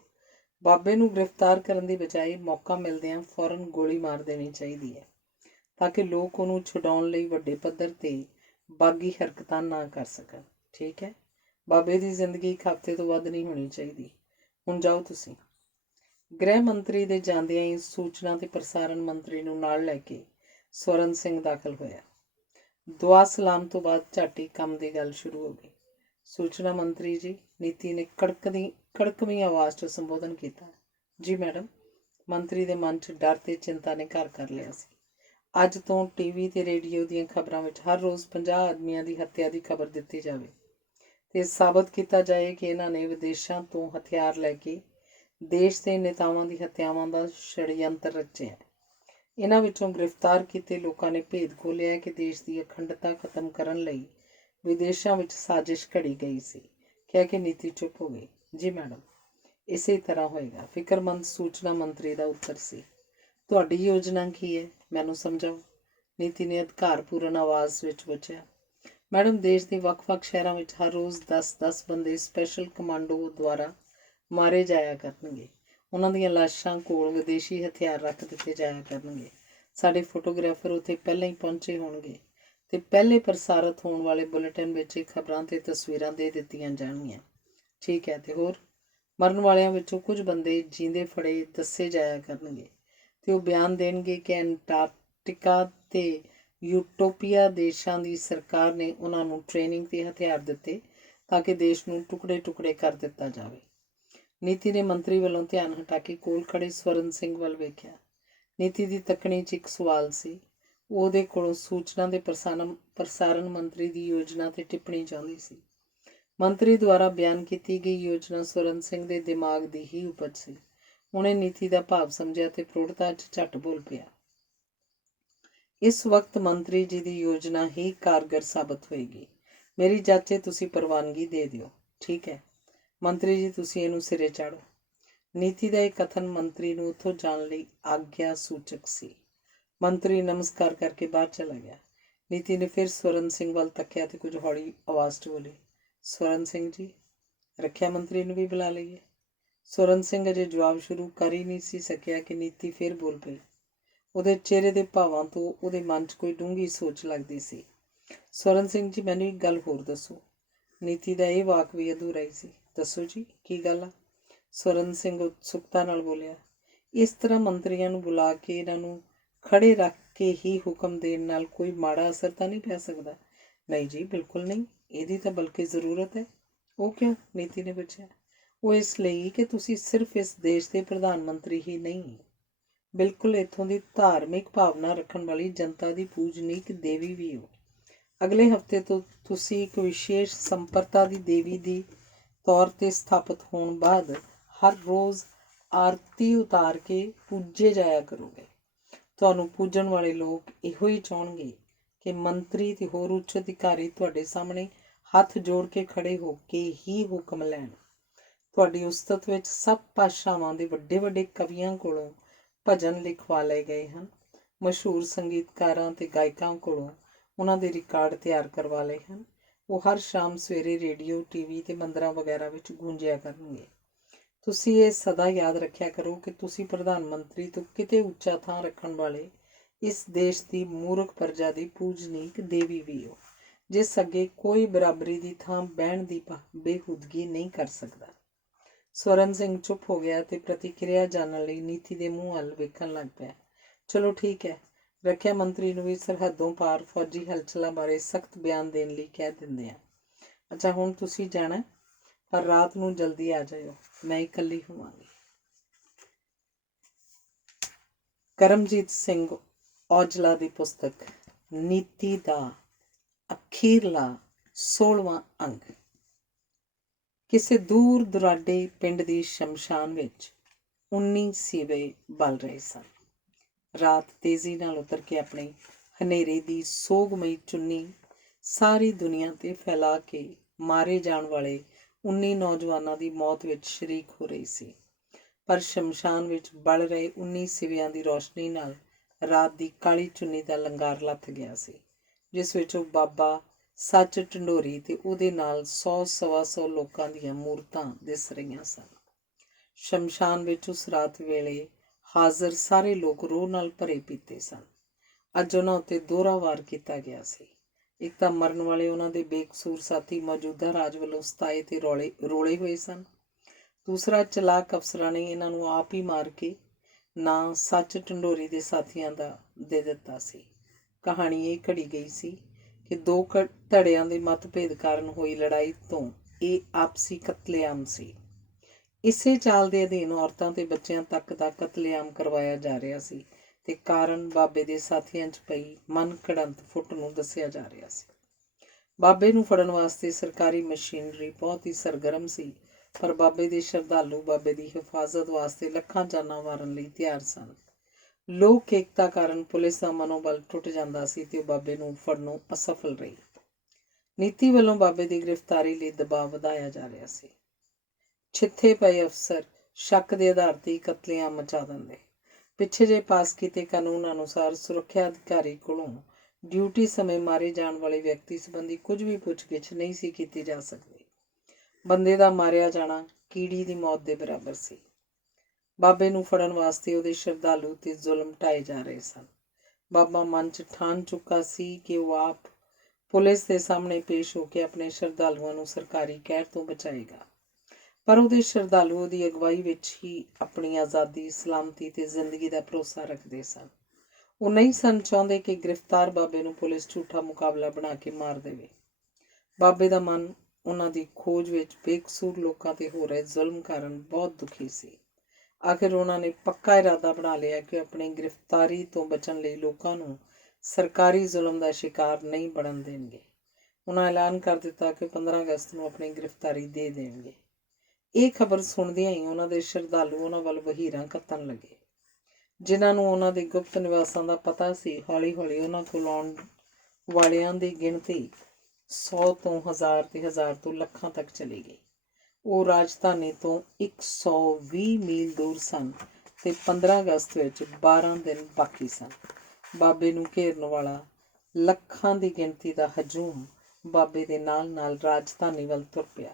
ਬਾਬੇ ਨੂੰ ਗ੍ਰਿਫਤਾਰ ਕਰਨ ਦੀ ਬਜਾਏ ਮੌਕਾ ਮਿਲਦਿਆਂ ਫੌਰਨ ਗੋਲੀ ਮਾਰ ਦੇਣੀ ਚਾਹੀਦੀ ਹੈ, ਤਾਂ ਕਿ ਲੋਕ ਉਹਨੂੰ ਛੁਡਾਉਣ ਲਈ ਵੱਡੇ ਪੱਧਰ 'ਤੇ ਬਾਗੀ ਹਰਕਤਾਂ ਨਾ ਕਰ ਸਕਣ। ਠੀਕ ਹੈ, ਬਾਬੇ ਦੀ ਜ਼ਿੰਦਗੀ 1 ਹਫ਼ਤੇ ਤੋਂ ਵੱਧ ਨਹੀਂ ਹੋਣੀ ਚਾਹੀਦੀ। ਹੁਣ ਜਾਓ ਤੁਸੀਂ। ਗ੍ਰਹਿ ਮੰਤਰੀ ਦੇ ਜਾਂਦਿਆਂ ਹੀ ਸੂਚਨਾ ਤੇ ਪ੍ਰਸਾਰਣ ਮੰਤਰੀ ਨੂੰ ਨਾਲ ਲੈ ਕੇ ਸਵਰਨ ਸਿੰਘ ਦਾਖਲ ਹੋਇਆ। ਦੁਆ ਸਲਾਮ ਤੋਂ ਬਾਅਦ ਝਾਟੀ ਕੰਮ ਦੀ ਗੱਲ ਸ਼ੁਰੂ ਹੋ ਗਈ। ਸੂਚਨਾ ਮੰਤਰੀ ਜੀ, ਨੀਤੀ ਨੇ ਕੜਕਵੀਂ ਆਵਾਜ਼ 'ਚ ਸੰਬੋਧਨ ਕੀਤਾ। ਜੀ ਮੈਡਮ। ਮੰਤਰੀ ਦੇ ਮਨ 'ਚ ਡਰ ਤੇ ਚਿੰਤਾ ਨੇ ਘਰ ਕਰ ਲਿਆ ਸੀ। ਅੱਜ ਤੋਂ ਟੀਵੀ ਤੇ ਰੇਡੀਓ ਦੀਆਂ ਖਬਰਾਂ ਵਿੱਚ ਹਰ ਰੋਜ਼ 50 ਆਦਮੀਆਂ ਦੀ ਹੱਤਿਆ ਦੀ ਖਬਰ ਦਿੱਤੀ ਜਾਵੇ ਤੇ ਸਾਬਤ ਕੀਤਾ ਜਾਏ ਕਿ ਇਹਨਾਂ ਨੇ ਵਿਦੇਸ਼ਾਂ ਤੋਂ ਹਥਿਆਰ ਲੈ ਕੇ ਦੇਸ਼ ਦੇ ਨੇਤਾਵਾਂ ਦੀ ਹੱਤਿਆਵਾਂ ਦਾ ਛੜਯੰਤਰ ਰਚਿਆ। ਇਹਨਾਂ ਵਿੱਚੋਂ ਗ੍ਰਿਫਤਾਰ ਕੀਤੇ ਲੋਕਾਂ ਨੇ ਭੇਦ ਖੋਲ੍ਹਿਆ ਕਿ ਦੇਸ਼ ਦੀ ਅਖੰਡਤਾ ਖਤਮ ਕਰਨ ਲਈ ਵਿਦੇਸ਼ਾਂ ਵਿੱਚ ਸਾਜ਼ਿਸ਼ ਘੜੀ ਗਈ ਸੀ। ਕਹਿ ਕੇ ਨੀਤੀ ਚੁੱਪ ਹੋ ਗਈ। ਜੀ ਮੈਡਮ, ਇਸੇ ਤਰ੍ਹਾਂ ਹੋਏਗਾ। ਫਿਕਰਮੰਦ ਸੂਚਨਾ ਮੰਤਰੀ ਦਾ ਉੱਤਰ ਸੀ। ਤੁਹਾਡੀ ਯੋਜਨਾ ਕੀ ਹੈ, ਮੈਨੂੰ ਸਮਝਾਓ। ਨੀਤੀ ਨੇ ਅਧਿਕਾਰਪੂਰਨ ਆਵਾਜ਼ ਵਿੱਚ ਪੁੱਛਿਆ। ਮੈਡਮ, ਦੇਸ਼ ਦੇ ਵੱਖ-ਵੱਖ ਸ਼ਹਿਰਾਂ ਵਿੱਚ ਹਰ ਰੋਜ਼ 10-10 ਬੰਦੇ ਸਪੈਸ਼ਲ ਕਮਾਂਡੋ ਦੁਆਰਾ ਮਾਰੇ ਜਾਇਆ ਕਰਨਗੇ। ਉਹਨਾਂ ਦੀਆਂ ਲਾਸ਼ਾਂ ਕੋਲ ਵਿਦੇਸ਼ੀ ਹਥਿਆਰ ਰੱਖ ਦਿੱਤੇ ਜਾਇਆ ਕਰਨਗੇ। ਸਾਡੇ ਫੋਟੋਗ੍ਰਾਫਰ ਉੱਥੇ ਪਹਿਲਾਂ ਹੀ ਪਹੁੰਚੇ ਹੋਣਗੇ ਤੇ ਪਹਿਲੇ ਪ੍ਰਸਾਰਿਤ ਹੋਣ ਵਾਲੇ ਬੁਲੇਟਿਨ ਵਿੱਚ ਇਹ ਖਬਰਾਂ ਤੇ ਤਸਵੀਰਾਂ ਦੇ ਦਿੱਤੀਆਂ ਜਾਣਗੀਆਂ। ਠੀਕ ਹੈ, ਤੇ ਹੋਰ? ਮਰਨ ਵਾਲਿਆਂ ਵਿੱਚੋਂ ਕੁਝ ਬੰਦੇ ਜੀਂਦੇ ਫੜੇ ਦੱਸੇ ਜਾਇਆ ਕਰਨਗੇ ਤੇ ਉਹ ਬਿਆਨ ਦੇਣਗੇ ਕਿ ਅੰਟਾਰਕਟਿਕਾ ਤੇ ਯੂਟੋਪੀਆ ਦੇਸ਼ਾਂ ਦੀ ਸਰਕਾਰ ਨੇ ਉਹਨਾਂ ਨੂੰ ਟ੍ਰੇਨਿੰਗ ਤੇ ਹਥਿਆਰ ਦਿੱਤੇ ਤਾਂ ਕਿ ਦੇਸ਼ ਨੂੰ ਟੁਕੜੇ-ਟੁਕੜੇ ਕਰ ਦਿੱਤਾ ਜਾਵੇ। ਨੀਤੀ ਨੇ ਮੰਤਰੀ ਵੱਲੋਂ ਧਿਆਨ ਹਟਾ ਕੇ ਕੋਲ ਖੜੇ ਸਵਰਨ ਸਿੰਘ ਵੱਲ ਵੇਖਿਆ। ਨੀਤੀ ਦੀ ਤੱਕਣੀ 'ਚ ਇੱਕ ਸਵਾਲ ਸੀ। ਉਹ ਉਹਦੇ ਕੋਲੋਂ ਸੂਚਨਾ ਦੇ ਪ੍ਰਸਾਰਣ ਮੰਤਰੀ ਦੀ ਯੋਜਨਾ 'ਤੇ ਟਿੱਪਣੀ ਚਾਹੁੰਦੀ ਸੀ। ਮੰਤਰੀ ਦੁਆਰਾ ਬਿਆਨ ਕੀਤੀ ਗਈ ਯੋਜਨਾ ਸਵਰਨ ਸਿੰਘ ਦੇ ਦਿਮਾਗ ਦੀ ਹੀ ਉਪਜ ਸੀ। ਉਹਨੇ ਨੀਤੀ ਦਾ ਭਾਵ ਸਮਝਿਆ ਤੇ ਪ੍ਰੋੜਤਾ 'ਚ ਝੱਟ ਬੋਲ ਪਿਆ। ਇਸ ਵਕਤ ਮੰਤਰੀ ਜੀ ਦੀ ਯੋਜਨਾ ਹੀ ਕਾਰਗਰ ਸਾਬਤ ਹੋਏਗੀ। ਮੇਰੀ ਜਾਚੇ ਤੁਸੀਂ ਪ੍ਰਵਾਨਗੀ ਦੇ ਦਿਓ। ਠੀਕ ਹੈ ਮੰਤਰੀ ਜੀ, ਤੁਸੀਂ ਇਹਨੂੰ ਸਿਰੇ ਚਾੜੋ। ਨੀਤੀ ਦਾ ਇਹ ਕਥਨ ਮੰਤਰੀ ਨੂੰ ਉੱਥੋਂ ਜਾਣ ਲਈ ਆਗਿਆ ਸੂਚਕ ਸੀ। ਮੰਤਰੀ ਨਮਸਕਾਰ ਕਰਕੇ ਬਾਹਰ ਚਲਾ ਗਿਆ। ਨੀਤੀ ਨੇ ਫਿਰ ਸਵਰਨ ਸਿੰਘ ਵੱਲ ਤੱਕਿਆ ਤੇ ਕੁਝ ਹੌਲੀ ਆਵਾਜ਼ 'ਚ ਬੋਲੀ, ਸਵਰਨ ਸਿੰਘ ਜੀ। ਰੱਖਿਆ ਮੰਤਰੀ ਨੂੰ ਵੀ ਬੁਲਾ ਲਈਏ। ਸਵਰਨ ਸਿੰਘ ਅਜੇ ਜਵਾਬ ਸ਼ੁਰੂ ਕਰ ਹੀ ਨਹੀਂ ਸੀ ਸਕਿਆ ਕਿ ਨੀਤੀ ਫਿਰ ਬੋਲ ਪਈ। ਉਹਦੇ ਚਿਹਰੇ ਦੇ ਭਾਵਾਂ ਤੋਂ ਉਹਦੇ ਮਨ 'ਚ ਕੋਈ ਡੂੰਘੀ ਸੋਚ ਲੱਗਦੀ ਸੀ। ਸਵਰਨ ਸਿੰਘ ਜੀ, ਮੈਨੂੰ ਇੱਕ ਗੱਲ ਹੋਰ ਦੱਸੋ। ਨੀਤੀ ਦਾ ਇਹ ਵਾਕ ਵੀ ਅਧੂਰਾ ਹੀ ਸੀ। ਦੱਸੋ ਜੀ, ਕੀ ਗੱਲ ਆ? ਸਵਰਨ ਸਿੰਘ ਉਤਸੁਕਤਾ ਨਾਲ ਬੋਲਿਆ। ਇਸ ਤਰ੍ਹਾਂ ਮੰਤਰੀਆਂ ਨੂੰ ਬੁਲਾ ਕੇ ਇਹਨਾਂ ਨੂੰ ਖੜੇ ਰੱਖ ਕੇ ਹੀ ਹੁਕਮ ਦੇਣ ਨਾਲ ਕੋਈ ਮਾੜਾ ਅਸਰ ਤਾਂ ਨਹੀਂ ਪੈ ਸਕਦਾ? ਨਹੀਂ ਜੀ, ਬਿਲਕੁਲ ਨਹੀਂ, ਇਹਦੀ ਤਾਂ ਬਲਕਿ ਜ਼ਰੂਰਤ ਹੈ। ਉਹ ਕਿਉਂ? ਨੀਤੀ ਨੇ ਪੁੱਛਿਆ। ਉਹ ਇਸ ਲਈ ਕਿ ਤੁਸੀਂ ਸਿਰਫ ਇਸ ਦੇਸ਼ ਦੇ ਪ੍ਰਧਾਨ ਮੰਤਰੀ ਹੀ ਨਹੀਂ, ਬਿਲਕੁਲ ਇੱਥੋਂ ਦੀ ਧਾਰਮਿਕ ਭਾਵਨਾ ਰੱਖਣ ਵਾਲੀ ਜਨਤਾ ਦੀ ਪੂਜਨੀਕ ਦੇਵੀ ਵੀ ਹੋ। ਅਗਲੇ ਹਫ਼ਤੇ ਤੋਂ ਤੁਸੀਂ ਇੱਕ ਵਿਸ਼ੇਸ਼ ਸੰਪਰਤਾ ਦੀ ਦੇਵੀ ਦੀ ਤੌਰ 'ਤੇ ਸਥਾਪਿਤ ਹੋਣ ਬਾਅਦ ਹਰ ਰੋਜ਼ ਆਰਤੀ ਉਤਾਰ ਕੇ ਪੂਜੇ ਜਾਇਆ ਕਰੋਗੇ। ਤੁਹਾਨੂੰ ਪੂਜਣ ਵਾਲੇ ਲੋਕ ਇਹੋ ਹੀ ਚਾਹੁਣਗੇ ਕਿ ਮੰਤਰੀ ਤੇ ਹੋਰ ਉੱਚ ਅਧਿਕਾਰੀ ਤੁਹਾਡੇ ਸਾਹਮਣੇ ਹੱਥ ਜੋੜ ਕੇ ਖੜੇ ਹੋ ਕੇ ਹੀ ਹੁਕਮ ਲੈਣ। ਤੁਹਾਡੀ ਉਸਤਤ ਵਿੱਚ ਸਭ ਭਾਸ਼ਾਵਾਂ ਦੇ ਵੱਡੇ ਵੱਡੇ ਕਵੀਆਂ ਕੋਲੋਂ ਭਜਨ ਲਿਖਵਾ ਲਏ ਗਏ ਹਨ। ਮਸ਼ਹੂਰ ਸੰਗੀਤਕਾਰਾਂ ਤੇ ਗਾਇਕਾਂ ਕੋਲੋਂ ਉਹਨਾਂ ਦੇ ਰਿਕਾਰਡ ਤਿਆਰ ਕਰਵਾ ਲਏ ਹਨ। ਉਹ ਹਰ ਸ਼ਾਮ ਸਵੇਰੇ ਰੇਡੀਓ, ਟੀਵੀ ਤੇ ਮੰਦਰਾਂ ਵਗੈਰਾ ਵਿੱਚ ਗੂੰਜਿਆ ਕਰਨਗੇ। ਤੁਸੀਂ ਇਹ ਸਦਾ ਯਾਦ ਰੱਖਿਆ ਕਰੋ ਕਿ ਤੁਸੀਂ ਪ੍ਰਧਾਨ ਮੰਤਰੀ ਤੋਂ ਕਿਤੇ ਉੱਚਾ ਥਾਂ ਰੱਖਣ ਵਾਲੇ ਇਸ ਦੇਸ਼ ਦੀ ਮੂਰਖ ਪ੍ਰਜਾ ਦੀ ਪੂਜਨੀਕ ਦੇਵੀ ਵੀ ਹੋ, ਜਿਸ ਅੱਗੇ ਕੋਈ ਬਰਾਬਰੀ ਦੀ ਥਾਂ ਬਹਿਣ ਦੀ ਬੇਹੂਦਗੀ ਨਹੀਂ ਕਰ ਸਕਦਾ। ਸਵਰਨ ਸਿੰਘ ਚੁੱਪ ਹੋ ਗਿਆ ਤੇ ਪ੍ਰਤੀਕਿਰਿਆ ਜਾਣਨ ਲਈ ਨੀਤੀ ਦੇ ਮੂੰਹ ਵੱਲ ਵੇਖਣ ਲੱਗ ਪਿਆ। ਚਲੋ ਠੀਕ ਹੈ, ਰੱਖਿਆ ਮੰਤਰੀ ਨੂੰ ਵੀ ਸਰਹੱਦੋਂ ਪਾਰ ਫੌਜੀ ਹਲਚਲਾਂ ਬਾਰੇ ਸਖਤ ਬਿਆਨ ਦੇਣ ਲਈ ਕਹਿ ਦਿੰਦੇ ਆ। ਅੱਛਾ, ਹੁਣ ਤੁਸੀਂ ਜਾਣਾ, ਪਰ ਰਾਤ ਨੂੰ ਜਲਦੀ ਆ ਜਾਇਓ, ਮੈਂ ਇਕੱਲੀ ਹੋਵਾਂਗੀ। ਕਰਮਜੀਤ ਸਿੰਘ ਔਜਲਾ ਦੀ ਪੁਸਤਕ ਨੀਤੀ ਦਾ ਅਖੀਰਲਾ 16ਵਾਂ ਅੰਗ। ਕਿਸੇ ਦੂਰ ਦੁਰਾਡੇ ਪਿੰਡ ਦੀ ਸ਼ਮਸ਼ਾਨ ਵਿੱਚ 19 ਸੀਵੇ ਬਲ ਰਹੇ ਸਨ। ਰਾਤ ਤੇਜ਼ੀ ਨਾਲ ਉਤਰ ਕੇ ਆਪਣੀ ਹਨੇਰੇ ਦੀ ਸੋਗਮਈ ਚੁੰਨੀ ਸਾਰੀ ਦੁਨੀਆ 'ਤੇ ਫੈਲਾ ਕੇ ਮਾਰੇ ਜਾਣ ਵਾਲੇ 19 ਨੌਜਵਾਨਾਂ ਦੀ ਮੌਤ ਵਿੱਚ ਸ਼ਰੀਕ ਹੋ ਰਹੀ ਸੀ। ਪਰ ਸ਼ਮਸ਼ਾਨ ਵਿੱਚ ਬਲ ਰਹੇ 19 ਸਿਵਿਆਂ ਦੀ ਰੌਸ਼ਨੀ ਨਾਲ ਰਾਤ ਦੀ ਕਾਲੀ ਚੁੰਨੀ ਦਾ ਲੰਗਾਰ ਲੱਥ ਗਿਆ ਸੀ, ਜਿਸ ਵਿੱਚ ਉਹ ਬਾਬਾ ਸੱਚ ਢੰਡੋਰੀ ਤੇ ਉਹਦੇ ਨਾਲ 100-125 ਲੋਕਾਂ ਦੀਆਂ ਮੂਰਤਾਂ ਦਿਸ ਰਹੀਆਂ ਸਨ। ਸ਼ਮਸ਼ਾਨ ਵਿੱਚ ਉਸ ਰਾਤ ਵੇਲੇ ਹਾਜ਼ਰ ਸਾਰੇ ਲੋਕ ਰੋਹ ਨਾਲ ਭਰੇ ਪੀਤੇ ਸਨ। ਅੱਜ ਉਹਨਾਂ ਉੱਤੇ ਦੋਹਰਾ ਵਾਰ ਕੀਤਾ ਗਿਆ ਸੀ। ਇੱਕ ਤਾਂ ਮਰਨ ਵਾਲੇ ਉਹਨਾਂ ਦੇ ਬੇਕਸੂਰ ਸਾਥੀ ਮੌਜੂਦਾ ਰਾਜ ਵੱਲੋਂ ਸਤਾਏ ਤੇ ਰੋਲੇ ਹੋਏ ਸਨ। ਦੂਸਰਾ, ਚਲਾਕ ਅਫਸਰਾਂ ਨੇ ਇਹਨਾਂ ਨੂੰ ਆਪ ਹੀ ਮਾਰ ਕੇ ਨਾਂ ਸੱਚ ਢੰਡੋਰੀ ਦੇ ਸਾਥੀਆਂ ਦਾ ਦੇ ਦਿੱਤਾ ਸੀ। ਕਹਾਣੀ ਇਹ ਘੜੀ ਗਈ ਸੀ ਕਿ ਦੋ ਧੜਿਆਂ ਦੇ ਮਤਭੇਦ ਕਾਰਨ ਹੋਈ ਲੜਾਈ ਤੋਂ ਇਹ ਆਪਸੀ ਕਤਲੇਆਮ ਸੀ। ਇਸੇ ਚਾਲ ਦੇ ਅਧੀਨ ਔਰਤਾਂ ਤੇ ਬੱਚਿਆਂ ਤੱਕ ਦਾ ਕਤਲੇਆਮ ਕਰਵਾਇਆ ਜਾ ਰਿਹਾ ਸੀ ਤੇ ਕਾਰਨ ਬਾਬੇ ਦੇ ਸਾਥੀਆਂ 'ਚ ਪਈ ਮਨ ਘੜੰਤ ਫੁੱਟ ਨੂੰ ਦੱਸਿਆ ਜਾ ਰਿਹਾ ਸੀ। ਬਾਬੇ ਨੂੰ ਫੜਨ ਵਾਸਤੇ ਸਰਕਾਰੀ ਮਸ਼ੀਨਰੀ ਬਹੁਤ ਹੀ ਸਰਗਰਮ ਸੀ, ਪਰ ਬਾਬੇ ਦੇ ਸ਼ਰਧਾਲੂ ਬਾਬੇ ਦੀ ਹਿਫਾਜ਼ਤ ਵਾਸਤੇ ਲੱਖਾਂ ਜਾਨਾਂ ਵਾਰਨ ਲਈ ਤਿਆਰ ਸਨ। ਲੋਕ ਏਕਤਾ ਕਾਰਨ ਪੁਲਿਸ ਦਾ ਮਨੋਬਲ ਟੁੱਟ ਜਾਂਦਾ ਸੀ ਤੇ ਉਹ ਬਾਬੇ ਨੂੰ ਫੜਨੋਂ ਅਸਫਲ ਰਹੀ। ਨੀਤੀ ਵੱਲੋਂ ਬਾਬੇ ਦੀ ਗ੍ਰਿਫਤਾਰੀ ਲਈ ਦਬਾਅ ਵਧਾਇਆ ਜਾ ਰਿਹਾ ਸੀ। ਛਿੱਥੇ ਪਏ ਅਫਸਰ ਸ਼ੱਕ ਦੇ ਆਧਾਰ 'ਤੇ ਕਤਲੇਆਮ ਮਚਾ ਦਿੰਦੇ। ਪਿੱਛੇ ਜੇ ਪਾਸ ਕੀਤੇ ਕਾਨੂੰਨ ਅਨੁਸਾਰ ਸੁਰੱਖਿਆ ਅਧਿਕਾਰੀ ਕੋਲੋਂ ਡਿਊਟੀ ਸਮੇਂ ਮਾਰੇ ਜਾਣ ਵਾਲੇ ਵਿਅਕਤੀ ਸੰਬੰਧੀ ਕੁਝ ਵੀ ਪੁੱਛਗਿੱਛ ਨਹੀਂ ਸੀ ਕੀਤੀ ਜਾ ਸਕਦੀ। ਬੰਦੇ ਦਾ ਮਾਰਿਆ ਜਾਣਾ ਕੀੜੀ ਦੀ ਮੌਤ ਦੇ ਬਰਾਬਰ ਸੀ। ਬਾਬੇ ਨੂੰ ਫੜਨ ਵਾਸਤੇ ਉਹਦੇ ਸ਼ਰਧਾਲੂ ਤੇ ਜ਼ੁਲਮ ਢਾਏ ਜਾ ਰਹੇ ਸਨ। ਬਾਬਾ ਮਨ 'ਚ ਠਾਣ ਚੁੱਕਾ ਸੀ ਕਿ ਉਹ ਆਪ ਪੁਲਿਸ ਦੇ ਸਾਹਮਣੇ ਪੇਸ਼ ਹੋ ਕੇ ਆਪਣੇ ਸ਼ਰਧਾਲੂਆਂ ਨੂੰ ਸਰਕਾਰੀ ਕਹਿਰ ਤੋਂ ਬਚਾਏਗਾ। ਪਰ ਉਹਦੇ ਸ਼ਰਧਾਲੂ ਉਹਦੀ ਅਗਵਾਈ ਵਿੱਚ ਹੀ ਆਪਣੀ ਆਜ਼ਾਦੀ, ਸਲਾਮਤੀ ਤੇ ਜ਼ਿੰਦਗੀ ਦਾ ਭਰੋਸਾ ਰੱਖਦੇ ਸਨ। ਉਹ ਨਹੀਂ ਸਨ ਚਾਹੁੰਦੇ ਕਿ ਗ੍ਰਿਫਤਾਰ ਬਾਬੇ ਨੂੰ ਪੁਲਿਸ ਝੂਠਾ ਮੁਕਾਬਲਾ ਬਣਾ ਕੇ ਮਾਰ ਦੇਵੇ। ਬਾਬੇ ਦਾ ਮਨ ਉਹਨਾਂ ਦੀ ਖੋਜ ਵਿੱਚ ਬੇਕਸੂਰ ਲੋਕਾਂ 'ਤੇ ਹੋ ਰਹੇ ਜ਼ੁਲਮ ਕਾਰਨ ਬਹੁਤ ਦੁਖੀ ਸੀ। ਆਖਿਰ ਉਹਨਾਂ ਨੇ ਪੱਕਾ ਇਰਾਦਾ ਬਣਾ ਲਿਆ ਕਿ ਆਪਣੀ ਗ੍ਰਿਫਤਾਰੀ ਤੋਂ ਬਚਣ ਲਈ ਲੋਕਾਂ ਨੂੰ ਸਰਕਾਰੀ ਜ਼ੁਲਮ ਦਾ ਸ਼ਿਕਾਰ ਨਹੀਂ ਬਣਨ ਦੇਣਗੇ। ਉਹਨਾਂ ਐਲਾਨ ਕਰ ਦਿੱਤਾ ਕਿ 15 ਅਗਸਤ ਨੂੰ ਆਪਣੀ ਗ੍ਰਿਫਤਾਰੀ ਦੇ ਦੇਣਗੇ। ਇਹ ਖਬਰ ਸੁਣਦਿਆਂ ਹੀ ਉਹਨਾਂ ਦੇ ਸ਼ਰਧਾਲੂ ਉਹਨਾਂ ਵੱਲ ਵਹੀਰਾਂ ਕੱਤਣ ਲੱਗੇ। ਜਿਨ੍ਹਾਂ ਨੂੰ ਉਹਨਾਂ ਦੇ ਗੁਪਤ ਨਿਵਾਸਾਂ ਦਾ ਪਤਾ ਸੀ, ਹੌਲੀ ਹੌਲੀ ਉਹਨਾਂ ਕੋਲ ਆਉਣ ਵਾਲਿਆਂ ਦੀ ਗਿਣਤੀ 100 ਤੋਂ 1000 ਤੇ 1000 ਤੋਂ ਲੱਖਾਂ ਤੱਕ ਚਲੀ ਗਈ। ਉਹ ਰਾਜਧਾਨੀ ਤੋਂ 120 ਮੀਲ ਦੂਰ ਸਨ ਤੇ 15 ਅਗਸਤ ਵਿੱਚ 12 ਦਿਨ ਬਾਕੀ ਸਨ। ਬਾਬੇ ਨੂੰ ਘੇਰਨ ਵਾਲਾ ਲੱਖਾਂ ਦੀ ਗਿਣਤੀ ਦਾ ਹਜੂਮ ਬਾਬੇ ਦੇ ਨਾਲ ਨਾਲ ਰਾਜਧਾਨੀ ਵੱਲ ਤੁਰ ਪਿਆ।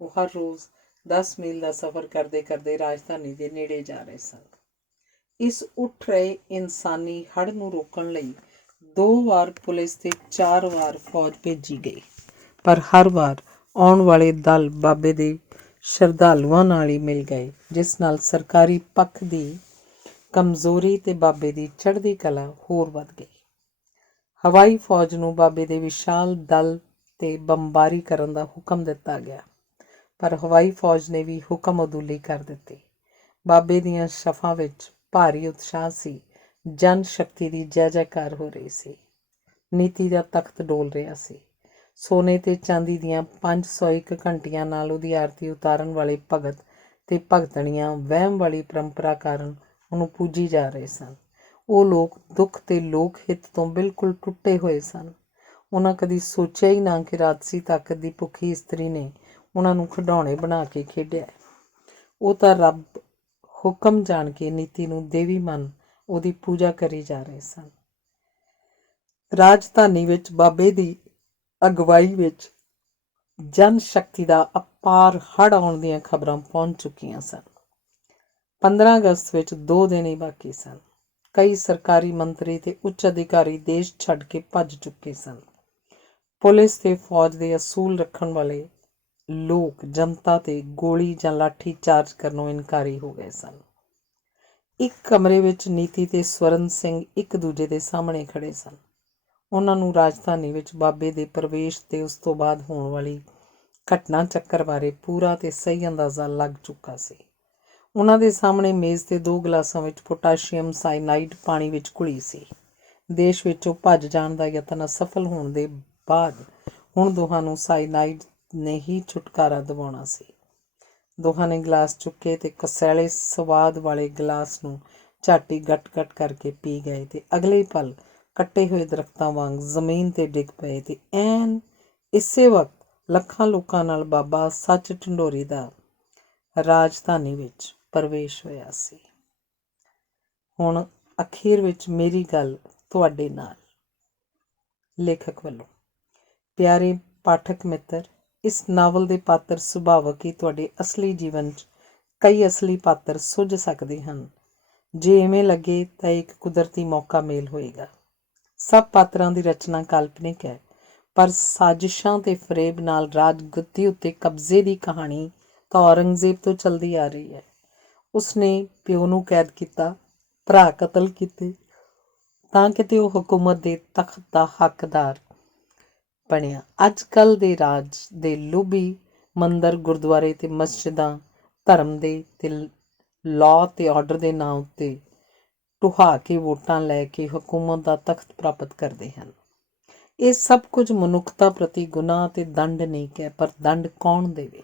ਉਹ ਹਰ ਰੋਜ਼ 10 ਮੀਲ ਦਾ ਸਫ਼ਰ ਕਰਦੇ ਕਰਦੇ ਰਾਜਧਾਨੀ ਦੇ ਨੇੜੇ ਜਾ ਰਹੇ ਸਨ। ਇਸ ਉੱਠ ਰਹੇ ਇਨਸਾਨੀ ਹੜ੍ਹ ਨੂੰ ਰੋਕਣ ਲਈ 2 ਵਾਰ ਪੁਲਿਸ ਤੇ 4 ਵਾਰ ਫੌਜ ਭੇਜੀ ਗਈ, ਪਰ ਹਰ ਵਾਰ ਆਉਣ ਵਾਲੇ ਦਲ ਬਾਬੇ ਦੇ ਸ਼ਰਧਾਲੂਆਂ ਨਾਲ ਹੀ ਮਿਲ ਗਏ, ਜਿਸ ਨਾਲ ਸਰਕਾਰੀ ਪੱਖ ਦੀ ਕਮਜ਼ੋਰੀ ਤੇ ਬਾਬੇ ਦੀ ਚੜ੍ਹਦੀ ਕਲਾ ਹੋਰ ਵੱਧ ਗਈ। ਹਵਾਈ ਫੌਜ ਨੂੰ ਬਾਬੇ ਦੇ ਵਿਸ਼ਾਲ ਦਲ ਤੇ ਬੰਬਾਰੀ ਕਰਨ ਦਾ ਹੁਕਮ ਦਿੱਤਾ ਗਿਆ, ਪਰ ਹਵਾਈ ਫੌਜ ਨੇ ਵੀ ਹੁਕਮ ਅਦੂਲੀ ਕਰ ਦਿੱਤੇ। ਬਾਬੇ ਦੀਆਂ ਸ਼ਫਾਂ ਵਿੱਚ ਭਾਰੀ ਉਤਸ਼ਾਹ ਸੀ। ਜਨ ਸ਼ਕਤੀ ਦੀ ਜੈ ਜੈਕਾਰ ਹੋ ਰਹੀ ਸੀ। ਨੀਤੀ ਦਾ ਤਖਤ ਡੋਲ ਰਿਹਾ ਸੀ। ਸੋਨੇ ਤੇ ਚਾਂਦੀ ਦੀਆਂ 501 ਘੰਟੀਆਂ ਨਾਲ ਉਹਦੀ ਆਰਤੀ ਉਤਾਰਨ ਵਾਲੇ ਭਗਤ ਤੇ ਭਗਤਣੀਆਂ ਵਹਿਮ ਵਾਲੀ ਪਰੰਪਰਾ ਕਾਰਨ ਉਹਨੂੰ ਪੂਜੀ ਜਾ ਰਹੇ ਸਨ। ਉਹ ਲੋਕ ਦੁੱਖ ਤੇ ਲੋਕ ਹਿੱਤ ਤੋਂ ਬਿਲਕੁਲ ਟੁੱਟੇ ਹੋਏ ਸਨ। ਉਹਨਾਂ ਕਦੀ ਸੋਚਿਆ ਹੀ ਨਾ ਕਿ ਰਾਜਸੀ ਤਾਕਤ ਦੀ ਭੁੱਖੀ ਇਸਤਰੀ ਨੇ ਉਹਨਾਂ ਨੂੰ ਖਿਡੌਣੇ ਬਣਾ ਕੇ ਖੇਡਿਆ। ਉਹ ਤਾਂ ਰੱਬ ਹੁਕਮ ਜਾਣ ਕੇ ਨੀਤੀ ਨੂੰ ਦੇਵੀ ਮੰਨ ਉਹਦੀ ਪੂਜਾ ਕਰੀ ਜਾ ਰਹੇ ਸਨ। ਰਾਜਧਾਨੀ ਵਿੱਚ ਬਾਬੇ ਦੀ ਅਗਵਾਈ ਵਿੱਚ ਜਨ ਸ਼ਕਤੀ ਦਾ ਅਪਾਰ ਹੜ੍ਹ ਆਉਣ ਦੀਆਂ ਖਬਰਾਂ ਪਹੁੰਚ ਚੁੱਕੀਆਂ ਸਨ। 15 ਅਗਸਤ ਵਿੱਚ 2 ਦਿਨ ਹੀ ਬਾਕੀ ਸਨ। ਕਈ ਸਰਕਾਰੀ ਮੰਤਰੀ ਤੇ ਉੱਚ ਅਧਿਕਾਰੀ ਦੇਸ਼ ਛੱਡ ਕੇ ਭੱਜ ਚੁੱਕੇ ਸਨ। ਪੁਲਿਸ ਤੇ ਫੌਜ ਦੇ ਅਸੂਲ ਰੱਖਣ ਵਾਲੇ ਲੋਕ ਜਨਤਾ ਤੇ ਗੋਲੀ ਜਾਂ ਲਾਠੀ ਚਾਰਜ ਕਰਨੋਂ ਇਨਕਾਰੀ ਹੋ ਗਏ ਸਨ। ਇੱਕ ਕਮਰੇ ਵਿੱਚ ਨੀਤੀ ਤੇ ਸਵਰਨ ਸਿੰਘ ਇੱਕ ਦੂਜੇ ਦੇ ਸਾਹਮਣੇ ਖੜੇ ਸਨ। ਉਹਨਾਂ ਨੂੰ ਰਾਜਧਾਨੀ ਵਿੱਚ ਬਾਬੇ ਦੇ ਪ੍ਰਵੇਸ਼ ਤੇ ਉਸ ਤੋਂ ਬਾਅਦ ਹੋਣ ਵਾਲੀ ਘਟਨਾ ਚੱਕਰ ਬਾਰੇ ਪੂਰਾ ਤੇ ਸਹੀ ਅੰਦਾਜ਼ਾ ਲੱਗ ਚੁੱਕਾ ਸੀ। ਉਹਨਾਂ ਦੇ ਸਾਹਮਣੇ ਮੇਜ਼ ਤੇ 2 ਗਲਾਸਾਂ ਵਿੱਚ ਪੋਟਾਸ਼ੀਅਮ ਸਾਇਨਾਈਡ ਪਾਣੀ ਵਿੱਚ ਘੁਲੀ ਸੀ। ਦੇਸ਼ ਵਿੱਚੋਂ ਭੱਜ ਜਾਣ ਦਾ ਯਤਨ ਅਸਫਲ ਹੋਣ ਦੇ ਬਾਅਦ ਹੁਣ ਦੋਹਾਂ ਨੂੰ ਸਾਇਨਾਈਡ ਨੇ ਹੀ ਛੁਟਕਾਰਾ ਦਿਵਾਉਣਾ ਸੀ। ਦੋਹਾਂ ਨੇ ਗਲਾਸ ਚੁੱਕੇ ਤੇ ਕਸੈਲੇ ਸਵਾਦ ਵਾਲੇ ਗਲਾਸ ਨੂੰ ਝਾਟੀ ਗੱਟ-ਗੱਟ ਕਰਕੇ ਪੀ ਗਏ ਤੇ ਅਗਲੇ ਪਲ ਕੱਟੇ ਹੋਏ ਦਰਖਤਾਂ ਵਾਂਗ ਜ਼ਮੀਨ ਤੇ ਡਿੱਗ ਪਏ ਤੇ ਐਨ ਇਸੇ ਵਕਤ ਲੱਖਾਂ ਲੋਕਾਂ ਨਾਲ ਬਾਬਾ ਸੱਚ ਢਿੰਡੋਰੀ ਦਾ ਰਾਜਧਾਨੀ ਵਿੱਚ ਪ੍ਰਵੇਸ਼ ਹੋਇਆ ਸੀ। ਹੁਣ ਅਖੀਰ ਵਿੱਚ ਮੇਰੀ ਗੱਲ ਤੁਹਾਡੇ ਨਾਲ। ਲੇਖਕ ਵੱਲੋਂ। ਪਿਆਰੇ ਪਾਠਕ ਮਿੱਤਰ, ਇਸ ਨਾਵਲ ਦੇ ਪਾਤਰ ਸੁਭਾਵਕ ਹੀ ਤੁਹਾਡੇ ਅਸਲੀ ਜੀਵਨ 'ਚ ਕਈ ਅਸਲੀ ਪਾਤਰ ਸੁੱਝ ਸਕਦੇ ਹਨ। ਜੇ ਇਵੇਂ ਲੱਗੇ ਤਾਂ ਇੱਕ ਕੁਦਰਤੀ ਮੌਕਾ ਮੇਲ ਹੋਏਗਾ। ਸਭ ਪਾਤਰਾਂ ਦੀ ਰਚਨਾ ਕਾਲਪਨਿਕ ਹੈ, ਪਰ ਸਾਜ਼ਿਸ਼ਾਂ ਤੇ ਫਰੇਬ ਨਾਲ ਰਾਜਗੱਦੀ ਉੱਤੇ ਕਬਜ਼ੇ ਦੀ ਕਹਾਣੀ ਤਾਂ ਔਰੰਗਜ਼ੇਬ ਤੋਂ ਚੱਲਦੀ ਆ ਰਹੀ ਹੈ। ਉਸਨੇ ਪਿਓ ਨੂੰ ਕੈਦ ਕੀਤਾ, ਭਰਾ ਕਤਲ ਕੀਤੇ ਤਾਂ ਕਿਤੇ ਉਹ ਹਕੂਮਤ ਦੇ ਤਖਤ ਦਾ ਹੱਕਦਾਰ ਬਣਿਆ। ਅੱਜ ਕੱਲ੍ਹ ਦੇ ਰਾਜ ਦੇ ਲੋਭੀ ਮੰਦਰ, ਗੁਰਦੁਆਰੇ ਤੇ ਮਸਜਿਦਾਂ ਧਰਮ ਦੇ ਤੇ ਲਾਅ ਤੇ ਆਰਡਰ ਦੇ ਨਾਂ ਉੱਤੇ ਢੁਹਾ ਕੇ ਵੋਟਾਂ ਲੈ ਕੇ ਹਕੂਮਤ ਦਾ ਤਖਤ ਪ੍ਰਾਪਤ ਕਰਦੇ ਹਨ। ਇਹ ਸਭ ਕੁਝ ਮਨੁੱਖਤਾ ਪ੍ਰਤੀ ਗੁਨਾਹ ਤੇ ਦੰਡ ਨਹੀਂ ਹੈ, ਪਰ ਦੰਡ ਕੌਣ ਦੇਵੇ?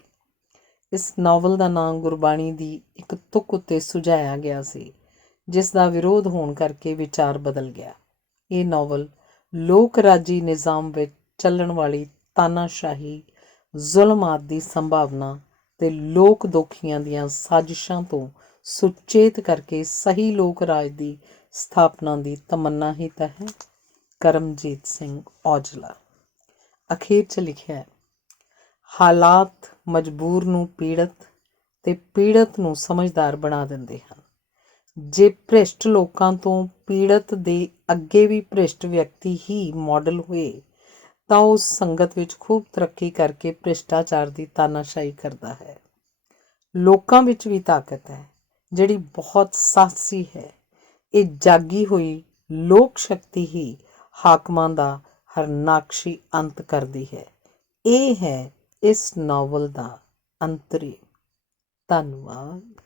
ਇਸ ਨਾਵਲ ਦਾ ਨਾਂ ਗੁਰਬਾਣੀ ਦੀ ਇੱਕ ਤੁਕ ਉੱਤੇ ਸੁਝਾਇਆ ਗਿਆ ਸੀ, ਜਿਸ ਦਾ ਵਿਰੋਧ ਹੋਣ ਕਰਕੇ ਵਿਚਾਰ ਬਦਲ ਗਿਆ। ਇਹ ਨਾਵਲ ਲੋਕ ਰਾਜੀ ਨਿਜ਼ਾਮ ਵਿੱਚ ਚੱਲਣ ਵਾਲੀ ਤਾਨਾਸ਼ਾਹੀ, ਜ਼ੁਲਮ ਆਦਿ ਦੀ ਸੰਭਾਵਨਾ ਤੇ ਲੋਕ ਦੋਖੀਆਂ ਦੀਆਂ ਸਾਜ਼ਿਸ਼ਾਂ ਤੋਂ ਸੁਚੇਤ ਕਰਕੇ ਸਹੀ ਲੋਕ ਰਾਜ ਦੀ ਸਥਾਪਨਾ ਦੀ ਤਮੰਨਾ ਹੀ ਤਾਂ ਹੈ। ਕਰਮਜੀਤ ਸਿੰਘ ਔਜਲਾ। ਅਖੀਰ 'ਚ ਲਿਖਿਆ, ਹਾਲਾਤ ਮਜਬੂਰ ਨੂੰ ਪੀੜਤ ਤੇ ਪੀੜਤ ਨੂੰ ਸਮਝਦਾਰ ਬਣਾ ਦਿੰਦੇ ਹਨ। ਜੇ ਭ੍ਰਿਸ਼ਟ ਲੋਕਾਂ ਤੋਂ ਪੀੜਤ ਦੇ ਅੱਗੇ ਵੀ ਭ੍ਰਿਸ਼ਟ ਵਿਅਕਤੀ ਹੀ ਮਾਡਲ ਹੋਏ ਤਾਂ ਉਸ ਸੰਗਤ ਵਿੱਚ ਖੂਬ ਤਰੱਕੀ ਕਰਕੇ ਭ੍ਰਿਸ਼ਟਾਚਾਰ ਦੀ ਤਾਨਾਸ਼ਾਹੀ ਕਰਦਾ ਹੈ। ਲੋਕਾਂ ਵਿੱਚ ਵੀ ਤਾਕਤ ਹੈ, ਜਿਹੜੀ ਬਹੁਤ ਸਾਹਸੀ ਹੈ। ਇਹ ਜਾਗੀ ਹੋਈ ਲੋਕ ਸ਼ਕਤੀ ਹੀ ਹਾਕਮਾਂ ਦਾ ਹਰਨਾਕਸ਼ੀ ਅੰਤ ਕਰਦੀ ਹੈ। ਇਹ ਹੈ ਇਸ ਨਾਵਲ ਦਾ ਅੰਤਰੇ। ਧੰਨਵਾਦ।